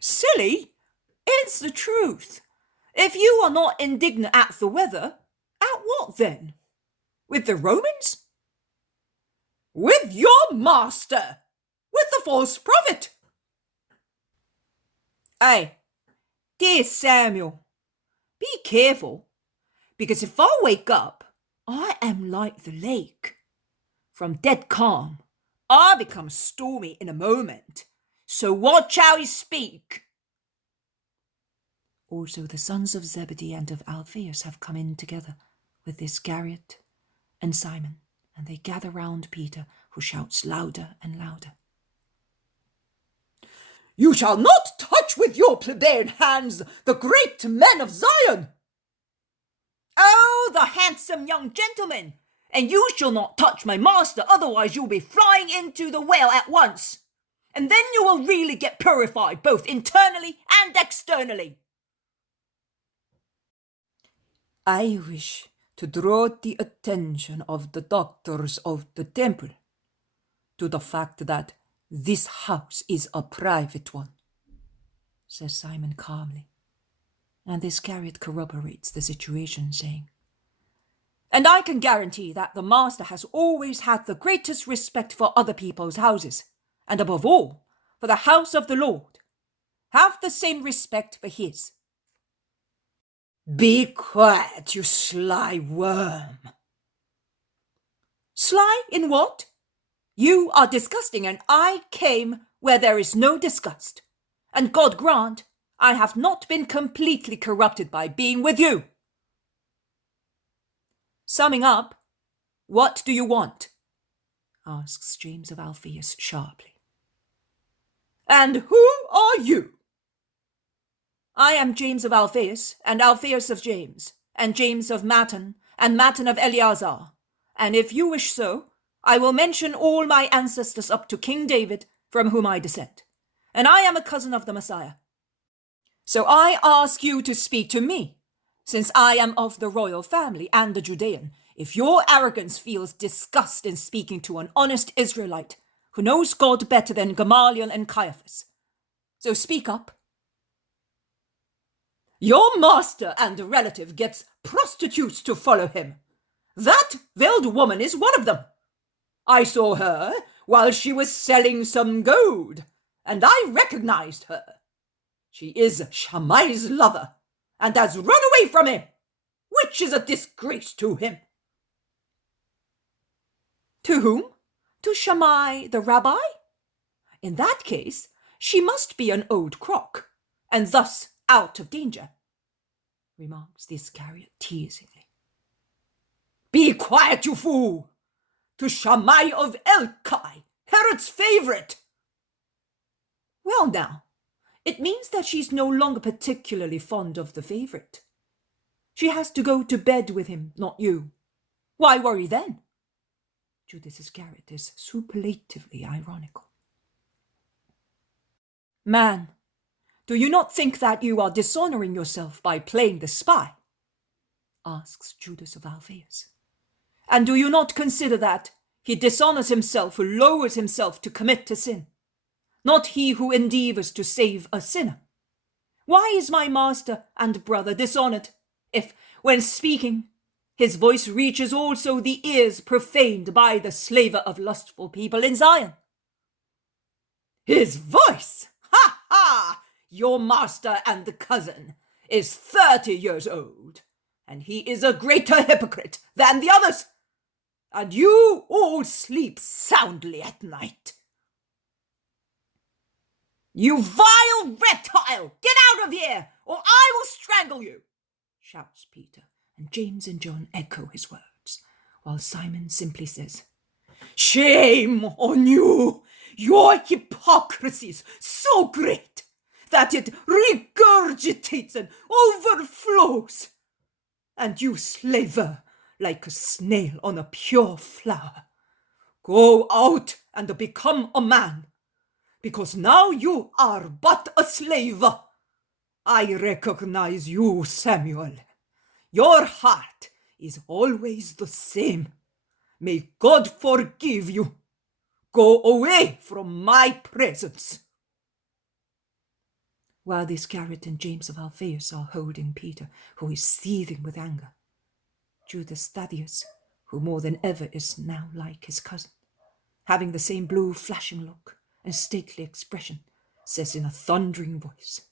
Silly? It's the truth. If you are not indignant at the weather, at what then? With the Romans? With your master! With the false prophet! Hey, dear Samuel, be careful, because if I wake up, I am like the lake. From dead calm, I become stormy in a moment. So watch how you speak. Also the sons of Zebedee and of Alphaeus have come in together with Iscariot and Simon, and they gather round Peter, who shouts louder and louder. You shall not touch with your plebeian hands the great men of Zion. Oh, the handsome young gentleman! And you shall not touch my master, otherwise you'll be flying into the well at once. And then you will really get purified, both internally and externally. I wish to draw the attention of the doctors of the temple to the fact that this house is a private one, says Simon calmly, and Iscariot corroborates the situation, saying, And I can guarantee that the master has always had the greatest respect for other people's houses, and above all, for the house of the Lord. Have the same respect for his. Be quiet, you sly worm. Sly in what? You are disgusting, and I came where there is no disgust. And God grant I have not been completely corrupted by being with you. Summing up, what do you want? Asks James of Alphaeus sharply. And who are you? I am James of Alphaeus, and Alphaeus of James, and James of Matthan, and Matthan of Eleazar. And if you wish so, I will mention all my ancestors up to King David, from whom I descend. And I am a cousin of the Messiah. So I ask you to speak to me, since I am of the royal family and a Judean, if your arrogance feels disgust in speaking to an honest Israelite who knows God better than Gamaliel and Caiaphas. So speak up. Your master and a relative gets prostitutes to follow him. That veiled woman is one of them. I saw her while she was selling some gold, and I recognized her. She is Shammai's lover, and has run away from him, which is a disgrace to him. To whom? To Shammai the rabbi? In that case, she must be an old crock, and thus out of danger, remarks the Iscariot teasingly. Be quiet, you fool! To Shammai of Elkai, Herod's favourite. Well now, it means that she's no longer particularly fond of the favourite. She has to go to bed with him, not you. Why worry then? Judas Iscariot is superlatively ironical. Man, do you not think that you are dishonouring yourself by playing the spy? Asks Judas of Alphaeus. And do you not consider that he dishonours himself who lowers himself to commit a sin, not he who endeavours to save a sinner? Why is my master and brother dishonoured, if, when speaking, his voice reaches also the ears profaned by the slaver of lustful people in Zion? His voice? Ha ha! Your master and cousin is 30 years old, and he is a greater hypocrite than the others. And you all sleep soundly at night. You vile reptile! Get out of here, or I will strangle you! Shouts Peter, and James and John echo his words, while Simon simply says, Shame on you! Your hypocrisy is so great that it regurgitates and overflows, and you slaver like a snail on a pure flower. Go out and become a man, because now you are but a slave. I recognize you, Samuel. Your heart is always the same. May God forgive you. Go away from my presence. While the Iscariot and James of Alphaeus are holding Peter, who is seething with anger, Judas Thaddeus, who more than ever is now like his cousin, having the same blue flashing look and stately expression, says in a thundering voice,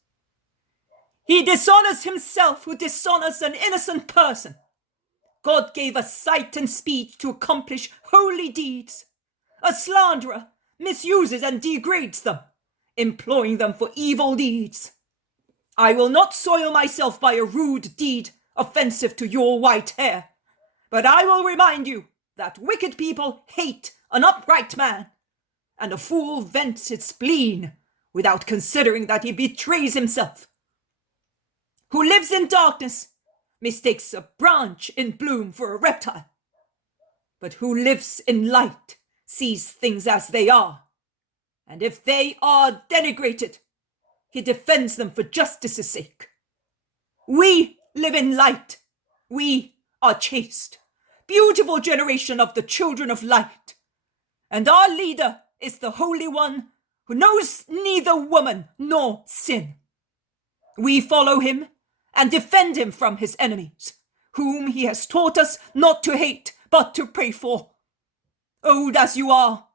He dishonours himself who dishonours an innocent person. God gave us sight and speech to accomplish holy deeds. A slanderer misuses and degrades them, employing them for evil deeds. I will not soil myself by a rude deed offensive to your white hair, but I will remind you that wicked people hate an upright man, and a fool vents his spleen without considering that he betrays himself. Who lives in darkness mistakes a branch in bloom for a reptile, but who lives in light sees things as they are, and if they are denigrated, he defends them for justice's sake. We live in light. We are chaste, beautiful generation of the children of light, and our leader is the Holy One who knows neither woman nor sin. We follow him and defend him from his enemies, whom he has taught us not to hate, but to pray for. Old as you are,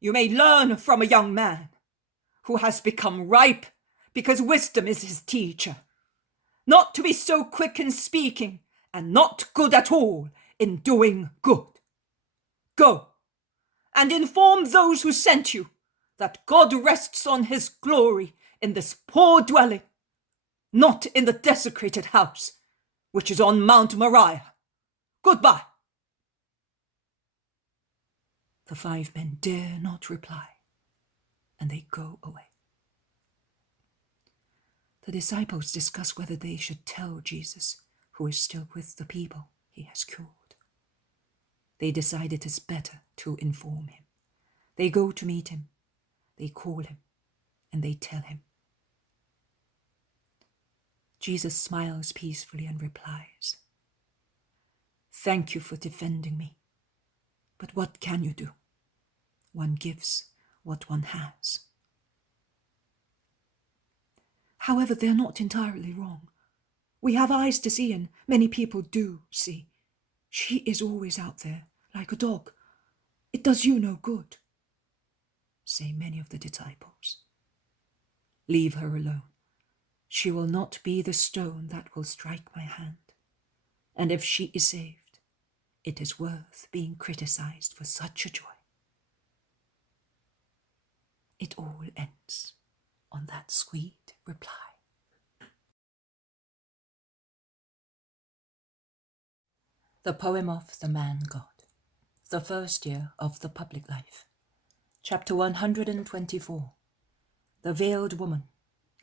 you may learn from a young man who has become ripe because wisdom is his teacher, not to be so quick in speaking and not good at all in doing good. Go and inform those who sent you that God rests on his glory in this poor dwelling, not in the desecrated house, which is on Mount Moriah. Goodbye. The 5 men dare not reply, and they go away. The disciples discuss whether they should tell Jesus, who is still with the people he has cured. They decide it is better to inform him. They go to meet him, they call him, and they tell him. Jesus smiles peacefully and replies, "Thank you for defending me. But what can you do? One gives what one has." However, they're not entirely wrong. We have eyes to see, and many people do see. She is always out there, like a dog. It does you no good, say many of the disciples. Leave her alone. she will not be the stone that will strike my hand. And if she is saved, it is worth being criticized for such a joy. It all ends on that sweet reply. The poem of the Man God, the first year of the public life. Chapter 124. The Veiled Woman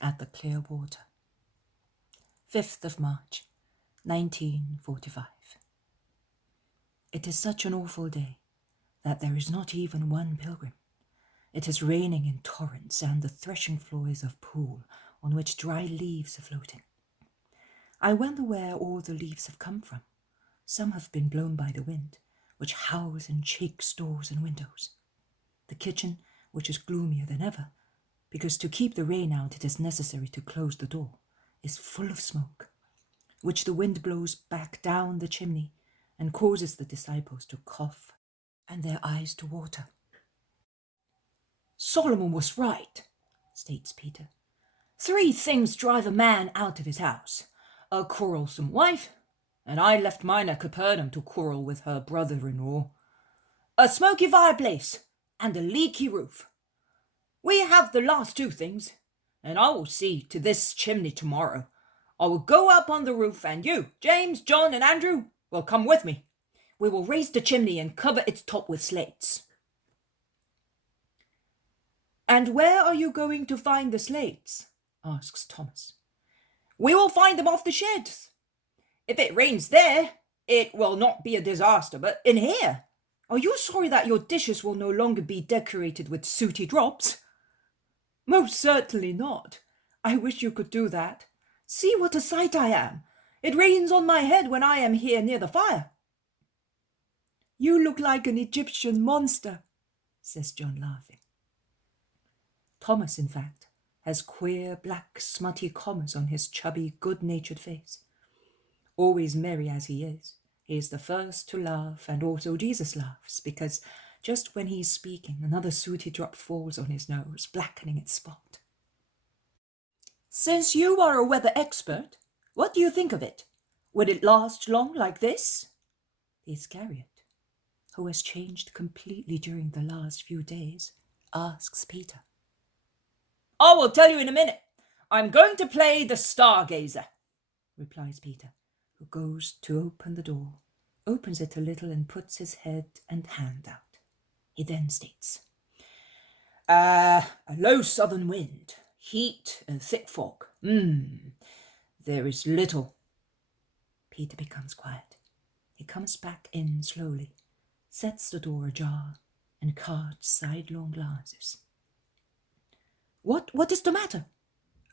at the Clear Water. 5th of March, 1945. It is such an awful day that there is not even one pilgrim. It is raining in torrents, and the threshing floor is a pool on which dry leaves are floating. I wonder where all the leaves have come from. Some have been blown by the wind, which howls and shakes doors and windows. The kitchen, which is gloomier than ever, because to keep the rain out it is necessary to close the door, is full of smoke, which the wind blows back down the chimney and causes the disciples to cough and their eyes to water. Solomon was right, states Peter. 3 things drive a man out of his house: a quarrelsome wife, and I left mine at Capernaum to quarrel with her brother-in-law, a smoky fireplace, and a leaky roof. We have the last 2 things, and I will see to this chimney tomorrow. I will go up on the roof, and you, James, John, and Andrew, will come with me. We will raise the chimney and cover its top with slates. And where are you going to find the slates? Asks Thomas. We will find them off the sheds. If it rains there, it will not be a disaster, but in here, are you sorry that your dishes will no longer be decorated with sooty drops? Most certainly not. I wish you could do that. See what a sight I am. It rains on my head when I am here near the fire. You look like an Egyptian monster, says John, laughing. Thomas, in fact, has queer, black, smutty commas on his chubby, good-natured face. Always merry as he is the first to laugh, and also Jesus laughs, because just when he is speaking, another sooty drop falls on his nose, blackening its spot. Since you are a weather expert, what do you think of it? Will it last long like this? The Iscariot, who has changed completely during the last few days, asks Peter. I will tell you in a minute. I'm going to play the stargazer, replies Peter, who goes to open the door, opens it a little and puts his head and hand out. He then states, a low southern wind, heat and thick fog. There is little. Peter becomes quiet. He comes back in slowly, sets the door ajar, and casts sidelong glances. What is the matter?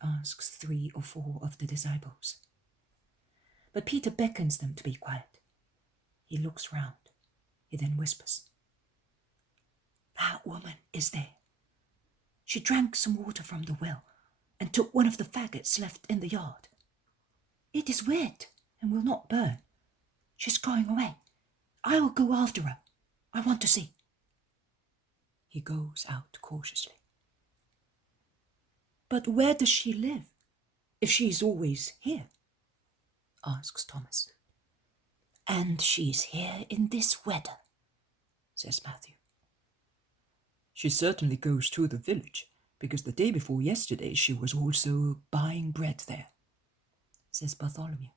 Asks 3 or 4 of the disciples. But Peter beckons them to be quiet. He looks round. He then whispers, That woman is there. She drank some water from the well and took one of the faggots left in the yard. It is wet and will not burn. She's going away. I will go after her. I want to see. He goes out cautiously. But where does she live, if she is always here? Asks Thomas. And she is here in this weather, says Matthew. She certainly goes to the village, because the day before yesterday she was also buying bread there, says Bartholomew.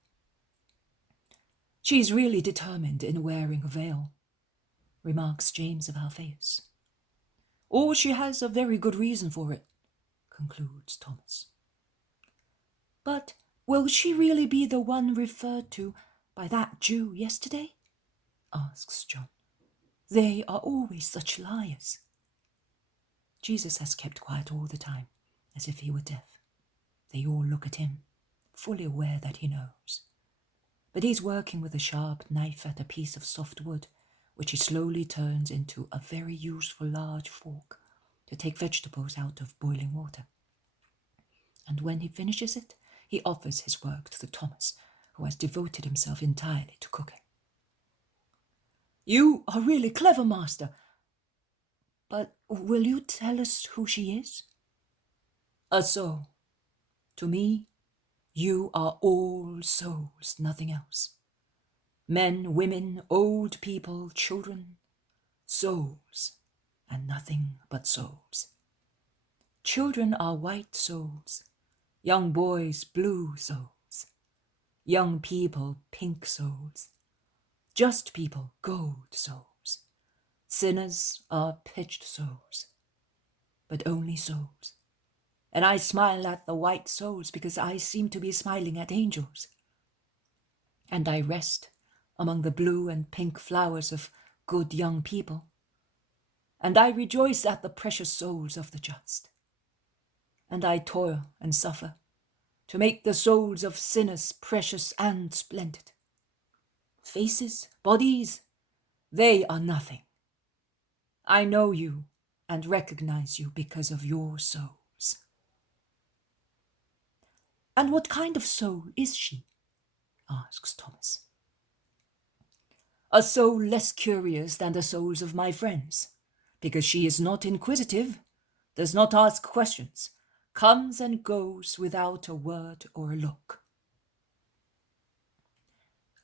She is really determined in wearing a veil, remarks James of Alphaeus. Or she has a very good reason for it, concludes Thomas. But will she really be the one referred to by that Jew yesterday? Asks John. They are always such liars. Jesus has kept quiet all the time, as if he were deaf. They all look at him, fully aware that he knows. But he's working with a sharp knife at a piece of soft wood, which he slowly turns into a very useful large fork to take vegetables out of boiling water. And when he finishes it, he offers his work to Thomas, who has devoted himself entirely to cooking. You are really clever, master. But will you tell us who she is? So, to me, You are all souls, nothing else. Men, women, old people, children, souls, and nothing but souls. Children are white souls, young boys blue souls, young people pink souls, just people gold souls, sinners are pitched souls, but only souls. And I smile at the white souls because I seem to be smiling at angels. And I rest among the blue and pink flowers of good young people. And I rejoice at the precious souls of the just. And I toil and suffer to make the souls of sinners precious and splendid. Faces, bodies, they are nothing. I know you and recognize you because of your souls. And what kind of soul is she? Asks Thomas. A soul less curious than the souls of my friends, because she is not inquisitive, does not ask questions, comes and goes without a word or a look.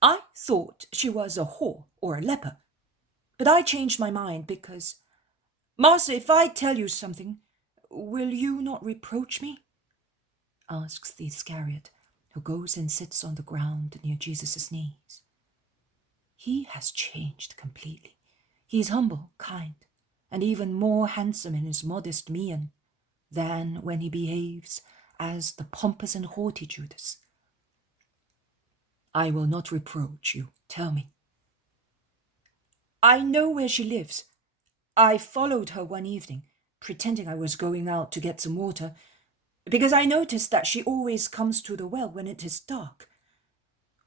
I thought she was a whore or a leper, but I changed my mind because, Master, if I tell you something, will you not reproach me? Asks the Iscariot, who goes and sits on the ground near Jesus' knees. He has changed completely. He is humble, kind, and even more handsome in his modest mien than when he behaves as the pompous and haughty Judas. I will not reproach you. Tell me. I know where she lives. I followed her one evening, pretending I was going out to get some water, because I noticed that she always comes to the well when it is dark.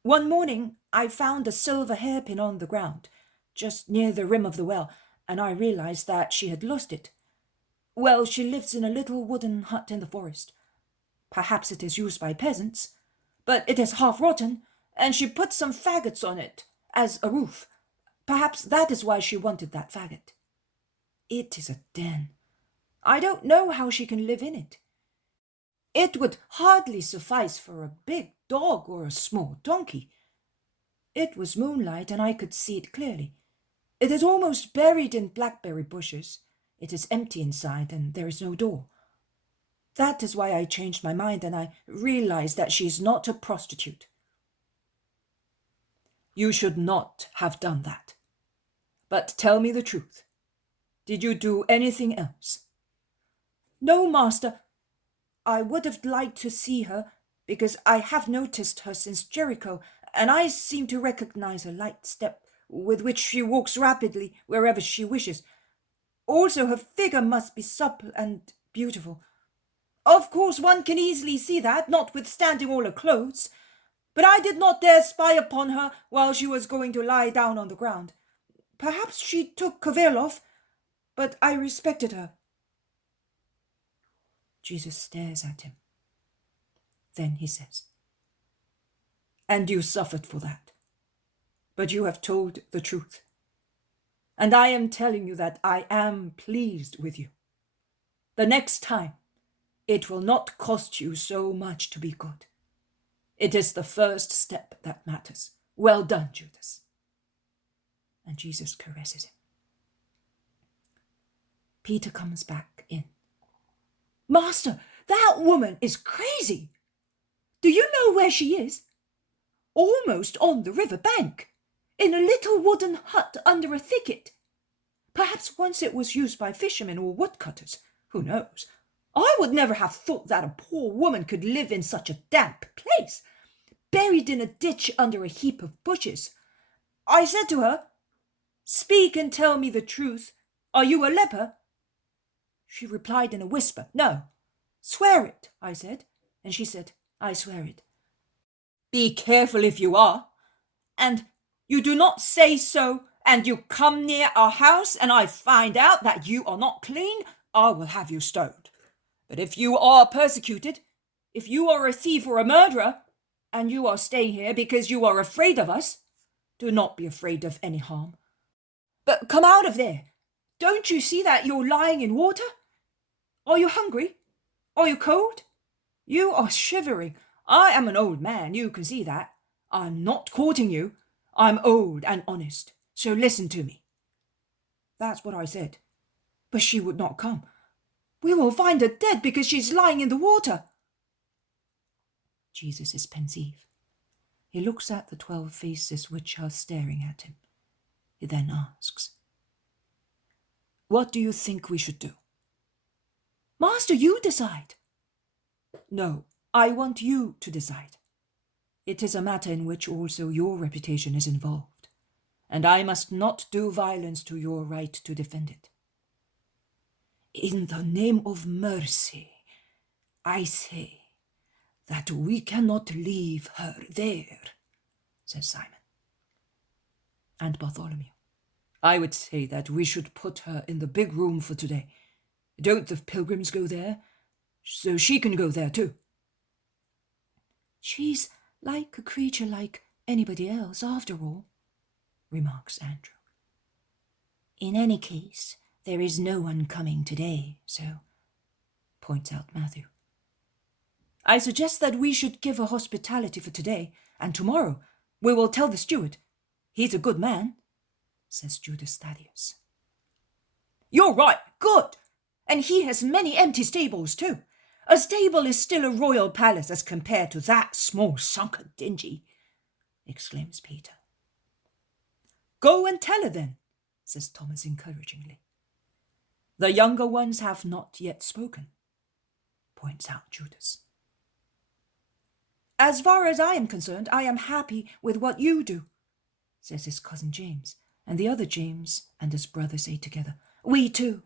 One morning, I found a silver hairpin on the ground, just near the rim of the well, and I realized that she had lost it. Well, she lives in a little wooden hut in the forest. Perhaps it is used by peasants, but it is half rotten, and she put some faggots on it as a roof. Perhaps that is why she wanted that faggot. It is a den. I don't know how she can live in it. It would hardly suffice for a big dog or a small donkey. It was moonlight, and I could see it clearly. It is almost buried in blackberry bushes. It is empty inside, and there is no door. That is why I changed my mind, and I realized that she is not a prostitute. You should not have done that. But tell me the truth. Did you do anything else? No, Master. I would have liked to see her, because I have noticed her since Jericho, and I seem to recognize her light step, with which she walks rapidly wherever she wishes. Also, her figure must be supple and beautiful. Of course, one can easily see that, notwithstanding all her clothes. But I did not dare spy upon her while she was going to lie down on the ground. Perhaps she took Cavell off, but I respected her. Jesus stares at him. Then he says, And you suffered for that, but you have told the truth. And I am telling you that I am pleased with you. The next time, it will not cost you so much to be good. It is the first step that matters. Well done, Judas. And Jesus caresses him. Peter comes back in. Master, that woman is crazy. Do you know where she is? Almost on the river bank, in a little wooden hut under a thicket. Perhaps once it was used by fishermen or woodcutters. Who knows? I would never have thought that a poor woman could live in such a damp place, buried in a ditch under a heap of bushes. I said to her, Speak and tell me the truth. Are you a leper? She replied in a whisper, No. Swear it, I said. And she said, I swear it. Be careful if you are. And you do not say so, and you come near our house, and I find out that you are not clean, I will have you stoned. But if you are persecuted, if you are a thief or a murderer, and you are staying here because you are afraid of us, do not be afraid of any harm. But come out of there. Don't you see that you're lying in water? Are you hungry? Are you cold? You are shivering. I am an old man, you can see that. I'm not courting you. I'm old and honest, so listen to me. That's what I said. But she would not come. We will find her dead because she's lying in the water. Jesus is pensive. He looks at the 12 faces which are staring at him. He then asks, "What do you think we should do?" "Master, you decide." "No, I want you to decide. It is a matter in which also your reputation is involved, and I must not do violence to your right to defend it." "In the name of mercy, I say that we cannot leave her there," says Simon. And Bartholomew, "I would say that we should put her in the big room for today. Don't the pilgrims go there? So she can go there too." "She's like a creature like anybody else, after all," remarks Andrew. "In any case, there is no one coming today, so," points out Matthew. "I suggest that we should give her hospitality for today, and tomorrow we will tell the steward. He's a good man," says Judas Thaddeus. "You're right, good! And he has many empty stables too. A stable is still a royal palace as compared to that small sunken dingy," exclaims Peter. "Go and tell her then," says Thomas encouragingly. "The younger ones have not yet spoken," points out Judas. "As far as I am concerned, I am happy with what you do," says his cousin James, and the other James and his brother say together, "We too."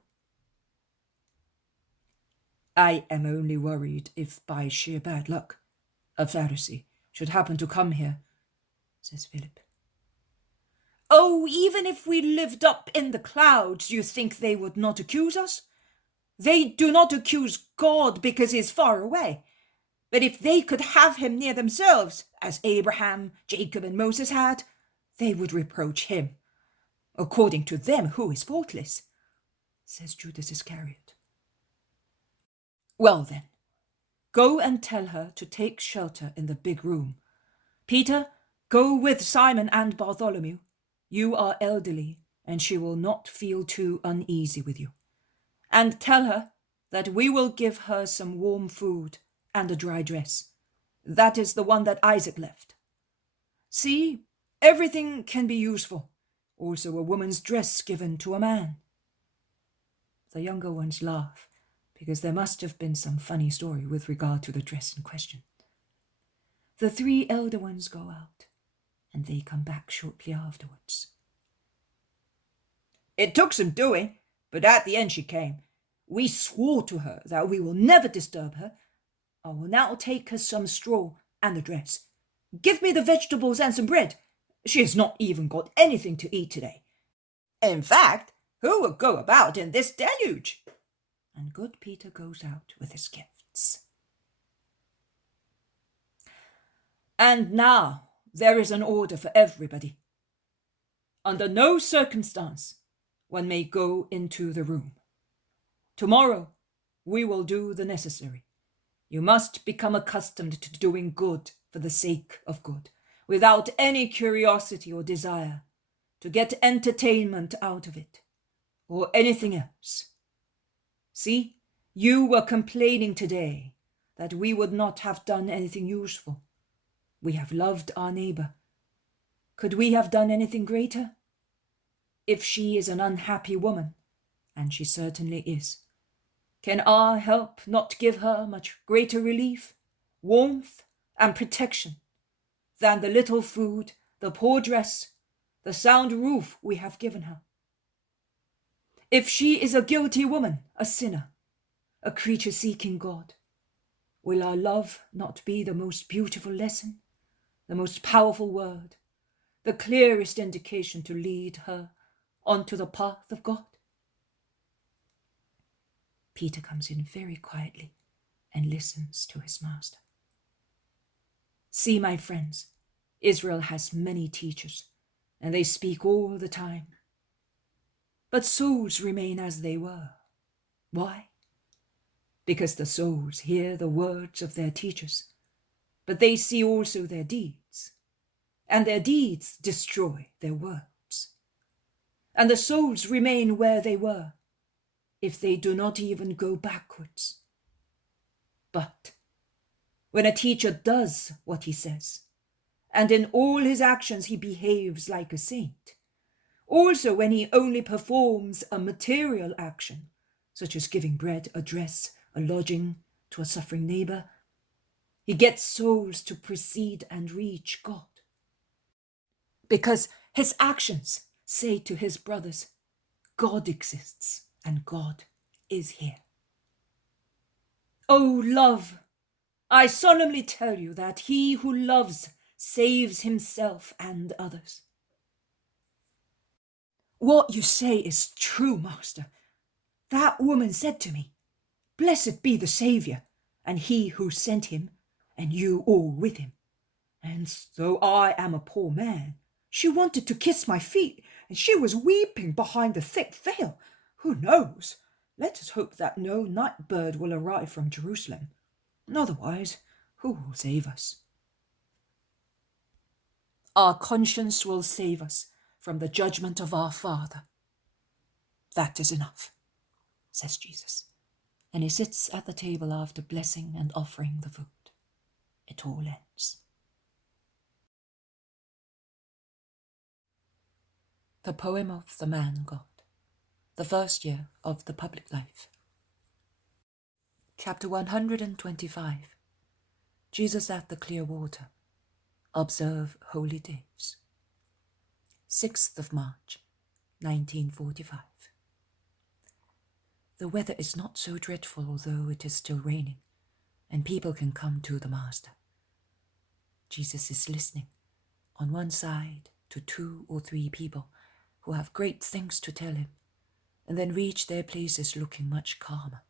"I am only worried if by sheer bad luck a Pharisee should happen to come here," says Philip. "Oh, even if we lived up in the clouds, you think they would not accuse us? They do not accuse God because he is far away. But if they could have him near themselves, as Abraham, Jacob, and Moses had, they would reproach him, according to them who is faultless," says Judas Iscariot. "Well then, go and tell her to take shelter in the big room. Peter, go with Simon and Bartholomew. You are elderly, and she will not feel too uneasy with you. And tell her that we will give her some warm food and a dry dress. That is the one that Isaac left. See, everything can be useful, also a woman's dress given to a man." The younger ones laugh, because there must have been some funny story with regard to the dress in question. The 3 elder ones go out, and they come back shortly afterwards. "It took some doing, but at the end she came. We swore to her that we will never disturb her. I will now take her some straw and a dress. Give me the vegetables and some bread. She has not even got anything to eat today. In fact, who would go about in this deluge?" And good Peter goes out with his gifts. And now there is an order for everybody. Under no circumstance one may go into the room. Tomorrow we will do the necessary. You must become accustomed to doing good for the sake of good, without any curiosity or desire to get entertainment out of it, or anything else. See, you were complaining today that we would not have done anything useful. We have loved our neighbor. Could we have done anything greater? If she is an unhappy woman, and she certainly is, can our help not give her much greater relief, warmth, and protection than the little food, the poor dress, the sound roof we have given her? If she is a guilty woman, a sinner, a creature seeking God, will our love not be the most beautiful lesson, the most powerful word, the clearest indication to lead her onto the path of God? Peter comes in very quietly and listens to his master. "See, my friends, Israel has many teachers, and they speak all the time. But souls remain as they were. Why? Because the souls hear the words of their teachers, but they see also their deeds, and their deeds destroy their words. And the souls remain where they were, if they do not even go backwards. But when a teacher does what he says, and in all his actions he behaves like a saint, also when he only performs a material action, such as giving bread, a dress, a lodging to a suffering neighbor, he gets souls to precede and reach God. Because his actions say to his brothers, God exists and God is here. Oh, love, I solemnly tell you that he who loves saves himself and others. What you say is true, Master. That woman said to me, Blessed be the Saviour, and he who sent him, and you all with him. And though I am a poor man, she wanted to kiss my feet, and she was weeping behind the thick veil. Who knows? Let us hope that no night bird will arrive from Jerusalem. Otherwise, who will save us? Our conscience will save us from the judgment of our Father. That is enough, says Jesus, and he sits at the table after blessing and offering the food. It all ends. The poem of the man God, the first year of the public life. Chapter 125. Jesus at the clear water. Observe holy days. 6th of March, 1945. The weather is not so dreadful, although it is still raining, and people can come to the Master. Jesus is listening, on one side, to 2 or 3 people who have great things to tell him, and then reach their places looking much calmer.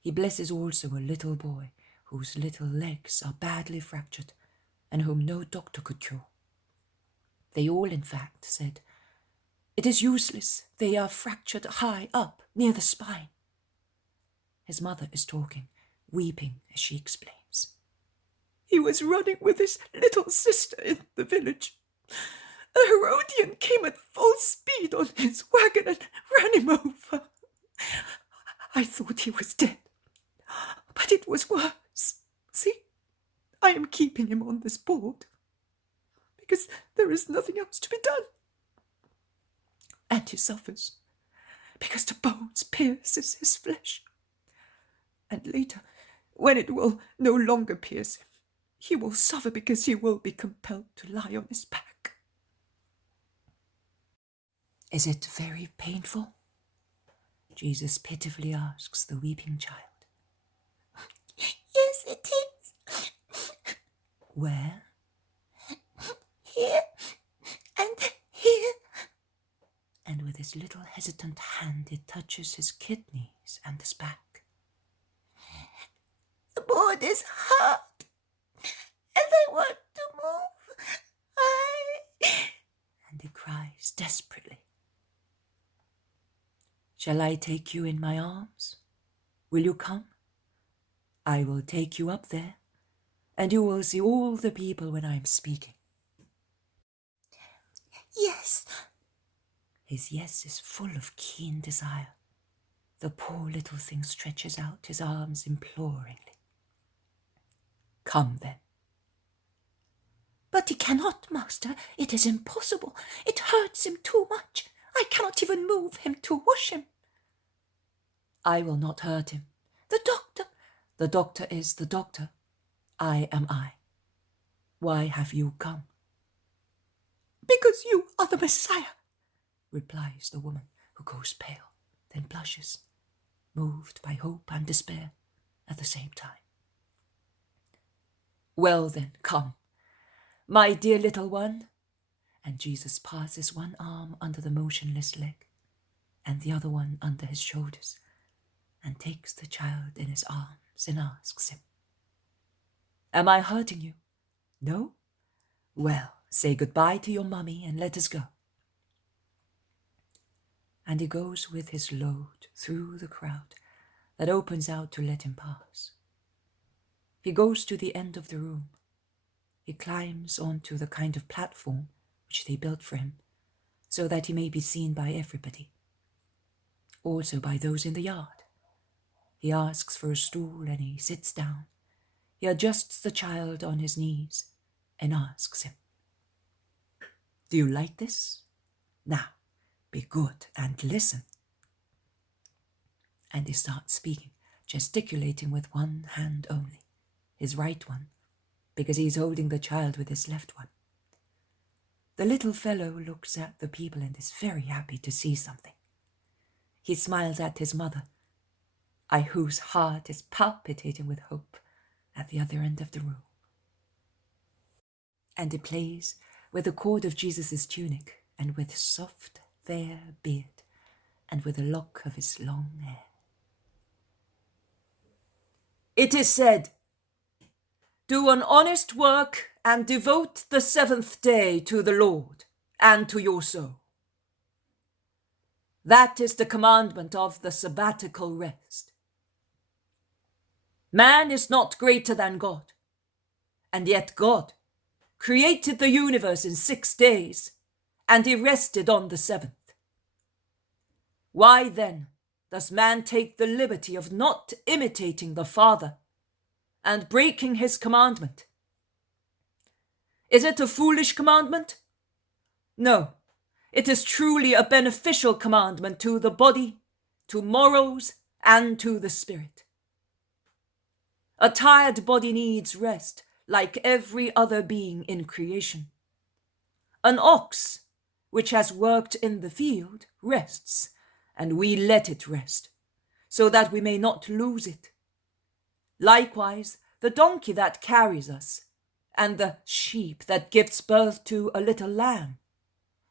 He blesses also a little boy whose little legs are badly fractured and whom no doctor could cure. They all, in fact, said, It is useless, they are fractured high up near the spine. His mother is talking, weeping as she explains. He was running with his little sister in the village. A Herodian came at full speed on his wagon and ran him over. I thought he was dead, but it was worse. See, I am keeping him on this board, because there is nothing else to be done. And he suffers, because the bones pierces his flesh. And later, when it will no longer pierce him, he will suffer because he will be compelled to lie on his back. Is it very painful? Jesus pitifully asks the weeping child. Yes, it is. Where? Here and here. And with his little hesitant hand it touches his kidneys and his back. The board is hard, and I want to move. And he cries desperately. Shall I take you in my arms? Will you come? I will take you up there, and you will see all the people when I am speaking. Yes. His yes is full of keen desire. The poor little thing stretches out his arms imploringly. Come then. But he cannot, Master. It is impossible. It hurts him too much. I cannot even move him to wash him. I will not hurt him. The doctor. The doctor is the doctor. I am I. Why have you come? Because you are the Messiah, replies the woman, who goes pale, then blushes, moved by hope and despair at the same time. Well then, come, my dear little one. And Jesus passes one arm under the motionless leg and the other one under his shoulders, and takes the child in his arms and asks him, Am I hurting you? No? Well, say goodbye to your mummy and let us go. And he goes with his load through the crowd that opens out to let him pass. He goes to the end of the room. He climbs onto the kind of platform which they built for him, so that he may be seen by everybody, also by those in the yard. He asks for a stool and he sits down. He adjusts the child on his knees and asks him, "Do you like this? Now, be good and listen." And he starts speaking, gesticulating with one hand only, his right one, because he is holding the child with his left one. The little fellow looks at the people and is very happy to see something. He smiles at his mother, whose heart is palpitating with hope at the other end of the room. And he plays with the cord of Jesus' tunic and with soft, fair beard and with a lock of his long hair. "It is said, 'Do an honest work and devote the seventh day to the Lord and to your soul.' That is the commandment of the sabbatical rest. Man is not greater than God, and yet God created the universe in 6 days, and he rested on the seventh. Why then does man take the liberty of not imitating the Father and breaking his commandment? Is it a foolish commandment? No, it is truly a beneficial commandment to the body, to morals, and to the spirit. A tired body needs rest like every other being in creation. An ox, which has worked in the field, rests, and we let it rest, so that we may not lose it. Likewise, the donkey that carries us, and the sheep that gives birth to a little lamb,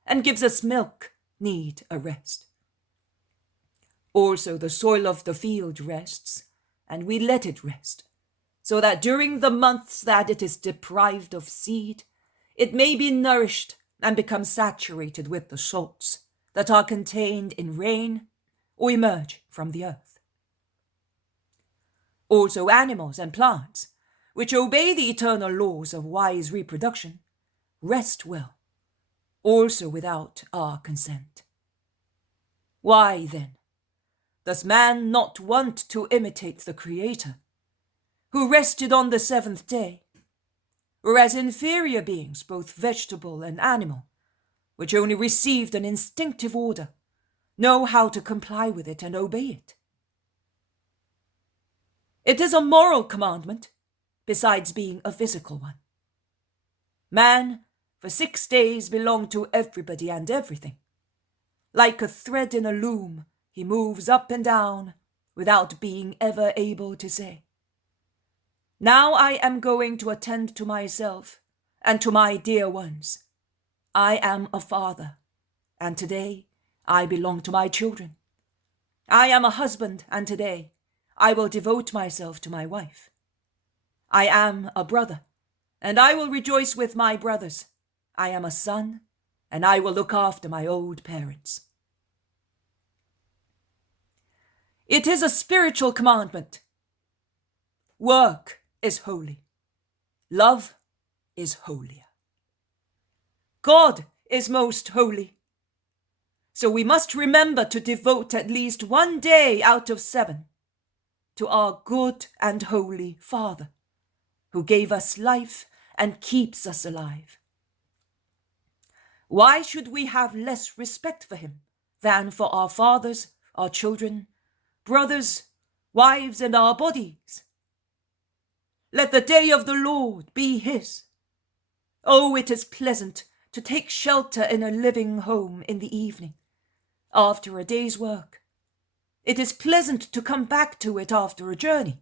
and gives us milk, need a rest. Also the soil of the field rests, and we let it rest, so that during the months that it is deprived of seed, it may be nourished and become saturated with the salts that are contained in rain or emerge from the earth. Also animals and plants, which obey the eternal laws of wise reproduction, rest well, also without our consent. Why, then, does man not want to imitate the Creator, who rested on the seventh day, whereas inferior beings, both vegetable and animal, which only received an instinctive order, know how to comply with it and obey it? It is a moral commandment, besides being a physical one. Man, for 6 days, belonged to everybody and everything. Like a thread in a loom, he moves up and down without being ever able to say, "Now I am going to attend to myself and to my dear ones. I am a father, and today I belong to my children. I am a husband, and today I will devote myself to my wife. I am a brother, and I will rejoice with my brothers. I am a son, and I will look after my old parents." It is a spiritual commandment. Work is holy. Love is holier. God is most holy. So we must remember to devote at least 1 day out of 7 to our good and holy Father, who gave us life and keeps us alive. Why should we have less respect for him than for our fathers, our children, brothers, wives, and our bodies? Let the day of the Lord be his. Oh, it is pleasant to take shelter in a living home in the evening, after a day's work. It is pleasant to come back to it after a journey.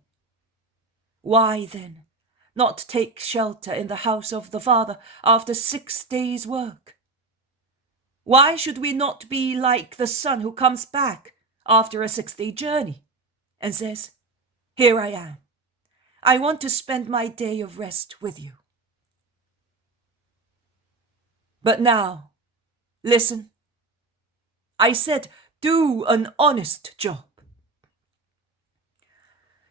Why, then, not take shelter in the house of the Father after 6 days' work? Why should we not be like the son who comes back after a 6-day journey and says, "Here I am. I want to spend my day of rest with you"? But now, listen. I said, do an honest job.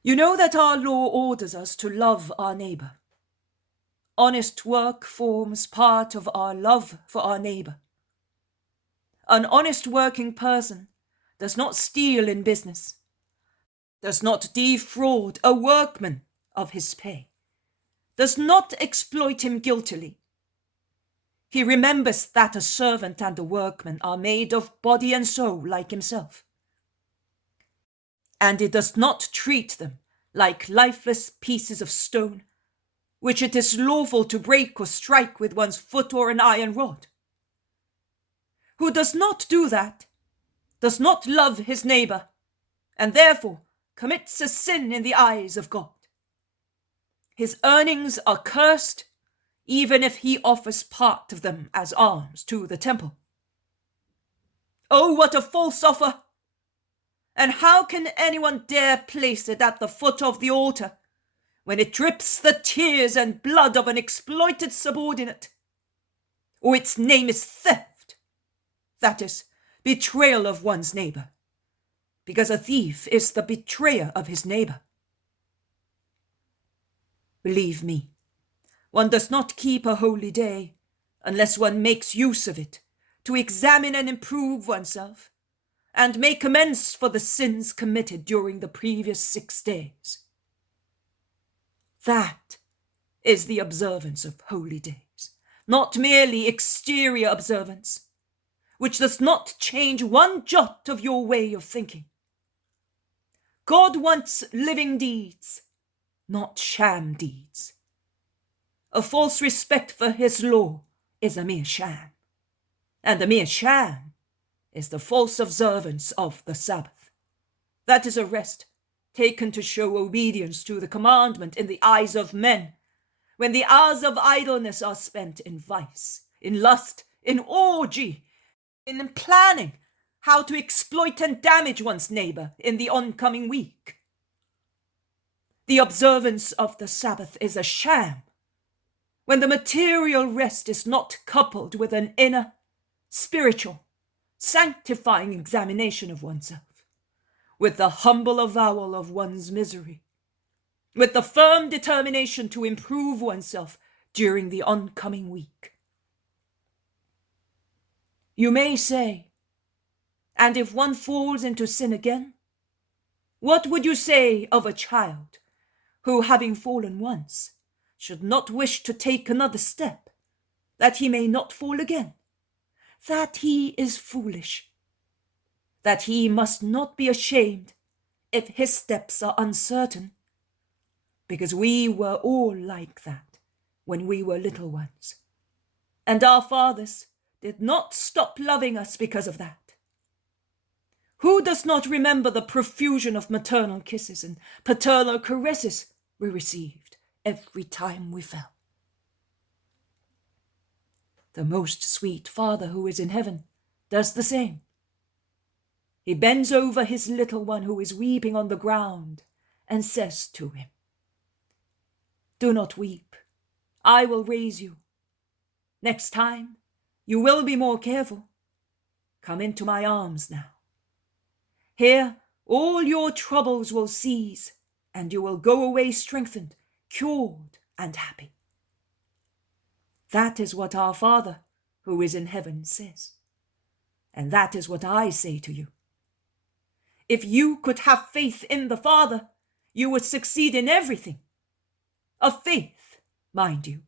You know that our law orders us to love our neighbor. Honest work forms part of our love for our neighbor. An honest working person does not steal in business, does not defraud a workman of his pay, does not exploit him guiltily. He remembers that a servant and a workman are made of body and soul like himself. And he does not treat them like lifeless pieces of stone, which it is lawful to break or strike with one's foot or an iron rod. Who does not do that, does not love his neighbor, and therefore commits a sin in the eyes of God. His earnings are cursed, even if he offers part of them as alms to the temple. Oh, what a false offer! And how can anyone dare place it at the foot of the altar when it drips the tears and blood of an exploited subordinate? Or its name is theft, that is, betrayal of one's neighbor, because a thief is the betrayer of his neighbor. Believe me, one does not keep a holy day unless one makes use of it to examine and improve oneself and make amends for the sins committed during the previous 6 days. That is the observance of holy days, not merely exterior observance, which does not change one jot of your way of thinking. God wants living deeds, not sham deeds. A false respect for his law is a mere sham, and a mere sham is the false observance of the Sabbath. That is a rest taken to show obedience to the commandment in the eyes of men, when the hours of idleness are spent in vice, in lust, in orgy, in planning how to exploit and damage one's neighbor in the oncoming week. The observance of the Sabbath is a sham when the material rest is not coupled with an inner, spiritual, sanctifying examination of oneself, with the humble avowal of one's misery, with the firm determination to improve oneself during the oncoming week. You may say, and if one falls into sin again, what would you say of a child who, having fallen once, should not wish to take another step, that he may not fall again? That he is foolish, that he must not be ashamed if his steps are uncertain, because we were all like that when we were little ones, and our fathers did not stop loving us because of that. Who does not remember the profusion of maternal kisses and paternal caresses we received every time we fell? The most sweet Father who is in heaven does the same. He bends over his little one who is weeping on the ground and says to him, "Do not weep, I will raise you. Next time, you will be more careful. Come into my arms now. Here, all your troubles will cease, and you will go away strengthened, cured, and happy." That is what our Father, who is in heaven, says. And that is what I say to you. If you could have faith in the Father, you would succeed in everything. A faith, mind you,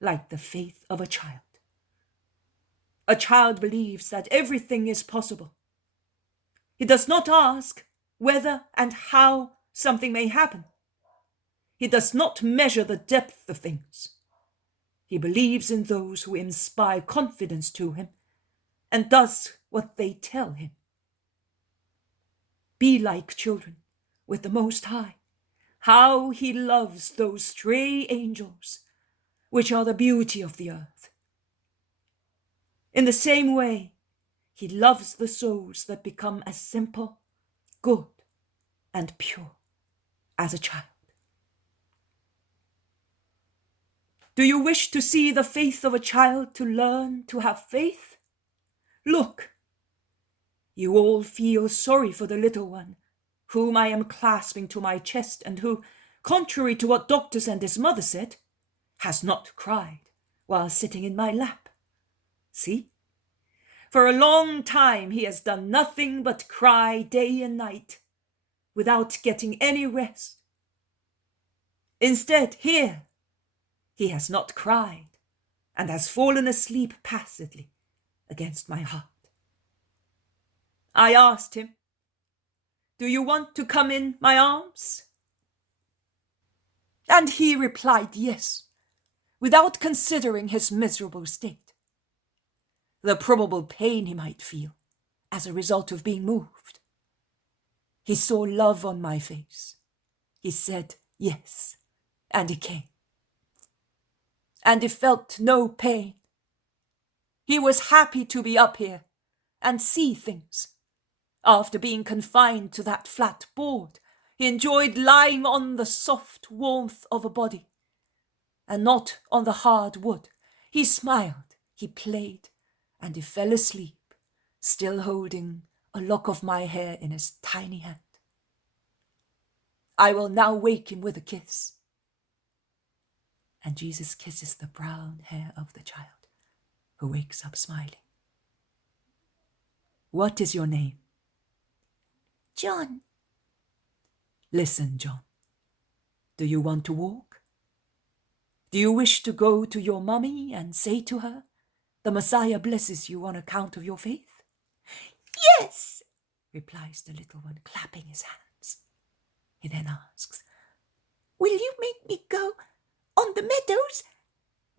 like the faith of a child. A child believes that everything is possible. He does not ask whether and how something may happen. He does not measure the depth of things. He believes in those who inspire confidence to him and does what they tell him. Be like children with the Most High. How he loves those stray angels, which are the beauty of the earth. In the same way, he loves the souls that become as simple, good, and pure as a child. Do you wish to see the faith of a child to learn to have faith? Look, you all feel sorry for the little one whom I am clasping to my chest, and who, contrary to what doctors and his mother said, has not cried while sitting in my lap. See? For a long time he has done nothing but cry day and night, without getting any rest. Instead, here, he has not cried, and has fallen asleep passively against my heart. I asked him, "Do you want to come in my arms?" And he replied yes, without considering his miserable state, the probable pain he might feel as a result of being moved. He saw love on my face. He said yes, and he came. And he felt no pain. He was happy to be up here and see things. After being confined to that flat board, he enjoyed lying on the soft warmth of a body, and not on the hard wood. He smiled, he played, and he fell asleep, still holding a lock of my hair in his tiny hand. I will now wake him with a kiss. And Jesus kisses the brown hair of the child, who wakes up smiling. What is your name? John. Listen, John. Do you want to walk? Do you wish to go to your mummy and say to her, "The Messiah blesses you on account of your faith"? Yes, replies the little one, clapping his hands. He then asks, "Will you make me go on the meadows?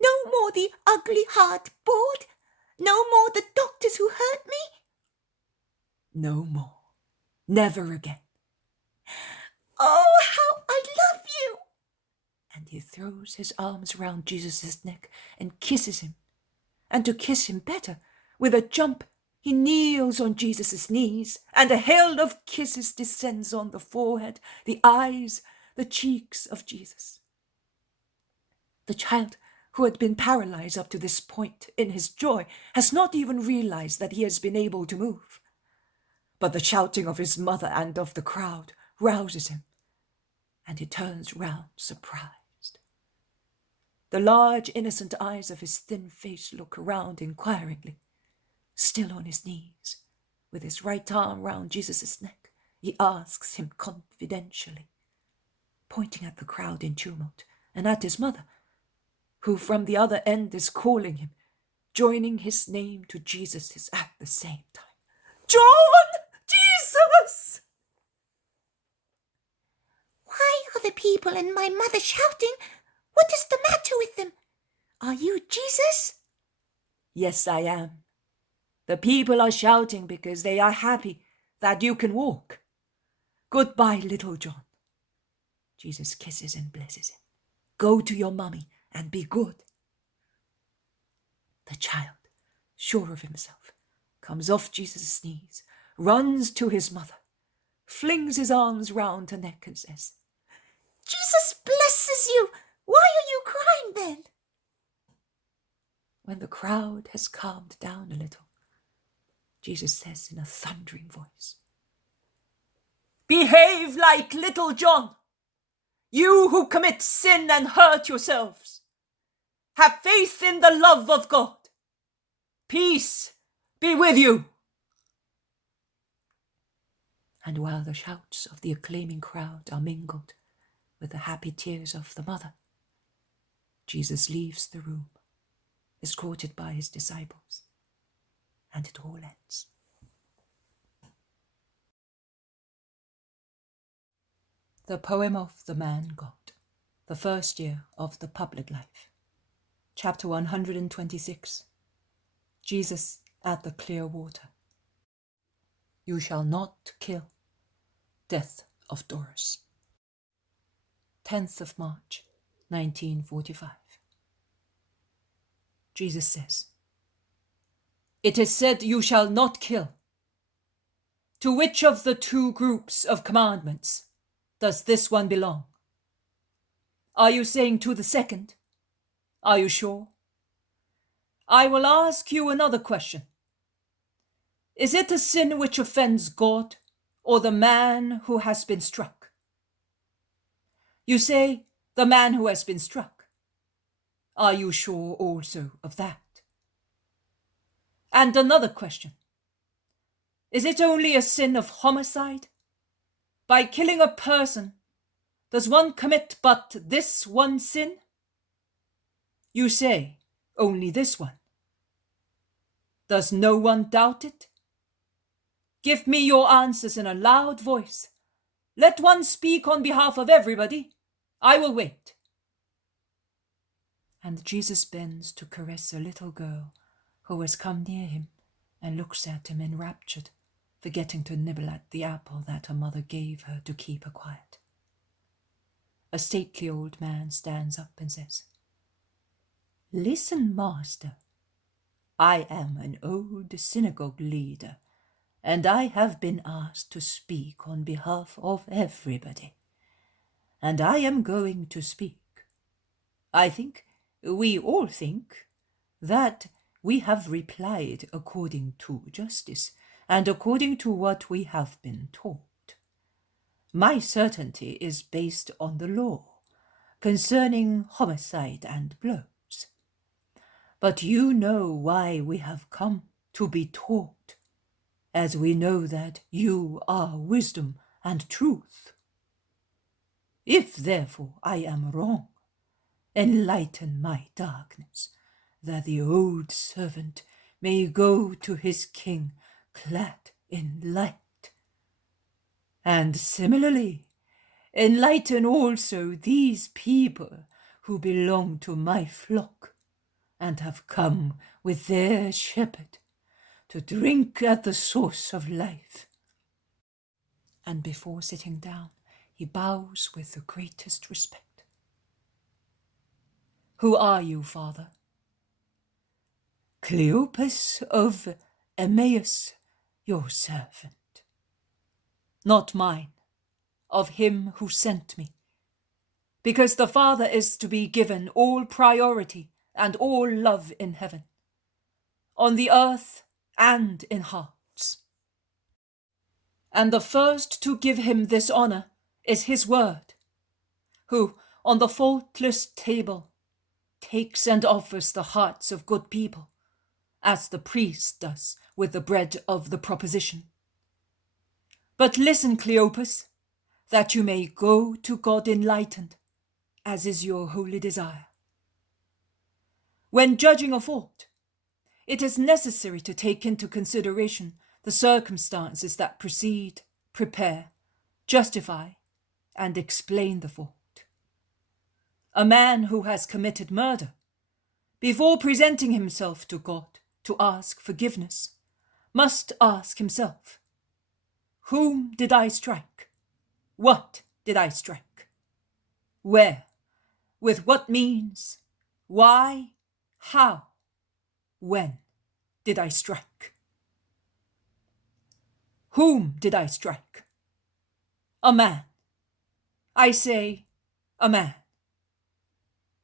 No more the ugly hard board? No more the doctors who hurt me?" "No more. Never again." "Oh, how I love you!" And he throws his arms round Jesus' neck and kisses him. And to kiss him better, with a jump, he kneels on Jesus' knees, and a hail of kisses descends on the forehead, the eyes, the cheeks of Jesus. The child, who had been paralyzed up to this point in his joy, has not even realized that he has been able to move. But the shouting of his mother and of the crowd rouses him, and he turns round surprised. The large, innocent eyes of his thin face look around inquiringly. Still on his knees, with his right arm round Jesus' neck, he asks him confidentially, pointing at the crowd in tumult, and at his mother, who from the other end is calling him, joining his name to Jesus' at the same time. "John! Jesus!" "Why are the people and my mother shouting? What is the matter with them? Are you Jesus?" "Yes, I am. The people are shouting because they are happy that you can walk. Goodbye, little John." Jesus kisses and blesses him. "Go to your mummy and be good." The child, sure of himself, comes off Jesus' knees, runs to his mother, flings his arms round her neck and says, "Jesus blesses you! Why are you crying then?" When the crowd has calmed down a little, Jesus says in a thundering voice, "Behave like little John, you who commit sin and hurt yourselves. Have faith in the love of God. Peace be with you." And while the shouts of the acclaiming crowd are mingled with the happy tears of the mother, Jesus leaves the room, escorted by his disciples, and it all ends. The poem of the man God, the first year of the public life. Chapter 126. Jesus at the clear water. You shall not kill. Death of Doris. 10th of March, 1945. Jesus says, "It is said, you shall not kill. To which of the two groups of commandments does this one belong? Are you saying to the second? Are you sure? I will ask you another question. Is it a sin which offends God or the man who has been struck? You say, the man who has been struck. Are you sure also of that? And another question. Is it only a sin of homicide? By killing a person, does one commit but this one sin? You say, only this one. Does no one doubt it? Give me your answers in a loud voice. Let one speak on behalf of everybody. I will wait. And Jesus bends to caress a little girl who has come near him and looks at him enraptured, forgetting to nibble at the apple that her mother gave her to keep her quiet. A stately old man stands up and says, "Listen, master. I am an old synagogue leader, and I have been asked to speak on behalf of everybody. And I am going to speak. I think, we all think, that we have replied according to justice and according to what we have been taught. My certainty is based on the law concerning homicide and blows. But you know why we have come to be taught, as we know that you are wisdom and truth. If therefore I am wrong, enlighten my darkness, that the old servant may go to his king clad in light. And similarly, enlighten also these people who belong to my flock and have come with their shepherd to drink at the source of life." And before sitting down, he bows with the greatest respect. "Who are you, Father?" "Cleopas of Emmaus, your servant." "Not mine, of him who sent me. Because the Father is to be given all priority and all love in heaven, on the earth and in hearts. And the first to give him this honor is his word, who, on the faultless table, takes and offers the hearts of good people, as the priest does with the bread of the proposition. But listen, Cleopas, that you may go to God enlightened, as is your holy desire. When judging a fault, it is necessary to take into consideration the circumstances that precede, prepare, justify, and explain the fault. A man who has committed murder, before presenting himself to God to ask forgiveness, must ask himself, whom did I strike? What did I strike? Where? With what means? Why? How? When did I strike? Whom did I strike? A man. I say, a man.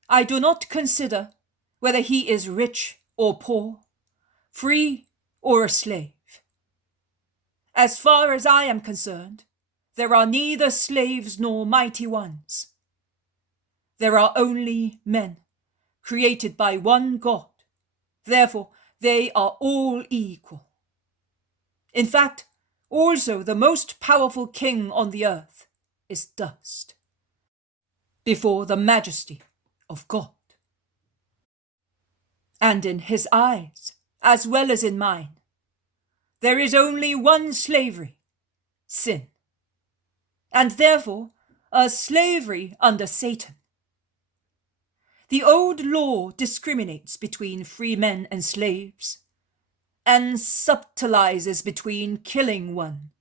I do not consider whether he is rich or poor, free or a slave. As far as I am concerned, there are neither slaves nor mighty ones. There are only men, created by one God. Therefore, they are all equal. In fact, also the most powerful king on the earth is dust before the majesty of God. And in his eyes, as well as in mine, there is only one slavery, sin, and therefore a slavery under Satan. The old law discriminates between free men and slaves, and subtilizes between killing one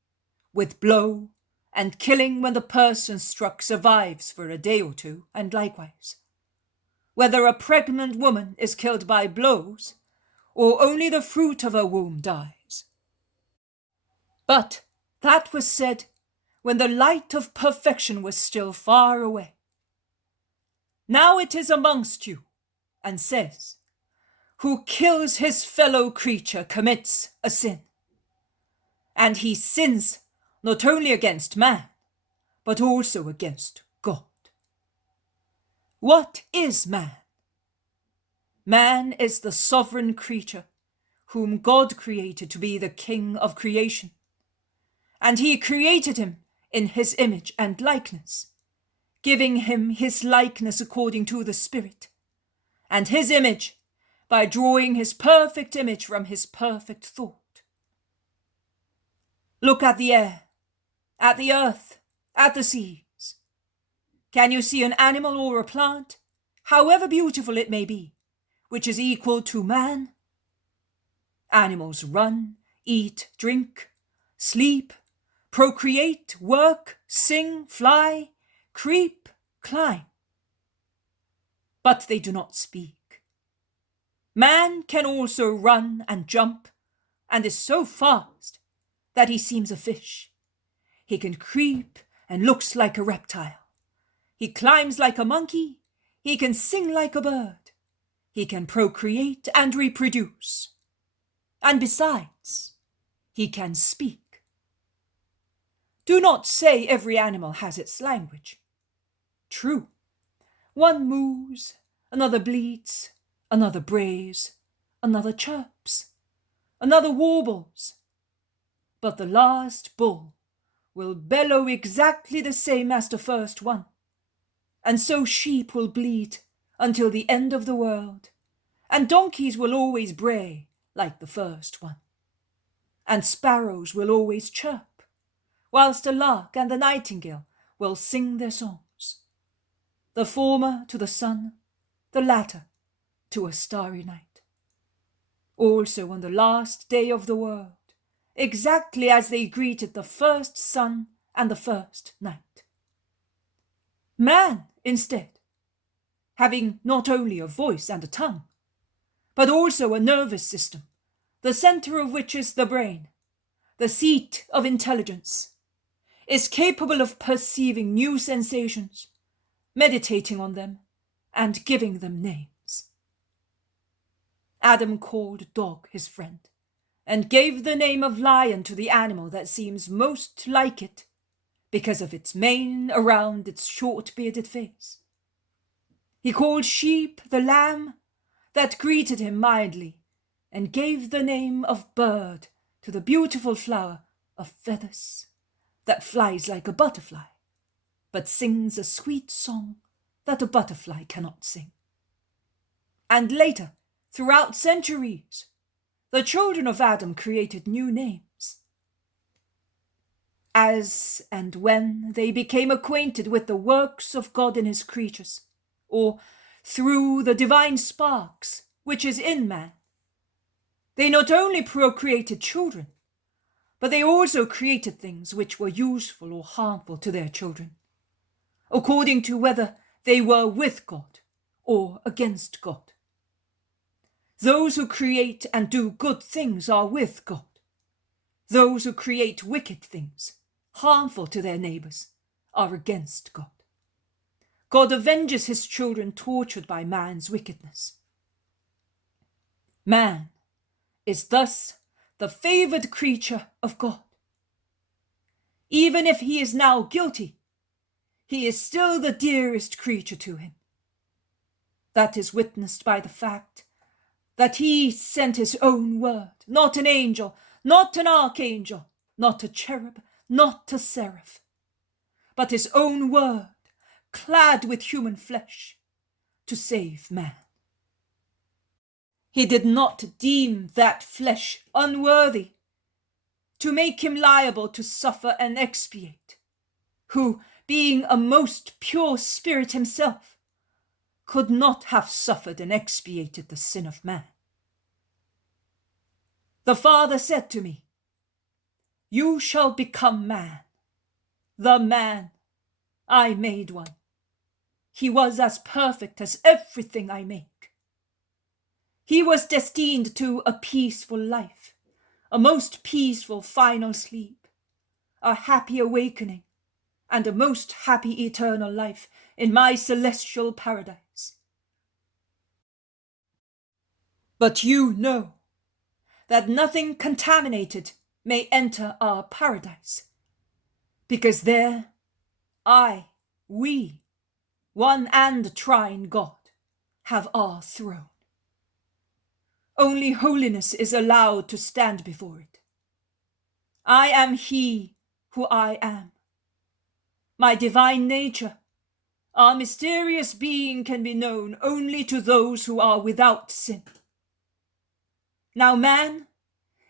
with blow and killing when the person struck survives for a day or two, and likewise, whether a pregnant woman is killed by blows or only the fruit of her womb dies. But that was said when the light of perfection was still far away. Now it is amongst you, and says, who kills his fellow creature commits a sin, and he sins not only against man, but also against God. What is man? Man is the sovereign creature whom God created to be the king of creation. And he created him in his image and likeness, giving him his likeness according to the Spirit, and his image by drawing his perfect image from his perfect thought. Look at the air, at the earth, at the seas. Can you see an animal or a plant, however beautiful it may be, which is equal to man? Animals run, eat, drink, sleep, procreate, work, sing, fly, creep, climb. But they do not speak. Man can also run and jump, and is so fast that he seems a fish. He can creep and looks like a reptile. He climbs like a monkey. He can sing like a bird. He can procreate and reproduce. And besides, he can speak. Do not say every animal has its language. True, one moos, another bleats, another brays, another chirps, another warbles. But the last bull will bellow exactly the same as the first one, and so sheep will bleat until the end of the world, and donkeys will always bray like the first one, and sparrows will always chirp, whilst the lark and the nightingale will sing their songs, the former to the sun, the latter to a starry night. Also on the last day of the world, exactly as they greeted the first sun and the first night. Man, instead, having not only a voice and a tongue, but also a nervous system, the center of which is the brain, the seat of intelligence, is capable of perceiving new sensations, meditating on them, and giving them names. Adam called dog his friend, and gave the name of lion to the animal that seems most like it, because of its mane around its short-bearded face. He called sheep the lamb that greeted him mildly, and gave the name of bird to the beautiful flower of feathers that flies like a butterfly, but sings a sweet song that a butterfly cannot sing. And later, throughout centuries, the children of Adam created new names. As and when they became acquainted with the works of God in his creatures, or through the divine sparks which is in man, they not only procreated children, but they also created things which were useful or harmful to their children, according to whether they were with God or against God. Those who create and do good things are with God. Those who create wicked things, harmful to their neighbors, are against God. God avenges his children tortured by man's wickedness. Man is thus the favored creature of God. Even if he is now guilty, he is still the dearest creature to him. That is witnessed by the fact that he sent his own word, not an angel, not an archangel, not a cherub, not a seraph, but his own word, clad with human flesh, to save man. He did not deem that flesh unworthy to make him liable to suffer and expiate, who, being a most pure spirit himself, could not have suffered and expiated the sin of man. The Father said to me, "You shall become man." The man, I made one. He was as perfect as everything I make. He was destined to a peaceful life, a most peaceful final sleep, a happy awakening, and a most happy eternal life in my celestial paradise. But you know that nothing contaminated may enter our paradise, because there we, one and trine God, have our throne. Only holiness is allowed to stand before it. I am he who I am. My divine nature, our mysterious being, can be known only to those who are without sin. Now man,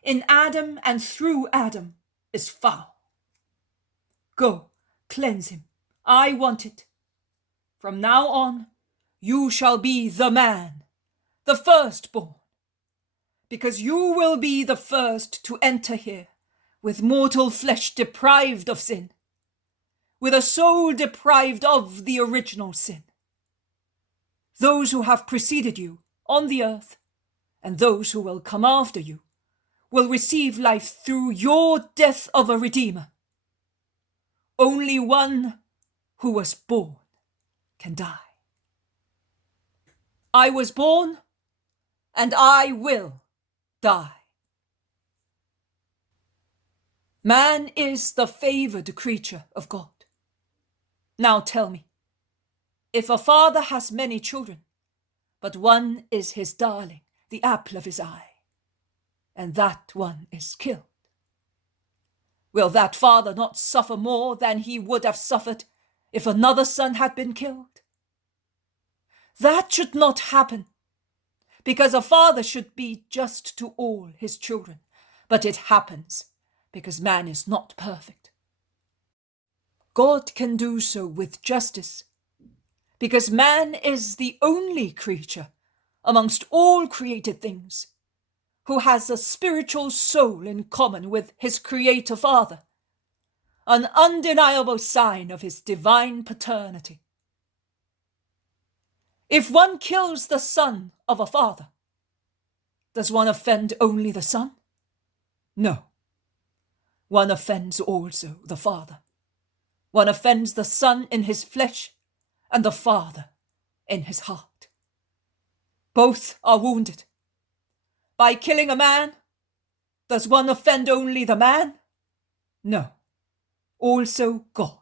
in Adam and through Adam, is foul. Go, cleanse him. I want it. From now on, you shall be the man, the firstborn, because you will be the first to enter here, with mortal flesh deprived of sin, with a soul deprived of the original sin. Those who have preceded you on the earth, and those who will come after you, will receive life through your death of a Redeemer. Only one who was born can die. I was born, and I will die. Man is the favored creature of God. Now tell me, if a father has many children, but one is his darling, the apple of his eye, and that one is killed, will that father not suffer more than he would have suffered if another son had been killed? That should not happen, because a father should be just to all his children, but it happens because man is not perfect. God can do so with justice, because man is the only creature amongst all created things who has a spiritual soul in common with his Creator Father, an undeniable sign of his divine paternity. If one kills the son of a father, does one offend only the son? No. One offends also the Father. One offends the Son in his flesh and the Father in his heart. Both are wounded. By killing a man, does one offend only the man? No. Also God.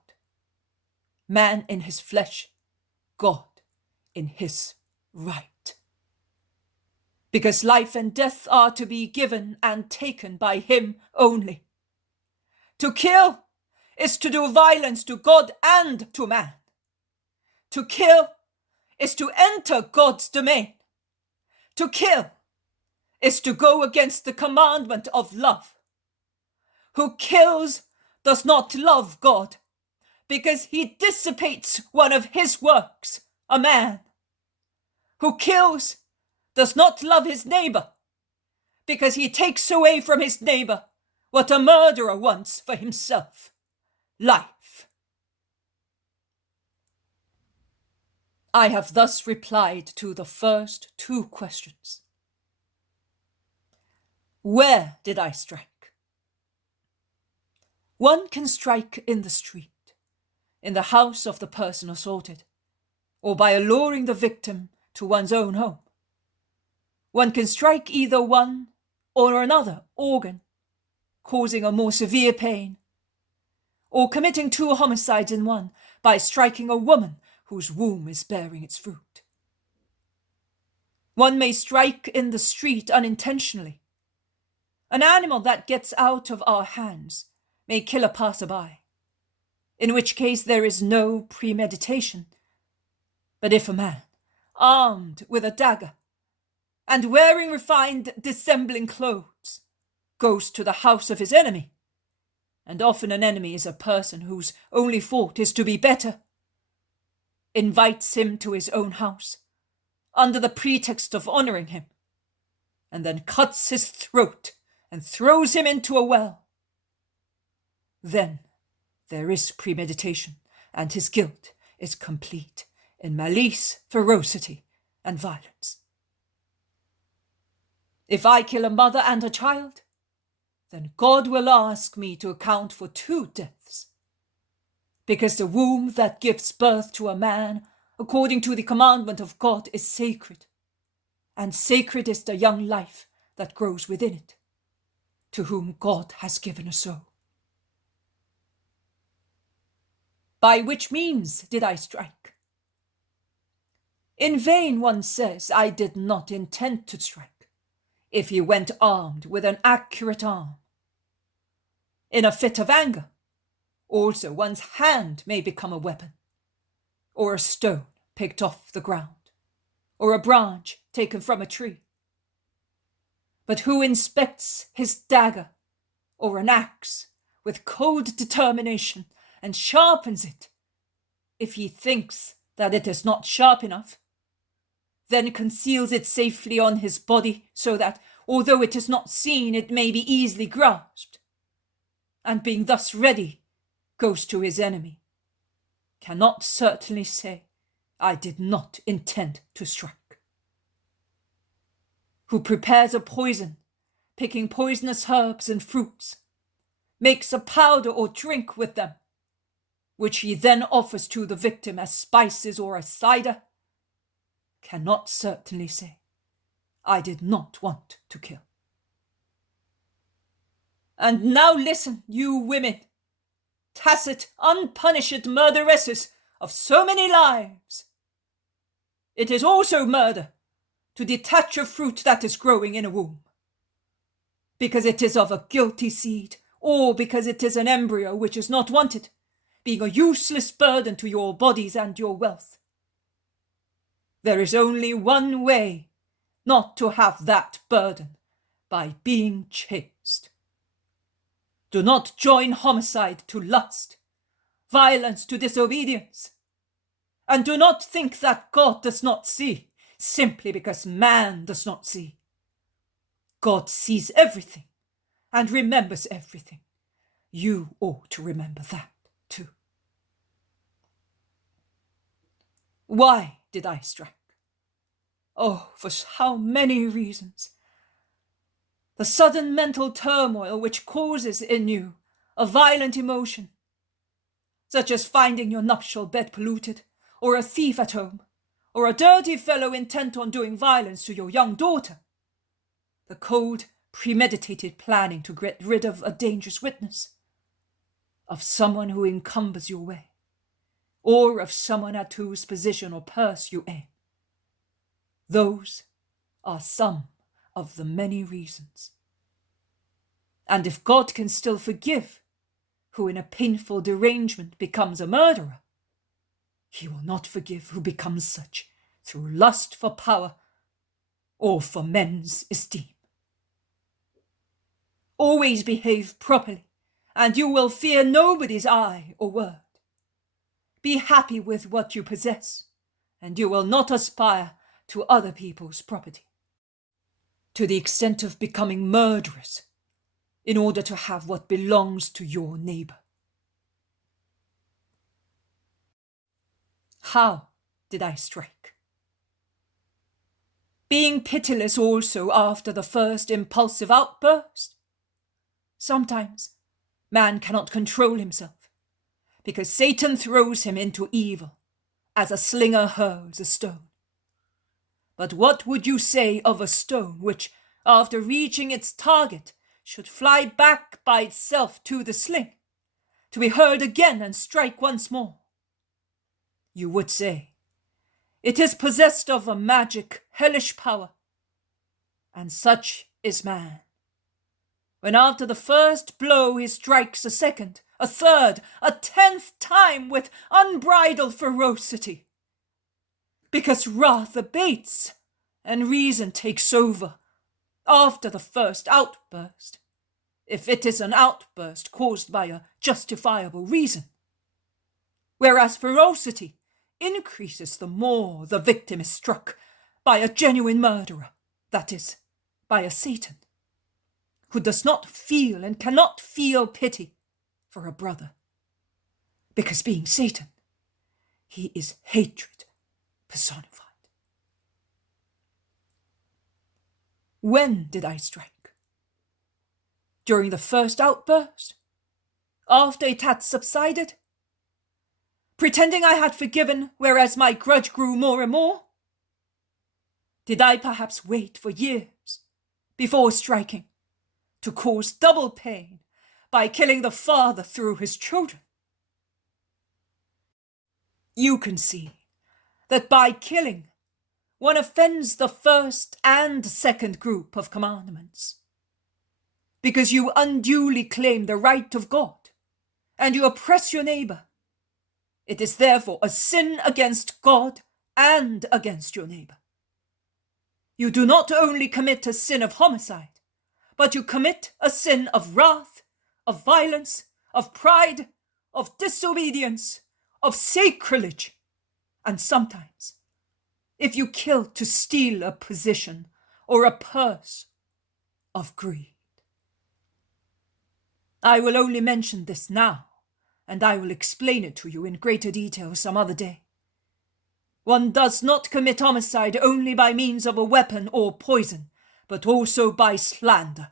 Man in his flesh, God in his right. Because life and death are to be given and taken by him only. To kill is to do violence to God and to man. To kill is to enter God's domain. To kill is to go against the commandment of love. Who kills does not love God, because he dissipates one of his works, a man. Who kills does not love his neighbor, because he takes away from his neighbor what a murderer wants for himself, life. I have thus replied to the first two questions. Where did I strike? One can strike in the street, in the house of the person assaulted, or by alluring the victim to one's own home. One can strike either one or another organ, causing a more severe pain, or committing two homicides in one by striking a woman whose womb is bearing its fruit. One may strike in the street unintentionally. An animal that gets out of our hands may kill a passerby, in which case there is no premeditation. But if a man, armed with a dagger, and wearing refined dissembling clothes, goes to the house of his enemy, and often an enemy is a person whose only fault is to be better, invites him to his own house, under the pretext of honoring him, and then cuts his throat and throws him into a well, then there is premeditation, and his guilt is complete in malice, ferocity, and violence. If I kill a mother and a child, then God will ask me to account for two deaths, because the womb that gives birth to a man, according to the commandment of God, is sacred, and sacred is the young life that grows within it, to whom God has given a soul. By which means did I strike? In vain one says I did not intend to strike, if he went armed with an accurate arm. In a fit of anger, also one's hand may become a weapon, or a stone picked off the ground, or a branch taken from a tree. But who inspects his dagger or an axe with cold determination and sharpens it, if he thinks that it is not sharp enough, then conceals it safely on his body so that, although it is not seen, it may be easily grasped, and being thus ready, goes to his enemy, cannot certainly say, I did not intend to strike. Who prepares a poison, picking poisonous herbs and fruits, makes a powder or drink with them, which he then offers to the victim as spices or as cider, cannot certainly say, I did not want to kill. And now listen, you women, tacit, unpunished murderesses of so many lives. It is also murder to detach a fruit that is growing in a womb, because it is of a guilty seed, or because it is an embryo which is not wanted, being a useless burden to your bodies and your wealth. There is only one way not to have that burden, by being chaste. Do not join homicide to lust, violence to disobedience, and do not think that God does not see, simply because man does not see. God sees everything and remembers everything. You ought to remember that too. Why did I strike? Oh, for how many reasons. The sudden mental turmoil which causes in you a violent emotion, such as finding your nuptial bed polluted, or a thief at home, or a dirty fellow intent on doing violence to your young daughter. The cold, premeditated planning to get rid of a dangerous witness, of someone who encumbers your way, or of someone at whose position or purse you aim. Those are some of the many reasons. And if God can still forgive, who in a painful derangement becomes a murderer, he will not forgive who becomes such through lust for power or for men's esteem. Always behave properly, and you will fear nobody's eye or word. Be happy with what you possess, and you will not aspire to other people's property, to the extent of becoming murderers in order to have what belongs to your neighbor. How did I strike? Being pitiless also after the first impulsive outburst. Sometimes man cannot control himself, because Satan throws him into evil, as a slinger hurls a stone. But what would you say of a stone which, after reaching its target, should fly back by itself to the sling, to be hurled again and strike once more? You would say, it is possessed of a magic, hellish power. And such is man. When after the first blow he strikes a second, a third, a 10th time with unbridled ferocity. Because wrath abates and reason takes over after the first outburst, if it is an outburst caused by a justifiable reason. Whereas ferocity increases the more the victim is struck by a genuine murderer, that is, by a Satan, who does not feel and cannot feel pity for a brother, because being Satan, he is hatred personified. When did I strike? During the first outburst? After it had subsided? Pretending I had forgiven, whereas my grudge grew more and more? Did I perhaps wait for years before striking, to cause double pain by killing the father through his children? You can see that by killing, one offends the first and second group of commandments, because you unduly claim the right of God and you oppress your neighbor. It is therefore a sin against God and against your neighbor. You do not only commit a sin of homicide, but you commit a sin of wrath, of violence, of pride, of disobedience, of sacrilege, and sometimes, if you kill to steal a position or a purse, of greed. I will only mention this now, and I will explain it to you in greater detail some other day. One does not commit homicide only by means of a weapon or poison, but also by slander.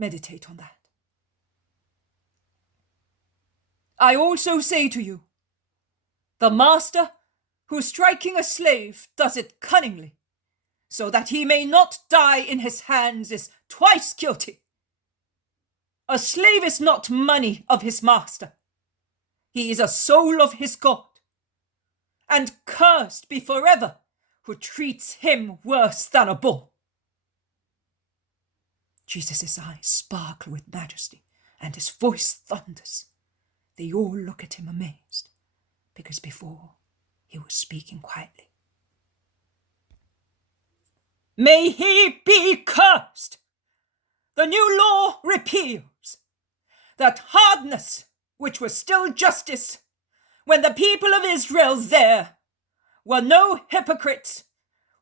Meditate on that. I also say to you, the master who striking a slave does it cunningly, so that he may not die in his hands, is twice guilty. A slave is not money of his master. He is a soul of his God. And cursed be forever who treats him worse than a bull. Jesus' eyes sparkle with majesty, and his voice thunders. They all look at him amazed, because before he was speaking quietly. May he be cursed! The new law repeals that hardness, which was still justice, when the people of Israel there were no hypocrites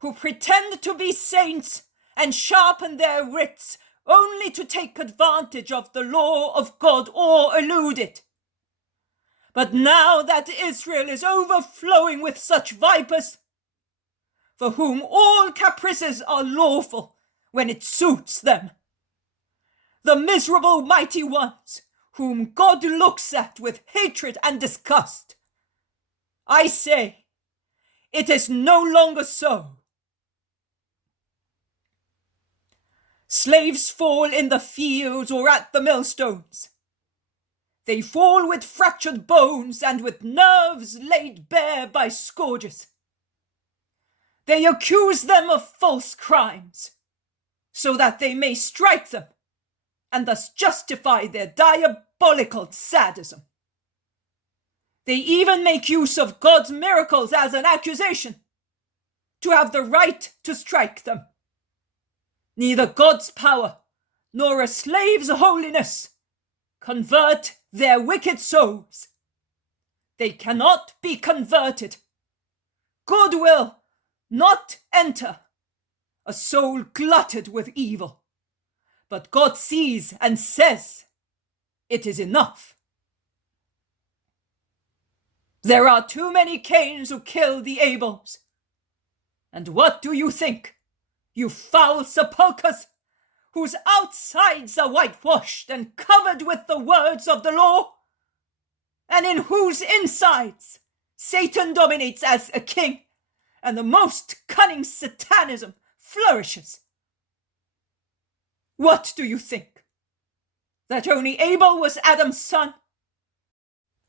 who pretend to be saints and sharpen their wits only to take advantage of the law of God or elude it. But now that Israel is overflowing with such vipers, for whom all caprices are lawful when it suits them, the miserable mighty ones whom God looks at with hatred and disgust, I say, it is no longer so. Slaves fall in the fields or at the millstones. They fall with fractured bones and with nerves laid bare by scourges. They accuse them of false crimes, so that they may strike them, and thus justify their diabolical sadism. They even make use of God's miracles as an accusation, to have the right to strike them. Neither God's power nor a slave's holiness convert their wicked souls. They cannot be converted. Good will not enter a soul glutted with evil. But God sees and says, it is enough. There are too many Cains who kill the Abels. And what do you think, you foul sepulchres, whose outsides are whitewashed and covered with the words of the law, and in whose insides Satan dominates as a king, and the most cunning satanism flourishes? What do you think? That only Abel was Adam's son?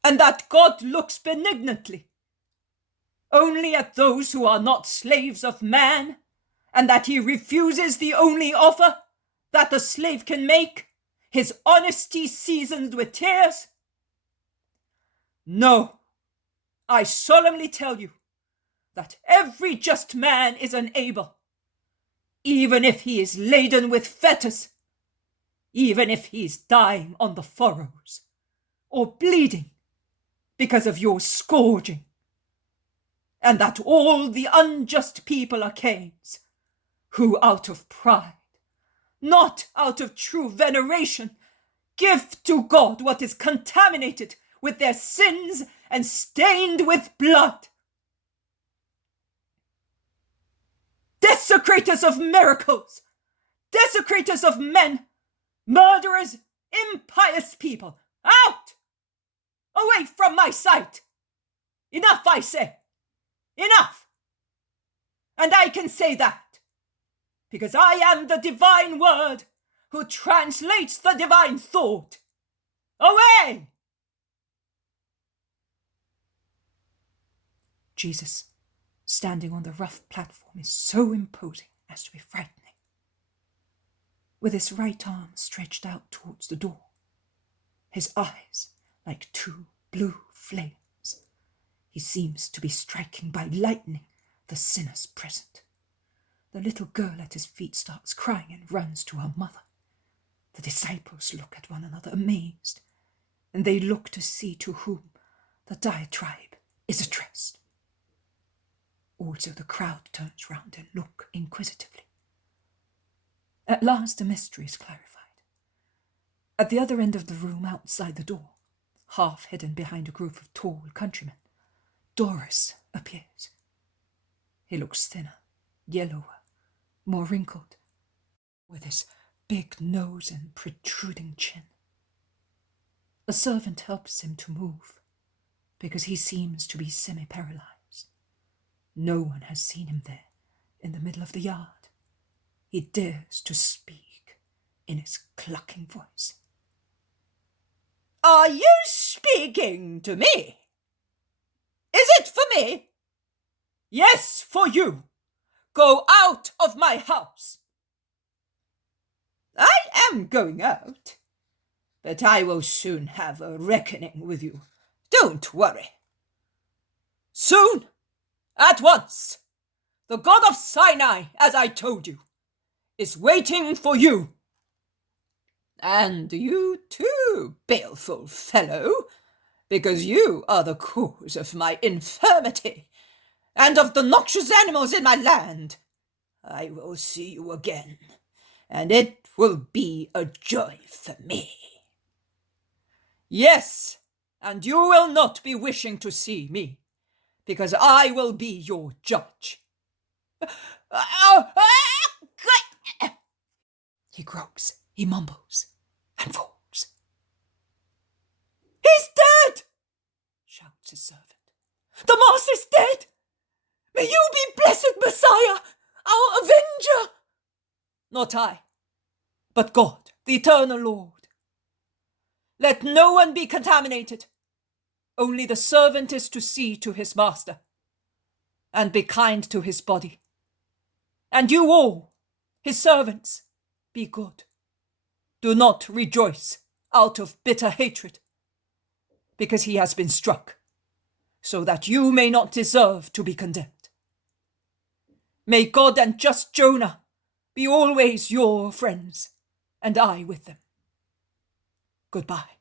And that God looks benignantly only at those who are not slaves of man, and that he refuses the only offer that the slave can make, his honesty seasoned with tears? No, I solemnly tell you that every just man is an Abel, even if he is laden with fetters, even if he is dying on the furrows, or bleeding because of your scourging, and that all the unjust people are Cains, who out of pride, not out of true veneration, give to God what is contaminated with their sins and stained with blood. Desecrators of miracles, desecrators of men, murderers, impious people, out! Away from my sight! Enough, I say! Enough! And I can say that because I am the divine word who translates the divine thought. Away! Jesus, standing on the rough platform, is so imposing as to be frightening. With his right arm stretched out towards the door, his eyes like two blue flames, he seems to be striking by lightning the sinners present. The little girl at his feet starts crying and runs to her mother. The disciples look at one another amazed, and they look to see to whom the diatribe is addressed. Also the crowd turns round and look inquisitively. At last the mystery is clarified. At the other end of the room, outside the door, half hidden behind a group of tall countrymen, Doris appears. He looks thinner, yellower, more wrinkled, with his big nose and protruding chin. A servant helps him to move, because he seems to be semi-paralyzed. No one has seen him there, in the middle of the yard. He dares to speak in his clucking voice. Are you speaking to me? Is it for me? Yes, for you. Go out of my house. I am going out, but I will soon have a reckoning with you. Don't worry. Soon, at once, the God of Sinai, as I told you, is waiting for you. And you too, baleful fellow, because you are the cause of my infirmity and of the noxious animals in my land. I will see you again, and it will be a joy for me. Yes, and you will not be wishing to see me, because I will be your judge. He gropes, he mumbles, and falls. He's dead! Shouts his servant. The master's dead! May you be blessed, Messiah, our avenger! Not I, but God, the eternal Lord. Let no one be contaminated. Only the servant is to see to his master, and be kind to his body. And you all, his servants, be good. Do not rejoice out of bitter hatred, because he has been struck, so that you may not deserve to be condemned. May God and just Jonah be always your friends, and I with them. Goodbye.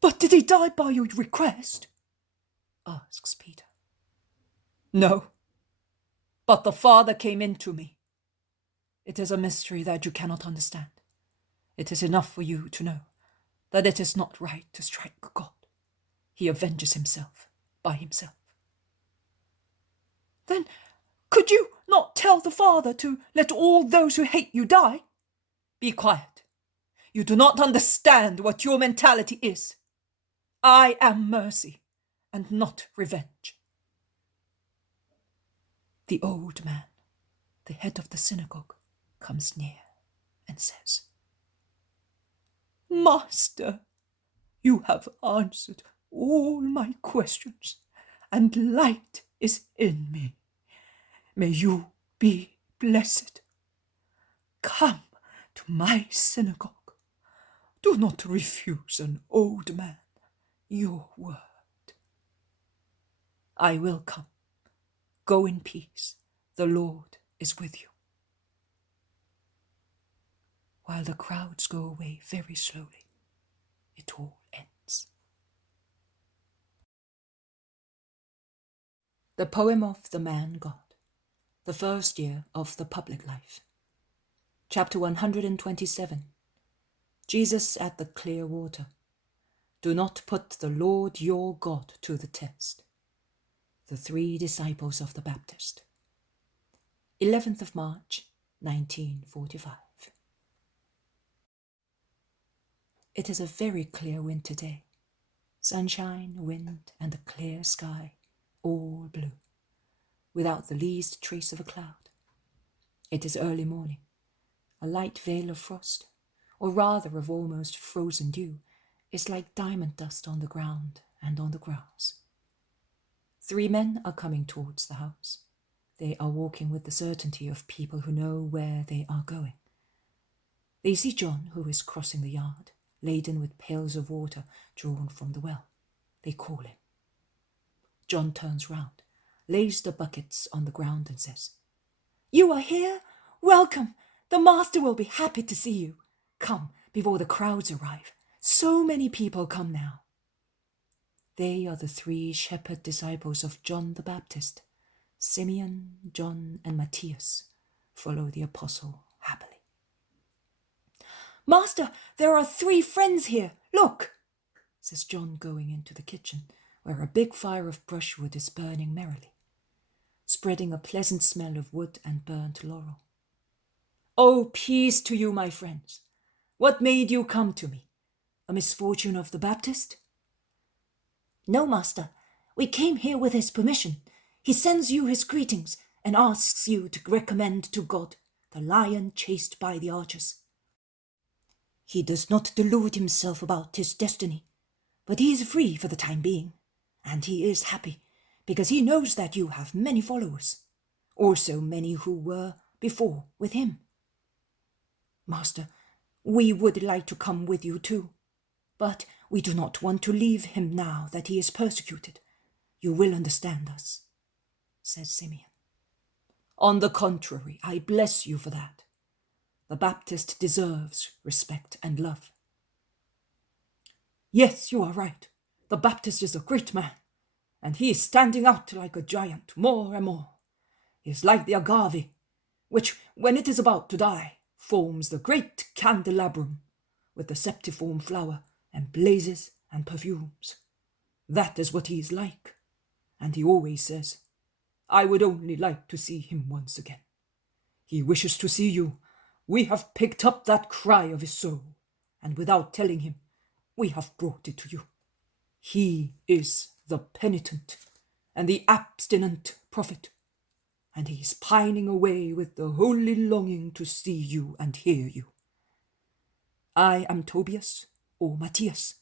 But did he die by your request? Asks Peter. No, but the Father came into me. It is a mystery that you cannot understand. It is enough for you to know that it is not right to strike God. He avenges himself by himself. Then could you not tell the Father to let all those who hate you die? Be quiet. You do not understand what your mentality is. I am mercy and not revenge. The old man, the head of the synagogue, comes near and says, Master, you have answered all my questions, and light is in me. May you be blessed. Come to my synagogue. Do not refuse an old man your word. I will come. Go in peace. The Lord is with you. While the crowds go away very slowly, it all ends. The poem of the man God, the first year of the public life. Chapter 127. Jesus at the clear water. Do not put the Lord your God to the test. The three disciples of the Baptist. 11th of March, 1945. It is a very clear winter day. Sunshine, wind, and a clear sky, all blue, without the least trace of a cloud. It is early morning. A light veil of frost, or rather of almost frozen dew, is like diamond dust on the ground and on the grass. 3 men are coming towards the house. They are walking with the certainty of people who know where they are going. They see John, who is crossing the yard, laden with pails of water drawn from the well. They call him. John turns round, lays the buckets on the ground and says, "You are here? Welcome! The master will be happy to see you. Come, before the crowds arrive. So many people come now." They are the 3 shepherd disciples of John the Baptist. Simeon, John, and Matthias follow the apostle happily. "Master, there are 3 friends here. Look," says John, going into the kitchen, where a big fire of brushwood is burning merrily, spreading a pleasant smell of wood and burnt laurel. "Oh, peace to you, my friends. What made you come to me? A misfortune of the Baptist?" "No, master. We came here with his permission. He sends you his greetings and asks you to recommend to God the lion chased by the archers. He does not delude himself about his destiny, but he is free for the time being, and he is happy because he knows that you have many followers, also many who were before with him. Master, we would like to come with you too, but we do not want to leave him now that he is persecuted. You will understand us," says Simeon. "On the contrary, I bless you for that. The Baptist deserves respect and love." "Yes, you are right. The Baptist is a great man, and he is standing out like a giant more and more. He is like the agave, which, when it is about to die, forms the great candelabrum with the septiform flower and blazes and perfumes. That is what he is like, and he always says, 'I would only like to see him once again.' He wishes to see you. We have picked up that cry of his soul, and without telling him, we have brought it to you. He is the penitent and the abstinent prophet, and he is pining away with the holy longing to see you and hear you. I am Tobias or Matthias,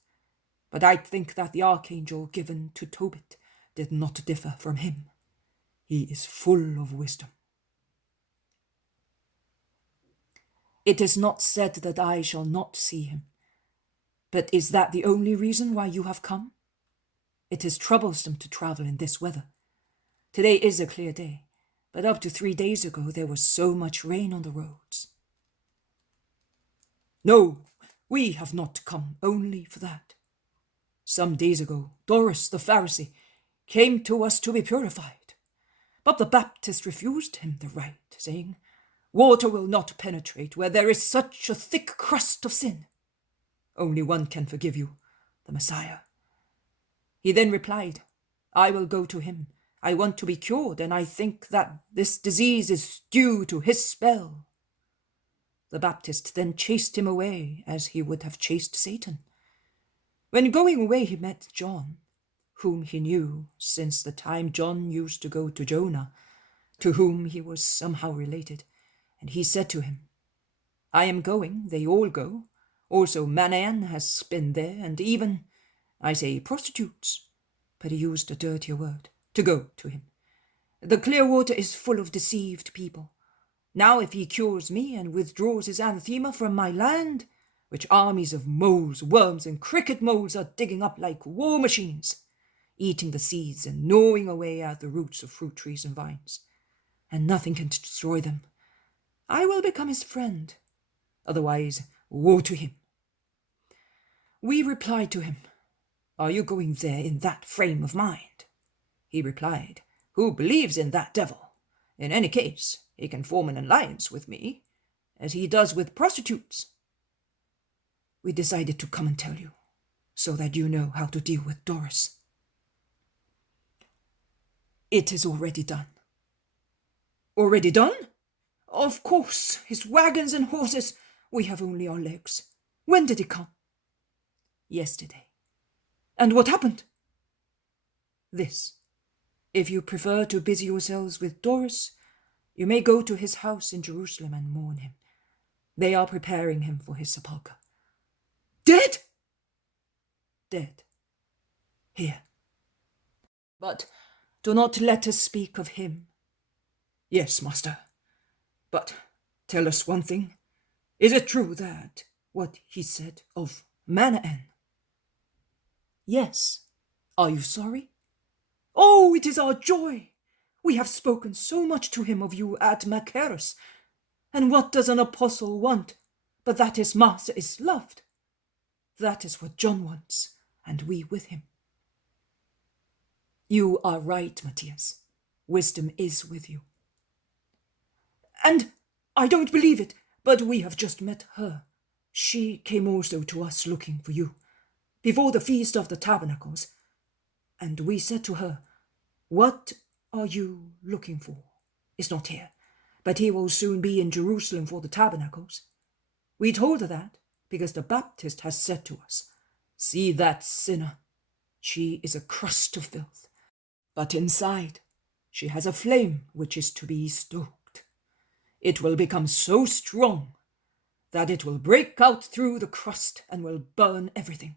but I think that the archangel given to Tobit did not differ from him. He is full of wisdom. It is not said that I shall not see him. But is that the only reason why you have come? It is troublesome to travel in this weather. Today is a clear day, but up to 3 days ago there was so much rain on the roads." "No, we have not come only for that. Some days ago, Doris the Pharisee came to us to be purified, but the Baptist refused him the right, saying, 'Water will not penetrate where there is such a thick crust of sin. Only one can forgive you, the Messiah.' He then replied, 'I will go to him. I want to be cured, and I think that this disease is due to his spell.' The Baptist then chased him away as he would have chased Satan. When going away he met John, whom he knew since the time John used to go to Jonah, to whom he was somehow related, and he said to him, 'I am going, they all go. Also Manaen has been there, and even, I say prostitutes,' but he used a dirtier word, 'to go to him. The clear water is full of deceived people. Now if he cures me and withdraws his anathema from my land, which armies of moles, worms, and cricket moles are digging up like war machines, eating the seeds and gnawing away at the roots of fruit trees and vines, and nothing can destroy them, I will become his friend. Otherwise, woe to him.' We replied to him, 'Are you going there in that frame of mind?' He replied, 'Who believes in that devil? In any case, he can form an alliance with me, as he does with prostitutes.' We decided to come and tell you, so that you know how to deal with Doris. It is already done." "Already done? Of course, his wagons and horses. We have only our legs. When did he come?" "Yesterday." "And what happened?" "This. If you prefer to busy yourselves with Doris, you may go to his house in Jerusalem and mourn him. They are preparing him for his sepulchre." "Dead?" "Dead. Here. But do not let us speak of him. Yes, master. But tell us one thing. Is it true that what he said of Manaen? Yes. Are you sorry? Oh, it is our joy! We have spoken so much to him of you at Machaerus. And what does an apostle want but that his master is loved? That is what John wants, and we with him. You are right, Matthias. Wisdom is with you. And I don't believe it, but we have just met her. She came also to us looking for you, before the feast of the Tabernacles. And we said to her, "What are you looking for? Is not here, but he will soon be in Jerusalem for the Tabernacles." We told her that, because the Baptist has said to us, "See that sinner. She is a crust of filth, but inside she has a flame which is to be stoked. It will become so strong that it will break out through the crust and will burn everything.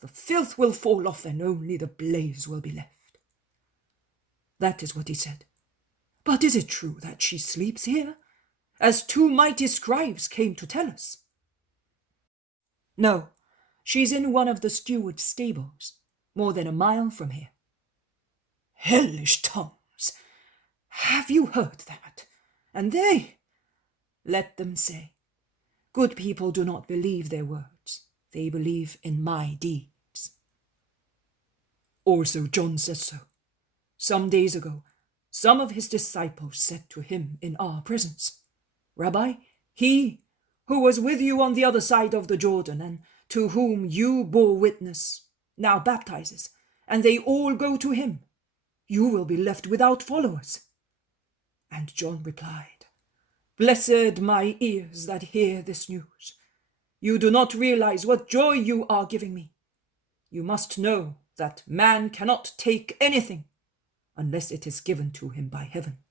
The filth will fall off and only the blaze will be left." That is what he said. But is it true that she sleeps here, as two mighty scribes came to tell us? No, she's in one of the steward's stables, more than a mile from here. Hellish tongues! Have you heard that? And they? Let them say. Good people do not believe their words. They believe in my deeds. Also John says so. Some days ago, some of his disciples said to him in our presence, "Rabbi, he who was with you on the other side of the Jordan and to whom you bore witness now baptizes, and they all go to him. You will be left without followers." And John replied, "Blessed my ears that hear this news. You do not realize what joy you are giving me. You must know that man cannot take anything unless it is given to him by heaven.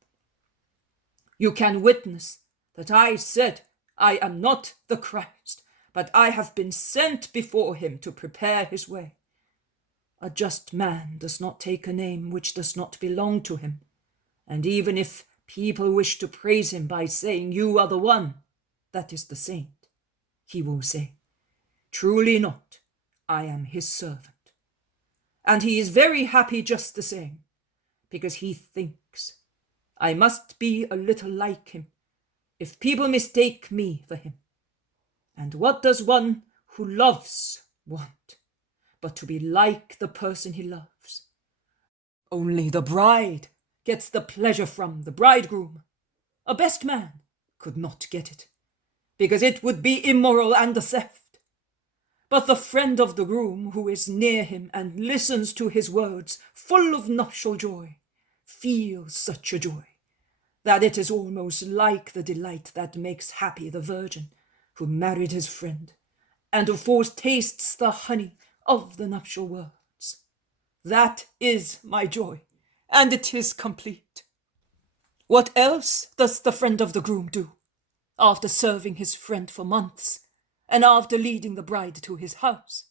You can witness that I said I am not the Christ, but I have been sent before him to prepare his way. A just man does not take a name which does not belong to him, and even if people wish to praise him by saying, 'You are the one,' that is the saint, he will say, 'Truly not, I am his servant.' And he is very happy just the same, because he thinks, 'I must be a little like him, if people mistake me for him.' And what does one who loves want, but to be like the person he loves? Only the bride gets the pleasure from the bridegroom. A best man could not get it, because it would be immoral and a theft. But the friend of the groom who is near him and listens to his words full of nuptial joy feels such a joy that it is almost like the delight that makes happy the virgin who married his friend and who foretastes the honey of the nuptial words. That is my joy, and it is complete. What else does the friend of the groom do, after serving his friend for months, and after leading the bride to his house?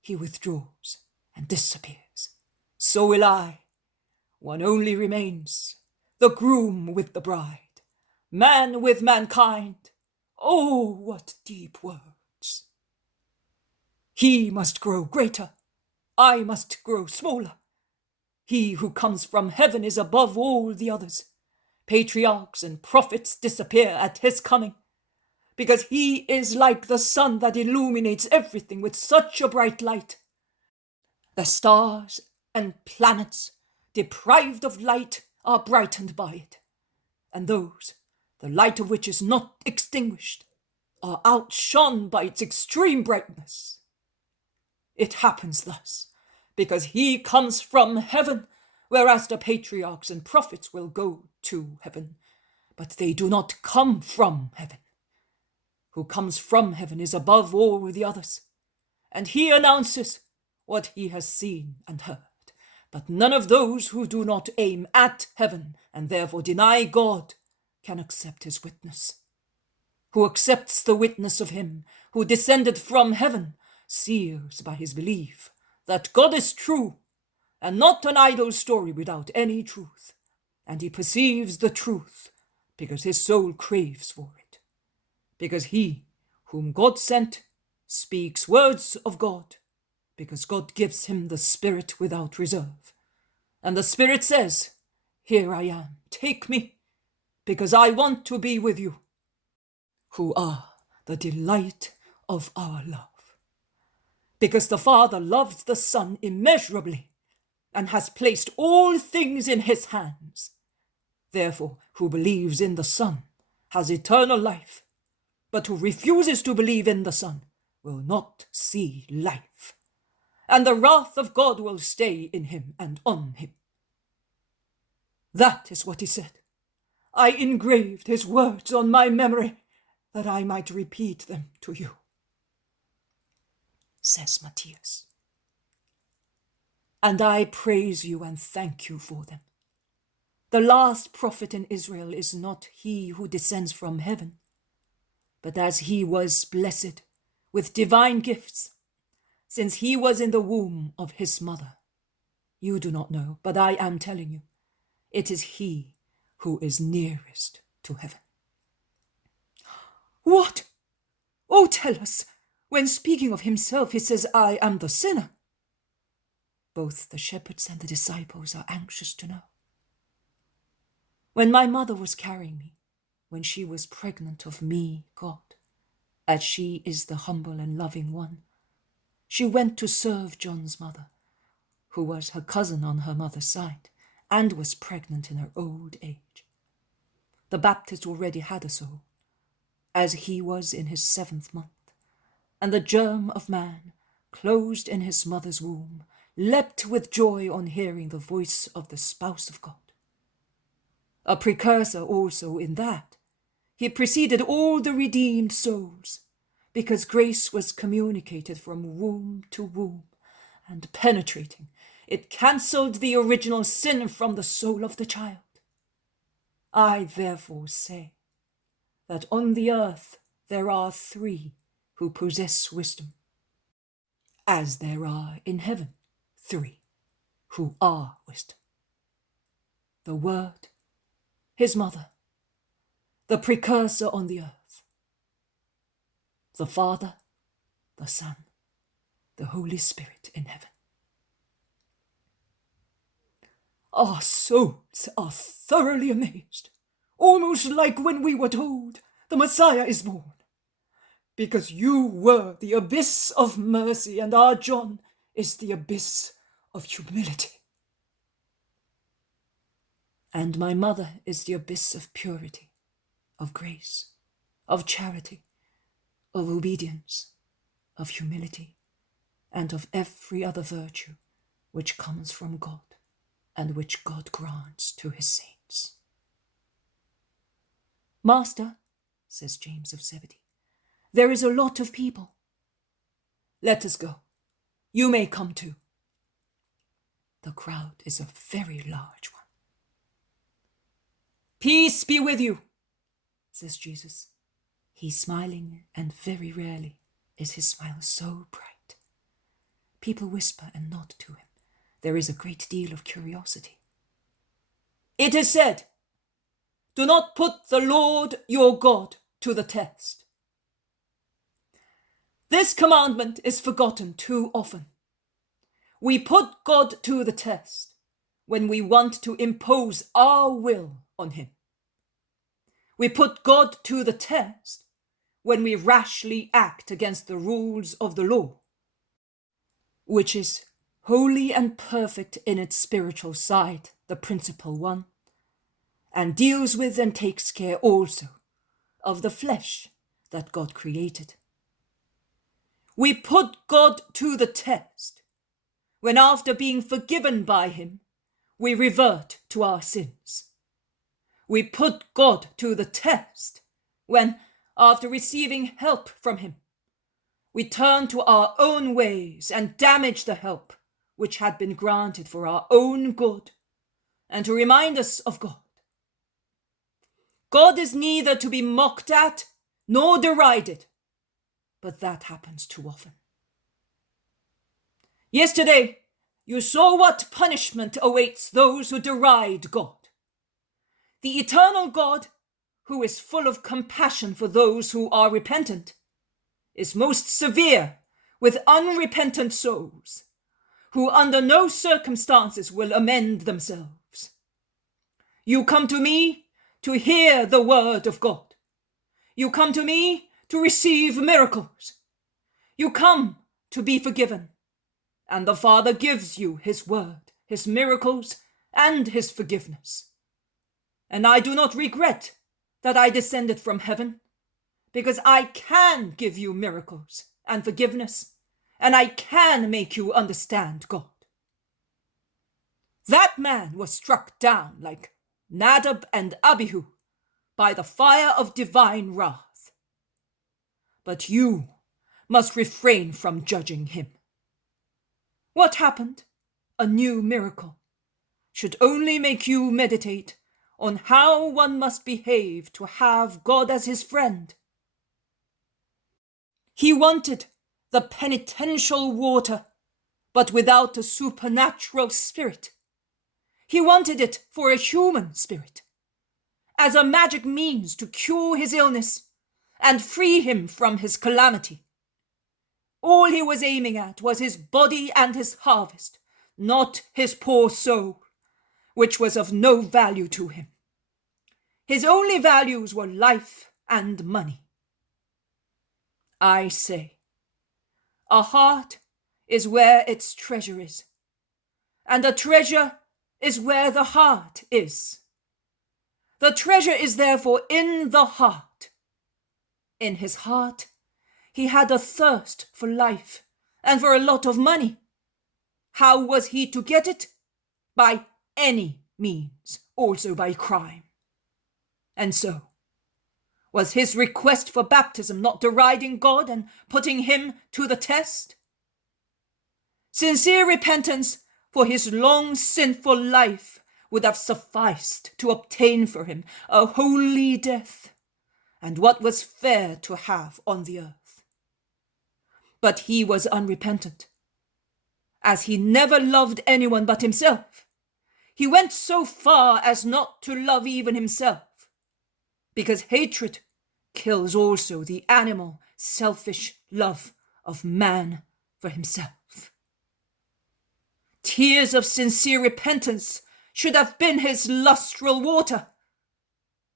He withdraws and disappears. So will I. One only remains, the groom with the bride, man with mankind. Oh, what deep words! He must grow greater, I must grow smaller. He who comes from heaven is above all the others. Patriarchs and prophets disappear at his coming, because he is like the sun that illuminates everything with such a bright light. The stars and planets, deprived of light, are brightened by it, and those, the light of which is not extinguished, are outshone by its extreme brightness. It happens thus, because he comes from heaven, whereas the patriarchs and prophets will go to heaven, but they do not come from heaven. Who comes from heaven is above all the others, and he announces what he has seen and heard. But none of those who do not aim at heaven and therefore deny God can accept his witness. Who accepts the witness of him who descended from heaven seals by his belief that God is true, and not an idle story without any truth. And he perceives the truth, because his soul craves for it. Because he, whom God sent, speaks words of God, because God gives him the Spirit without reserve. And the Spirit says, "Here I am, take me, because I want to be with you, who are the delight of our love." Because the Father loves the Son immeasurably, and has placed all things in his hands. Therefore, who believes in the Son has eternal life, but who refuses to believe in the Son will not see life, and the wrath of God will stay in him and on him. That is what he said. I engraved his words on my memory, that I might repeat them to you, says Matthias. And I praise you and thank you for them. The last prophet in Israel is not he who descends from heaven, but as he was blessed with divine gifts, since he was in the womb of his mother. You do not know, but I am telling you, it is he who is nearest to heaven. What? Oh, tell us. When speaking of himself, he says, I am the sinner. Both the shepherds and the disciples are anxious to know. When my mother was carrying me, when she was pregnant of me, God, as she is the humble and loving one, she went to serve John's mother, who was her cousin on her mother's side, and was pregnant in her old age. The Baptist already had a soul, as he was in his 7th month, and the germ of man, closed in his mother's womb, leapt with joy on hearing the voice of the spouse of God. A precursor also in that he preceded all the redeemed souls, because grace was communicated from womb to womb, and penetrating, it cancelled the original sin from the soul of the child. I therefore say that on the earth there are 3 who possess wisdom, as there are in heaven 3 who are wisdom. The Word, his mother, the precursor on the earth, the Father, the Son, the Holy Spirit in heaven. Our souls are thoroughly amazed, almost like when we were told the Messiah is born, because you were the abyss of mercy, and our John is the abyss of humility. And my mother is the abyss of purity, of grace, of charity, of obedience, of humility, and of every other virtue which comes from God, and which God grants to his saints. Master, says James of Zebedee, there is a lot of people. Let us go. You may come too. The crowd is a very large one. Peace be with you, says Jesus. He's smiling, and very rarely is his smile so bright. People whisper and nod to him. There is a great deal of curiosity. It is said, do not put the Lord your God to the test. This commandment is forgotten too often. We put God to the test when we want to impose our will on him. We put God to the test when we rashly act against the rules of the law, which is holy and perfect in its spiritual side, the principal one, and deals with and takes care also of the flesh that God created. We put God to the test when, after being forgiven by him, we revert to our sins. We put God to the test when, after receiving help from him, we turn to our own ways and damage the help which had been granted for our own good and to remind us of God. God is neither to be mocked at nor derided, but that happens too often. Yesterday, you saw what punishment awaits those who deride God. The eternal God, who is full of compassion for those who are repentant, is most severe with unrepentant souls, who under no circumstances will amend themselves. You come to me to hear the word of God. You come to me to receive miracles. You come to be forgiven. And the Father gives you his word, his miracles, and his forgiveness. And I do not regret that I descended from heaven, because I can give you miracles and forgiveness, and I can make you understand God. That man was struck down like Nadab and Abihu by the fire of divine wrath. But you must refrain from judging him. What happened? A new miracle should only make you meditate on how one must behave to have God as his friend. He wanted the penitential water, but without a supernatural spirit. He wanted it for a human spirit, as a magic means to cure his illness and free him from his calamity. All he was aiming at was his body and his harvest, not his poor soul, which was of no value to him. His only values were life and money. I say, a heart is where its treasure is, and a treasure is where the heart is. The treasure is therefore in the heart. In his heart, he had a thirst for life and for a lot of money. How was he to get it? By any means, also by crime. And so, was his request for baptism not deriding God and putting him to the test? Sincere repentance for his long sinful life would have sufficed to obtain for him a holy death, and what was fair to have on the earth. But he was unrepentant. As he never loved anyone but himself, he went so far as not to love even himself, because hatred kills also the animal, selfish love of man for himself. Tears of sincere repentance should have been his lustral water,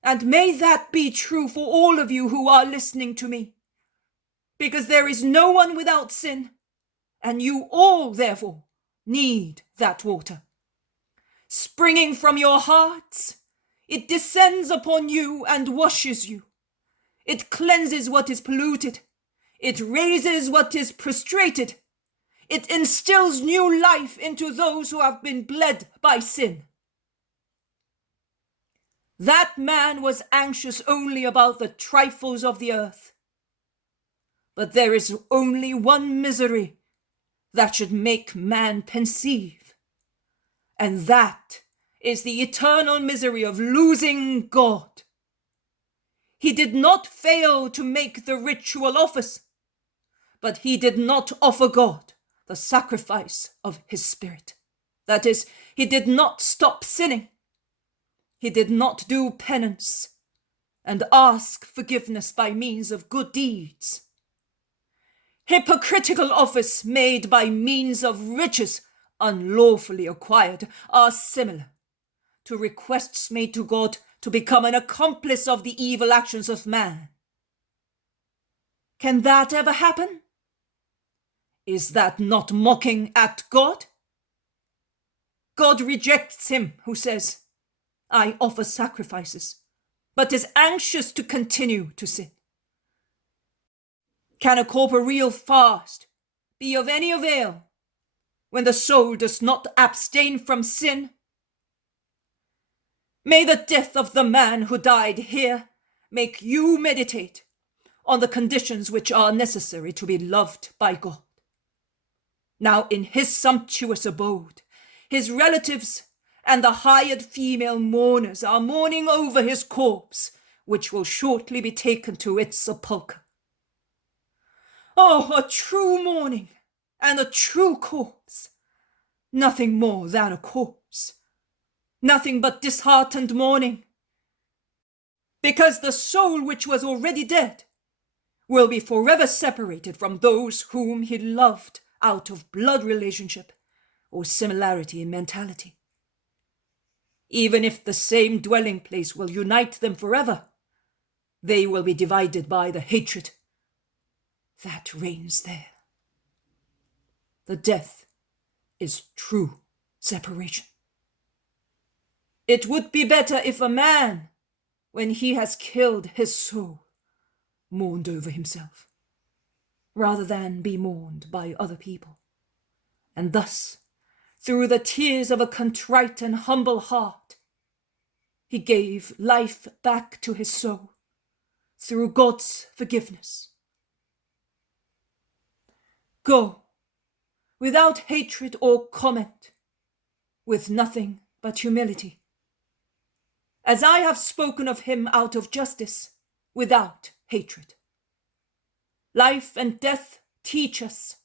and may that be true for all of you who are listening to me, because there is no one without sin, and you all, therefore, need that water. Springing from your hearts, it descends upon you and washes you. It cleanses what is polluted. It raises what is prostrated. It instills new life into those who have been bled by sin. That man was anxious only about the trifles of the earth. But there is only one misery that should make man pensive, and that is the eternal misery of losing God. He did not fail to make the ritual office, but he did not offer God the sacrifice of his spirit. That is, he did not stop sinning. He did not do penance and ask forgiveness by means of good deeds. Hypocritical office made by means of riches unlawfully acquired are similar to requests made to God to become an accomplice of the evil actions of man. Can that ever happen? Is that not mocking at God? God rejects him who says, I offer sacrifices, but is anxious to continue to sin. Can a corporeal fast be of any avail when the soul does not abstain from sin? May the death of the man who died here make you meditate on the conditions which are necessary to be loved by God. Now in his sumptuous abode, his relatives and the hired female mourners are mourning over his corpse, which will shortly be taken to its sepulchre. Oh, a true mourning and a true corpse, nothing more than a corpse, nothing but disheartened mourning, because the soul which was already dead will be forever separated from those whom he loved out of blood relationship or similarity in mentality. Even if the same dwelling place will unite them forever, they will be divided by the hatred that reigns there. The death is true separation. It would be better if a man, when he has killed his soul, mourned over himself, rather than be mourned by other people. And thus, through the tears of a contrite and humble heart, he gave life back to his soul through God's forgiveness. Go, without hatred or comment, with nothing but humility, as I have spoken of him out of justice, without hatred. Life and death teach us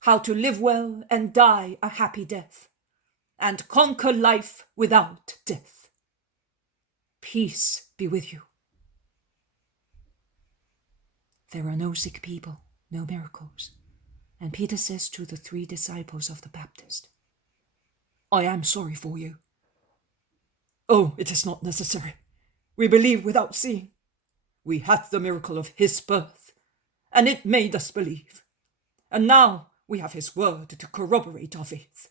how to live well and die a happy death, and conquer life without death. Peace be with you. There are no sick people, no miracles, and Peter says to the 3 disciples of the Baptist, I am sorry for you. Oh, it is not necessary. We believe without seeing. We had the miracle of his birth, and it made us believe. And now we have his word to corroborate our faith.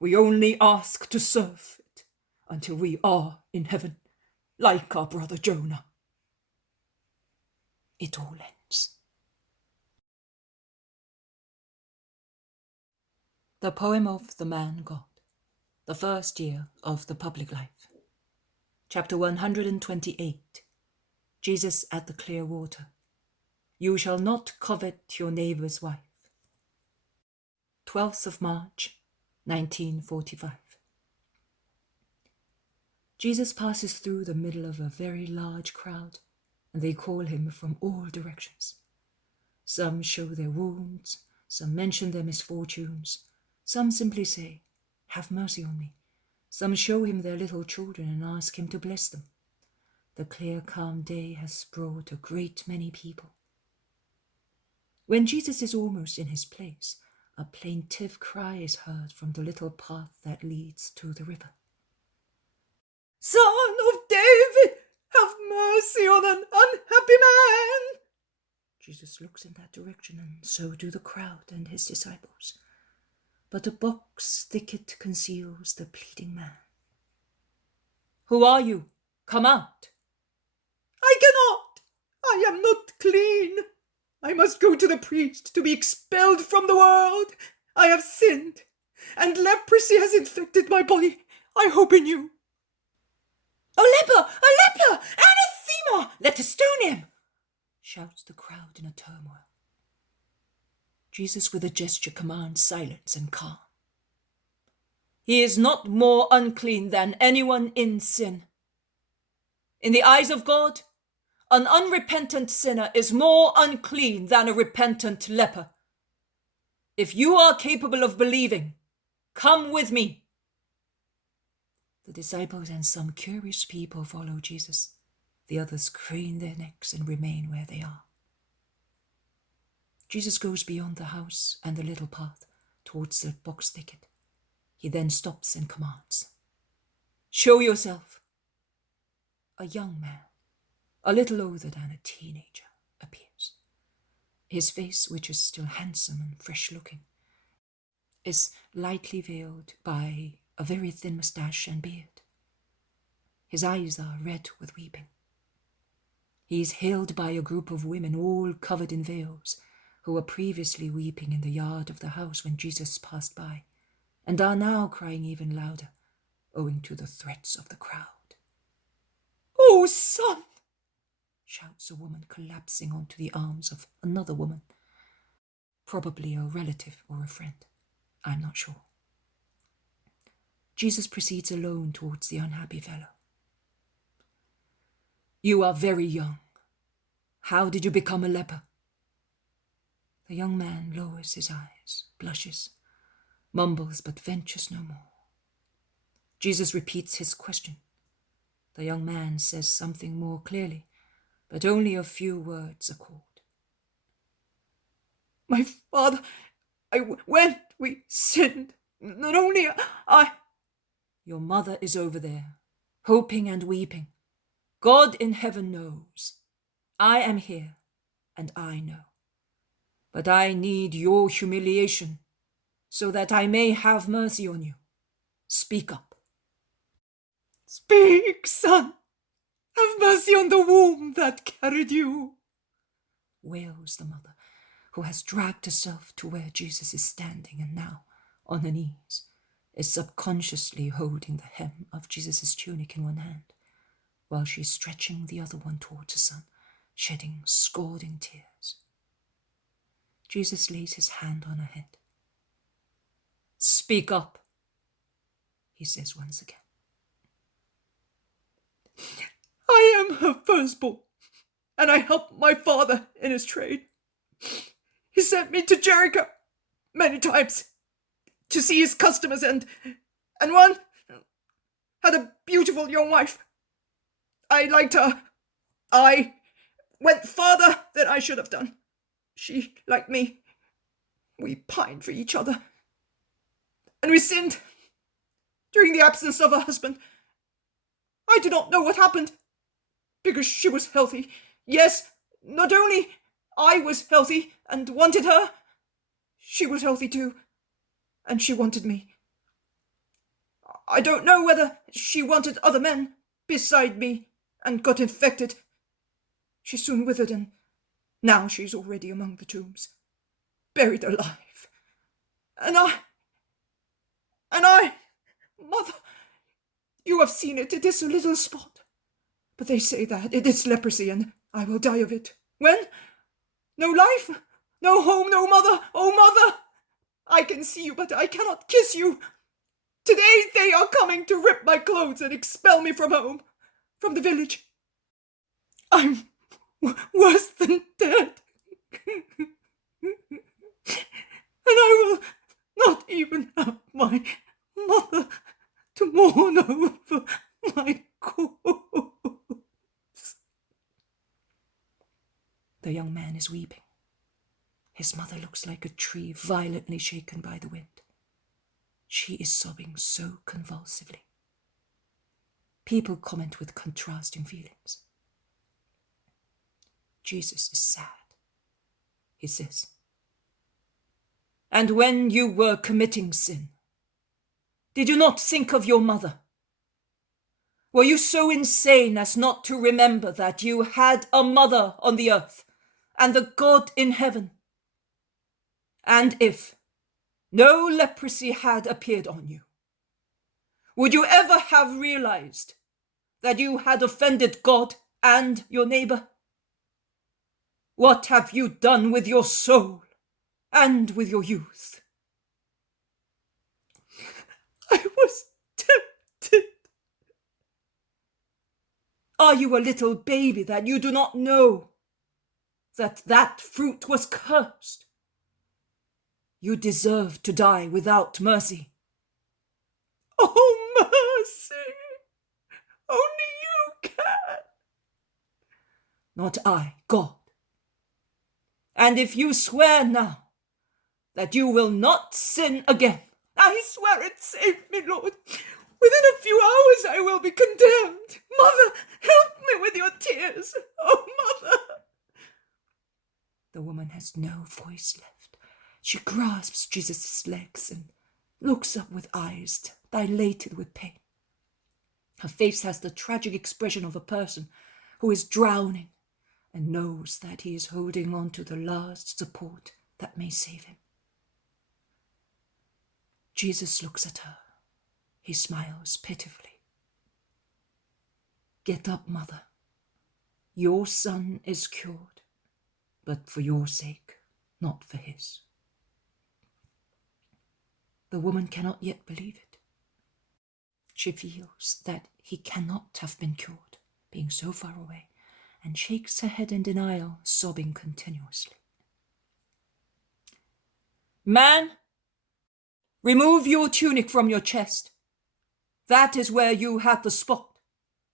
We only ask to serve it until we are in heaven, like our brother Jonah. It all ends. The poem of the man God, the first year of the public life. Chapter 128. Jesus at the clear water. You shall not covet your neighbor's wife. 12th of March, 1945. Jesus passes through the middle of a very large crowd, and they call him from all directions. Some show their wounds, some mention their misfortunes, some simply say, have mercy on me. Some show him their little children and ask him to bless them. The clear, calm day has brought a great many people. When Jesus is almost in his place, a plaintive cry is heard from the little path that leads to the river. Son of David, have mercy on an unhappy man! Jesus looks in that direction, and so do the crowd and his disciples. But a box thicket conceals the pleading man. Who are you? Come out. I cannot. I am not clean. I must go to the priest to be expelled from the world. I have sinned, and leprosy has infected my body. I hope in you. A leper! A leper! Anathema! Let us stone him! Shouts the crowd in a turmoil. Jesus with a gesture commands silence and calm. He is not more unclean than anyone in sin. In the eyes of God, an unrepentant sinner is more unclean than a repentant leper. If you are capable of believing, come with me. The disciples and some curious people follow Jesus. The others crane their necks and remain where they are. Jesus goes beyond the house and the little path towards the box thicket. He then stops and commands, show yourself. A young man, a little older than a teenager, appears. His face, which is still handsome and fresh-looking, is lightly veiled by a very thin moustache and beard. His eyes are red with weeping. He is hailed by a group of women, all covered in veils, who were previously weeping in the yard of the house when Jesus passed by, and are now crying even louder, owing to the threats of the crowd. "Oh, son!" shouts a woman, collapsing onto the arms of another woman, probably a relative or a friend. I'm not sure. Jesus proceeds alone towards the unhappy fellow. You are very young. How did you become a leper? The young man lowers his eyes, blushes, mumbles but ventures no more. Jesus repeats his question. The young man says something more clearly, but only a few words accord. My father, when we sinned, not only I... Your mother is over there, hoping and weeping. God in heaven knows. I am here, and I know. But I need your humiliation, so that I may have mercy on you. Speak up. Speak, son. Have mercy on the womb that carried you, Wails the mother, who has dragged herself to where Jesus is standing and now, on her knees, is subconsciously holding the hem of Jesus' tunic in one hand, while she is stretching the other one towards her son, shedding scalding tears. Jesus lays his hand on her head. Speak up, he says once again. I am her firstborn, and I helped my father in his trade. He sent me to Jericho many times to see his customers, and one had a beautiful young wife. I liked her. I went farther than I should have done. She liked me. We pined for each other. And we sinned during the absence of her husband. I do not know what happened, because she was healthy. Yes, not only I was healthy and wanted her, she was healthy too, and she wanted me. I don't know whether she wanted other men beside me and got infected. She soon withered, and now she's already among the tombs, buried alive. And I, mother, you have seen it. It is a little spot, but they say that it is leprosy, and I will die of it. When? No life, no home, no mother. Oh, mother, I can see you, but I cannot kiss you. Today they are coming to rip my clothes and expel me from home, from the village. I'm worse than dead. And I will not even have my mother to mourn over my corpse. The young man is weeping. His mother looks like a tree violently shaken by the wind. She is sobbing so convulsively. People comment with contrasting feelings. Jesus is sad. He says, "And when you were committing sin, did you not think of your mother? Were you so insane as not to remember that you had a mother on the earth and the God in heaven? And if no leprosy had appeared on you, would you ever have realized that you had offended God and your neighbor? What have you done with your soul and with your youth?" I was tempted. Are you a little baby that you do not know that that fruit was cursed? You deserve to die without mercy. Oh, mercy! Only you can. Not I, God. And if you swear now that you will not sin again, I swear it, save me, Lord. Within a few hours I will be condemned. Mother, help me with your tears. Oh, mother. The woman has no voice left. She grasps Jesus' legs and looks up with eyes dilated with pain. Her face has the tragic expression of a person who is drowning and knows that he is holding on to the last support that may save him. Jesus looks at her. He smiles pitifully. "Get up, mother. Your son is cured, but for your sake, not for his." The woman cannot yet believe it. She feels that he cannot have been cured, being so far away, and shakes her head in denial, sobbing continuously. Man, remove your tunic from your chest. That is where you have the spot,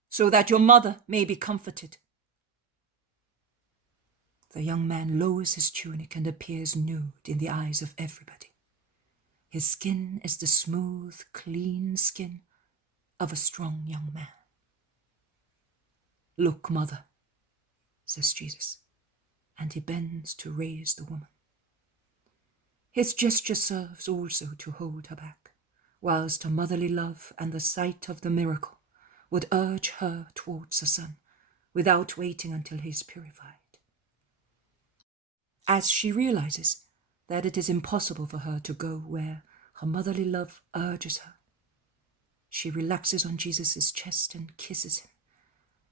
so that your mother may be comforted. The young man lowers his tunic and appears nude in the eyes of everybody. His skin is the smooth, clean skin of a strong young man. Look, mother, says Jesus, and he bends to raise the woman. His gesture serves also to hold her back, whilst her motherly love and the sight of the miracle would urge her towards her son, without waiting until he is purified. As she realizes that it is impossible for her to go where her motherly love urges her, she relaxes on Jesus' chest and kisses him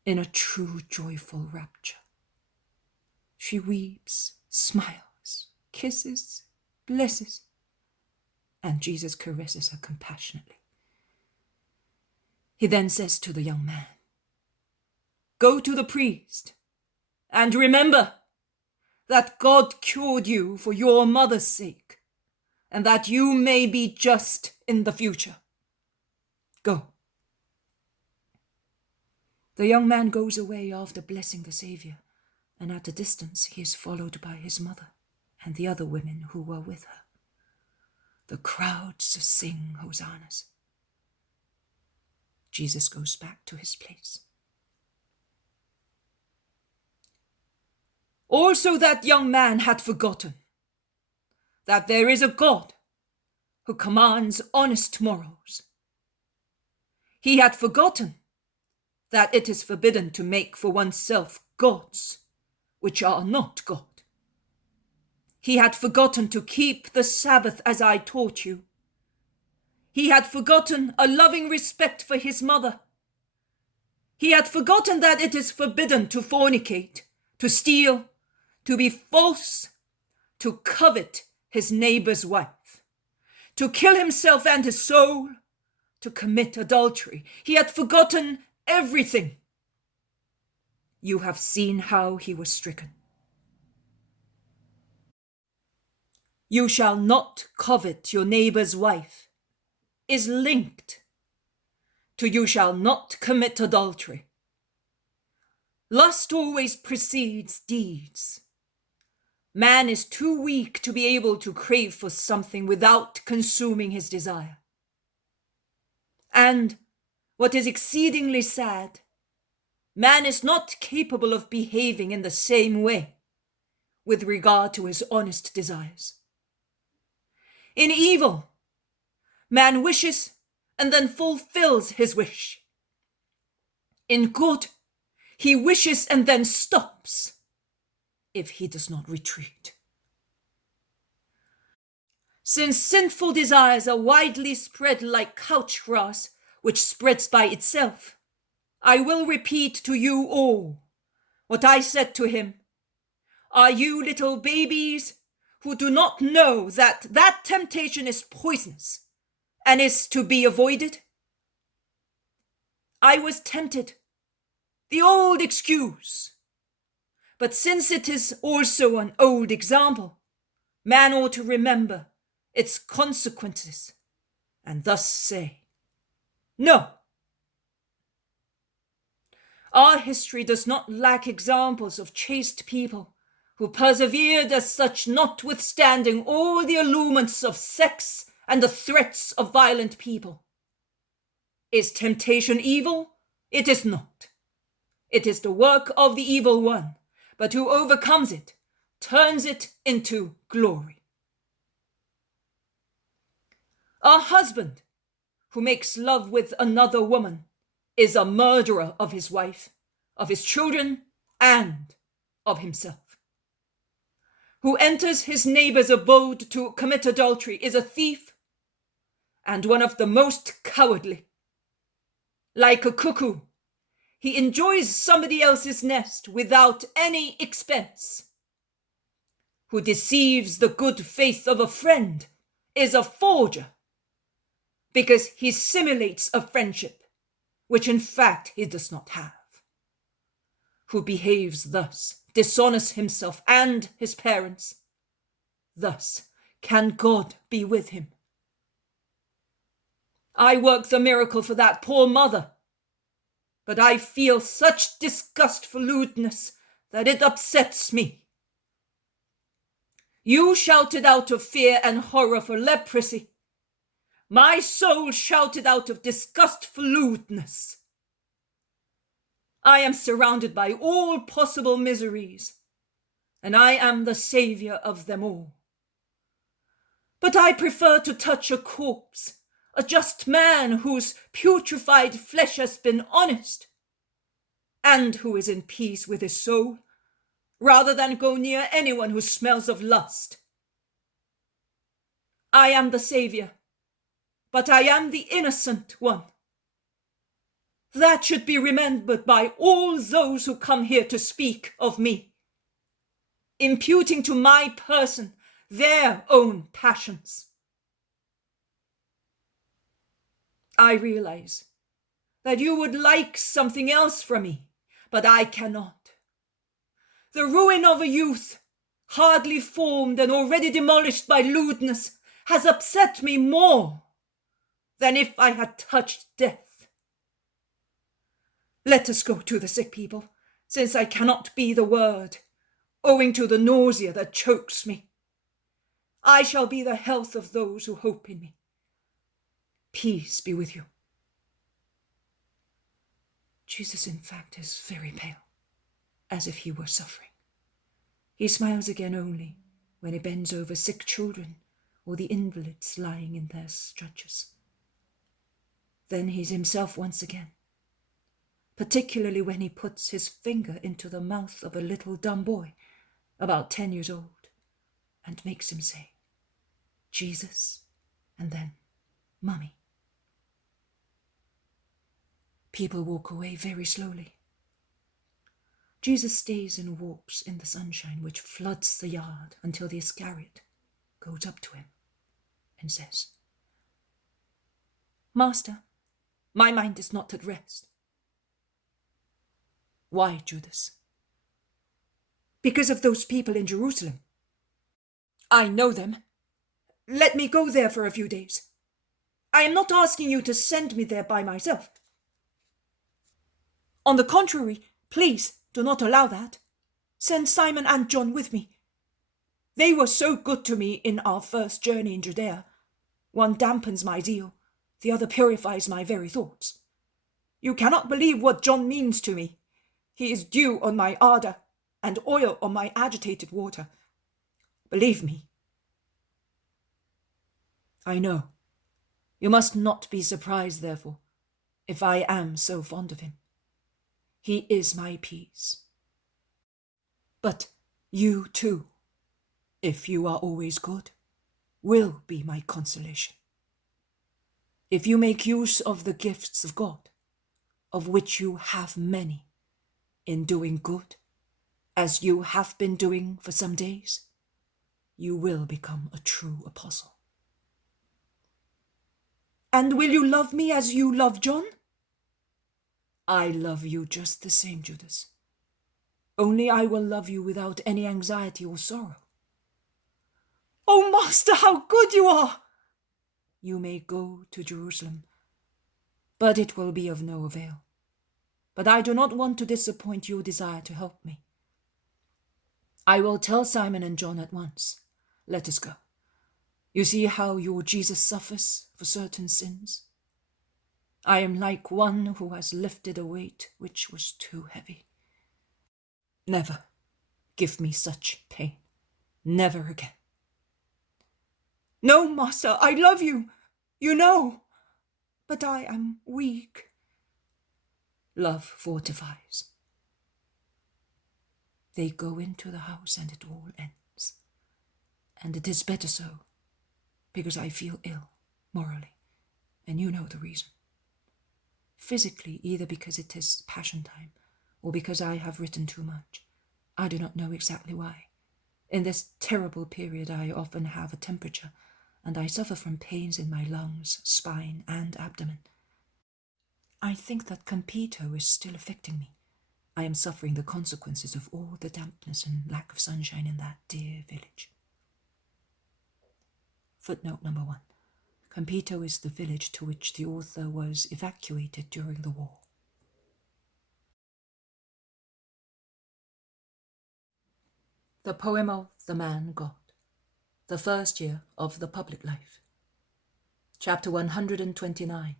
in a true joyful rapture. She weeps, smiles, kisses, blesses, and Jesus caresses her compassionately. He then says to the young man, "Go to the priest, and remember that God cured you for your mother's sake, and that you may be just in the future. Go." The young man goes away after blessing the Saviour, and at a distance he is followed by his mother and the other women who were with her. The crowds sing hosannas. Jesus goes back to his place. Also that young man had forgotten that there is a God who commands honest morals. He had forgotten that it is forbidden to make for oneself gods which are not God. He had forgotten to keep the Sabbath as I taught you. He had forgotten a loving respect for his mother. He had forgotten that it is forbidden to fornicate, to steal, to be false, to covet his neighbor's wife, to kill himself and his soul, to commit adultery. He had forgotten everything. You have seen how he was stricken. You shall not covet your neighbor's wife is linked to you shall not commit adultery. Lust always precedes deeds. Man is too weak to be able to crave for something without consuming his desire. And what is exceedingly sad, man is not capable of behaving in the same way with regard to his honest desires. In evil, man wishes and then fulfills his wish. In good, he wishes and then stops if he does not retreat. Since sinful desires are widely spread like couch grass, which spreads by itself, I will repeat to you all what I said to him. Are you little babies who do not know that that temptation is poisonous and is to be avoided? I was tempted, the old excuse. But since it is also an old example, man ought to remember its consequences and thus say, no. Our history does not lack examples of chaste people who persevered as such, notwithstanding all the allurements of sex and the threats of violent people. Is temptation evil? It is not. It is the work of the evil one, but who overcomes it, turns it into glory. A husband who makes love with another woman is a murderer of his wife, of his children, and of himself. Who enters his neighbor's abode to commit adultery is a thief and one of the most cowardly. Like a cuckoo, he enjoys somebody else's nest without any expense. Who deceives the good faith of a friend is a forger, because he simulates a friendship, which in fact he does not have. Who behaves thus, dishonors himself and his parents, thus can God be with him? I work the miracle for that poor mother, but I feel such disgust for lewdness that it upsets me. You shouted out of fear and horror for leprosy. My soul shouted out of disgust for lewdness. I am surrounded by all possible miseries, and I am the saviour of them all. But I prefer to touch a corpse, a just man whose putrefied flesh has been honest, and who is in peace with his soul, rather than go near anyone who smells of lust. I am the saviour, but I am the innocent one. That should be remembered by all those who come here to speak of me, imputing to my person their own passions. I realize that you would like something else from me, but I cannot. The ruin of a youth, hardly formed and already demolished by lewdness, has upset me more than if I had touched death. Let us go to the sick people, since I cannot be the word, owing to the nausea that chokes me. I shall be the health of those who hope in me. Peace be with you. Jesus, in fact, is very pale, as if he were suffering. He smiles again only when he bends over sick children or the invalids lying in their stretchers. Then he's himself once again, particularly when he puts his finger into the mouth of a little dumb boy, about 10 years old, and makes him say, Jesus, and then, Mummy. People walk away very slowly. Jesus stays and walks in the sunshine which floods the yard until the Iscariot goes up to him and says, Master, my mind is not at rest. Why, Judas? Because of those people in Jerusalem. I know them. Let me go there for a few days. I am not asking you to send me there by myself. On the contrary, please do not allow that. Send Simon and John with me. They were so good to me in our first journey in Judea. One dampens my zeal, the other purifies my very thoughts. You cannot believe what John means to me. He is dew on my ardour and oil on my agitated water. Believe me. I know. You must not be surprised, therefore, if I am so fond of him. He is my peace. But you too, if you are always good, will be my consolation. If you make use of the gifts of God, of which you have many, in doing good, as you have been doing for some days, you will become a true apostle. And will you love me as you love John? I love you just the same, Judas. Only I will love you without any anxiety or sorrow. Oh, Master, how good you are! You may go to Jerusalem, but it will be of no avail. But I do not want to disappoint your desire to help me. I will tell Simon and John at once. Let us go. You see how your Jesus suffers for certain sins? I am like one who has lifted a weight which was too heavy. Never give me such pain. Never again. No, Master, I love you. You know. But I am weak. Love fortifies. They go into the house and it all ends. And it is better so, because I feel ill, morally, and you know the reason. Physically, either because it is passion time, or because I have written too much. I do not know exactly why. In this terrible period I often have a temperature, and I suffer from pains in my lungs, spine, and abdomen. I think that Campito is still affecting me. I am suffering the consequences of all the dampness and lack of sunshine in that dear village. Footnote number 1. Campito is the village to which the author was evacuated during the war. The poem of the man God, the first year of the public life. Chapter 129.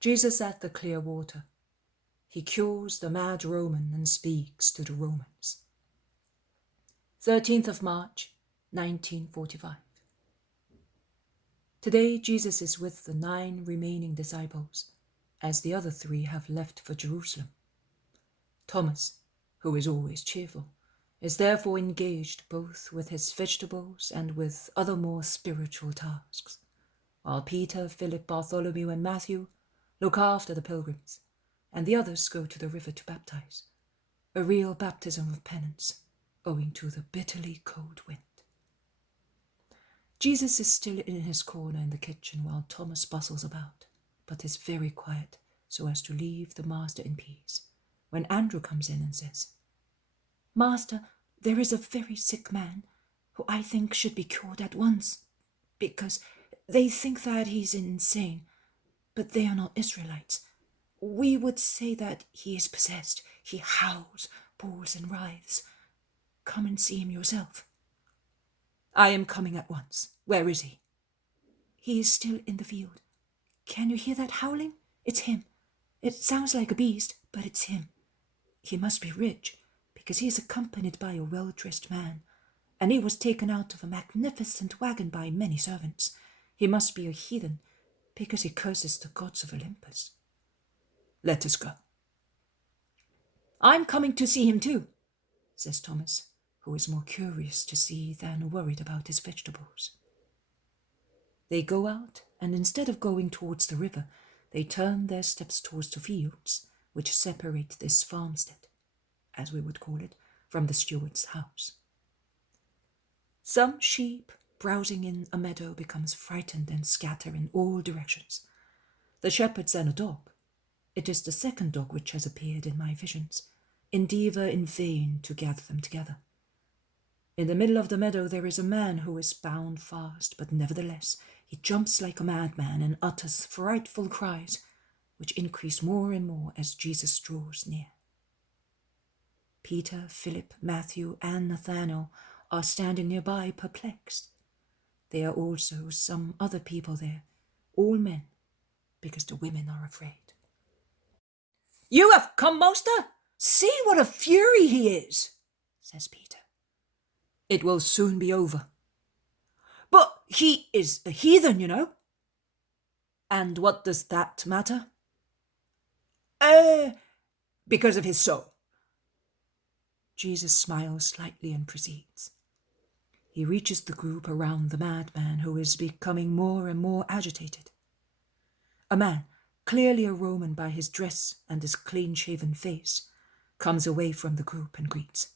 Jesus at the clear water. He cures the mad Roman and speaks to the Romans. 13th of March, 1945. Today Jesus is with the 9 remaining disciples, as the other 3 have left for Jerusalem. Thomas, who is always cheerful, is therefore engaged both with his vegetables and with other more spiritual tasks, while Peter, Philip, Bartholomew, and Matthew look after the pilgrims, and the others go to the river to baptize, a real baptism of penance, owing to the bitterly cold wind. Jesus is still in his corner in the kitchen while Thomas bustles about, but is very quiet so as to leave the master in peace, when Andrew comes in and says, "Master, there is a very sick man who I think should be cured at once, because they think that he's insane, but they are not Israelites. We would say that he is possessed. He howls, bawls, and writhes. Come and see him yourself." "I am coming at once. Where is he?" "He is still in the field. Can you hear that howling? It's him. It sounds like a beast, but it's him. He must be rich, because he is accompanied by a well-dressed man, and he was taken out of a magnificent wagon by many servants. He must be a heathen, because he curses the gods of Olympus." "Let us go." "I'm coming to see him too," says Thomas, who is more curious to see than worried about his vegetables. They go out, and instead of going towards the river, they turn their steps towards the fields, which separate this farmstead, as we would call it, from the steward's house. Some sheep browsing in a meadow becomes frightened and scatter in all directions. The shepherds and a dog, it is the second dog which has appeared in my visions, endeavour in vain to gather them together. In the middle of the meadow there is a man who is bound fast, but nevertheless he jumps like a madman and utters frightful cries, which increase more and more as Jesus draws near. Peter, Philip, Matthew, and Nathanael are standing nearby, perplexed. There are also some other people there, all men, because the women are afraid. "You have come, master? See what a fury he is," says Peter. "It will soon be over." "But he is a heathen, you know." "And what does that matter?" Because of his soul." Jesus smiles slightly and proceeds. He reaches the group around the madman, who is becoming more and more agitated. A man, clearly a Roman by his dress and his clean-shaven face, comes away from the group and greets.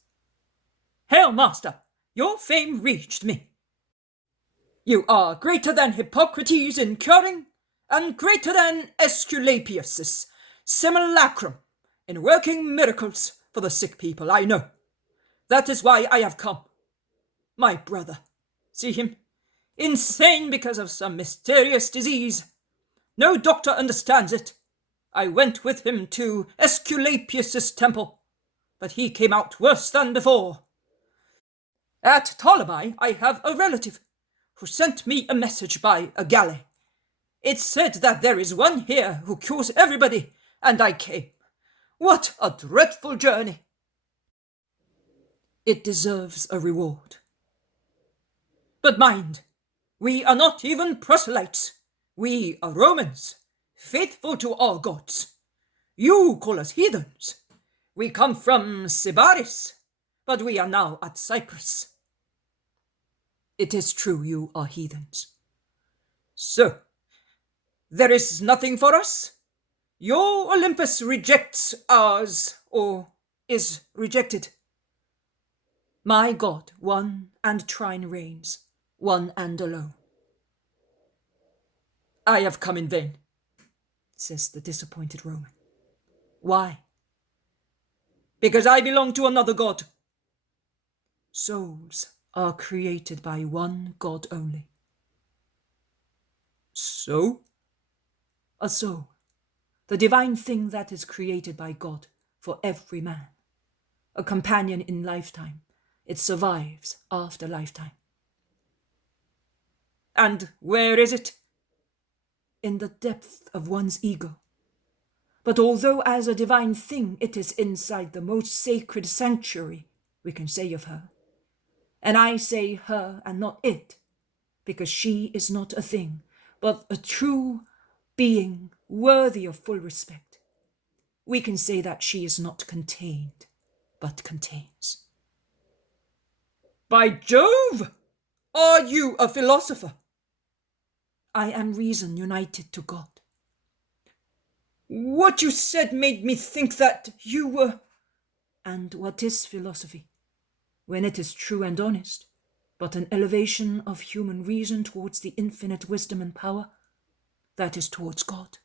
"Hail, master! Your fame reached me. You are greater than Hippocrates in curing, and greater than Aesculapius' simulacrum in working miracles for the sick people, I know. That is why I have come. My brother, see him, insane because of some mysterious disease. No doctor understands it. I went with him to Aesculapius' temple, but he came out worse than before. At Ptolemy I have a relative who sent me a message by a galley. It said that there is one here who cures everybody, and I came. What a dreadful journey! It deserves a reward. But mind, we are not even proselytes. We are Romans, faithful to our gods. You call us heathens. We come from Sybaris, but we are now at Cyprus. It is true you are heathens. So, there is nothing for us? Your Olympus rejects ours, or is rejected. My God, one and trine reigns, one and alone. I have come in vain, says the disappointed Roman. Why? Because I belong to another God. Souls are created by one God only. soul? A soul, the divine thing that is created by God for every man. A companion in lifetime. It survives after lifetime. And where is it? In the depth of one's ego. But although as a divine thing it is inside the most sacred sanctuary we can say of her, and I say her and not it, because she is not a thing, but a true being worthy of full respect, we can say that she is not contained, but contains. By Jove! Are you a philosopher? I am reason united to God. What you said made me think that you were... And what is philosophy, when it is true and honest, but an elevation of human reason towards the infinite wisdom and power that is towards God?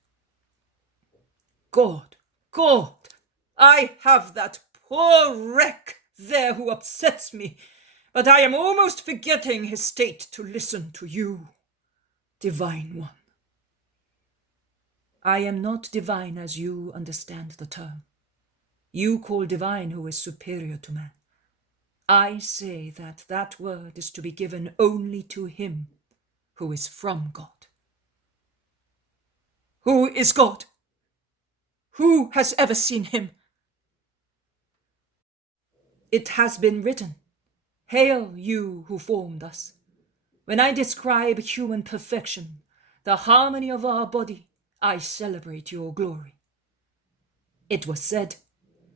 God, God, I have that poor wreck there who upsets me, but I am almost forgetting his state to listen to you, divine one. I am not divine as you understand the term. You call divine who is superior to man. I say that that word is to be given only to him who is from God. Who is God? Who has ever seen him? It has been written, "Hail, you who formed us." When I describe human perfection, the harmony of our body, I celebrate your glory. It was said,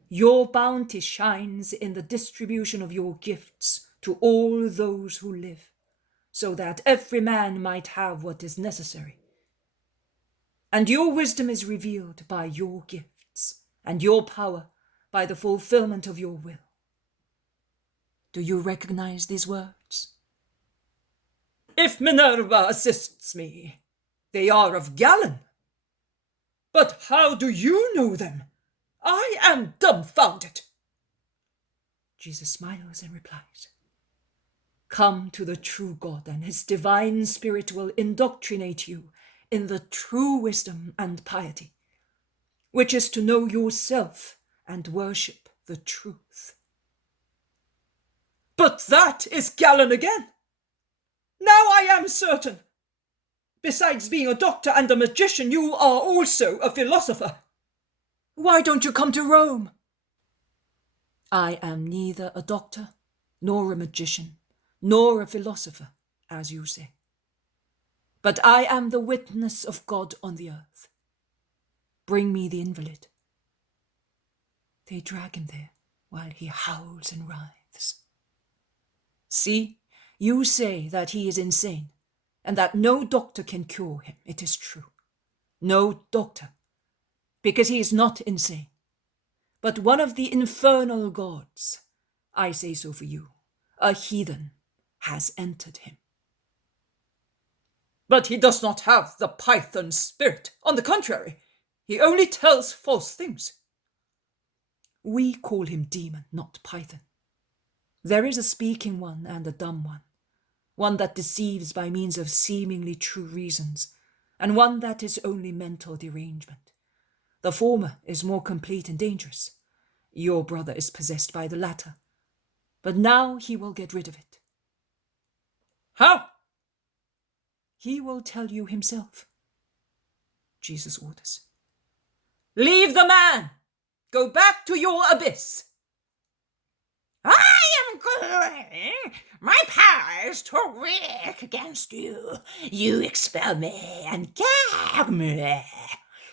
"Your bounty shines in the distribution of your gifts to all those who live, so that every man might have what is necessary." And your wisdom is revealed by your gifts, and your power by the fulfillment of your will. Do you recognize these words? If Minerva assists me, they are of Galen. But how do you know them? I am dumbfounded. Jesus smiles and replies, "Come to the true God, and his divine spirit will indoctrinate you in the true wisdom and piety, which is to know yourself and worship the truth." But that is Galen again. Now I am certain. Besides being a doctor and a magician, you are also a philosopher. Why don't you come to Rome? I am neither a doctor, nor a magician, nor a philosopher, as you say. But I am the witness of God on the earth. Bring me the invalid. They drag him there while he howls and writhes. See, you say that he is insane, and that no doctor can cure him. It is true. No doctor, because he is not insane. But one of the infernal gods, I say so for you, a heathen, has entered him. But he does not have the python spirit. On the contrary, he only tells false things. We call him demon, not python. There is a speaking one and a dumb one that deceives by means of seemingly true reasons, and one that is only mental derangement. The former is more complete and dangerous. Your brother is possessed by the latter, but now he will get rid of it. How? He will tell you himself. Jesus orders. Leave the man! Go back to your abyss! I am going. My power is to work against you. You expel me and gag me.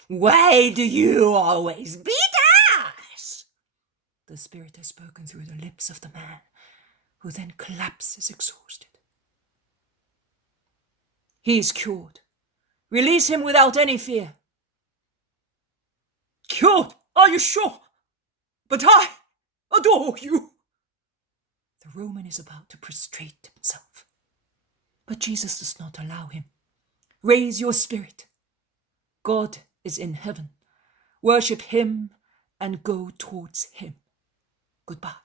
Why do you always beat us? The spirit has spoken through the lips of the man, who then collapses exhausted. He is cured. Release him without any fear. Cured? Are you sure? But I adore you. The Roman is about to prostrate himself, but Jesus does not allow him. Raise your spirit. God is in heaven. Worship him and go towards him. Goodbye.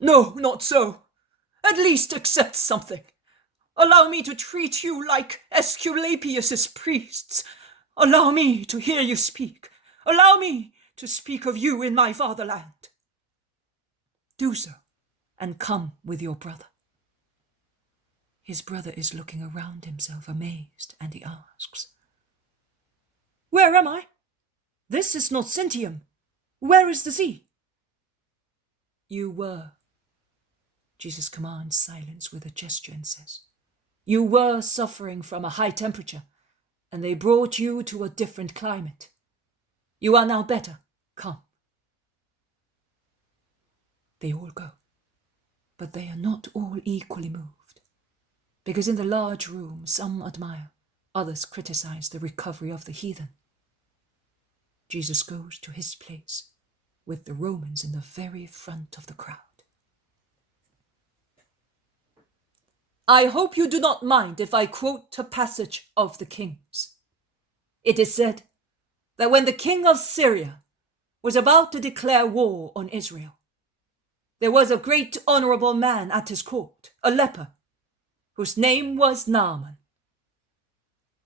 No, not so. At least accept something. Allow me to treat you like Aesculapius's priests. Allow me to hear you speak. Allow me to speak of you in my fatherland. Do so, and come with your brother." His brother is looking around himself, amazed, and he asks, "Where am I? This is not Sintium. Where is the sea?" "You were." Jesus commands silence with a gesture and says, "You were suffering from a high temperature, and they brought you to a different climate. You are now better. Come." They all go, but they are not all equally moved, because in the large room some admire, others criticize the recovery of the heathen. Jesus goes to his place with the Romans in the very front of the crowd. I hope you do not mind if I quote a passage of the Kings. It is said that when the king of Syria was about to declare war on Israel, there was a great honorable man at his court, a leper, whose name was Naaman.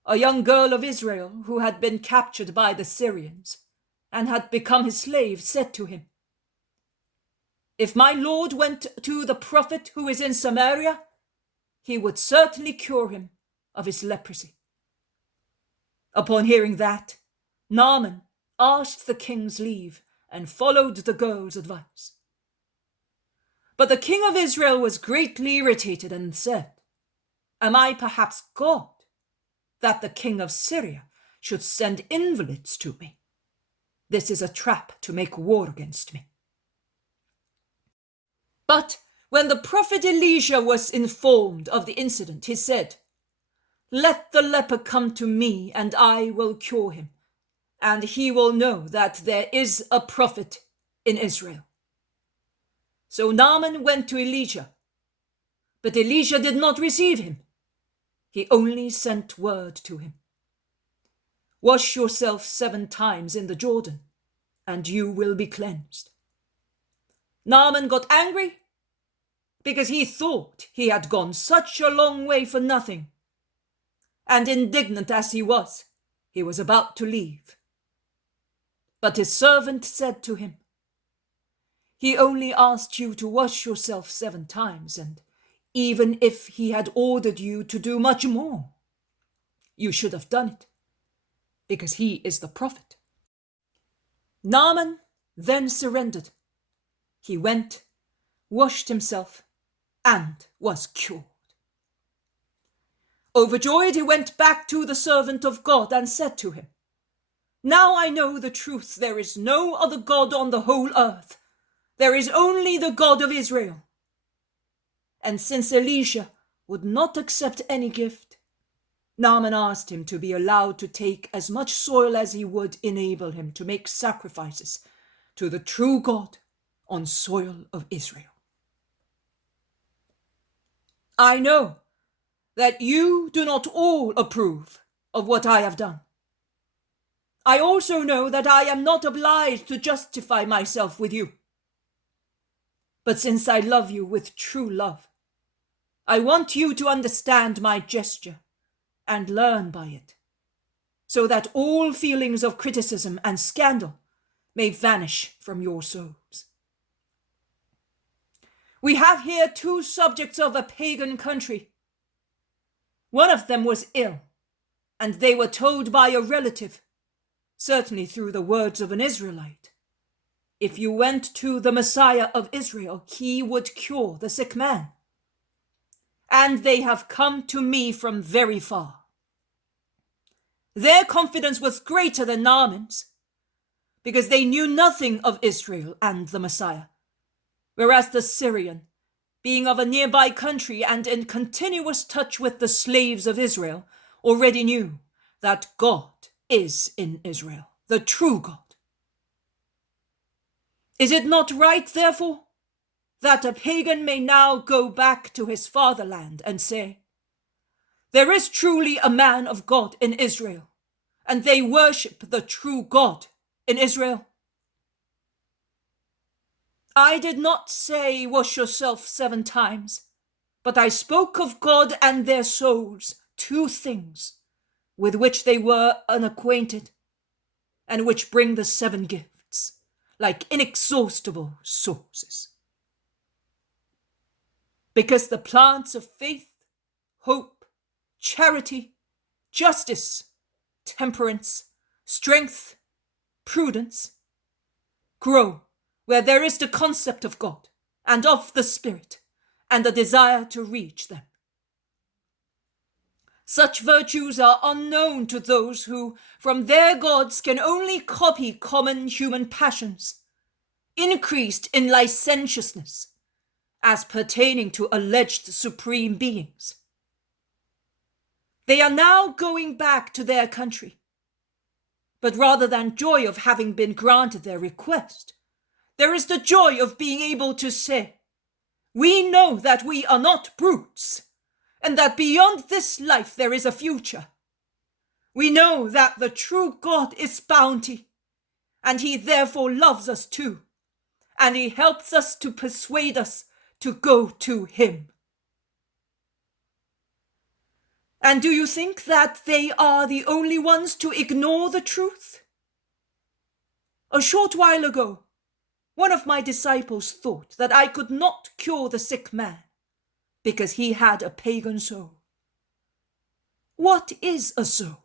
A young girl of Israel who had been captured by the Syrians and had become his slave said to him, "If my lord went to the prophet who is in Samaria, he would certainly cure him of his leprosy." Upon hearing that, Naaman asked the king's leave and followed the girl's advice. But the king of Israel was greatly irritated and said, "Am I perhaps God, that the king of Syria should send invalids to me? This is a trap to make war against me." But when the prophet Elisha was informed of the incident, he said, "Let the leper come to me, and I will cure him, and he will know that there is a prophet in Israel." So Naaman went to Elisha, but Elisha did not receive him. He only sent word to him, "Wash yourself 7 times in the Jordan, and you will be cleansed." Naaman got angry because he thought he had gone such a long way for nothing, and indignant as he was about to leave. But his servant said to him, "He only asked you to wash yourself 7 times, and even if he had ordered you to do much more, you should have done it, because he is the prophet." Naaman then surrendered. He went, washed himself, and was cured. Overjoyed, he went back to the servant of God and said to him, "Now I know the truth. There is no other God on the whole earth. There is only the God of Israel." And since Elisha would not accept any gift, Naaman asked him to be allowed to take as much soil as he would enable him to make sacrifices to the true God on soil of Israel. I know that you do not all approve of what I have done. I also know that I am not obliged to justify myself with you. But since I love you with true love, I want you to understand my gesture and learn by it, so that all feelings of criticism and scandal may vanish from your souls. We have here 2 subjects of a pagan country. One of them was ill, and they were told by a relative, certainly through the words of an Israelite, if you went to the Messiah of Israel, he would cure the sick man. And they have come to me from very far. Their confidence was greater than Naaman's, because they knew nothing of Israel and the Messiah, whereas the Syrian, being of a nearby country and in continuous touch with the slaves of Israel, already knew that God is in Israel, the true God. Is it not right, therefore, that a pagan may now go back to his fatherland and say, "There is truly a man of God in Israel, and they worship the true God in Israel"? I did not say wash yourself 7 times, but I spoke of God and their souls, two things with which they were unacquainted, and which bring the 7 gifts like inexhaustible sources. Because the plants of faith, hope, charity, justice, temperance, strength, prudence, grow where there is the concept of God and of the Spirit and a desire to reach them. Such virtues are unknown to those who, from their gods, can only copy common human passions, increased in licentiousness, as pertaining to alleged supreme beings. They are now going back to their country, but rather than joy of having been granted their request, there is the joy of being able to say, "We know that we are not brutes, and that beyond this life there is a future. We know that the true God is bounty, and he therefore loves us too, and he helps us to persuade us to go to him." And do you think that they are the only ones to ignore the truth? A short while ago, one of my disciples thought that I could not cure the sick man because he had a pagan soul. What is a soul?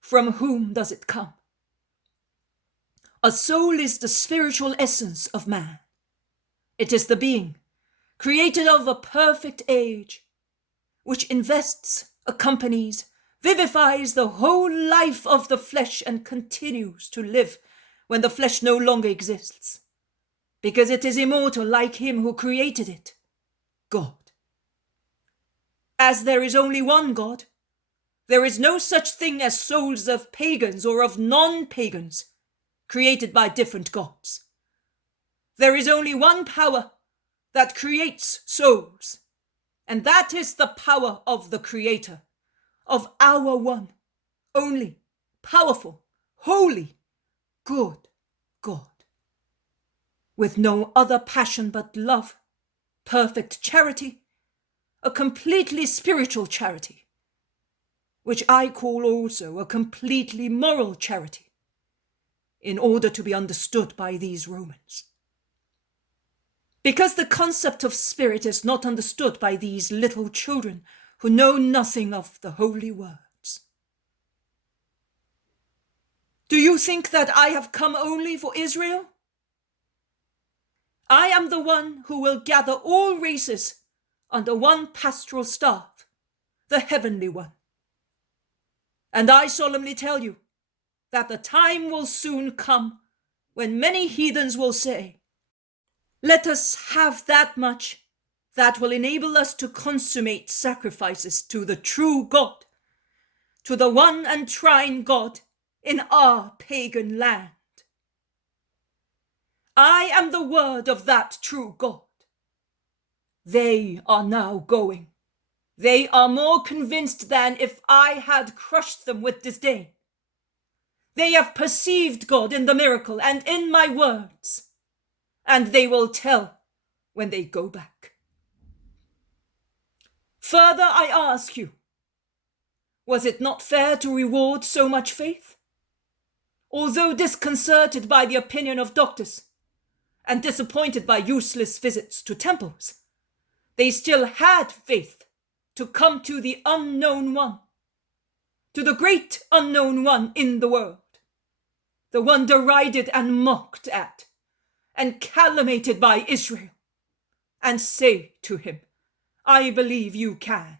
From whom does it come? A soul is the spiritual essence of man. It is the being, created of a perfect age, which invests, accompanies, vivifies the whole life of the flesh and continues to live when the flesh no longer exists, because it is immortal like him who created it, God. As there is only one God, there is no such thing as souls of pagans or of non-pagans, created by different gods. There is only one power that creates souls, and that is the power of the Creator, of our one, only, powerful, holy, good God, with no other passion but love, perfect charity, a completely spiritual charity, which I call also a completely moral charity, in order to be understood by these Romans. Because the concept of spirit is not understood by these little children who know nothing of the holy words. Do you think that I have come only for Israel? I am the one who will gather all races under one pastoral staff, the heavenly one. And I solemnly tell you that the time will soon come when many heathens will say, "Let us have that much that will enable us to consummate sacrifices to the true God, to the one and trine God in our pagan land." I am the word of that true God. They are now going. They are more convinced than if I had crushed them with disdain. They have perceived God in the miracle and in my words, and they will tell when they go back. Further, I ask you, was it not fair to reward so much faith? Although disconcerted by the opinion of doctors and disappointed by useless visits to temples, they still had faith to come to the unknown one, to the great unknown one in the world, the one derided and mocked at and calumniated by Israel, and say to him, "I believe you can."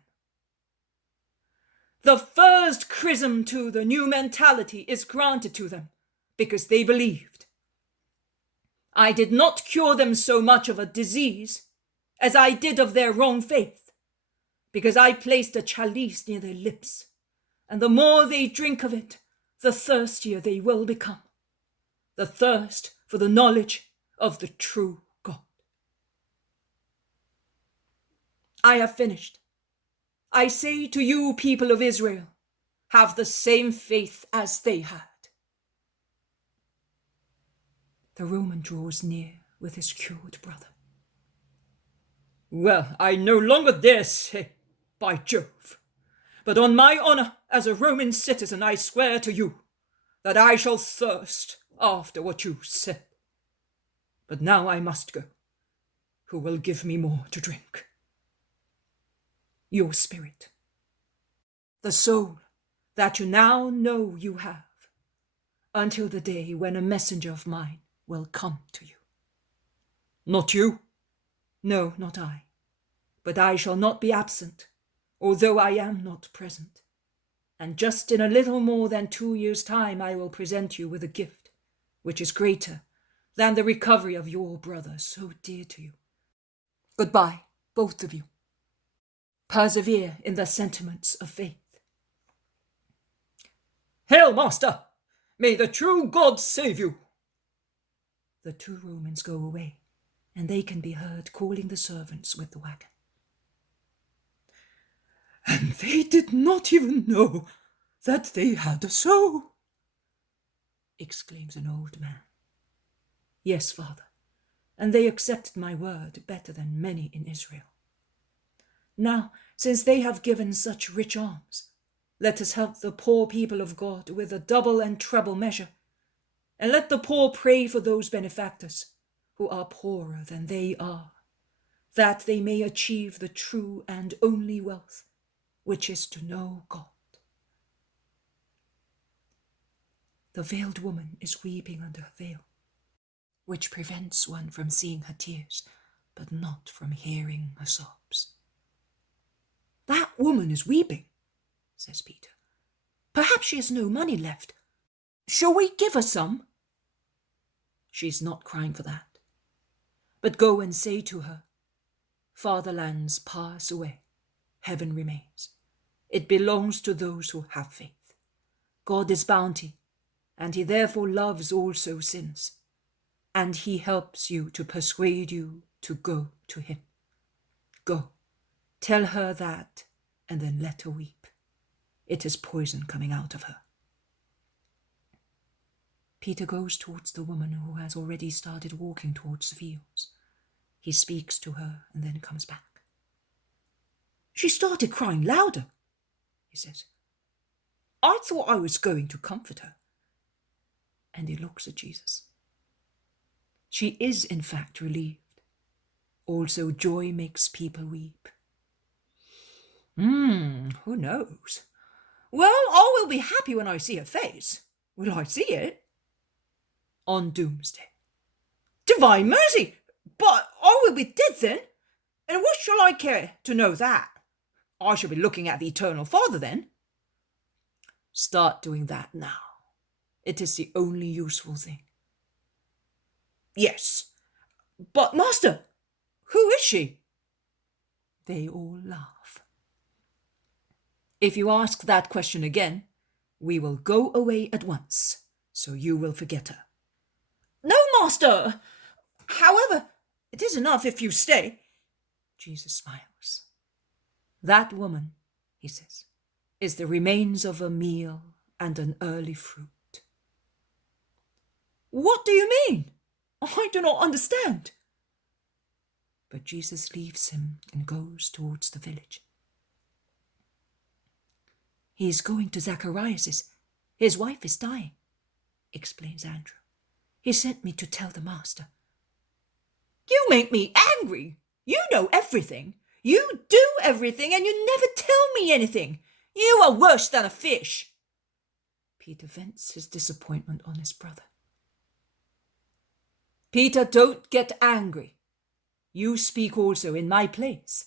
The first chrism to the new mentality is granted to them because they believed. I did not cure them so much of a disease as I did of their wrong faith, because I placed a chalice near their lips, and the more they drink of it, the thirstier they will become, the thirst for the knowledge of the true God. I have finished. I say to you, people of Israel, have the same faith as they had. The Roman draws near with his cured brother. Well, I no longer dare say, by Jove, but on my honour as a Roman citizen I swear to you that I shall thirst after what you said. But now I must go. Who will give me more to drink? Your spirit, the soul that you now know you have, until the day when a messenger of mine will come to you. Not you? No, not I. But I shall not be absent, although I am not present. And just in a little more than 2 years' time I will present you with a gift, which is greater than the recovery of your brother so dear to you. Goodbye, both of you. Persevere in the sentiments of faith. Hail, master! May the true God save you! The 2 Romans go away, and they can be heard calling the servants with the wagon. And they did not even know that they had a soul, exclaims an old man. Yes, father, and they accepted my word better than many in Israel. Now, since they have given such rich alms, let us help the poor people of God with a double and treble measure, and let the poor pray for those benefactors who are poorer than they are, that they may achieve the true and only wealth, which is to know God. The veiled woman is weeping under her veil, which prevents one from seeing her tears, but not from hearing her sobs. That woman is weeping, says Peter. Perhaps she has no money left. Shall we give her some? She's not crying for that. But go and say to her, fatherlands pass away, heaven remains. It belongs to those who have faith. God is bounty, and he therefore loves also sinners, and he helps you to persuade you to go to him. Go, tell her that, and then let her weep. It is poison coming out of her. Peter goes towards the woman who has already started walking towards the fields. He speaks to her and then comes back. She started crying louder, he says. I thought I was going to comfort her. And he looks at Jesus. She is in fact relieved. Also, joy makes people weep. Who knows? Well, I will be happy when I see her face. Will I see it? On doomsday. Divine mercy! But I will be dead then. And what shall I care to know that? I shall be looking at the Eternal Father then. Start doing that now. It is the only useful thing. Yes, but master, who is she? They all laugh. If you ask that question again, we will go away at once, so you will forget her. No, master! However, it is enough if you stay. Jesus smiles. That woman, he says, is the remains of a meal and an early fruit. What do you mean? I do not understand. But Jesus leaves him and goes towards the village. He is going to Zacharias'. His wife is dying, explains Andrew. He sent me to tell the master. You make me angry. You know everything. You do everything, and you never tell me anything. You are worse than a fish. Peter vents his disappointment on his brother. Peter, don't get angry. You speak also in my place.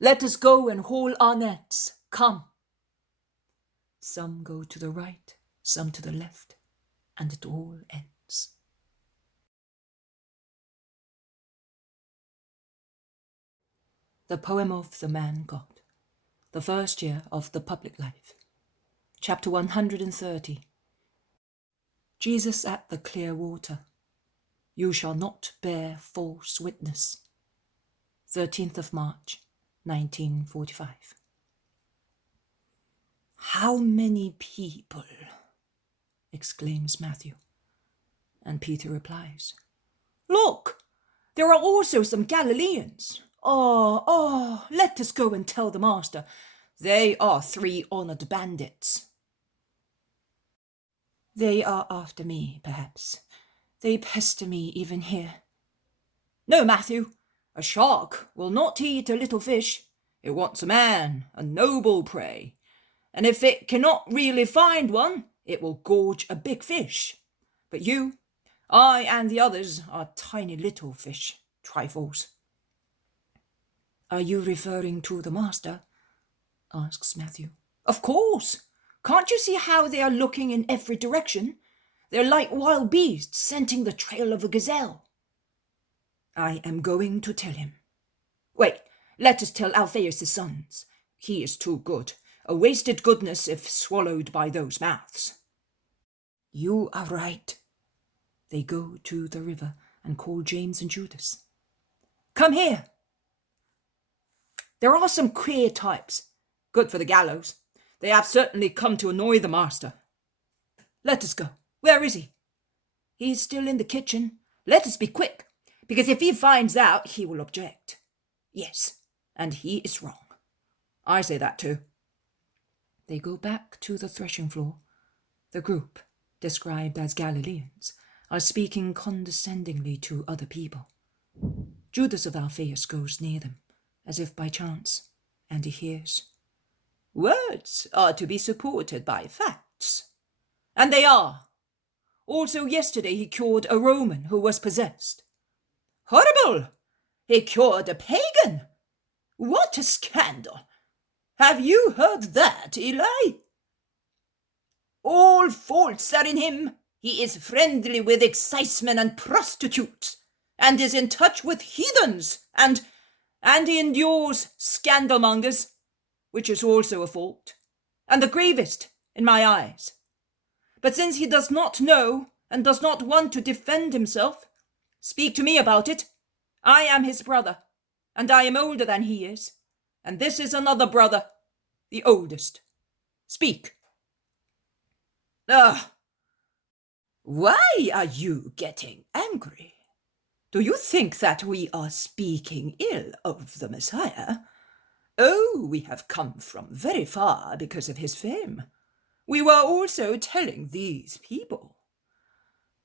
Let us go and haul our nets. Come. Some go to the right, some to the left, and it all ends. The poem of the man God, the first year of the public life. Chapter 130. Jesus at the clear water. You shall not bear false witness. 13th of March, 1945. How many people? Exclaims Matthew. And Peter replies, Look, there are also some Galileans. Let us go and tell the master. They are 3 honored bandits. They are after me, perhaps. They pester me even here. No, Matthew, a shark will not eat a little fish. It wants a man, a noble prey. And if it cannot really find one, it will gorge a big fish. But you, I and the others are tiny little fish, trifles. Are you referring to the master? Asks Matthew. Of course. Can't you see how they are looking in every direction? They're like wild beasts scenting the trail of a gazelle. I am going to tell him. Wait, let us tell Alphaeus' sons. He is too good, a wasted goodness if swallowed by those mouths. You are right. They go to the river and call James and Judas. Come here. There are some queer types. Good for the gallows. They have certainly come to annoy the master. Let us go. Where is he? He is still in the kitchen. Let us be quick, because if he finds out, he will object. Yes, and he is wrong. I say that too. They go back to the threshing floor. The group, described as Galileans, are speaking condescendingly to other people. Judas of Alphaeus goes near them, as if by chance, and he hears, Words are to be supported by facts. And they are. Also yesterday he cured a Roman who was possessed. Horrible! He cured a pagan! What a scandal! Have you heard that, Eli? All faults are in him. He is friendly with excisemen and prostitutes, and is in touch with heathens, and he endures scandalmongers, which is also a fault, and the gravest in my eyes. But since he does not know and does not want to defend himself, speak to me about it. I am his brother, and I am older than he is, and this is another brother, the oldest. Speak. Why are you getting angry? Do you think that we are speaking ill of the Messiah? Oh, we have come from very far because of his fame. We were also telling these people.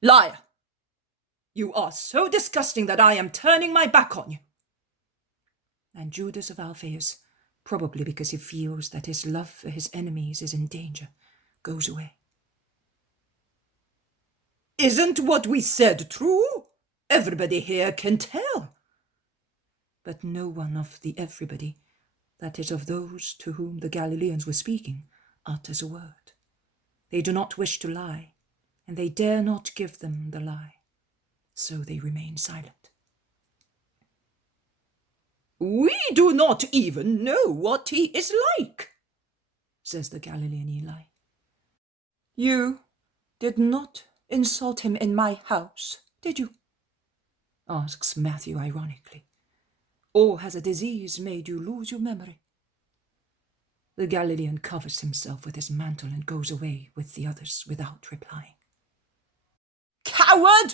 Liar! You are so disgusting that I am turning my back on you. And Judas of Alphaeus, probably because he feels that his love for his enemies is in danger, goes away. Isn't what we said true? Everybody here can tell. But no one of the everybody, that is of those to whom the Galileans were speaking, utters a word. They do not wish to lie, and they dare not give them the lie. So they remain silent. We do not even know what he is like, says the Galilean Eli. You did not insult him in my house, did you? Asks Matthew ironically. Or has a disease made you lose your memory? The Galilean covers himself with his mantle and goes away with the others without replying. Coward!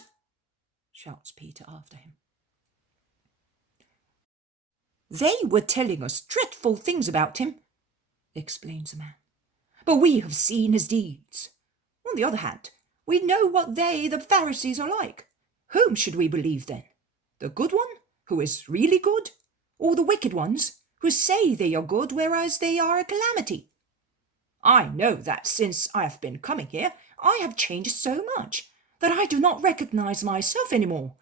Shouts Peter after him. They were telling us dreadful things about him, explains the man. But we have seen his deeds. On the other hand, we know what they, the Pharisees, are like. Whom should we believe then? The good one, who is really good? Or the wicked ones, who say they are good, whereas they are a calamity? I know that since I have been coming here, I have changed so much that I do not recognize myself anymore.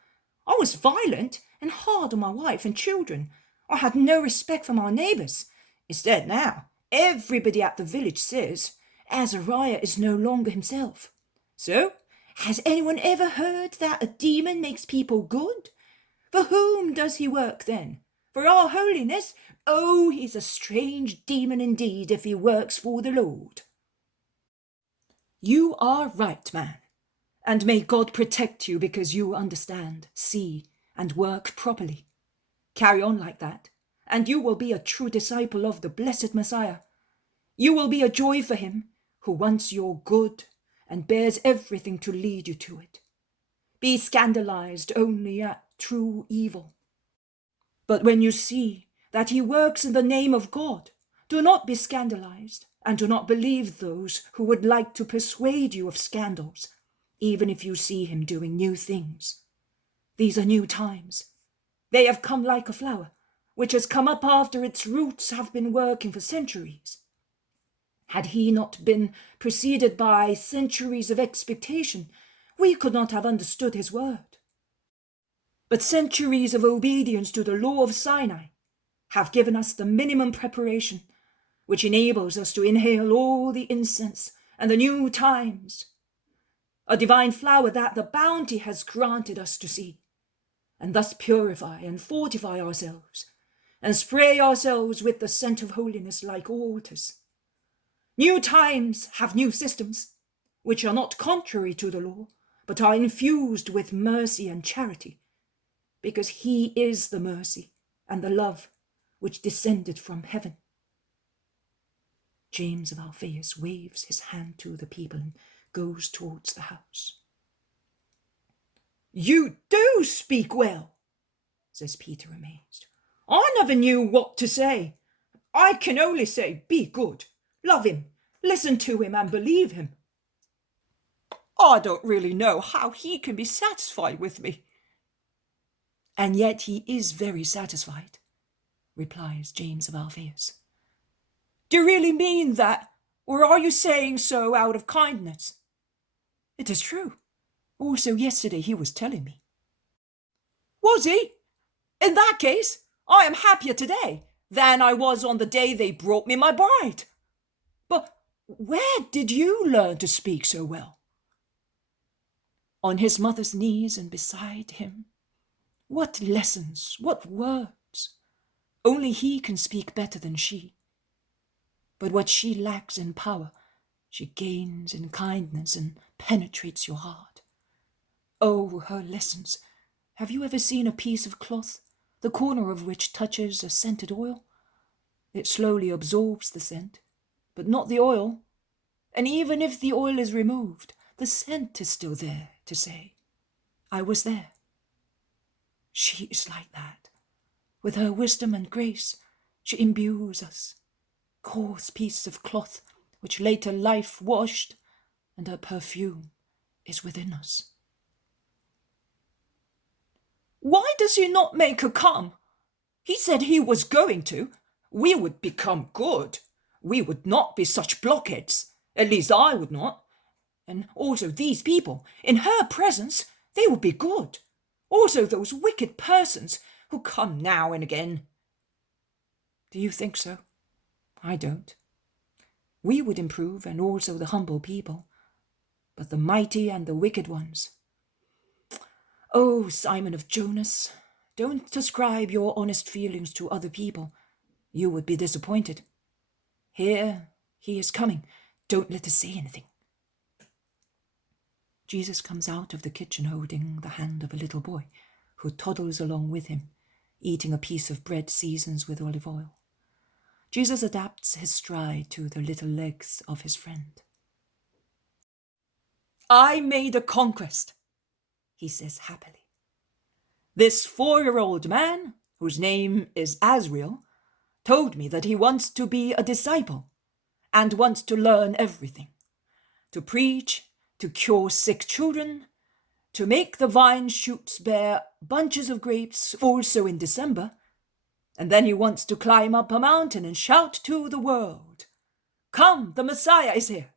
I was violent and hard on my wife and children. I had no respect for my neighbours. Instead now, everybody at the village says Azariah is no longer himself. So, has anyone ever heard that a demon makes people good? For whom does he work then? For our holiness? Oh, he's a strange demon indeed if he works for the Lord. You are right, man, and may God protect you because you understand, see, and work properly. Carry on like that, and you will be a true disciple of the blessed Messiah. You will be a joy for him who wants your good and bears everything to lead you to it. Be scandalized only at true evil. But when you see that he works in the name of God, do not be scandalized, and do not believe those who would like to persuade you of scandals, even if you see him doing new things. These are new times. They have come like a flower, which has come up after its roots have been working for centuries. Had he not been preceded by centuries of expectation, we could not have understood his word. But centuries of obedience to the law of Sinai have given us the minimum preparation, which enables us to inhale all the incense and the new times, a divine flower that the bounty has granted us to see, and thus purify and fortify ourselves, and spray ourselves with the scent of holiness like altars. New times have new systems, which are not contrary to the law, but are infused with mercy and charity, because he is the mercy and the love which descended from heaven. James of Alphaeus waves his hand to the people and goes towards the house. "You do speak well," says Peter, amazed. "I never knew what to say. I can only say, be good, love him, listen to him, and believe him. I don't really know how he can be satisfied with me." "And yet he is very satisfied," replies James of Alphaeus. "Do you really mean that, or are you saying so out of kindness?" "It is true. Also yesterday he was telling me." "Was he? In that case, I am happier today than I was on the day they brought me my bride. But where did you learn to speak so well?" "On his mother's knees and beside him. What lessons, what words! Only he can speak better than she. But what she lacks in power, she gains in kindness and penetrates your heart. Oh, her lessons! Have you ever seen a piece of cloth, the corner of which touches a scented oil? It slowly absorbs the scent, but not the oil. And even if the oil is removed, the scent is still there to say, 'I was there.' She is like that. With her wisdom and grace, she imbues us, coarse piece of cloth which later life washed, and her perfume is within us." "Why does he not make her come? He said he was going to. We would become good. We would not be such blockheads. At least I would not. And also these people, in her presence, they would be good. Also those wicked persons who come now and again." "Do you think so? I don't. We would improve, and also the humble people. But the mighty and the wicked ones. Oh, Simon of Jonas, don't ascribe your honest feelings to other people. You would be disappointed. Here, he is coming. Don't let us say anything." Jesus comes out of the kitchen holding the hand of a little boy, who toddles along with him, eating a piece of bread seasoned with olive oil. Jesus adapts his stride to the little legs of his friend. "I made a conquest," he says happily. "This 4-year-old man, whose name is Azrael, told me that he wants to be a disciple and wants to learn everything, to preach, to cure sick children, to make the vine shoots bear bunches of grapes also in December, and then he wants to climb up a mountain and shout to the world, 'Come, the Messiah is here.'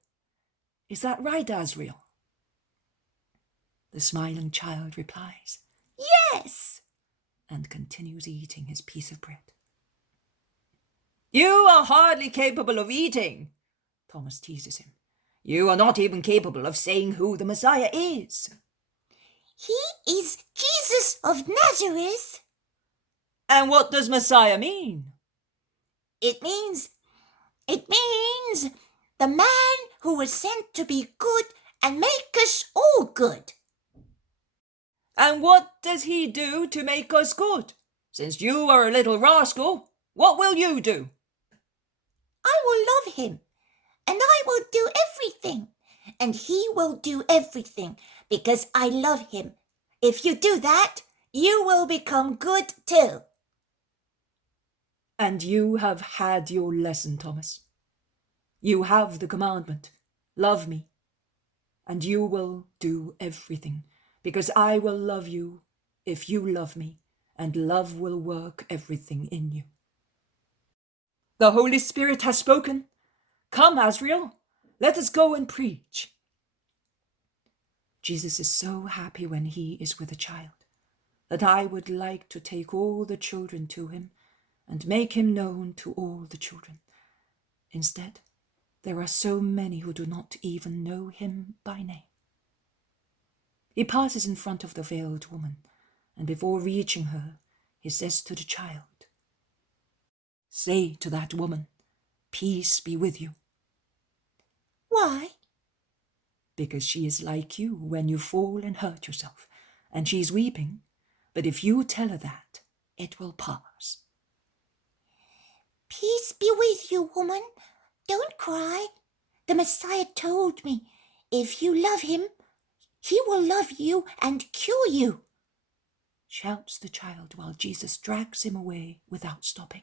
Is that right, Azrael?" The smiling child replies, "Yes," and continues eating his piece of bread. "You are hardly capable of eating," Thomas teases him. "You are not even capable of saying who the Messiah is." He is Jesus of Nazareth. "And what does Messiah mean?" It means the man who was sent to be good and make us all good." "And what does he do to make us good? Since you are a little rascal, what will you do?" "I will love him, and I will do everything, and he will do everything because I love him. If you do that, you will become good too." And you have had your lesson, Thomas. You have the commandment, love me, and you will do everything, because I will love you if you love me, and love will work everything in you. The Holy Spirit has spoken. Come, Azrael, let us go and preach. Jesus is so happy when he is with a child that I would like to take all the children to him and make him known to all the children. Instead, there are so many who do not even know him by name. He passes in front of the veiled woman, and before reaching her, he says to the child, "Say to that woman, peace be with you." Why? Because she is like you when you fall and hurt yourself, and she is weeping, but if you tell her that, it will pass. Peace be with you, woman. Don't cry. The Messiah told me, if you love him, he will love you and cure you, shouts the child while Jesus drags him away without stopping.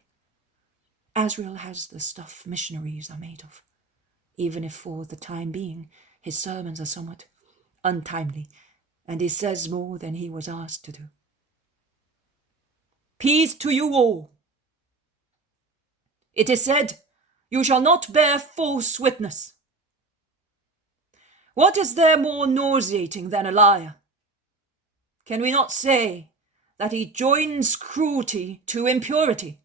Azrael has the stuff missionaries are made of, even if for the time being his sermons are somewhat untimely, and he says more than he was asked to do. Peace to you all. It is said, you shall not bear false witness. What is there more nauseating than a liar? Can we not say that he joins cruelty to impurity?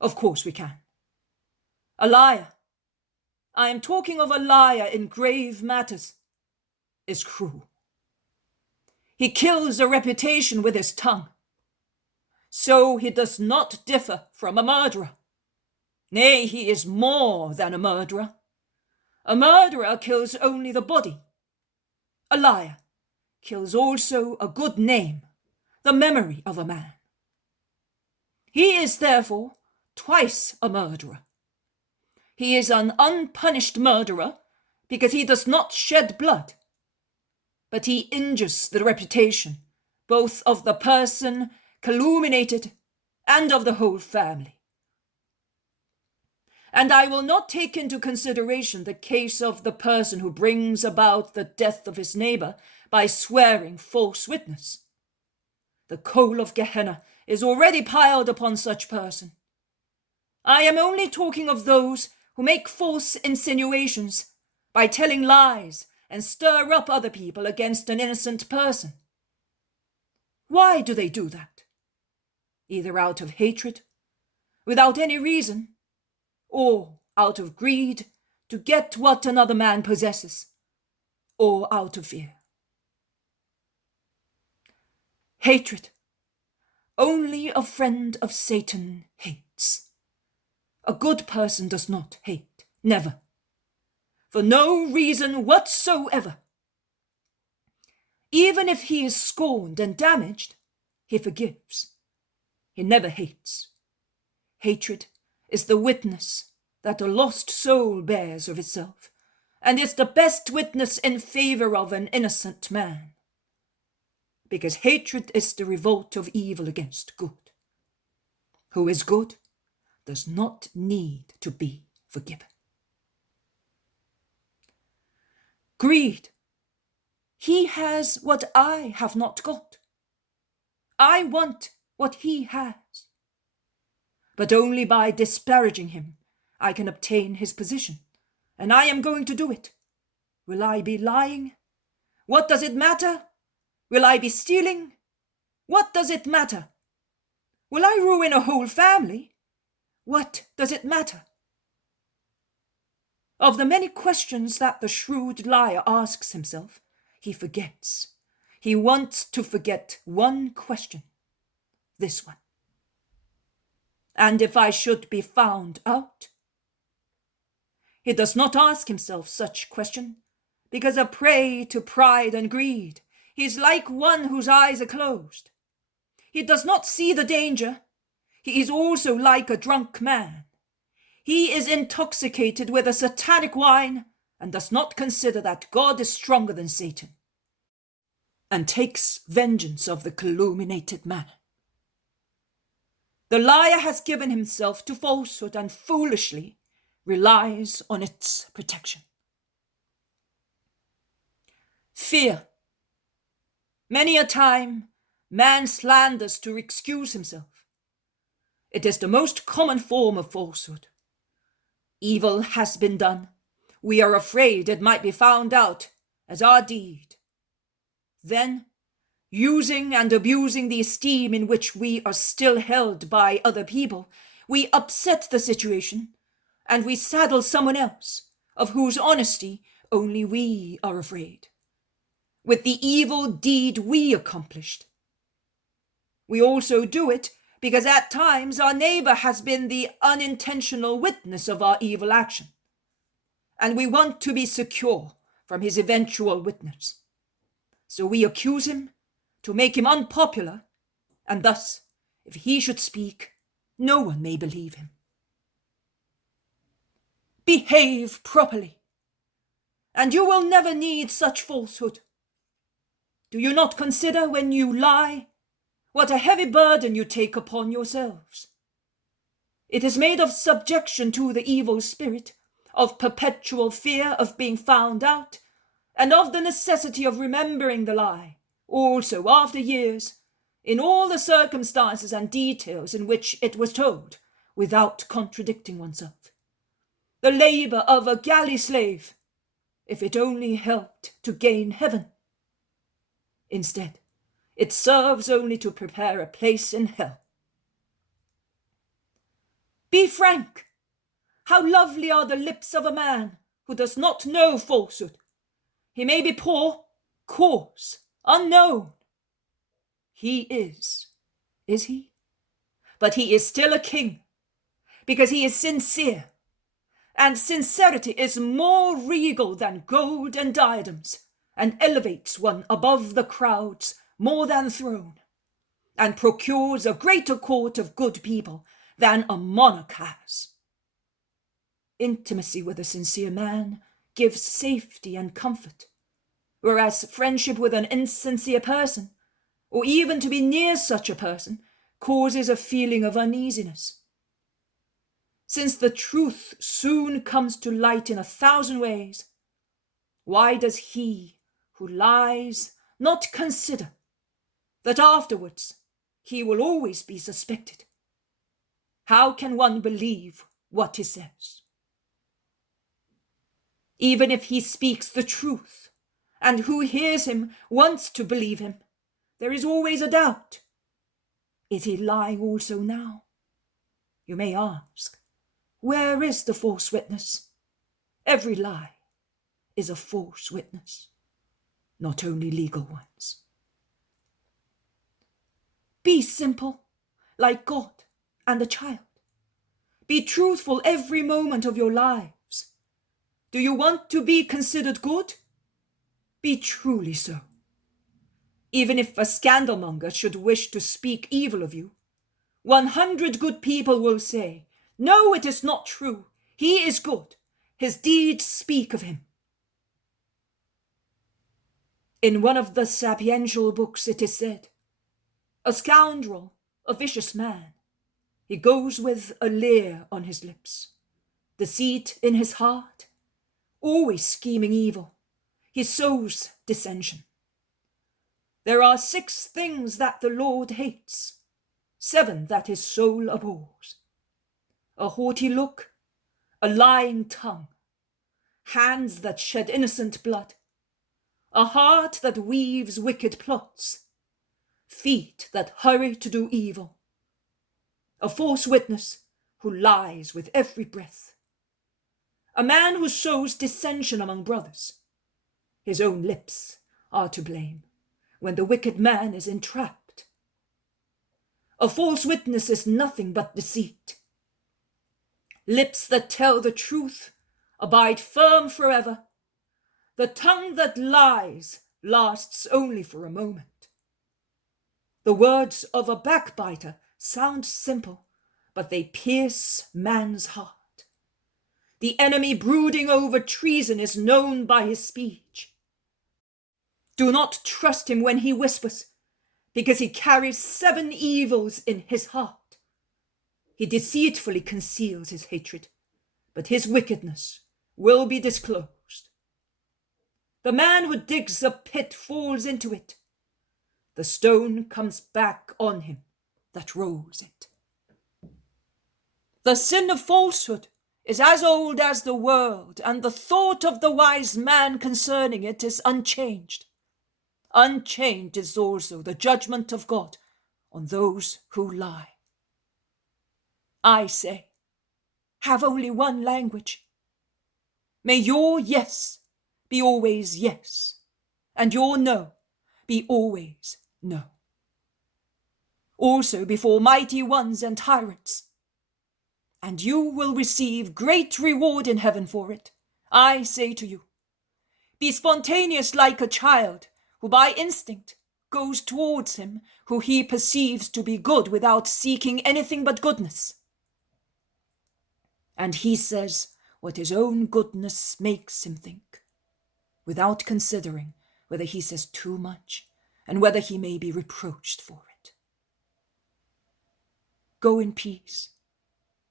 Of course we can. A liar, I am talking of a liar in grave matters, is cruel. He kills a reputation with his tongue. So he does not differ from a murderer. Nay, he is more than a murderer. A murderer kills only the body. A liar kills also a good name, the memory of a man. He is therefore twice a murderer. He is an unpunished murderer because he does not shed blood, but he injures the reputation both of the person calumniated and of the whole family. And I will not take into consideration the case of the person who brings about the death of his neighbor by swearing false witness. The coal of Gehenna is already piled upon such person. I am only talking of those who make false insinuations by telling lies and stir up other people against an innocent person. Why do they do that? Either out of hatred, without any reason, or out of greed to get what another man possesses, or out of fear. Hatred. Only a friend of Satan hates. A good person does not hate, never, for no reason whatsoever. Even if he is scorned and damaged, he forgives. He never hates. Hatred is the witness that a lost soul bears of itself, and is the best witness in favor of an innocent man. Because hatred is the revolt of evil against good. Who is good does not need to be forgiven. Greed. He has what I have not got. I want what he has. But only by disparaging him I can obtain his position, and I am going to do it. Will I be lying? What does it matter? Will I be stealing? What does it matter? Will I ruin a whole family? What does it matter? Of the many questions that the shrewd liar asks himself, he forgets. He wants to forget one question, this one. And if I should be found out? He does not ask himself such question, because a prey to pride and greed, he is like one whose eyes are closed. He does not see the danger. He is also like a drunk man. He is intoxicated with a satanic wine and does not consider that God is stronger than Satan, and takes vengeance of the calumniated man. The liar has given himself to falsehood and foolishly relies on its protection. Fear. Many a time, man slanders to excuse himself. It is the most common form of falsehood. Evil has been done. We are afraid it might be found out as our deed. Then, using and abusing the esteem in which we are still held by other people, we upset the situation, and we saddle someone else, of whose honesty only we are afraid, with the evil deed we accomplished. We also do it because at times our neighbor has been the unintentional witness of our evil action, and we want to be secure from his eventual witness. So we accuse him to make him unpopular, and thus, if he should speak, no one may believe him. Behave properly, and you will never need such falsehood. Do you not consider when you lie what a heavy burden you take upon yourselves? It is made of subjection to the evil spirit, of perpetual fear of being found out, and of the necessity of remembering the lie, also after years, in all the circumstances and details in which it was told, without contradicting oneself. The labor of a galley slave, if it only helped to gain heaven. Instead, it serves only to prepare a place in hell. Be frank. How lovely are the lips of a man who does not know falsehood. He may be poor, coarse, unknown. He is he? But he is still a king, because he is sincere, and sincerity is more regal than gold and diadems, and elevates one above the crowds more than throne, and procures a greater court of good people than a monarch has. Intimacy with a sincere man gives safety and comfort, whereas friendship with an insincere person, or even to be near such a person, causes a feeling of uneasiness. Since the truth soon comes to light in 1,000 ways, why does he who lies not consider that afterwards he will always be suspected? How can one believe what he says? Even if he speaks the truth, and who hears him wants to believe him, there is always a doubt. Is he lying also now? You may ask, where is the false witness? Every lie is a false witness, not only legal ones. Be simple, like God and a child. Be truthful every moment of your lives. Do you want to be considered good? Be truly so. Even if a scandalmonger should wish to speak evil of you, 100 good people will say, "No, it is not true. He is good. His deeds speak of him." In one of the sapiential books it is said, "A scoundrel, a vicious man, he goes with a leer on his lips, deceit in his heart, always scheming evil. He sows dissension. There are 6 things that the Lord hates, 7 that his soul abhors: a haughty look, a lying tongue, hands that shed innocent blood, a heart that weaves wicked plots, feet that hurry to do evil, a false witness who lies with every breath, a man who sows dissension among brothers. His own lips are to blame when the wicked man is entrapped. A false witness is nothing but deceit. Lips that tell the truth abide firm forever. The tongue that lies lasts only for a moment. The words of a backbiter sound simple, but they pierce man's heart. The enemy brooding over treason is known by his speech. Do not trust him when he whispers, because he carries 7 evils in his heart. He deceitfully conceals his hatred, but his wickedness will be disclosed. The man who digs a pit falls into it. The stone comes back on him that rolls it. The sin of falsehood is as old as the world, and the thought of the wise man concerning it is unchanged. Unchanged is also the judgment of God on those who lie. I say, have only one language. May your yes be always yes, and your no be always no. Also before mighty ones and tyrants, and you will receive great reward in heaven for it. I say to you, be spontaneous like a child who by instinct goes towards him who he perceives to be good without seeking anything but goodness. And he says what his own goodness makes him think, without considering whether he says too much and whether he may be reproached for it. Go in peace,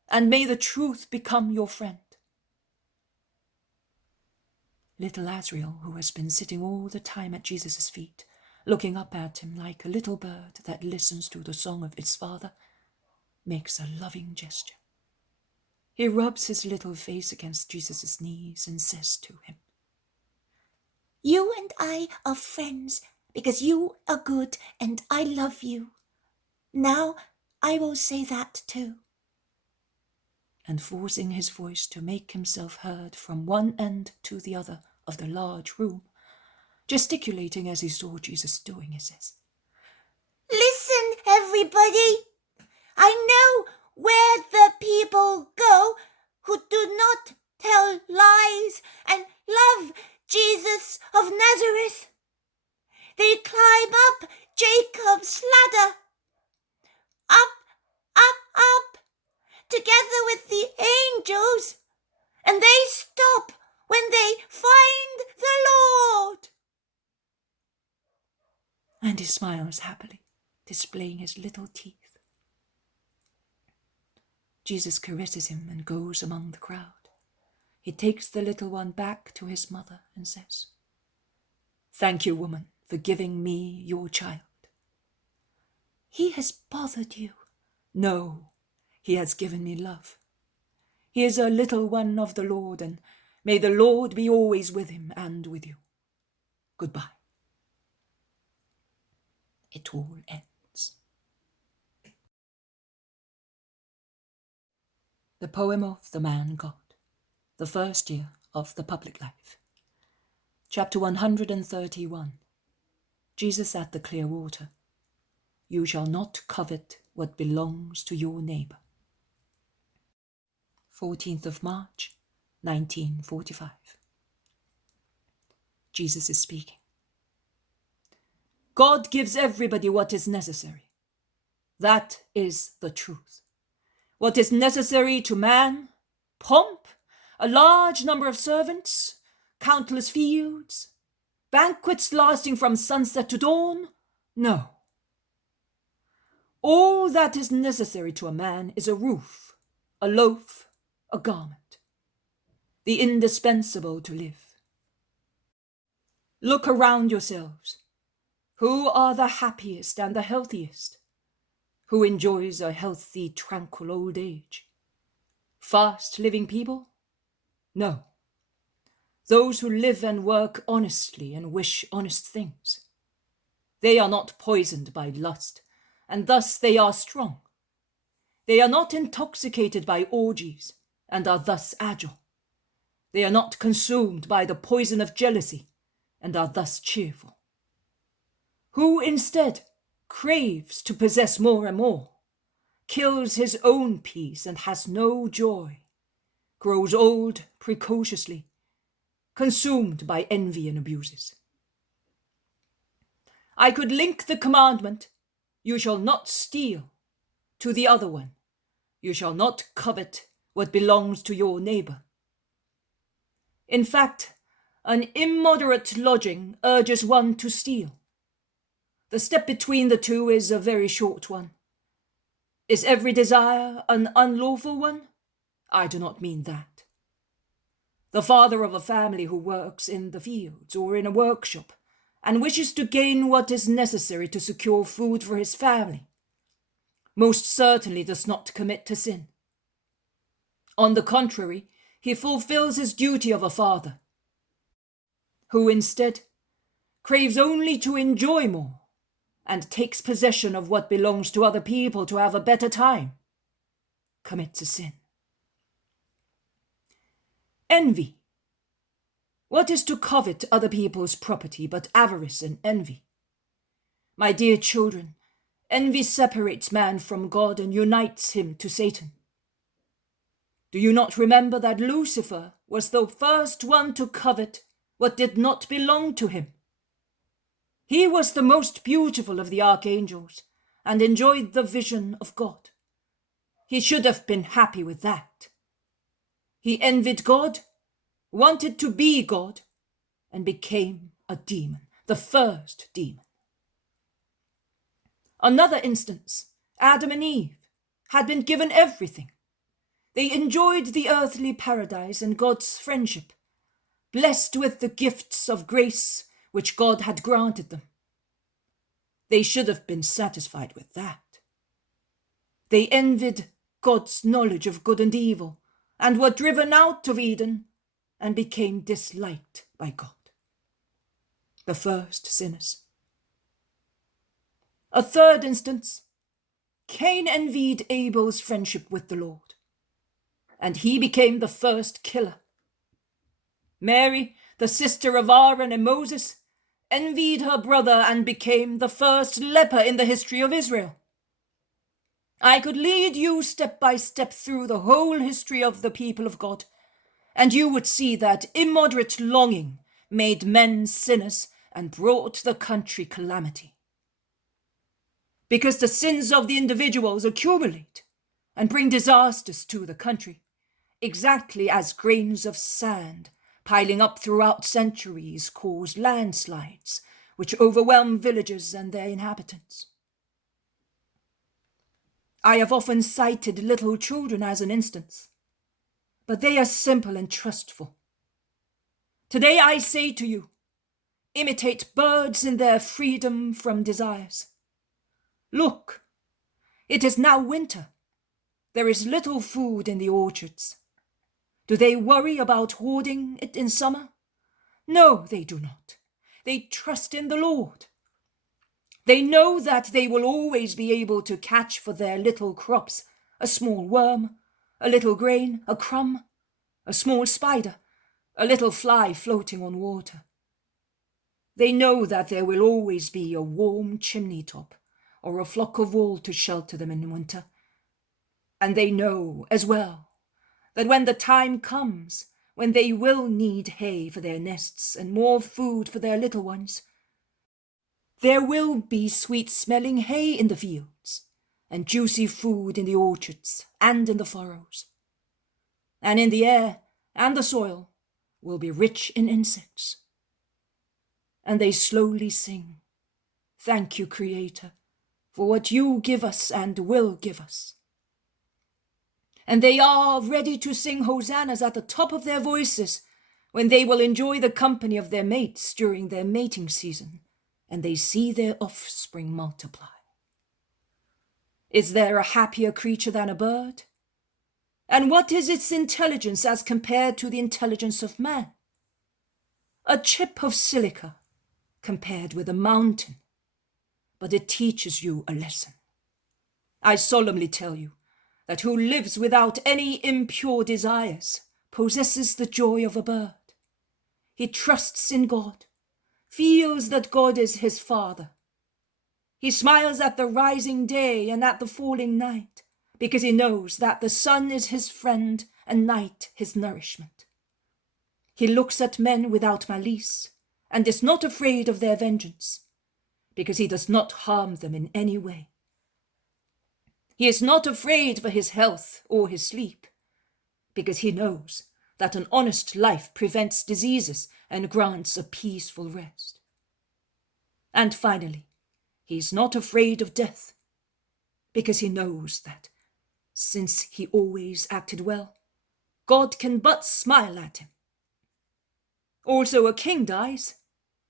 and may the truth become your friend. Little Azrael, who has been sitting all the time at Jesus' feet, looking up at him like a little bird that listens to the song of its father, makes a loving gesture. He rubs his little face against Jesus' knees and says to him, You and I are friends because you are good and I love you. Now I will say that too. And forcing his voice to make himself heard from one end to the other of the large room, gesticulating as he saw Jesus doing, he says, Listen, everybody. I know where the people go who do not tell lies and love Jesus of Nazareth. They climb up Jacob's ladder, up, together with the angels, and they stop when they find the Lord. and he smiles happily, displaying his little teeth. Jesus caresses him and goes among the crowd. He takes the little one back to his mother and says, Thank you, woman, for giving me your child. He has bothered you. No, he has given me love. He is a little one of the Lord, and may the Lord be always with him and with you. Goodbye. It all ends. The poem of the man God, the first year of the public life. Chapter 131. Jesus at the clear water. You shall not covet what belongs to your neighbor. 14th of March, 1945. Jesus is speaking. God gives everybody what is necessary. That is the truth. What is necessary to man? Pomp, a large number of servants, countless fields, banquets lasting from sunset to dawn? No. All that is necessary to a man is a roof, a loaf, a garment, the indispensable to live. Look around yourselves. Who are the happiest and the healthiest? Who enjoys a healthy, tranquil old age? Fast-living people? No. Those who live and work honestly and wish honest things. They are not poisoned by lust, and thus they are strong. They are not intoxicated by orgies, and are thus agile. They are not consumed by the poison of jealousy, and are thus cheerful. Who instead craves to possess more and more, kills his own peace and has no joy, grows old precociously, consumed by envy and abuses. I could link the commandment, you shall not steal, to the other one, you shall not covet what belongs to your neighbor. In fact, an immoderate lodging urges one to steal. The step between the two is a very short one. Is every desire an unlawful one? I do not mean that. The father of a family who works in the fields or in a workshop and wishes to gain what is necessary to secure food for his family most certainly does not commit to sin. On the contrary, he fulfills his duty of a father, who instead craves only to enjoy more and takes possession of what belongs to other people to have a better time, commits a sin. Envy. What is to covet other people's property but avarice and envy? My dear children, envy separates man from God and unites him to Satan. Do you not remember that Lucifer was the first one to covet what did not belong to him? He was the most beautiful of the archangels and enjoyed the vision of God. He should have been happy with that. He envied God, wanted to be God, and became a demon, the first demon. Another instance, Adam and Eve had been given everything. They enjoyed the earthly paradise and God's friendship, blessed with the gifts of grace which God had granted them. They should have been satisfied with that. They envied God's knowledge of good and evil and were driven out of Eden and became disliked by God. The first sinners. A third instance, Cain envied Abel's friendship with the Lord, and he became the first killer. Mary, the sister of Aaron and Moses, envied her brother and became the first leper in the history of Israel. I could lead you step by step through the whole history of the people of God, and you would see that immoderate longing made men sinners and brought the country calamity. Because the sins of the individuals accumulate and bring disasters to the country, exactly as grains of sand piling up throughout centuries cause landslides which overwhelm villages and their inhabitants. I have often cited little children as an instance, but they are simple and trustful. Today I say to you, imitate birds in their freedom from desires. Look, it is now winter. There is little food in the orchards. Do they worry about hoarding it in summer? No, they do not. They trust in the Lord. They know that they will always be able to catch for their little crops a small worm, a little grain, a crumb, a small spider, a little fly floating on water. They know that there will always be a warm chimney top or a flock of wool to shelter them in winter. And they know as well that when the time comes when they will need hay for their nests and more food for their little ones, there will be sweet-smelling hay in the fields and juicy food in the orchards and in the furrows. And in the air and the soil will be rich in insects. And they slowly sing, "Thank you, Creator, for what you give us and will give us." And they are ready to sing hosannas at the top of their voices when they will enjoy the company of their mates during their mating season, and they see their offspring multiply. Is there a happier creature than a bird? And what is its intelligence as compared to the intelligence of man? A chip of silica compared with a mountain, but it teaches you a lesson. I solemnly tell you that who lives without any impure desires possesses the joy of a bird. He trusts in God, feels that God is his Father. He smiles at the rising day and at the falling night, because he knows that the sun is his friend and night his nourishment. He looks at men without malice and is not afraid of their vengeance, because he does not harm them in any way. He is not afraid for his health or his sleep, because he knows that an honest life prevents diseases and grants a peaceful rest. And finally, he is not afraid of death, because he knows that, since he always acted well, God can but smile at him. Also a king dies,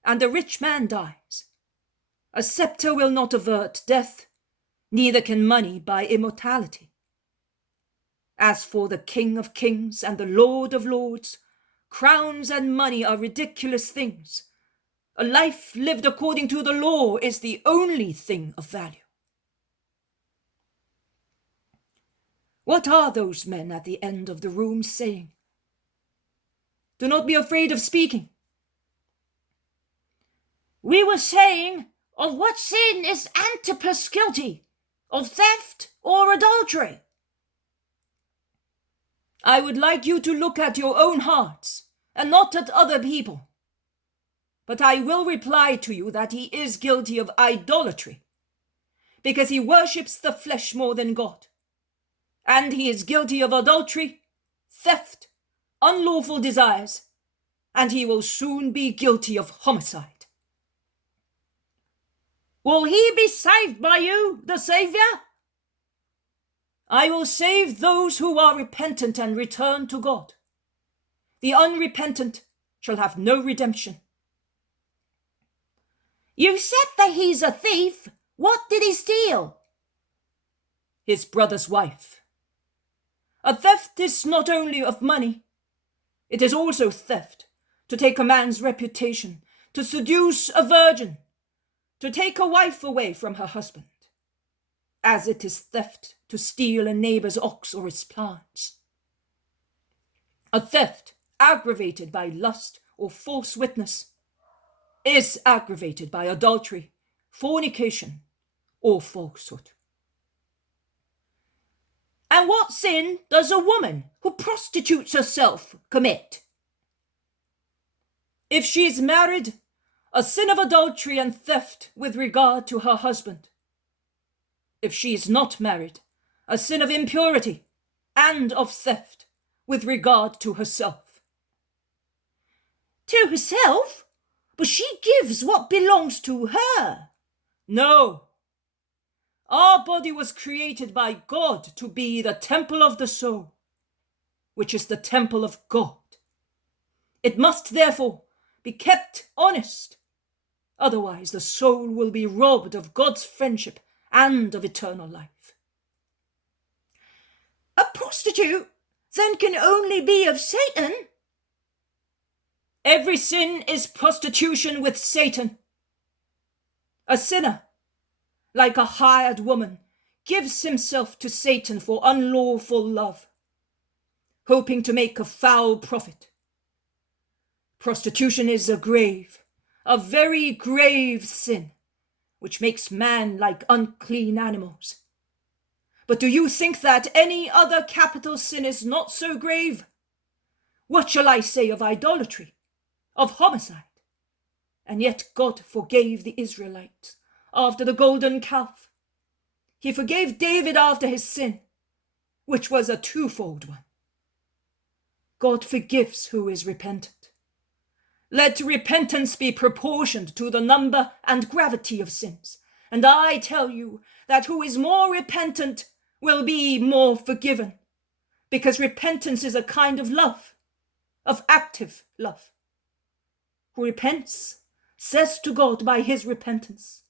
and a rich man dies. A scepter will not avert death, neither can money buy immortality. As for the King of kings and the Lord of lords, crowns and money are ridiculous things. A life lived according to the law is the only thing of value. What are those men at the end of the room saying? Do not be afraid of speaking. We were saying, of what sin is Antipas guilty? Of theft or adultery? I would like you to look at your own hearts, and not at other people. But I will reply to you that he is guilty of idolatry, because he worships the flesh more than God. And he is guilty of adultery, theft, unlawful desires, and he will soon be guilty of homicide. Will he be saved by you, the Saviour? I will save those who are repentant and return to God. The unrepentant shall have no redemption. You said that he's a thief. What did he steal? His brother's wife. A theft is not only of money, it is also theft to take a man's reputation, to seduce a virgin, to take a wife away from her husband, as it is theft to steal a neighbor's ox or his plants. A theft aggravated by lust or false witness is aggravated by adultery, fornication, or falsehood. And what sin does a woman who prostitutes herself commit? If she is married, a sin of adultery and theft with regard to her husband. If she is not married, a sin of impurity and of theft with regard to herself. To herself? But she gives what belongs to her. No. Our body was created by God to be the temple of the soul, which is the temple of God. It must therefore be kept honest. Otherwise, the soul will be robbed of God's friendship and of eternal life. A prostitute then can only be of Satan. Every sin is prostitution with Satan. A sinner, like a hired woman, gives himself to Satan for unlawful love, hoping to make a foul profit. Prostitution is a very grave sin, which makes man like unclean animals. But do you think that any other capital sin is not so grave? What shall I say of idolatry, of homicide? And yet God forgave the Israelites after the golden calf. He forgave David after his sin, which was a twofold one. God forgives who is repentant. Let repentance be proportioned to the number and gravity of sins. And I tell you that who is more repentant will be more forgiven, because repentance is a kind of love, of active love. Who repents says to God by his repentance,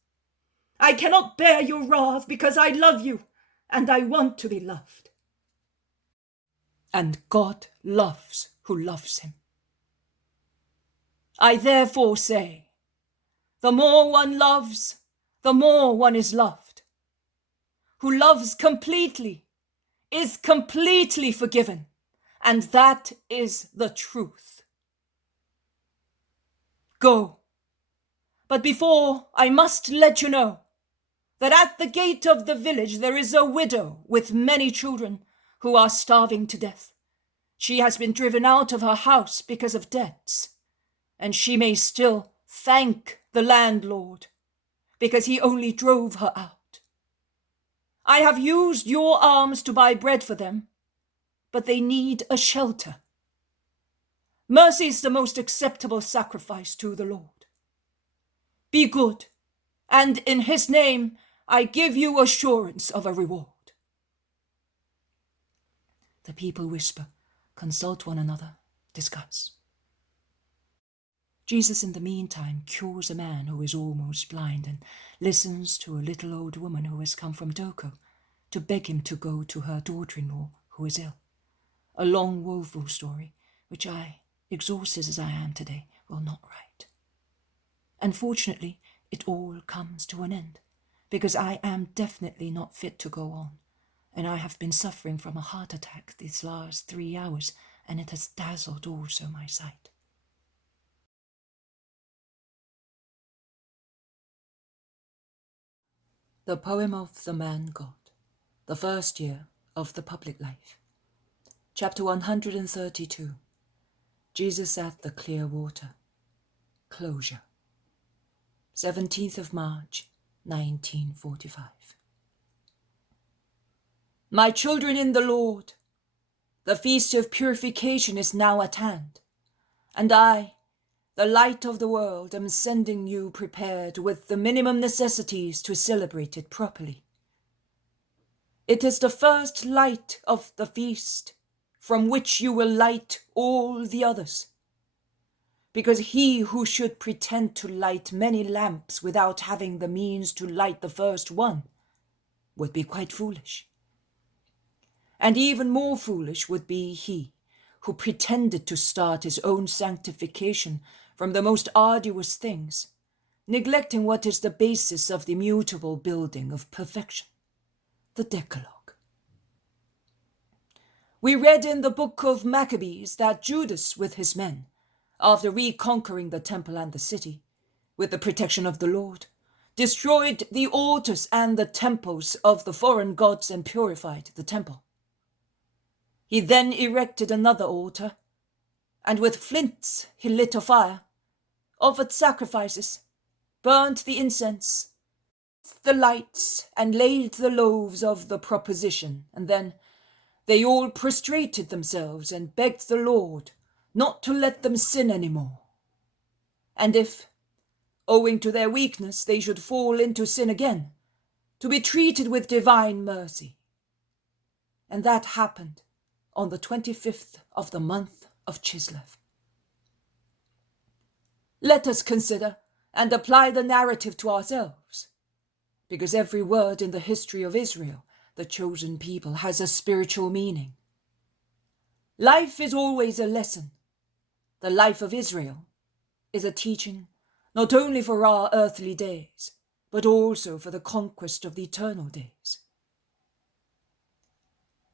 I cannot bear your wrath because I love you and I want to be loved. And God loves who loves him. I therefore say, the more one loves, the more one is loved. Who loves completely is completely forgiven, and that is the truth. Go. But before, I must let you know that at the gate of the village there is a widow with many children who are starving to death. She has been driven out of her house because of debts, and she may still thank the landlord because he only drove her out. I have used your alms to buy bread for them, but they need a shelter. Mercy is the most acceptable sacrifice to the Lord. Be good, and in his name I give you assurance of a reward." The people whisper, consult one another, discuss. Jesus, in the meantime, cures a man who is almost blind and listens to a little old woman who has come from Doko to beg him to go to her daughter-in-law who is ill. A long, woeful story, which I, exhausted as I am today, will not write. Unfortunately, it all comes to an end, because I am definitely not fit to go on, and I have been suffering from a heart attack these last 3 hours, and it has dazzled also my sight. The poem of the man God, the first year of the public life. Chapter 132. Jesus at the clear water. Closure. 17th of March, 1945. My children in the Lord, the feast of purification is now at hand, and I, the light of the world, am sending you prepared with the minimum necessities to celebrate it properly. It is the first light of the feast, from which you will light all the others. Because he who should pretend to light many lamps without having the means to light the first one would be quite foolish. And even more foolish would be he who pretended to start his own sanctification from the most arduous things, neglecting what is the basis of the immutable building of perfection, the Decalogue. We read in the book of Maccabees that Judas with his men, after reconquering the temple and the city, with the protection of the Lord, destroyed the altars and the temples of the foreign gods and purified the temple. He then erected another altar, and with flints he lit a fire, offered sacrifices, burnt the incense, the lights, and laid the loaves of the proposition, and then they all prostrated themselves and begged the Lord not to let them sin any more. And if, owing to their weakness, they should fall into sin again, to be treated with divine mercy. And that happened on the 25th of the month of Chislev. Let us consider and apply the narrative to ourselves, because every word in the history of Israel, the chosen people, has a spiritual meaning. Life is always a lesson. The life of Israel is a teaching not only for our earthly days, but also for the conquest of the eternal days.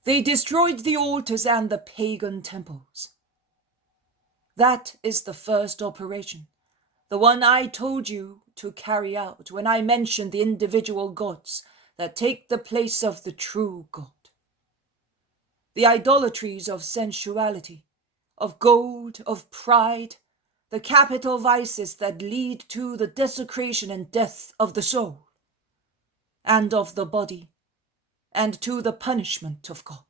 They destroyed the altars and the pagan temples. That is the first operation, the one I told you to carry out when I mentioned the individual gods that take the place of the true God. The idolatries of sensuality, of gold, of pride, the capital vices that lead to the desecration and death of the soul, and of the body, and to the punishment of God.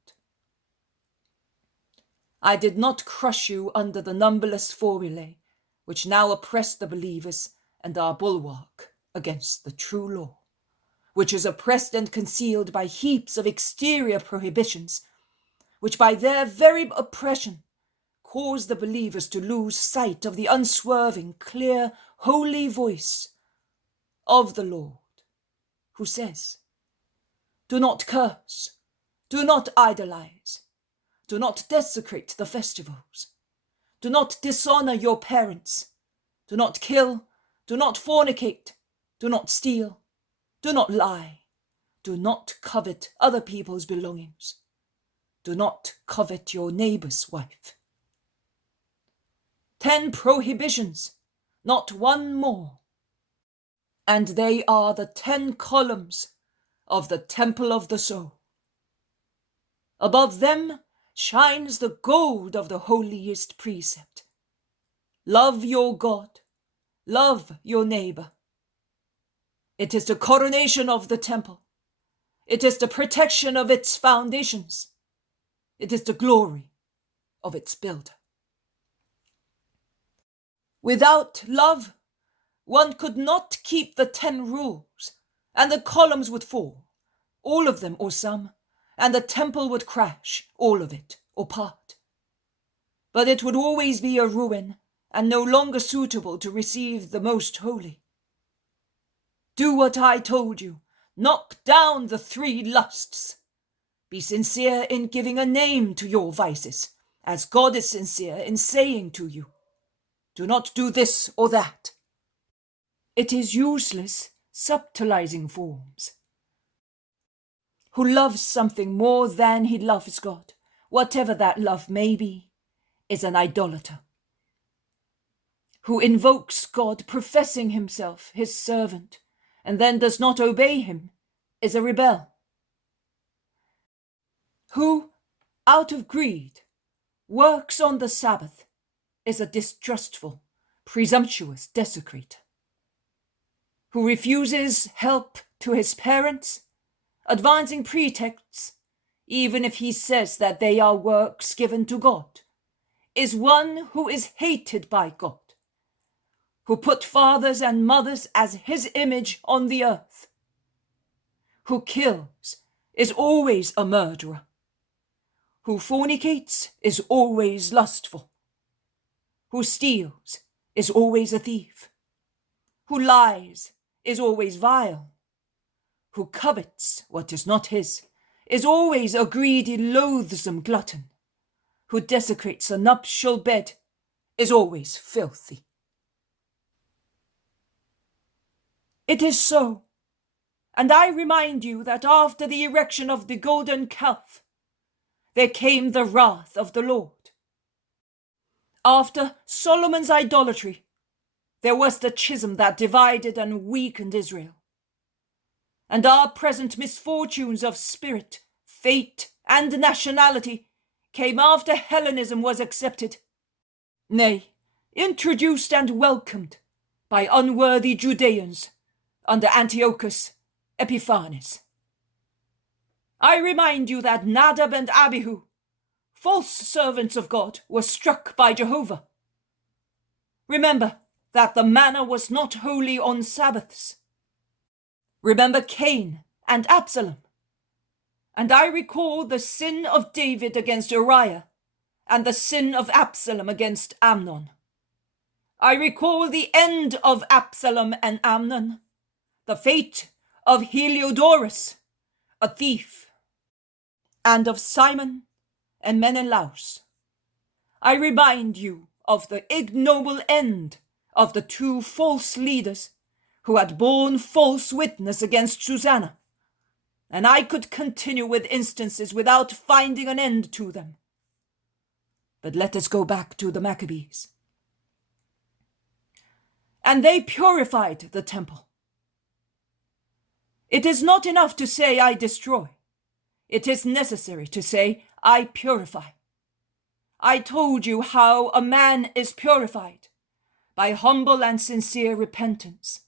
I did not crush you under the numberless formulae which now oppress the believers and are bulwark against the true law, which is oppressed and concealed by heaps of exterior prohibitions, which by their very oppression cause the believers to lose sight of the unswerving, clear, holy voice of the Lord, who says, "Do not curse, do not idolize, do not desecrate the festivals, do not dishonor your parents, do not kill, do not fornicate, do not steal, do not lie, do not covet other people's belongings, do not covet your neighbor's wife." 10 prohibitions, not one more. And they are the 10 columns of the temple of the soul. Above them shines the gold of the holiest precept. Love your God, love your neighbor. It is the coronation of the temple. It is the protection of its foundations. It is the glory of its builder. Without love, one could not keep the 10 rules and the columns would fall, all of them or some, and the temple would crash, all of it or part. But it would always be a ruin, and no longer suitable to receive the most holy. Do what I told you. Knock down the 3 lusts. Be sincere in giving a name to your vices, as God is sincere in saying to you, do not do this or that. It is useless subtilizing forms. Who loves something more than he loves God, whatever that love may be, is an idolater. Who invokes God professing himself his servant, and then does not obey him, is a rebel. Who, out of greed, works on the Sabbath, is a distrustful, presumptuous desecrator. Who refuses help to his parents, advancing pretexts, even if he says that they are works given to God, is one who is hated by God, who put fathers and mothers as his image on the earth. Who kills is always a murderer. Who fornicates is always lustful. Who steals is always a thief. Who lies is always vile. Who covets what is not his is always a greedy, loathsome glutton. Who desecrates a nuptial bed is always filthy. It is so, and I remind you that after the erection of the golden calf, there came the wrath of the Lord. After Solomon's idolatry, there was the schism that divided and weakened Israel. And our present misfortunes of spirit, fate, and nationality came after Hellenism was accepted, nay, introduced and welcomed by unworthy Judeans under Antiochus Epiphanes. I remind you that Nadab and Abihu, false servants of God, were struck by Jehovah. Remember that the manna was not holy on Sabbaths. Remember Cain and Absalom. And I recall the sin of David against Uriah and the sin of Absalom against Amnon. I recall the end of Absalom and Amnon, the fate of Heliodorus, a thief, and of Simon and Menelaus. I remind you of the ignoble end of the 2 false leaders who had borne false witness against Susanna, and I could continue with instances without finding an end to them. But let us go back to the Maccabees. And they purified the temple. It is not enough to say I destroy. It is necessary to say I purify. I told you how a man is purified by humble and sincere repentance.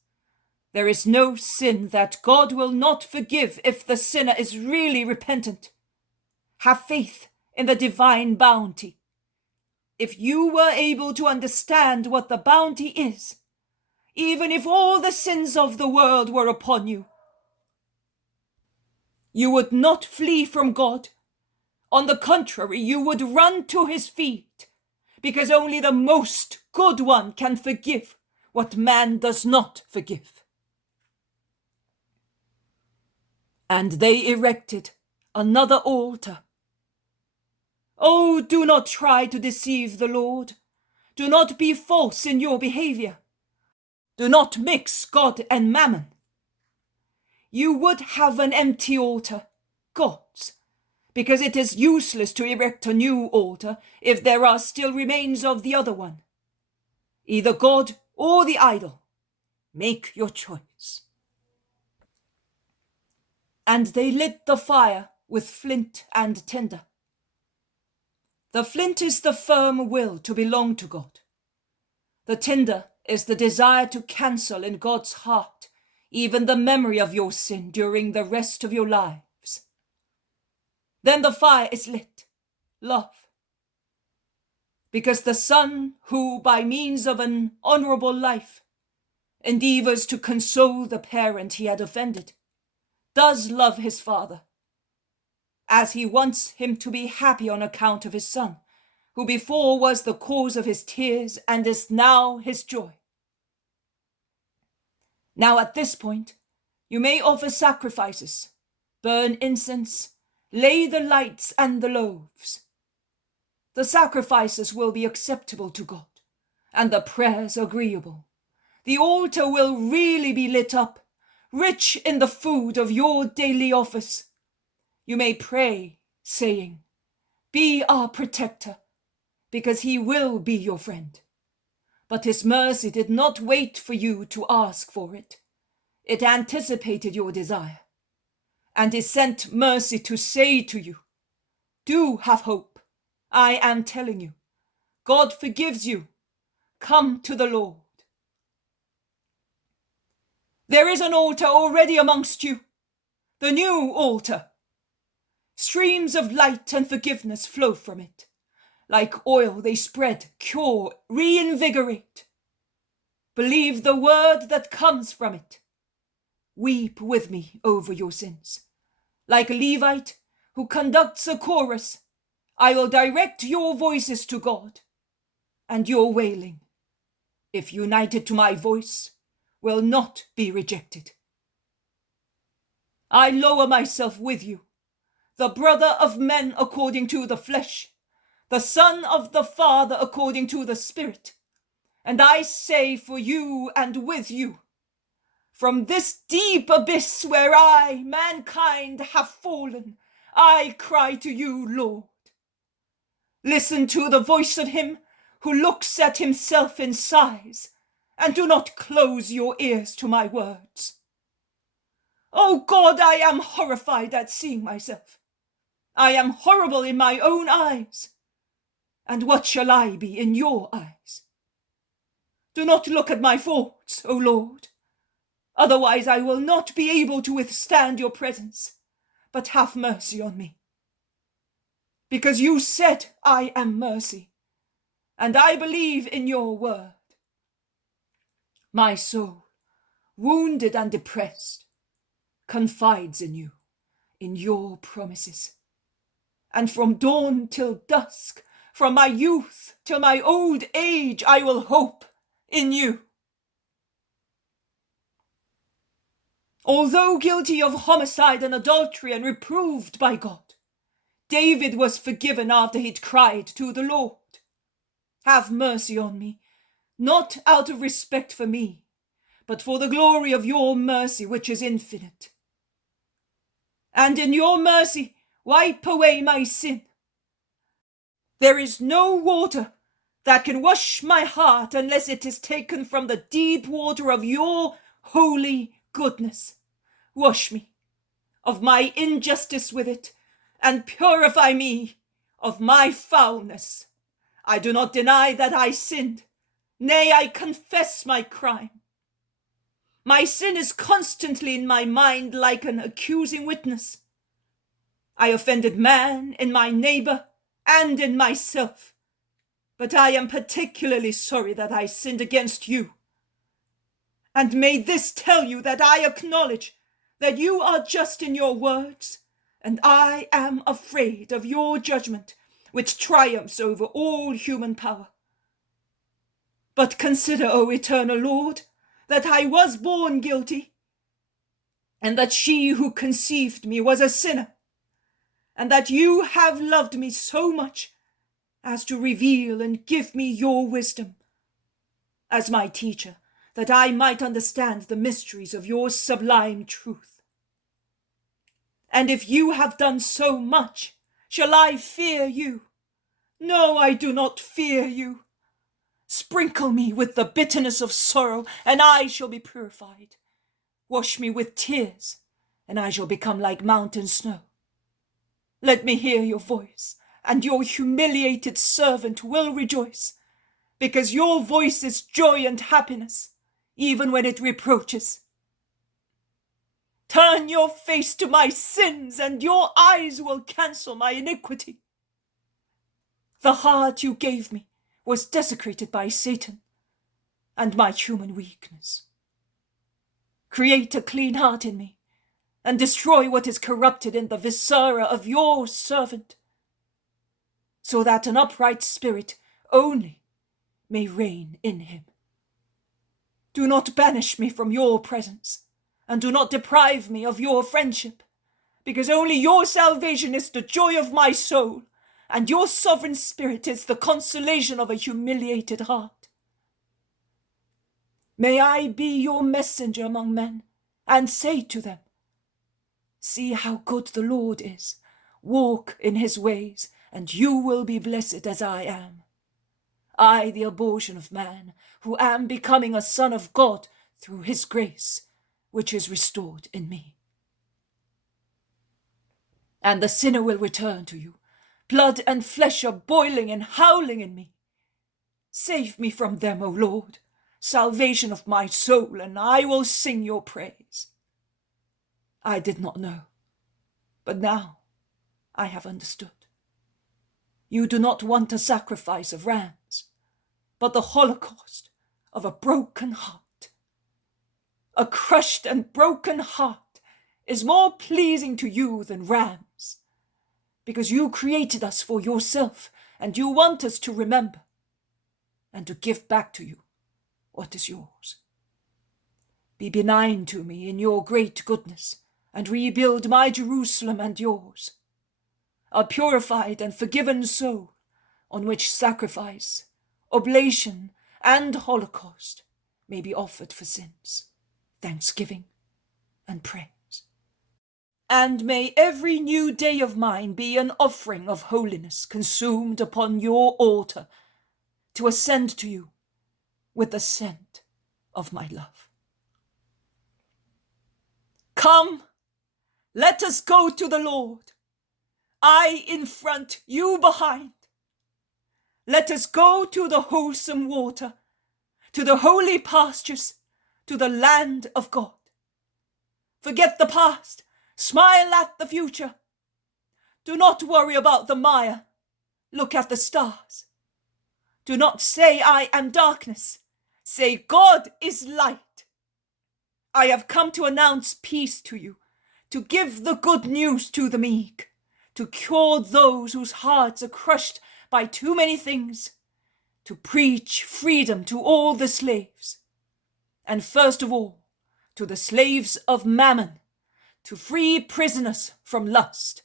There is no sin that God will not forgive if the sinner is really repentant. Have faith in the divine bounty. If you were able to understand what the bounty is, even if all the sins of the world were upon you, you would not flee from God. On the contrary, you would run to his feet, because only the most good one can forgive what man does not forgive. And they erected another altar. Oh, do not try to deceive the Lord. Do not be false in your behavior. Do not mix God and mammon. You would have an empty altar, God's, because it is useless to erect a new altar if there are still remains of the other one. Either God or the idol. Make your choice. And they lit the fire with flint and tinder. The flint is the firm will to belong to God. The tinder is the desire to cancel in God's heart even the memory of your sin during the rest of your lives. Then the fire is lit, love. Because the son who, by means of an honorable life, endeavors to console the parent he had offended, does love his Father, as he wants him to be happy on account of his Son, who before was the cause of his tears and is now his joy. Now at this point, you may offer sacrifices, burn incense, lay the lights and the loaves. The sacrifices will be acceptable to God, and the prayers agreeable. The altar will really be lit up, rich in the food of your daily office. You may pray, saying, "Be our protector," because he will be your friend. But his mercy did not wait for you to ask for it. It anticipated your desire, and he sent mercy to say to you, "Do have hope. I am telling you, God forgives you. Come to the Lord." There is an altar already amongst you, the new altar. Streams of light and forgiveness flow from it. Like oil, they spread, cure, reinvigorate. Believe the word that comes from it. Weep with me over your sins. Like a Levite who conducts a chorus, I will direct your voices to God, and your wailing, if united to my voice, will not be rejected. I lower myself with you, the brother of men according to the flesh, the son of the Father according to the Spirit, and I say for you and with you, from this deep abyss where I, mankind, have fallen, I cry to you, Lord. Listen to the voice of him who looks at himself and sighs, and do not close your ears to my words. Oh God, I am horrified at seeing myself. I am horrible in my own eyes. And what shall I be in your eyes? Do not look at my faults, O Lord. Otherwise I will not be able to withstand your presence, but have mercy on me. Because you said I am mercy, and I believe in your word. My soul, wounded and depressed, confides in you, in your promises. And from dawn till dusk, from my youth till my old age, I will hope in you. Although guilty of homicide and adultery and reproved by God, David was forgiven after he'd cried to the Lord, "Have mercy on me, not out of respect for me, but for the glory of your mercy, which is infinite. And in your mercy, wipe away my sin. There is no water that can wash my heart unless it is taken from the deep water of your holy goodness. Wash me of my injustice with it, and purify me of my foulness. I do not deny that I sinned. Nay, I confess my crime. My sin is constantly in my mind like an accusing witness. I offended man in my neighbor and in myself, but I am particularly sorry that I sinned against you. And may this tell you that I acknowledge that you are just in your words, and I am afraid of your judgment, which triumphs over all human power. But consider, O eternal Lord, that I was born guilty, and that she who conceived me was a sinner, and that you have loved me so much as to reveal and give me your wisdom as my teacher, that I might understand the mysteries of your sublime truth. And if you have done so much, shall I fear you? No, I do not fear you. Sprinkle me with the bitterness of sorrow, and I shall be purified. Wash me with tears, and I shall become like mountain snow. Let me hear your voice, and your humiliated servant will rejoice, because your voice is joy and happiness, even when it reproaches. Turn your face to my sins, and your eyes will cancel my iniquity. The heart you gave me was desecrated by Satan and my human weakness. Create a clean heart in me, and destroy what is corrupted in the viscera of your servant, so that an upright spirit only may reign in him. Do not banish me from your presence, and do not deprive me of your friendship, because only your salvation is the joy of my soul, and your sovereign spirit is the consolation of a humiliated heart. May I be your messenger among men, and say to them, see how good the Lord is. Walk in his ways, and you will be blessed as I am. I, the abortion of man, who am becoming a son of God through his grace, which is restored in me. And the sinner will return to you. Blood and flesh are boiling and howling in me. Save me from them, O Lord, salvation of my soul, and I will sing your praise. I did not know, but now I have understood. You do not want a sacrifice of rams, but the holocaust of a broken heart. A crushed and broken heart is more pleasing to you than rams, because you created us for yourself, and you want us to remember and to give back to you what is yours. Be benign to me in your great goodness, and rebuild my Jerusalem and yours, a purified and forgiven soul on which sacrifice, oblation, and holocaust may be offered for sins, thanksgiving, and praise. And may every new day of mine be an offering of holiness consumed upon your altar to ascend to you with the scent of my love. Come, let us go to the Lord. I in front, you behind. Let us go to the wholesome water, to the holy pastures, to the land of God. Forget the past, smile at the future. Do not worry about the mire, look at the stars. Do not say I am darkness, say God is light. I have come to announce peace to you, to give the good news to the meek, to cure those whose hearts are crushed by too many things, to preach freedom to all the slaves, and first of all, to the slaves of mammon, to free prisoners from lust.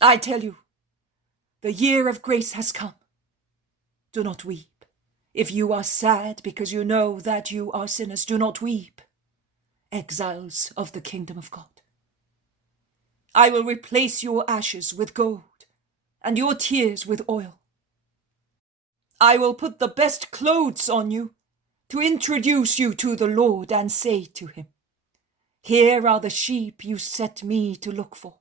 I tell you, the year of grace has come. Do not weep. If you are sad because you know that you are sinners, do not weep, exiles of the kingdom of God. I will replace your ashes with gold, and your tears with oil. I will put the best clothes on you to introduce you to the Lord and say to him, here are the sheep you set me to look for.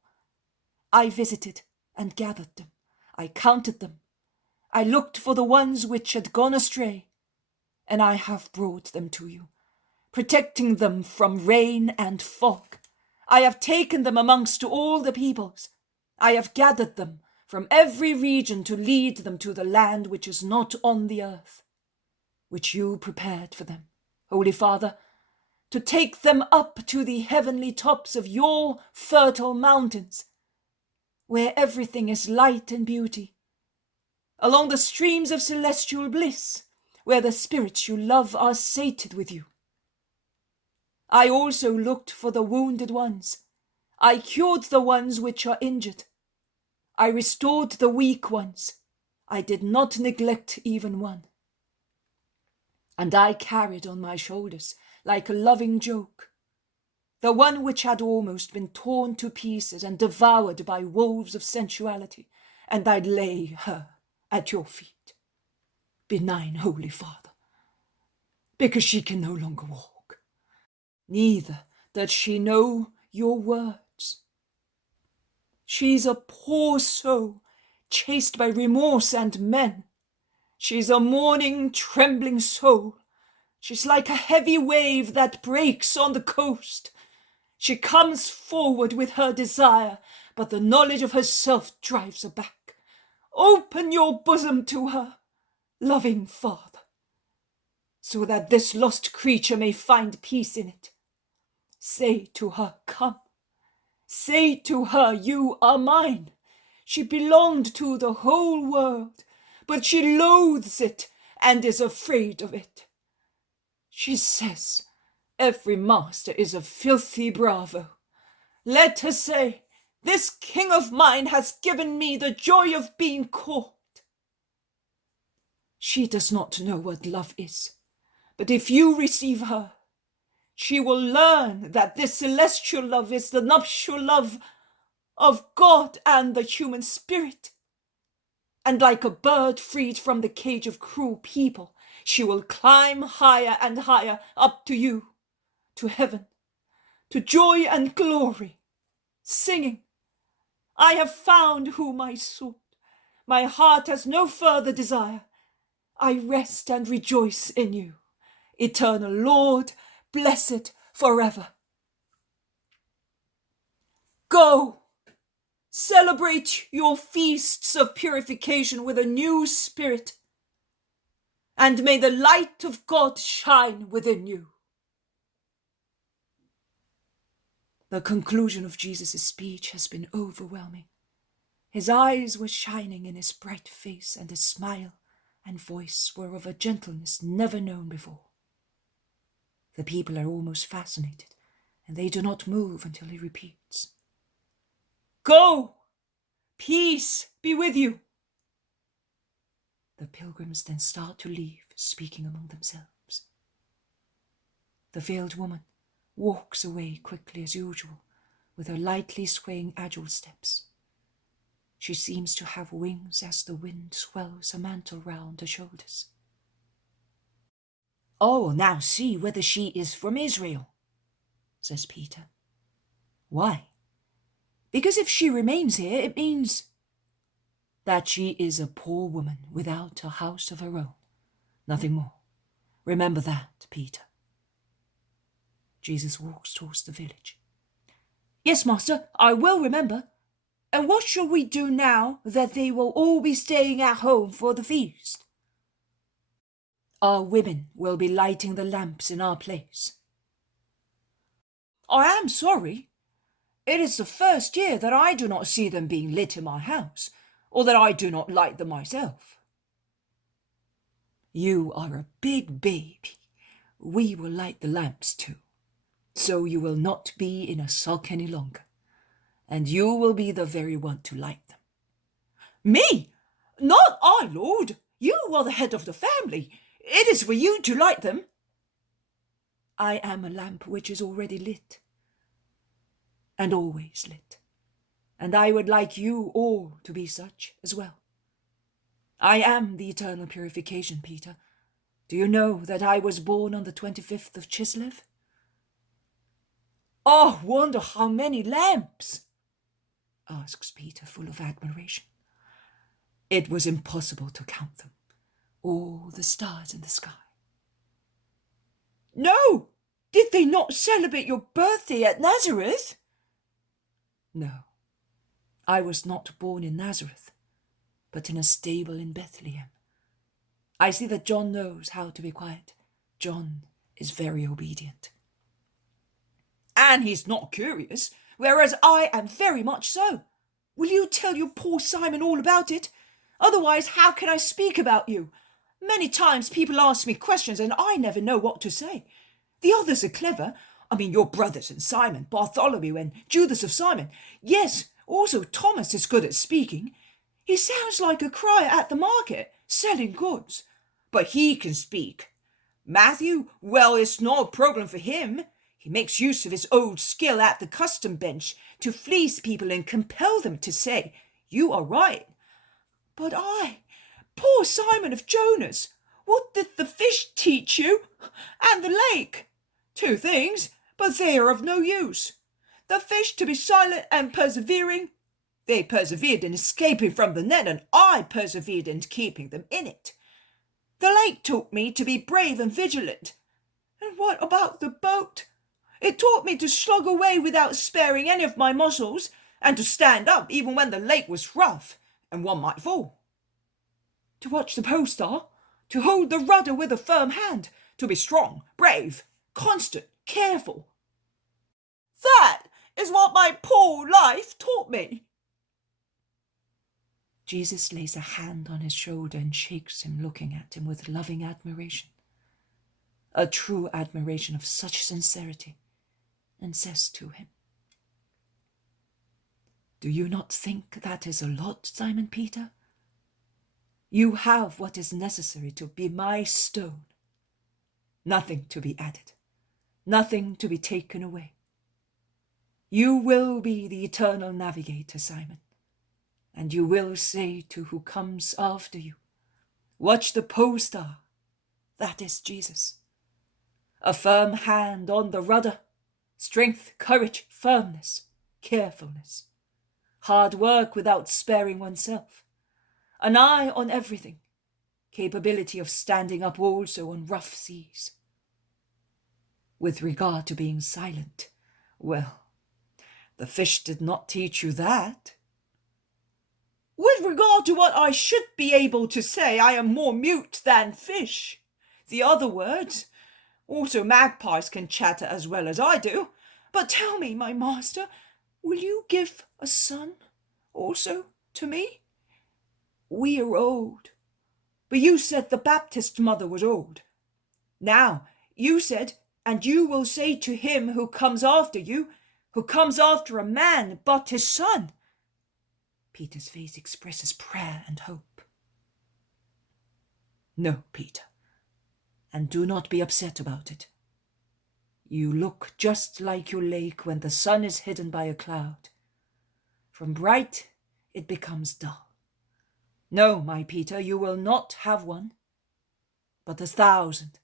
I visited and gathered them. I counted them. I looked for the ones which had gone astray, and I have brought them to you, protecting them from rain and fog. I have taken them amongst all the peoples. I have gathered them from every region to lead them to the land which is not on the earth, which you prepared for them, Holy Father, to take them up to the heavenly tops of your fertile mountains, where everything is light and beauty, along the streams of celestial bliss, where the spirits you love are sated with you. I also looked for the wounded ones. I cured the ones which are injured. I restored the weak ones. I did not neglect even one. And I carried on my shoulders, like a loving joke, the one which had almost been torn to pieces and devoured by wolves of sensuality, and I lay her at your feet, benign Holy Father, because she can no longer walk, neither does she know your words. She's a poor soul, chased by remorse and men. She's a mourning, trembling soul. She's like a heavy wave that breaks on the coast. She comes forward with her desire, but the knowledge of herself drives her back. Open your bosom to her, loving Father, so that this lost creature may find peace in it. Say to her, come. Say to her, you are mine. She belonged to the whole world, but she loathes it and is afraid of it. She says, every master is a filthy bravo. Let her say, this king of mine has given me the joy of being caught. She does not know what love is, but if you receive her, she will learn that this celestial love is the nuptial love of God and the human spirit. And like a bird freed from the cage of cruel people, she will climb higher and higher up to you, to heaven, to joy and glory, singing, I have found whom I sought. My heart has no further desire. I rest and rejoice in you, eternal Lord, blessed forever. Go, celebrate your feasts of purification with a new spirit, and may the light of God shine within you. The conclusion of Jesus' speech has been overwhelming. His eyes were shining in his bright face, and his smile and voice were of a gentleness never known before. The people are almost fascinated, and they do not move until he repeats, Go! Peace be with you! The pilgrims then start to leave, speaking among themselves. The veiled woman walks away quickly as usual, with her lightly swaying agile steps. She seems to have wings as the wind swells a mantle round her shoulders. I will now see whether she is from Israel, says Peter. Why? Because if she remains here, it means that she is a poor woman without a house of her own. Nothing more. Remember that, Peter. Jesus walks towards the village. Yes, Master, I will remember. And what shall we do now that they will all be staying at home for the feast? Our women will be lighting the lamps in our place. I am sorry. It is the first year that I do not see them being lit in my house, or that I do not light them myself. You are a big baby. We will light the lamps too, so you will not be in a sulk any longer, and you will be the very one to light them. Me? Not I, Lord. You are the head of the family. It is for you to light them. I am a lamp which is already lit, and always lit, and I would like you all to be such as well. I am the eternal purification, Peter. Do you know that I was born on the 25th of Chislev? Oh, wonder how many lamps, asks Peter, full of admiration. It was impossible to count them, all the stars in the sky. No! Did they not celebrate your birthday at Nazareth? No, I was not born in Nazareth, but in a stable in Bethlehem. I see that John knows how to be quiet. John is very obedient. And he's not curious, whereas I am very much so. Will you tell your poor Simon all about it? Otherwise, how can I speak about you? Many times people ask me questions and I never know what to say. The others are clever. I mean, your brothers and Simon, Bartholomew and Judas of Simon. Yes, also Thomas is good at speaking. He sounds like a crier at the market, selling goods. But he can speak. Matthew, well, it's not a problem for him. He makes use of his old skill at the custom bench to fleece people and compel them to say, you are right. But I, poor Simon of Jonas, what did the fish teach you? And the lake? 2 things, but they are of no use. The fish to be silent and persevering. They persevered in escaping from the net, and I persevered in keeping them in it. The lake taught me to be brave and vigilant. And what about the boat? It taught me to slug away without sparing any of my muscles, and to stand up even when the lake was rough, and one might fall. To watch the pole star, to hold the rudder with a firm hand, to be strong, brave, constant, careful. That is what my poor life taught me. Jesus lays a hand on his shoulder and shakes him, looking at him with loving admiration, a true admiration of such sincerity, and says to him, "Do you not think that is a lot, Simon Peter? You have what is necessary to be my stone. Nothing to be added, nothing to be taken away. You will be the eternal navigator, Simon, and you will say to who comes after you, 'Watch the pole star.' That is Jesus. A firm hand on the rudder, strength, courage, firmness, carefulness, hard work without sparing oneself, an eye on everything, capability of standing up also on rough seas. With regard to being silent, well, the fish did not teach you that. With regard to what I should be able to say, I am more mute than fish. The other words, also magpies can chatter as well as I do. But tell me, my master, will you give a son also to me? We are old, but you said the Baptist's mother was old. Now, you said, and you will say to him who comes after you, who comes after a man but his son." Peter's face expresses prayer and hope. "No, Peter, and do not be upset about it. You look just like your lake when the sun is hidden by a cloud. From bright, it becomes dull. No, my Peter, you will not have one, but 1,000,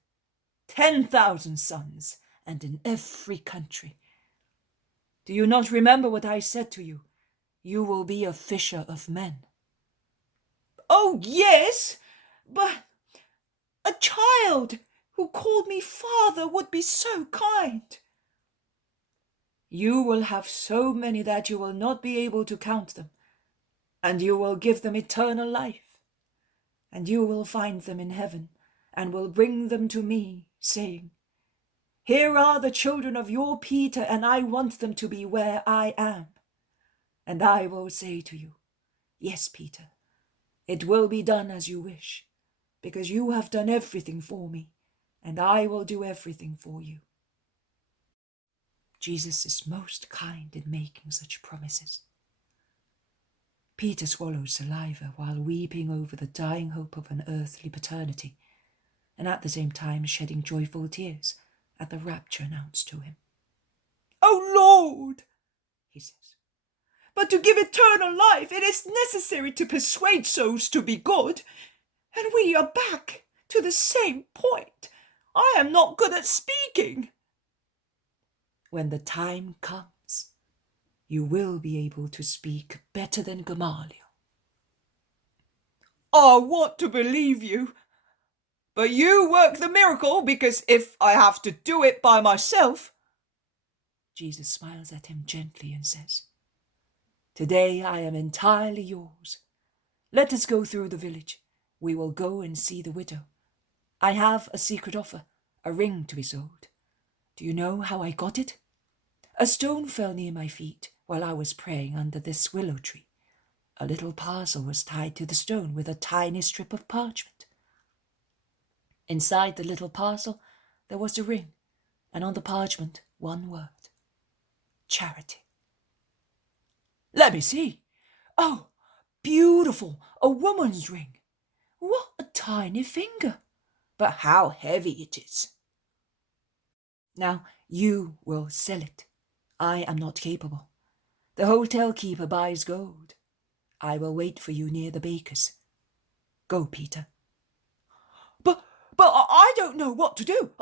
10,000 sons, and in every country. Do you not remember what I said to you? You will be a fisher of men." "Oh, yes, but a child who called me father would be so kind." "You will have so many that you will not be able to count them, and you will give them eternal life, and you will find them in heaven, and will bring them to me, saying, 'Here are the children of your Peter, and I want them to be where I am.' And I will say to you, 'Yes, Peter, it will be done as you wish, because you have done everything for me, and I will do everything for you.'" Jesus is most kind in making such promises. Peter swallows saliva while weeping over the dying hope of an earthly paternity, and at the same time shedding joyful tears at the rapture announced to him. "Oh, Lord," he says, "but to give eternal life, it is necessary to persuade souls to be good, and we are back to the same point. I am not good at speaking." "When the time comes, you will be able to speak better than Gamaliel." "I want to believe you, but you work the miracle, because if I have to do it by myself—" Jesus smiles at him gently and says, "Today I am entirely yours. Let us go through the village. We will go and see the widow. I have a secret offer, a ring to be sold. Do you know how I got it? A stone fell near my feet while I was praying under this willow tree. A little parcel was tied to the stone with a tiny strip of parchment. Inside the little parcel there was a ring, and on the parchment one word: charity." "Let me see. Oh, beautiful, a woman's ring. What a tiny finger, but how heavy it is." "Now you will sell it. I am not capable. The hotel keeper buys gold. I will wait for you near the baker's. Go, Peter." But I don't know what to do.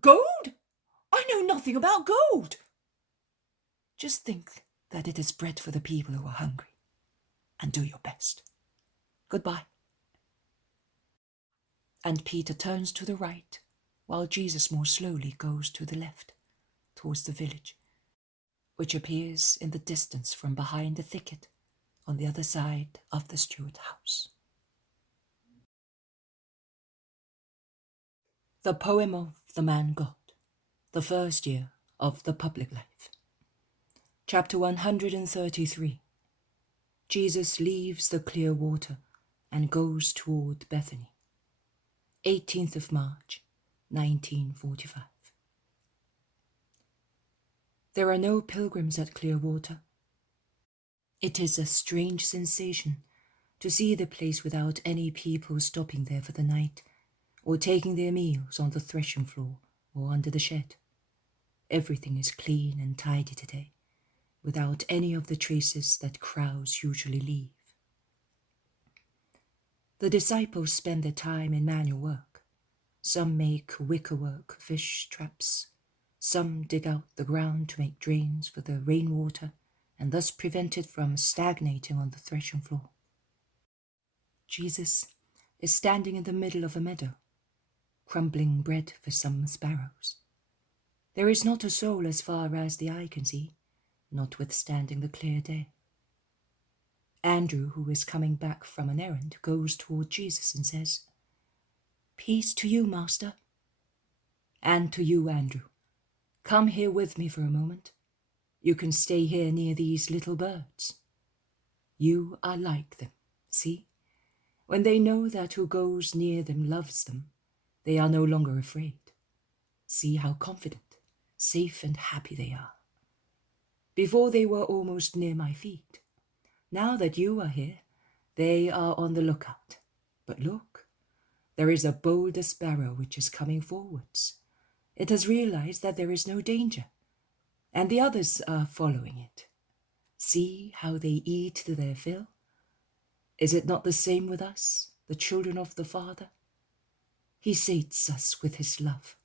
Gold? I know nothing about gold." "Just think that it is bread for the people who are hungry, and do your best. Goodbye." And Peter turns to the right, while Jesus more slowly goes to the left, towards the village, which appears in the distance from behind a thicket on the other side of the Stewart house. The poem of The Man God, the first year of the public life. Chapter 133. Jesus leaves the clear water and goes toward Bethany. 18th of March, 1945. There are no pilgrims at Clearwater. It is a strange sensation to see the place without any people stopping there for the night, or taking their meals on the threshing floor or under the shed. Everything is clean and tidy today, without any of the traces that crowds usually leave. The disciples spend their time in manual work. Some make wickerwork fish traps. Some dig out the ground to make drains for the rainwater and thus prevent it from stagnating on the threshing floor. Jesus is standing in the middle of a meadow, crumbling bread for some sparrows. There is not a soul as far as the eye can see, notwithstanding the clear day. Andrew, who is coming back from an errand, goes toward Jesus and says, "Peace to you, Master." "And to you, Andrew. Come here with me for a moment. You can stay here near these little birds. You are like them, see? When they know that who goes near them loves them, they are no longer afraid. See how confident, safe and happy they are. Before they were almost near my feet. Now that you are here, they are on the lookout. But look, there is a bolder sparrow which is coming forwards. It has realized that there is no danger, and the others are following it. See how they eat to their fill? Is it not the same with us, the children of the Father? He sates us with his love.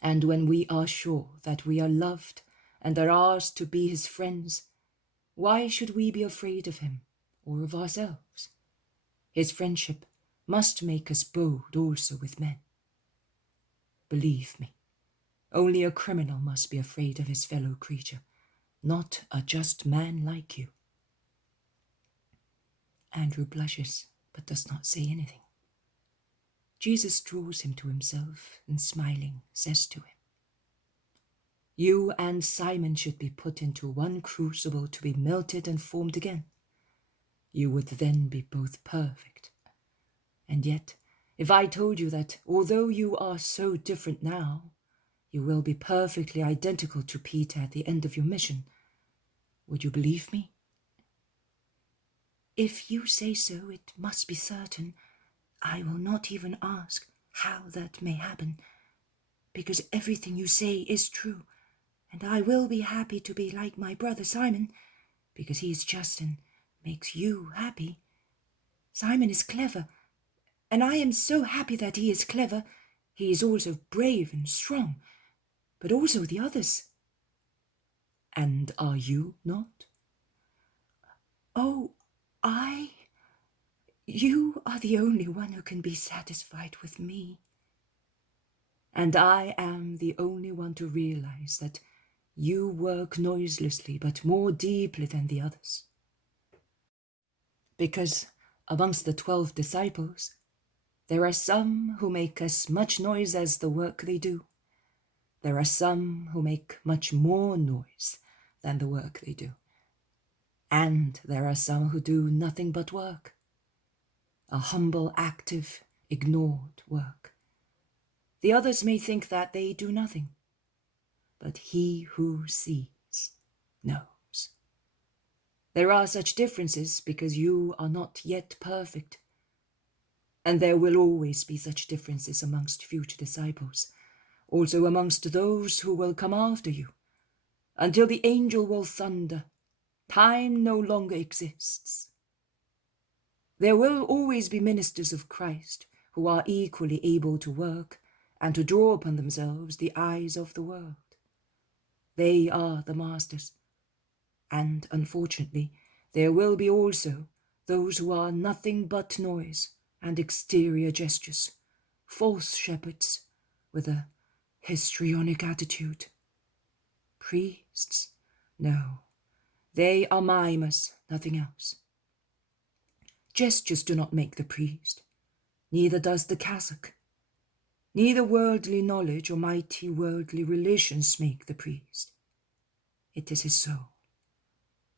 And when we are sure that we are loved and are asked to be his friends, why should we be afraid of him or of ourselves? His friendship must make us bold also with men. Believe me, only a criminal must be afraid of his fellow creature, not a just man like you. Andrew blushes, but does not say anything. Jesus draws him to himself and, smiling, says to him, "You and Simon should be put into one crucible to be melted and formed again. You would then be both perfect. And yet, if I told you that, although you are so different now, you will be perfectly identical to Peter at the end of your mission, would you believe me?" "If you say so, it must be certain. I will not even ask how that may happen, because everything you say is true, and I will be happy to be like my brother Simon, because he is just and makes you happy. Simon is clever, and I am so happy that he is clever. He is also brave and strong, but also the others." "And are you not?" "Oh, you are the only one who can be satisfied with me." "And I am the only one to realize that you work noiselessly but more deeply than the others. Because amongst the 12 disciples, there are some who make as much noise as the work they do. There are some who make much more noise than the work they do. And there are some who do nothing but work. A humble, active, ignored work. The others may think that they do nothing, but he who sees knows. There are such differences because you are not yet perfect. And there will always be such differences amongst future disciples, also amongst those who will come after you, until the angel will thunder, time no longer exists. There will always be ministers of Christ who are equally able to work and to draw upon themselves the eyes of the world. They are the masters, and unfortunately, there will be also those who are nothing but noise and exterior gestures, false shepherds with a histrionic attitude. Priests? No, they are mimers, nothing else. Gestures do not make the priest, neither does the cassock. Neither worldly knowledge or mighty worldly relations make the priest. It is his soul,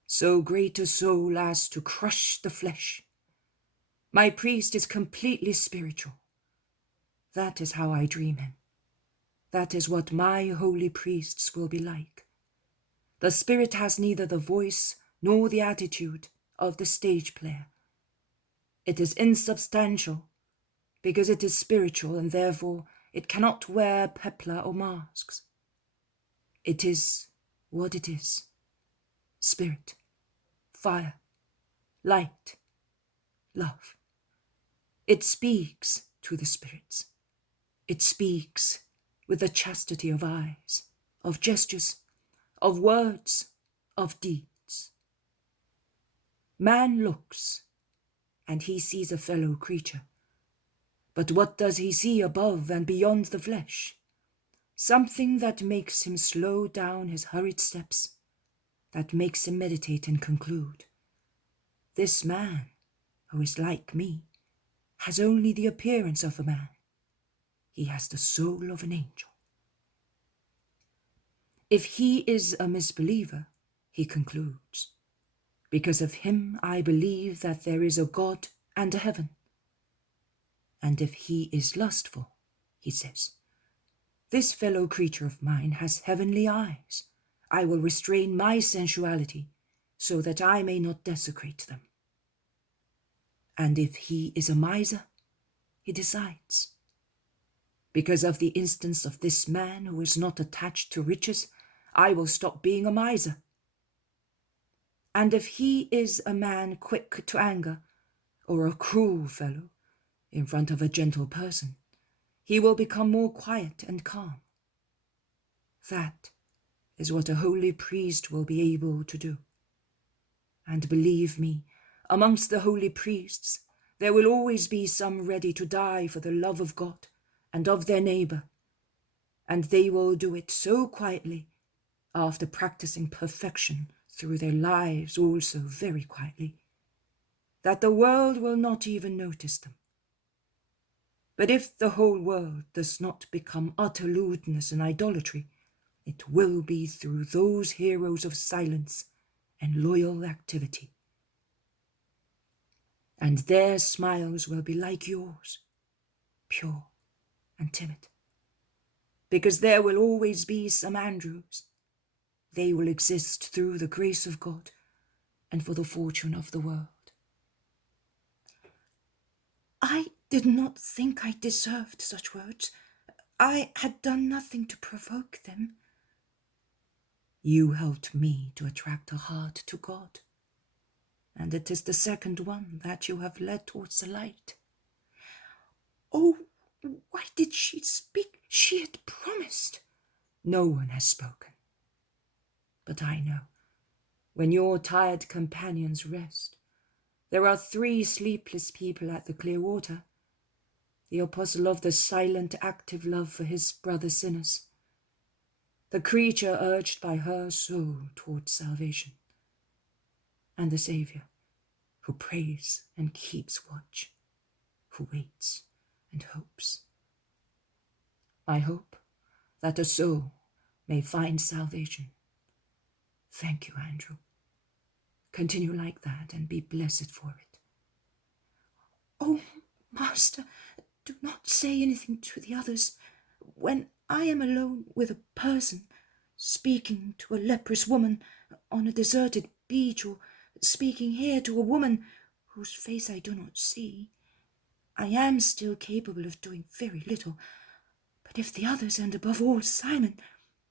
so great a soul as to crush the flesh. My priest is completely spiritual. That is how I dream him. That is what my holy priests will be like. The spirit has neither the voice nor the attitude of the stage player. It is insubstantial because it is spiritual, and therefore it cannot wear pepla or masks. It is what it is: spirit, fire, light, love. It speaks to the spirits. It speaks with the chastity of eyes, of gestures, of words, of deeds. Man looks, and he sees a fellow creature. But what does he see above and beyond the flesh? Something that makes him slow down his hurried steps, that makes him meditate and conclude. This man, who is like me, has only the appearance of a man. He has the soul of an angel. If he is a misbeliever, he concludes, because of him I believe that there is a God and a heaven. And if he is lustful, he says, this fellow creature of mine has heavenly eyes. I will restrain my sensuality so that I may not desecrate them. And if he is a miser, he decides, because of the instance of this man who is not attached to riches, I will stop being a miser. And if he is a man quick to anger, or a cruel fellow in front of a gentle person, he will become more quiet and calm. That is what a holy priest will be able to do. And believe me, amongst the holy priests, there will always be some ready to die for the love of God and of their neighbor, and they will do it so quietly, after practicing perfection through their lives also very quietly, that the world will not even notice them. But if the whole world does not become utter lewdness and idolatry, it will be through those heroes of silence and loyal activity. And their smiles will be like yours, pure and timid, because there will always be some Andrews. They will exist through the grace of God and for the fortune of the world. I did not think I deserved such words. I had done nothing to provoke them. You helped me to attract a heart to God, and it is the second one that you have led towards the light. Oh, why did she speak? She had promised. No one has spoken. But I know, when your tired companions rest, there are 3 sleepless people at the clear water, the apostle of the silent, active love for his brother sinners, the creature urged by her soul towards salvation, and the Saviour, who prays and keeps watch, who waits and hopes. I hope that a soul may find salvation. Thank you, Andrew. Continue like that and be blessed for it. Oh, Master, do not say anything to the others. When I am alone with a person, speaking to a leprous woman on a deserted beach, or speaking here to a woman whose face I do not see, I am still capable of doing very little. But if the others, and above all Simon,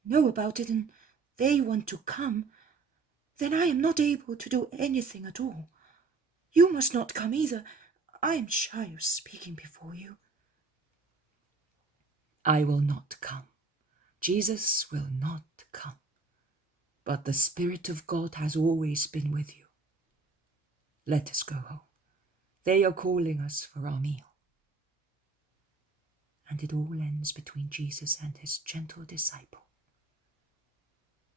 know about it and they want to come, then I am not able to do anything at all. You must not come either. I am shy of speaking before you. I will not come. Jesus will not come. But the Spirit of God has always been with you. Let us go home. They are calling us for our meal. And it all ends between Jesus and his gentle disciple.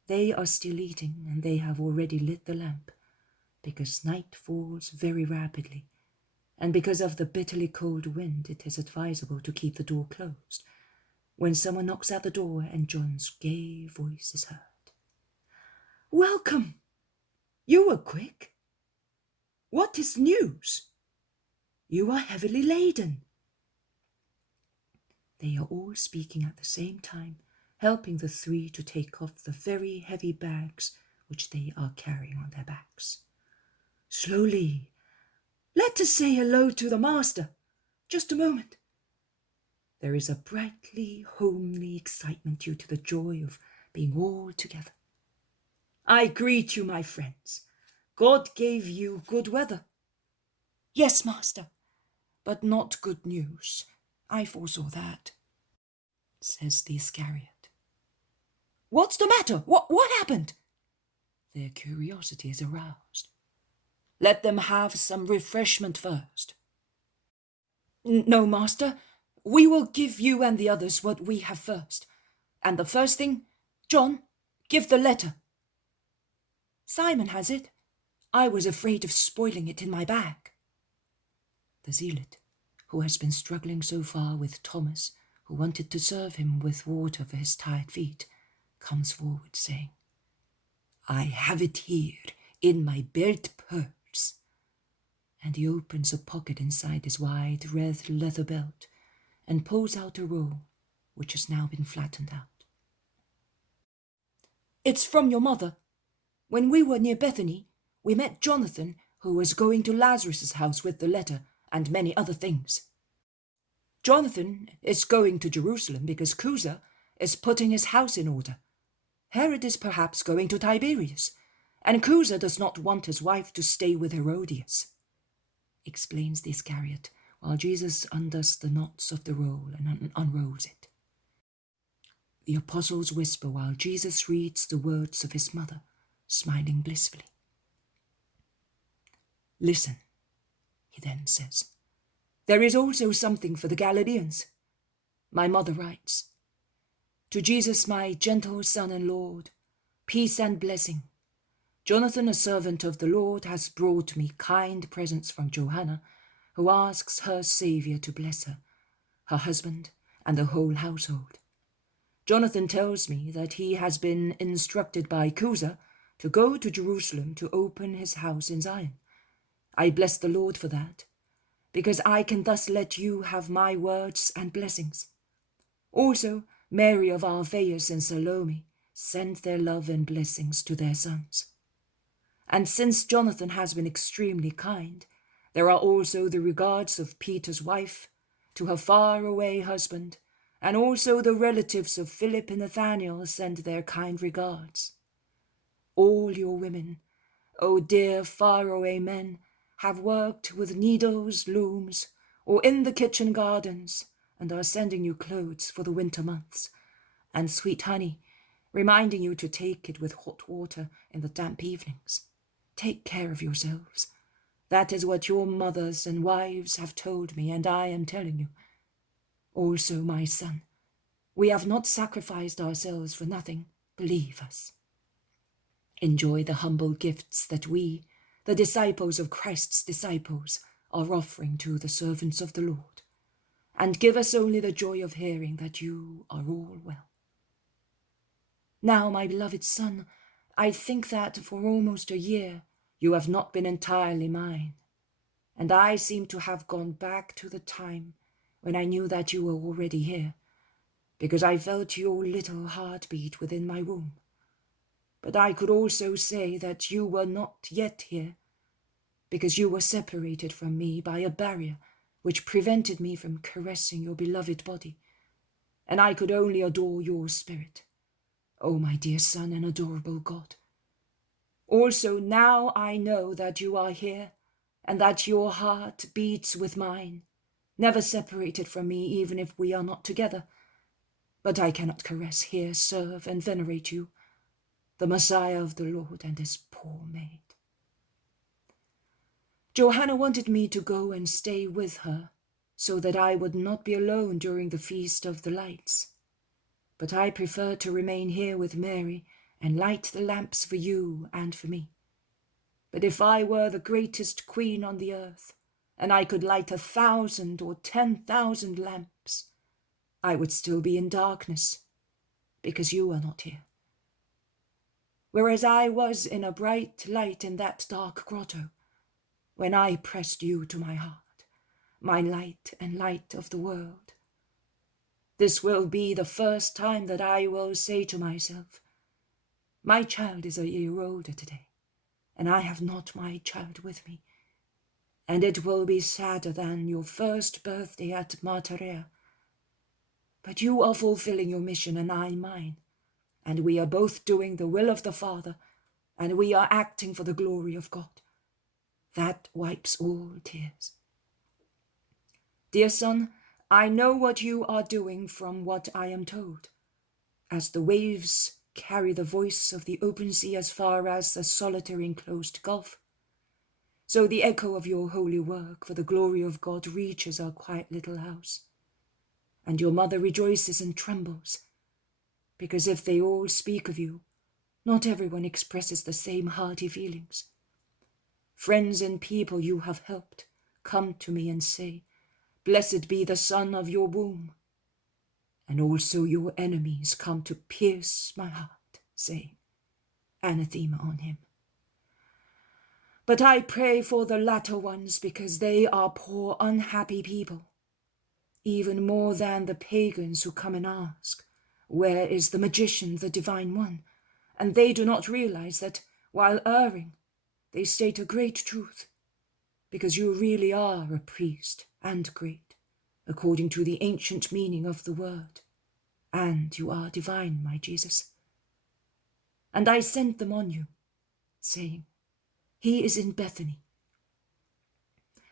They are still eating, and they have already lit the lamp, because night falls very rapidly, and because of the bitterly cold wind it is advisable to keep the door closed, when someone knocks at the door and John's gay voice is heard. "Welcome! You were quick. What is news? You are heavily laden." They are all speaking at the same time, helping the three to take off the very heavy bags which they are carrying on their backs. "Slowly. Let us say hello to the master. Just a moment." There is a brightly homely excitement due to the joy of being all together. "I greet you, my friends. God gave you good weather." "Yes, master, but not good news. I foresaw that," says the Iscariot. "What's the matter? What happened?" Their curiosity is aroused. "Let them have some refreshment first." "No, master. We will give you and the others what we have first. And the first thing, John, give the letter." "Simon has it. I was afraid of spoiling it in my bag." The zealot, who has been struggling so far with Thomas, who wanted to serve him with water for his tired feet, comes forward saying, "I have it here in my belt purse." And he opens a pocket inside his wide red leather belt and pulls out a roll which has now been flattened out. "It's from your mother. When we were near Bethany, we met Jonathan, who was going to Lazarus' house with the letter and many other things. Jonathan is going to Jerusalem because Cusa is putting his house in order. Herod is perhaps going to Tiberias, and Cusa does not want his wife to stay with Herodias," explains the Iscariot, while Jesus undoes the knots of the roll and unrolls it. The apostles whisper while Jesus reads the words of his mother, smiling blissfully. "Listen," he then says. "There is also something for the Galileans." My mother writes, "To Jesus, my gentle Son and Lord, peace and blessing. Jonathan, a servant of the Lord, has brought me kind presents from Johanna, who asks her Saviour to bless her, her husband, and the whole household. Jonathan tells me that he has been instructed by Cusa to go to Jerusalem to open his house in Zion. I bless the Lord for that, because I can thus let you have my words and blessings. Also, Mary of Alphaeus and Salome sent their love and blessings to their sons. And since Jonathan has been extremely kind, there are also the regards of Peter's wife to her far-away husband, and also the relatives of Philip and Nathanael send their kind regards. All your women, O dear far-away men, have worked with needles, looms, or in the kitchen gardens, and are sending you clothes for the winter months, and sweet honey, reminding you to take it with hot water in the damp evenings. Take care of yourselves. That is what your mothers and wives have told me, and I am telling you. Also, my son, we have not sacrificed ourselves for nothing, believe us. Enjoy the humble gifts that we, the disciples of Christ's disciples, are offering to the servants of the Lord, and give us only the joy of hearing that you are all well. Now, my beloved son, I think that for almost a year you have not been entirely mine, and I seem to have gone back to the time when I knew that you were already here, because I felt your little heartbeat within my womb. But I could also say that you were not yet here, because you were separated from me by a barrier which prevented me from caressing your beloved body, and I could only adore your spirit. Oh, my dear son and adorable God. Also, now I know that you are here, and that your heart beats with mine, never separated from me even if we are not together. But I cannot caress, hear, serve, and venerate you, the Messiah of the Lord and his poor maid. Johanna wanted me to go and stay with her, so that I would not be alone during the Feast of the Lights. But I prefer to remain here with Mary and light the lamps for you and for me. But if I were the greatest queen on the earth, and I could light 1,000 or 10,000 lamps, I would still be in darkness, because you are not here. Whereas I was in a bright light in that dark grotto, when I pressed you to my heart, my light and light of the world. This will be the first time that I will say to myself, my child is a year older today, and I have not my child with me. And it will be sadder than your first birthday at Martyrea. But you are fulfilling your mission and I mine, and we are both doing the will of the Father, and we are acting for the glory of God. That wipes all tears. Dear son, I know what you are doing from what I am told. As the waves carry the voice of the open sea as far as the solitary enclosed gulf, so the echo of your holy work for the glory of God reaches our quiet little house. And your mother rejoices and trembles, because if they all speak of you, not everyone expresses the same hearty feelings. Friends and people you have helped come to me and say, blessed be the son of your womb. And also your enemies come to pierce my heart, saying, anathema on him. But I pray for the latter ones because they are poor, unhappy people, even more than the pagans who come and ask, where is the magician, the divine one? And they do not realize that while erring, they state a great truth, because you really are a priest and great, according to the ancient meaning of the word, and you are divine, my Jesus. And I sent them on you, saying, he is in Bethany,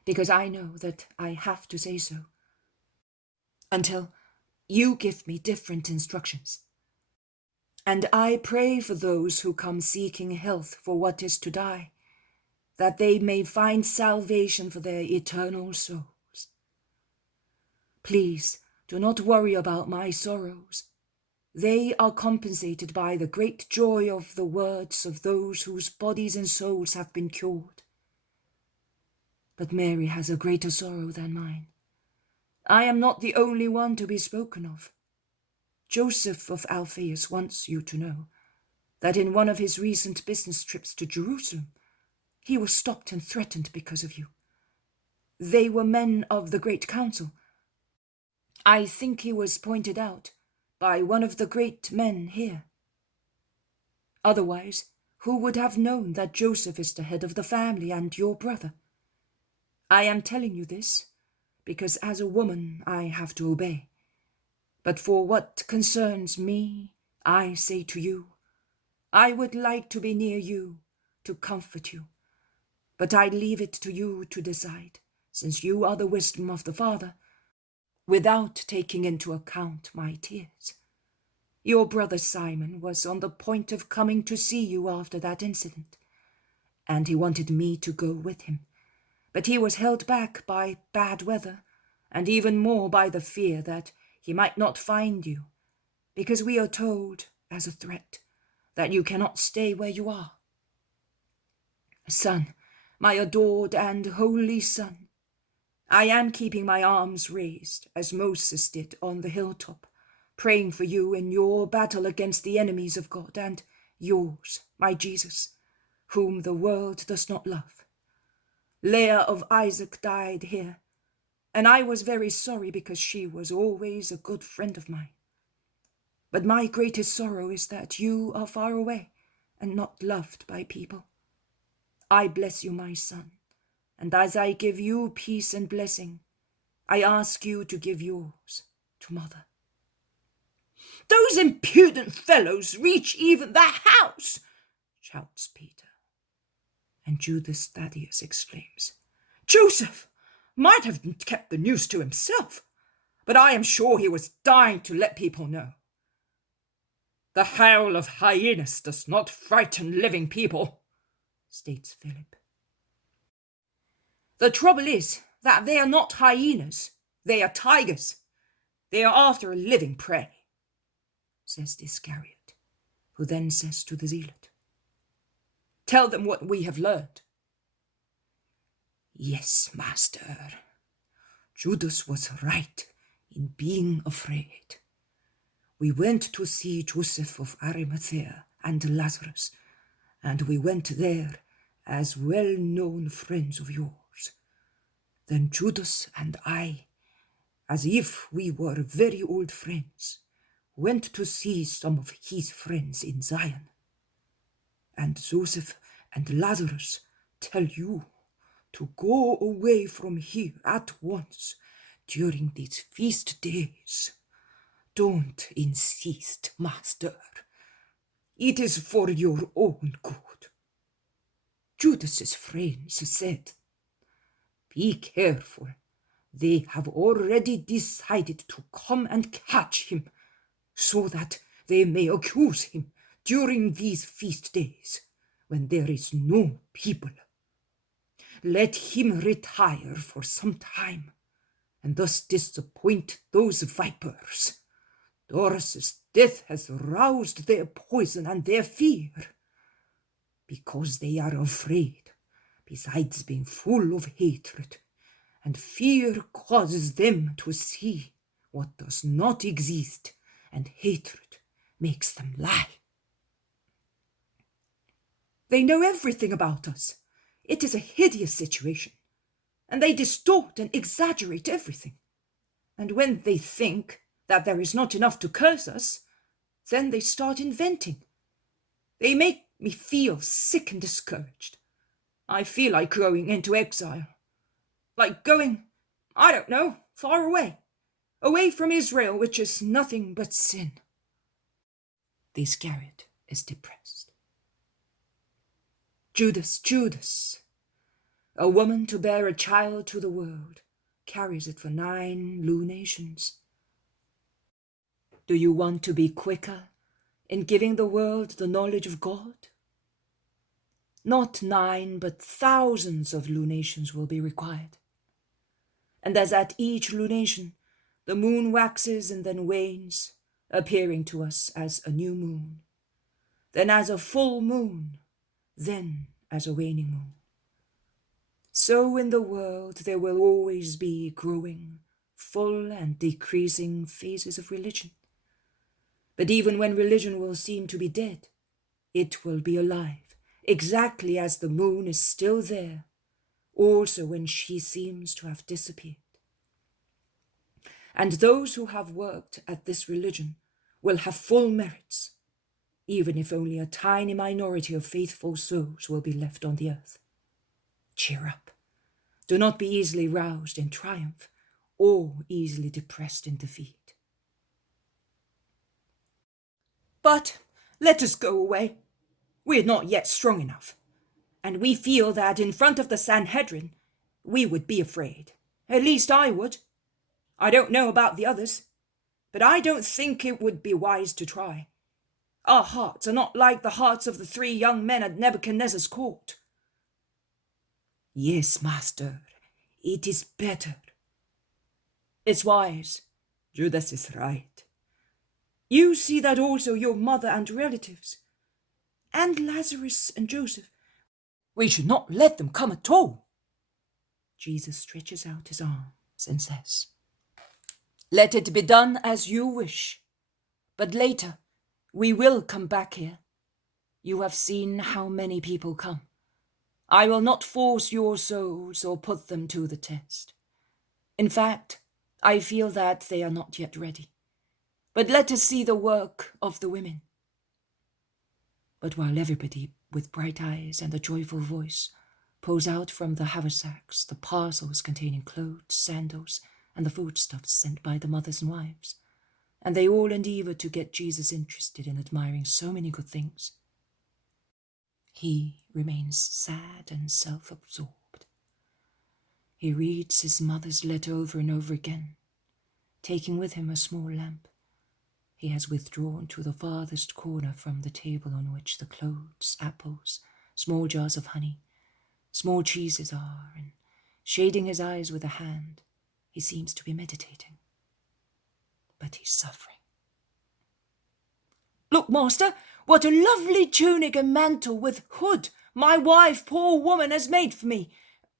because I know that I have to say so, until you give me different instructions. And I pray for those who come seeking health for what is to die, that they may find salvation for their eternal souls. Please do not worry about my sorrows. They are compensated by the great joy of the words of those whose bodies and souls have been cured. But Mary has a greater sorrow than mine. I am not the only one to be spoken of. Joseph of Alphaeus wants you to know that in one of his recent business trips to Jerusalem, he was stopped and threatened because of you. They were men of the great council. I think he was pointed out by one of the great men here. Otherwise, who would have known that Joseph is the head of the family and your brother? I am telling you this because as a woman I have to obey. But for what concerns me, I say to you, I would like to be near you, to comfort you. But I leave it to you to decide, since you are the wisdom of the Father, without taking into account my tears. Your brother Simon was on the point of coming to see you after that incident, and he wanted me to go with him. But he was held back by bad weather, and even more by the fear that he might not find you, because we are told, as a threat, that you cannot stay where you are. Son, my adored and holy son, I am keeping my arms raised, as Moses did on the hilltop, praying for you in your battle against the enemies of God, and yours, my Jesus, whom the world does not love. Leah of Isaac died here, and I was very sorry because she was always a good friend of mine. But my greatest sorrow is that you are far away and not loved by people. I bless you, my son, and as I give you peace and blessing, I ask you to give yours to Mother. Those impudent fellows reach even the house, shouts Peter. And Judas Thaddeus exclaims, Joseph might have kept the news to himself, but I am sure he was dying to let people know. The howl of hyenas does not frighten living people, states Philip. The trouble is that they are not hyenas, they are tigers. They are after a living prey, says Iscariot, who then says to the zealot, Tell them what we have learned. Yes, master. Judas was right in being afraid. We went to see Joseph of Arimathea and Lazarus, and we went there as well-known friends of yours. Then Judas and I, as if we were very old friends, went to see some of his friends in Zion. And Joseph and Lazarus tell you to go away from here at once during these feast days. Don't insist, master. It is for your own good. Judas's friends said, "Be careful. They have already decided to come and catch him, so that they may accuse him during these feast days, when there is no people. Let him retire for some time, and thus disappoint those vipers. Doris's death has roused their poison and their fear, because they are afraid, besides being full of hatred, and fear causes them to see what does not exist, and hatred makes them lie." "They know everything about us. It is a hideous situation, and they distort and exaggerate everything. And when they think that there is not enough to curse us, then they start inventing. They make me feel sick and discouraged. I feel like going into exile. Like going, I don't know, far away. Away from Israel, which is nothing but sin." The Iscariot is depressed. "Judas, Judas, a woman to bear a child to the world carries it for 9 lunations. Do you want to be quicker in giving the world the knowledge of God? Not 9, but thousands of lunations will be required. And as at each lunation the moon waxes and then wanes, appearing to us as a new moon, then as a full moon, then as a waning moon. So in the world there will always be growing, full and decreasing phases of religion. But even when religion will seem to be dead, it will be alive, exactly as the moon is still there, also when she seems to have disappeared. And those who have worked at this religion will have full merits, even if only a tiny minority of faithful souls will be left on the earth. Cheer up. Do not be easily roused in triumph or easily depressed in defeat." "But let us go away. We are not yet strong enough, and we feel that in front of the Sanhedrin we would be afraid. At least I would. I don't know about the others, but I don't think it would be wise to try. Our hearts are not like the hearts of the 3 young men at Nebuchadnezzar's court." "Yes, master, it is better." "It's wise. Judas is right. You see that also your mother and relatives, and Lazarus and Joseph. We should not let them come at all." Jesus stretches out his arms and says, "Let it be done as you wish, but later we will come back here. You have seen how many people come. I will not force your souls or put them to the test. In fact, I feel that they are not yet ready. But let us see the work of the women." But while everybody with bright eyes and a joyful voice pulls out from the haversacks the parcels containing clothes, sandals, and the foodstuffs sent by the mothers and wives, and they all endeavor to get Jesus interested in admiring so many good things, he remains sad and self-absorbed. He reads his mother's letter over and over again, taking with him a small lamp. He has withdrawn to the farthest corner from the table on which the clothes, apples, small jars of honey, small cheeses are, and shading his eyes with a hand, he seems to be meditating. But he's suffering. "Look, master, what a lovely tunic and mantle with hood my wife, poor woman, has made for me.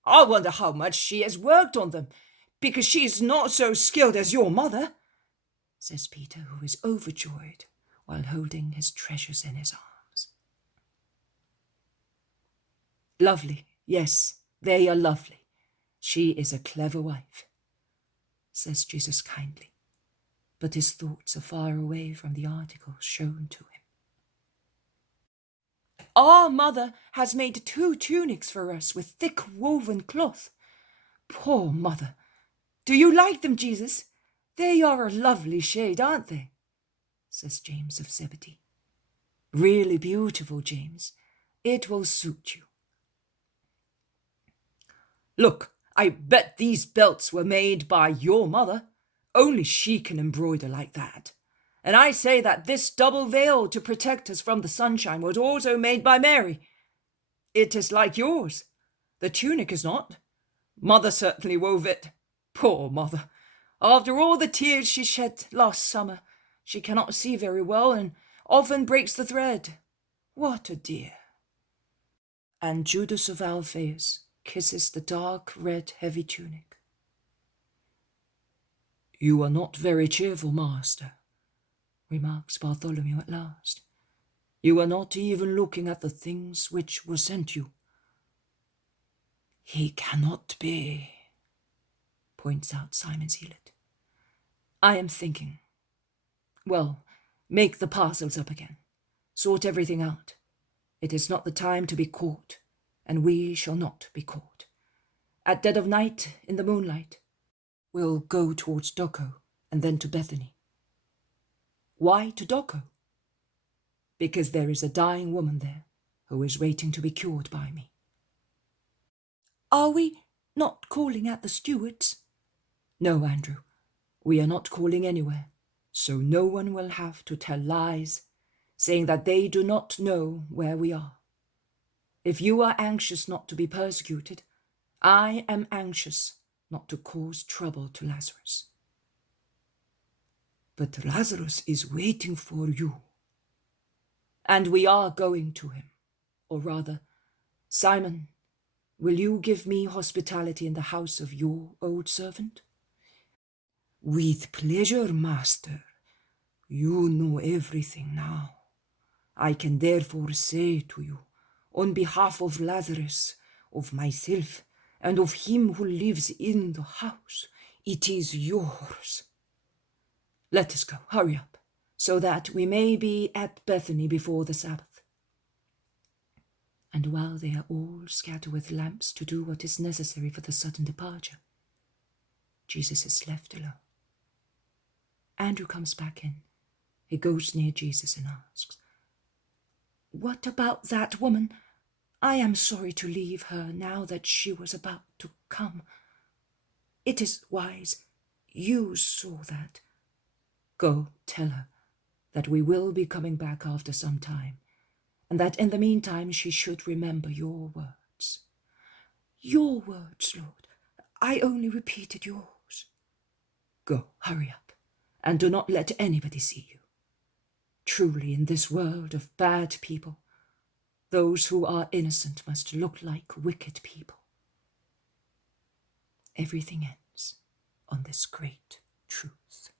I wonder how much she has worked on them. because she's not so skilled as your mother, says Peter, who is overjoyed while holding his treasures in his arms. Lovely, yes, they are lovely. She is a clever wife, says Jesus kindly, but his thoughts are far away from the articles shown to him. Our mother has made 2 tunics for us with thick woven cloth. Poor mother! Do you like them, Jesus? They are a lovely shade, aren't they? Says James of Zebedee. Really beautiful, James. It will suit you. Look, I bet these belts were made by your mother. Only she can embroider like that. And I say that this double veil to protect us from the sunshine was also made by Mary. It is like yours. The tunic is not. Mother certainly wove it. Poor mother. After all the tears she shed last summer, she cannot see very well and often breaks the thread. What a dear. And Judas of Alphaeus kisses the dark red heavy tunic. You are not very cheerful, master, remarks Bartholomew at last. You are not even looking at the things which were sent you. He cannot be, points out Simon Zealot. I am thinking. Well, make the parcels up again. Sort everything out. It is not the time to be caught, and we shall not be caught. At dead of night, in the moonlight, we'll go towards Doco, and then to Bethany. Why to Doco? Because there is a dying woman there who is waiting to be cured by me. Are we not calling at the stewards? No, Andrew, we are not calling anywhere, so no one will have to tell lies, saying that they do not know where we are. If you are anxious not to be persecuted, I am anxious not to cause trouble to Lazarus. But Lazarus is waiting for you. And we are going to him, or rather, Simon, will you give me hospitality in the house of your old servant? With pleasure, master. You know everything now. I can therefore say to you, on behalf of Lazarus, of myself, and of him who lives in the house, it is yours. Let us go, hurry up, so that we may be at Bethany before the Sabbath. And while they are all scattered with lamps to do what is necessary for the sudden departure, Jesus is left alone. Andrew comes back in. He goes near Jesus and asks, "What about that woman? I am sorry to leave her now that she was about to come. It is wise. You saw that. Go, tell her that we will be coming back after some time, and that in the meantime she should remember your words." Your words, Lord. I only repeated yours. Go, hurry up, and do not let anybody see you. Truly, in this world of bad people, those who are innocent must look like wicked people. Everything ends on this great truth.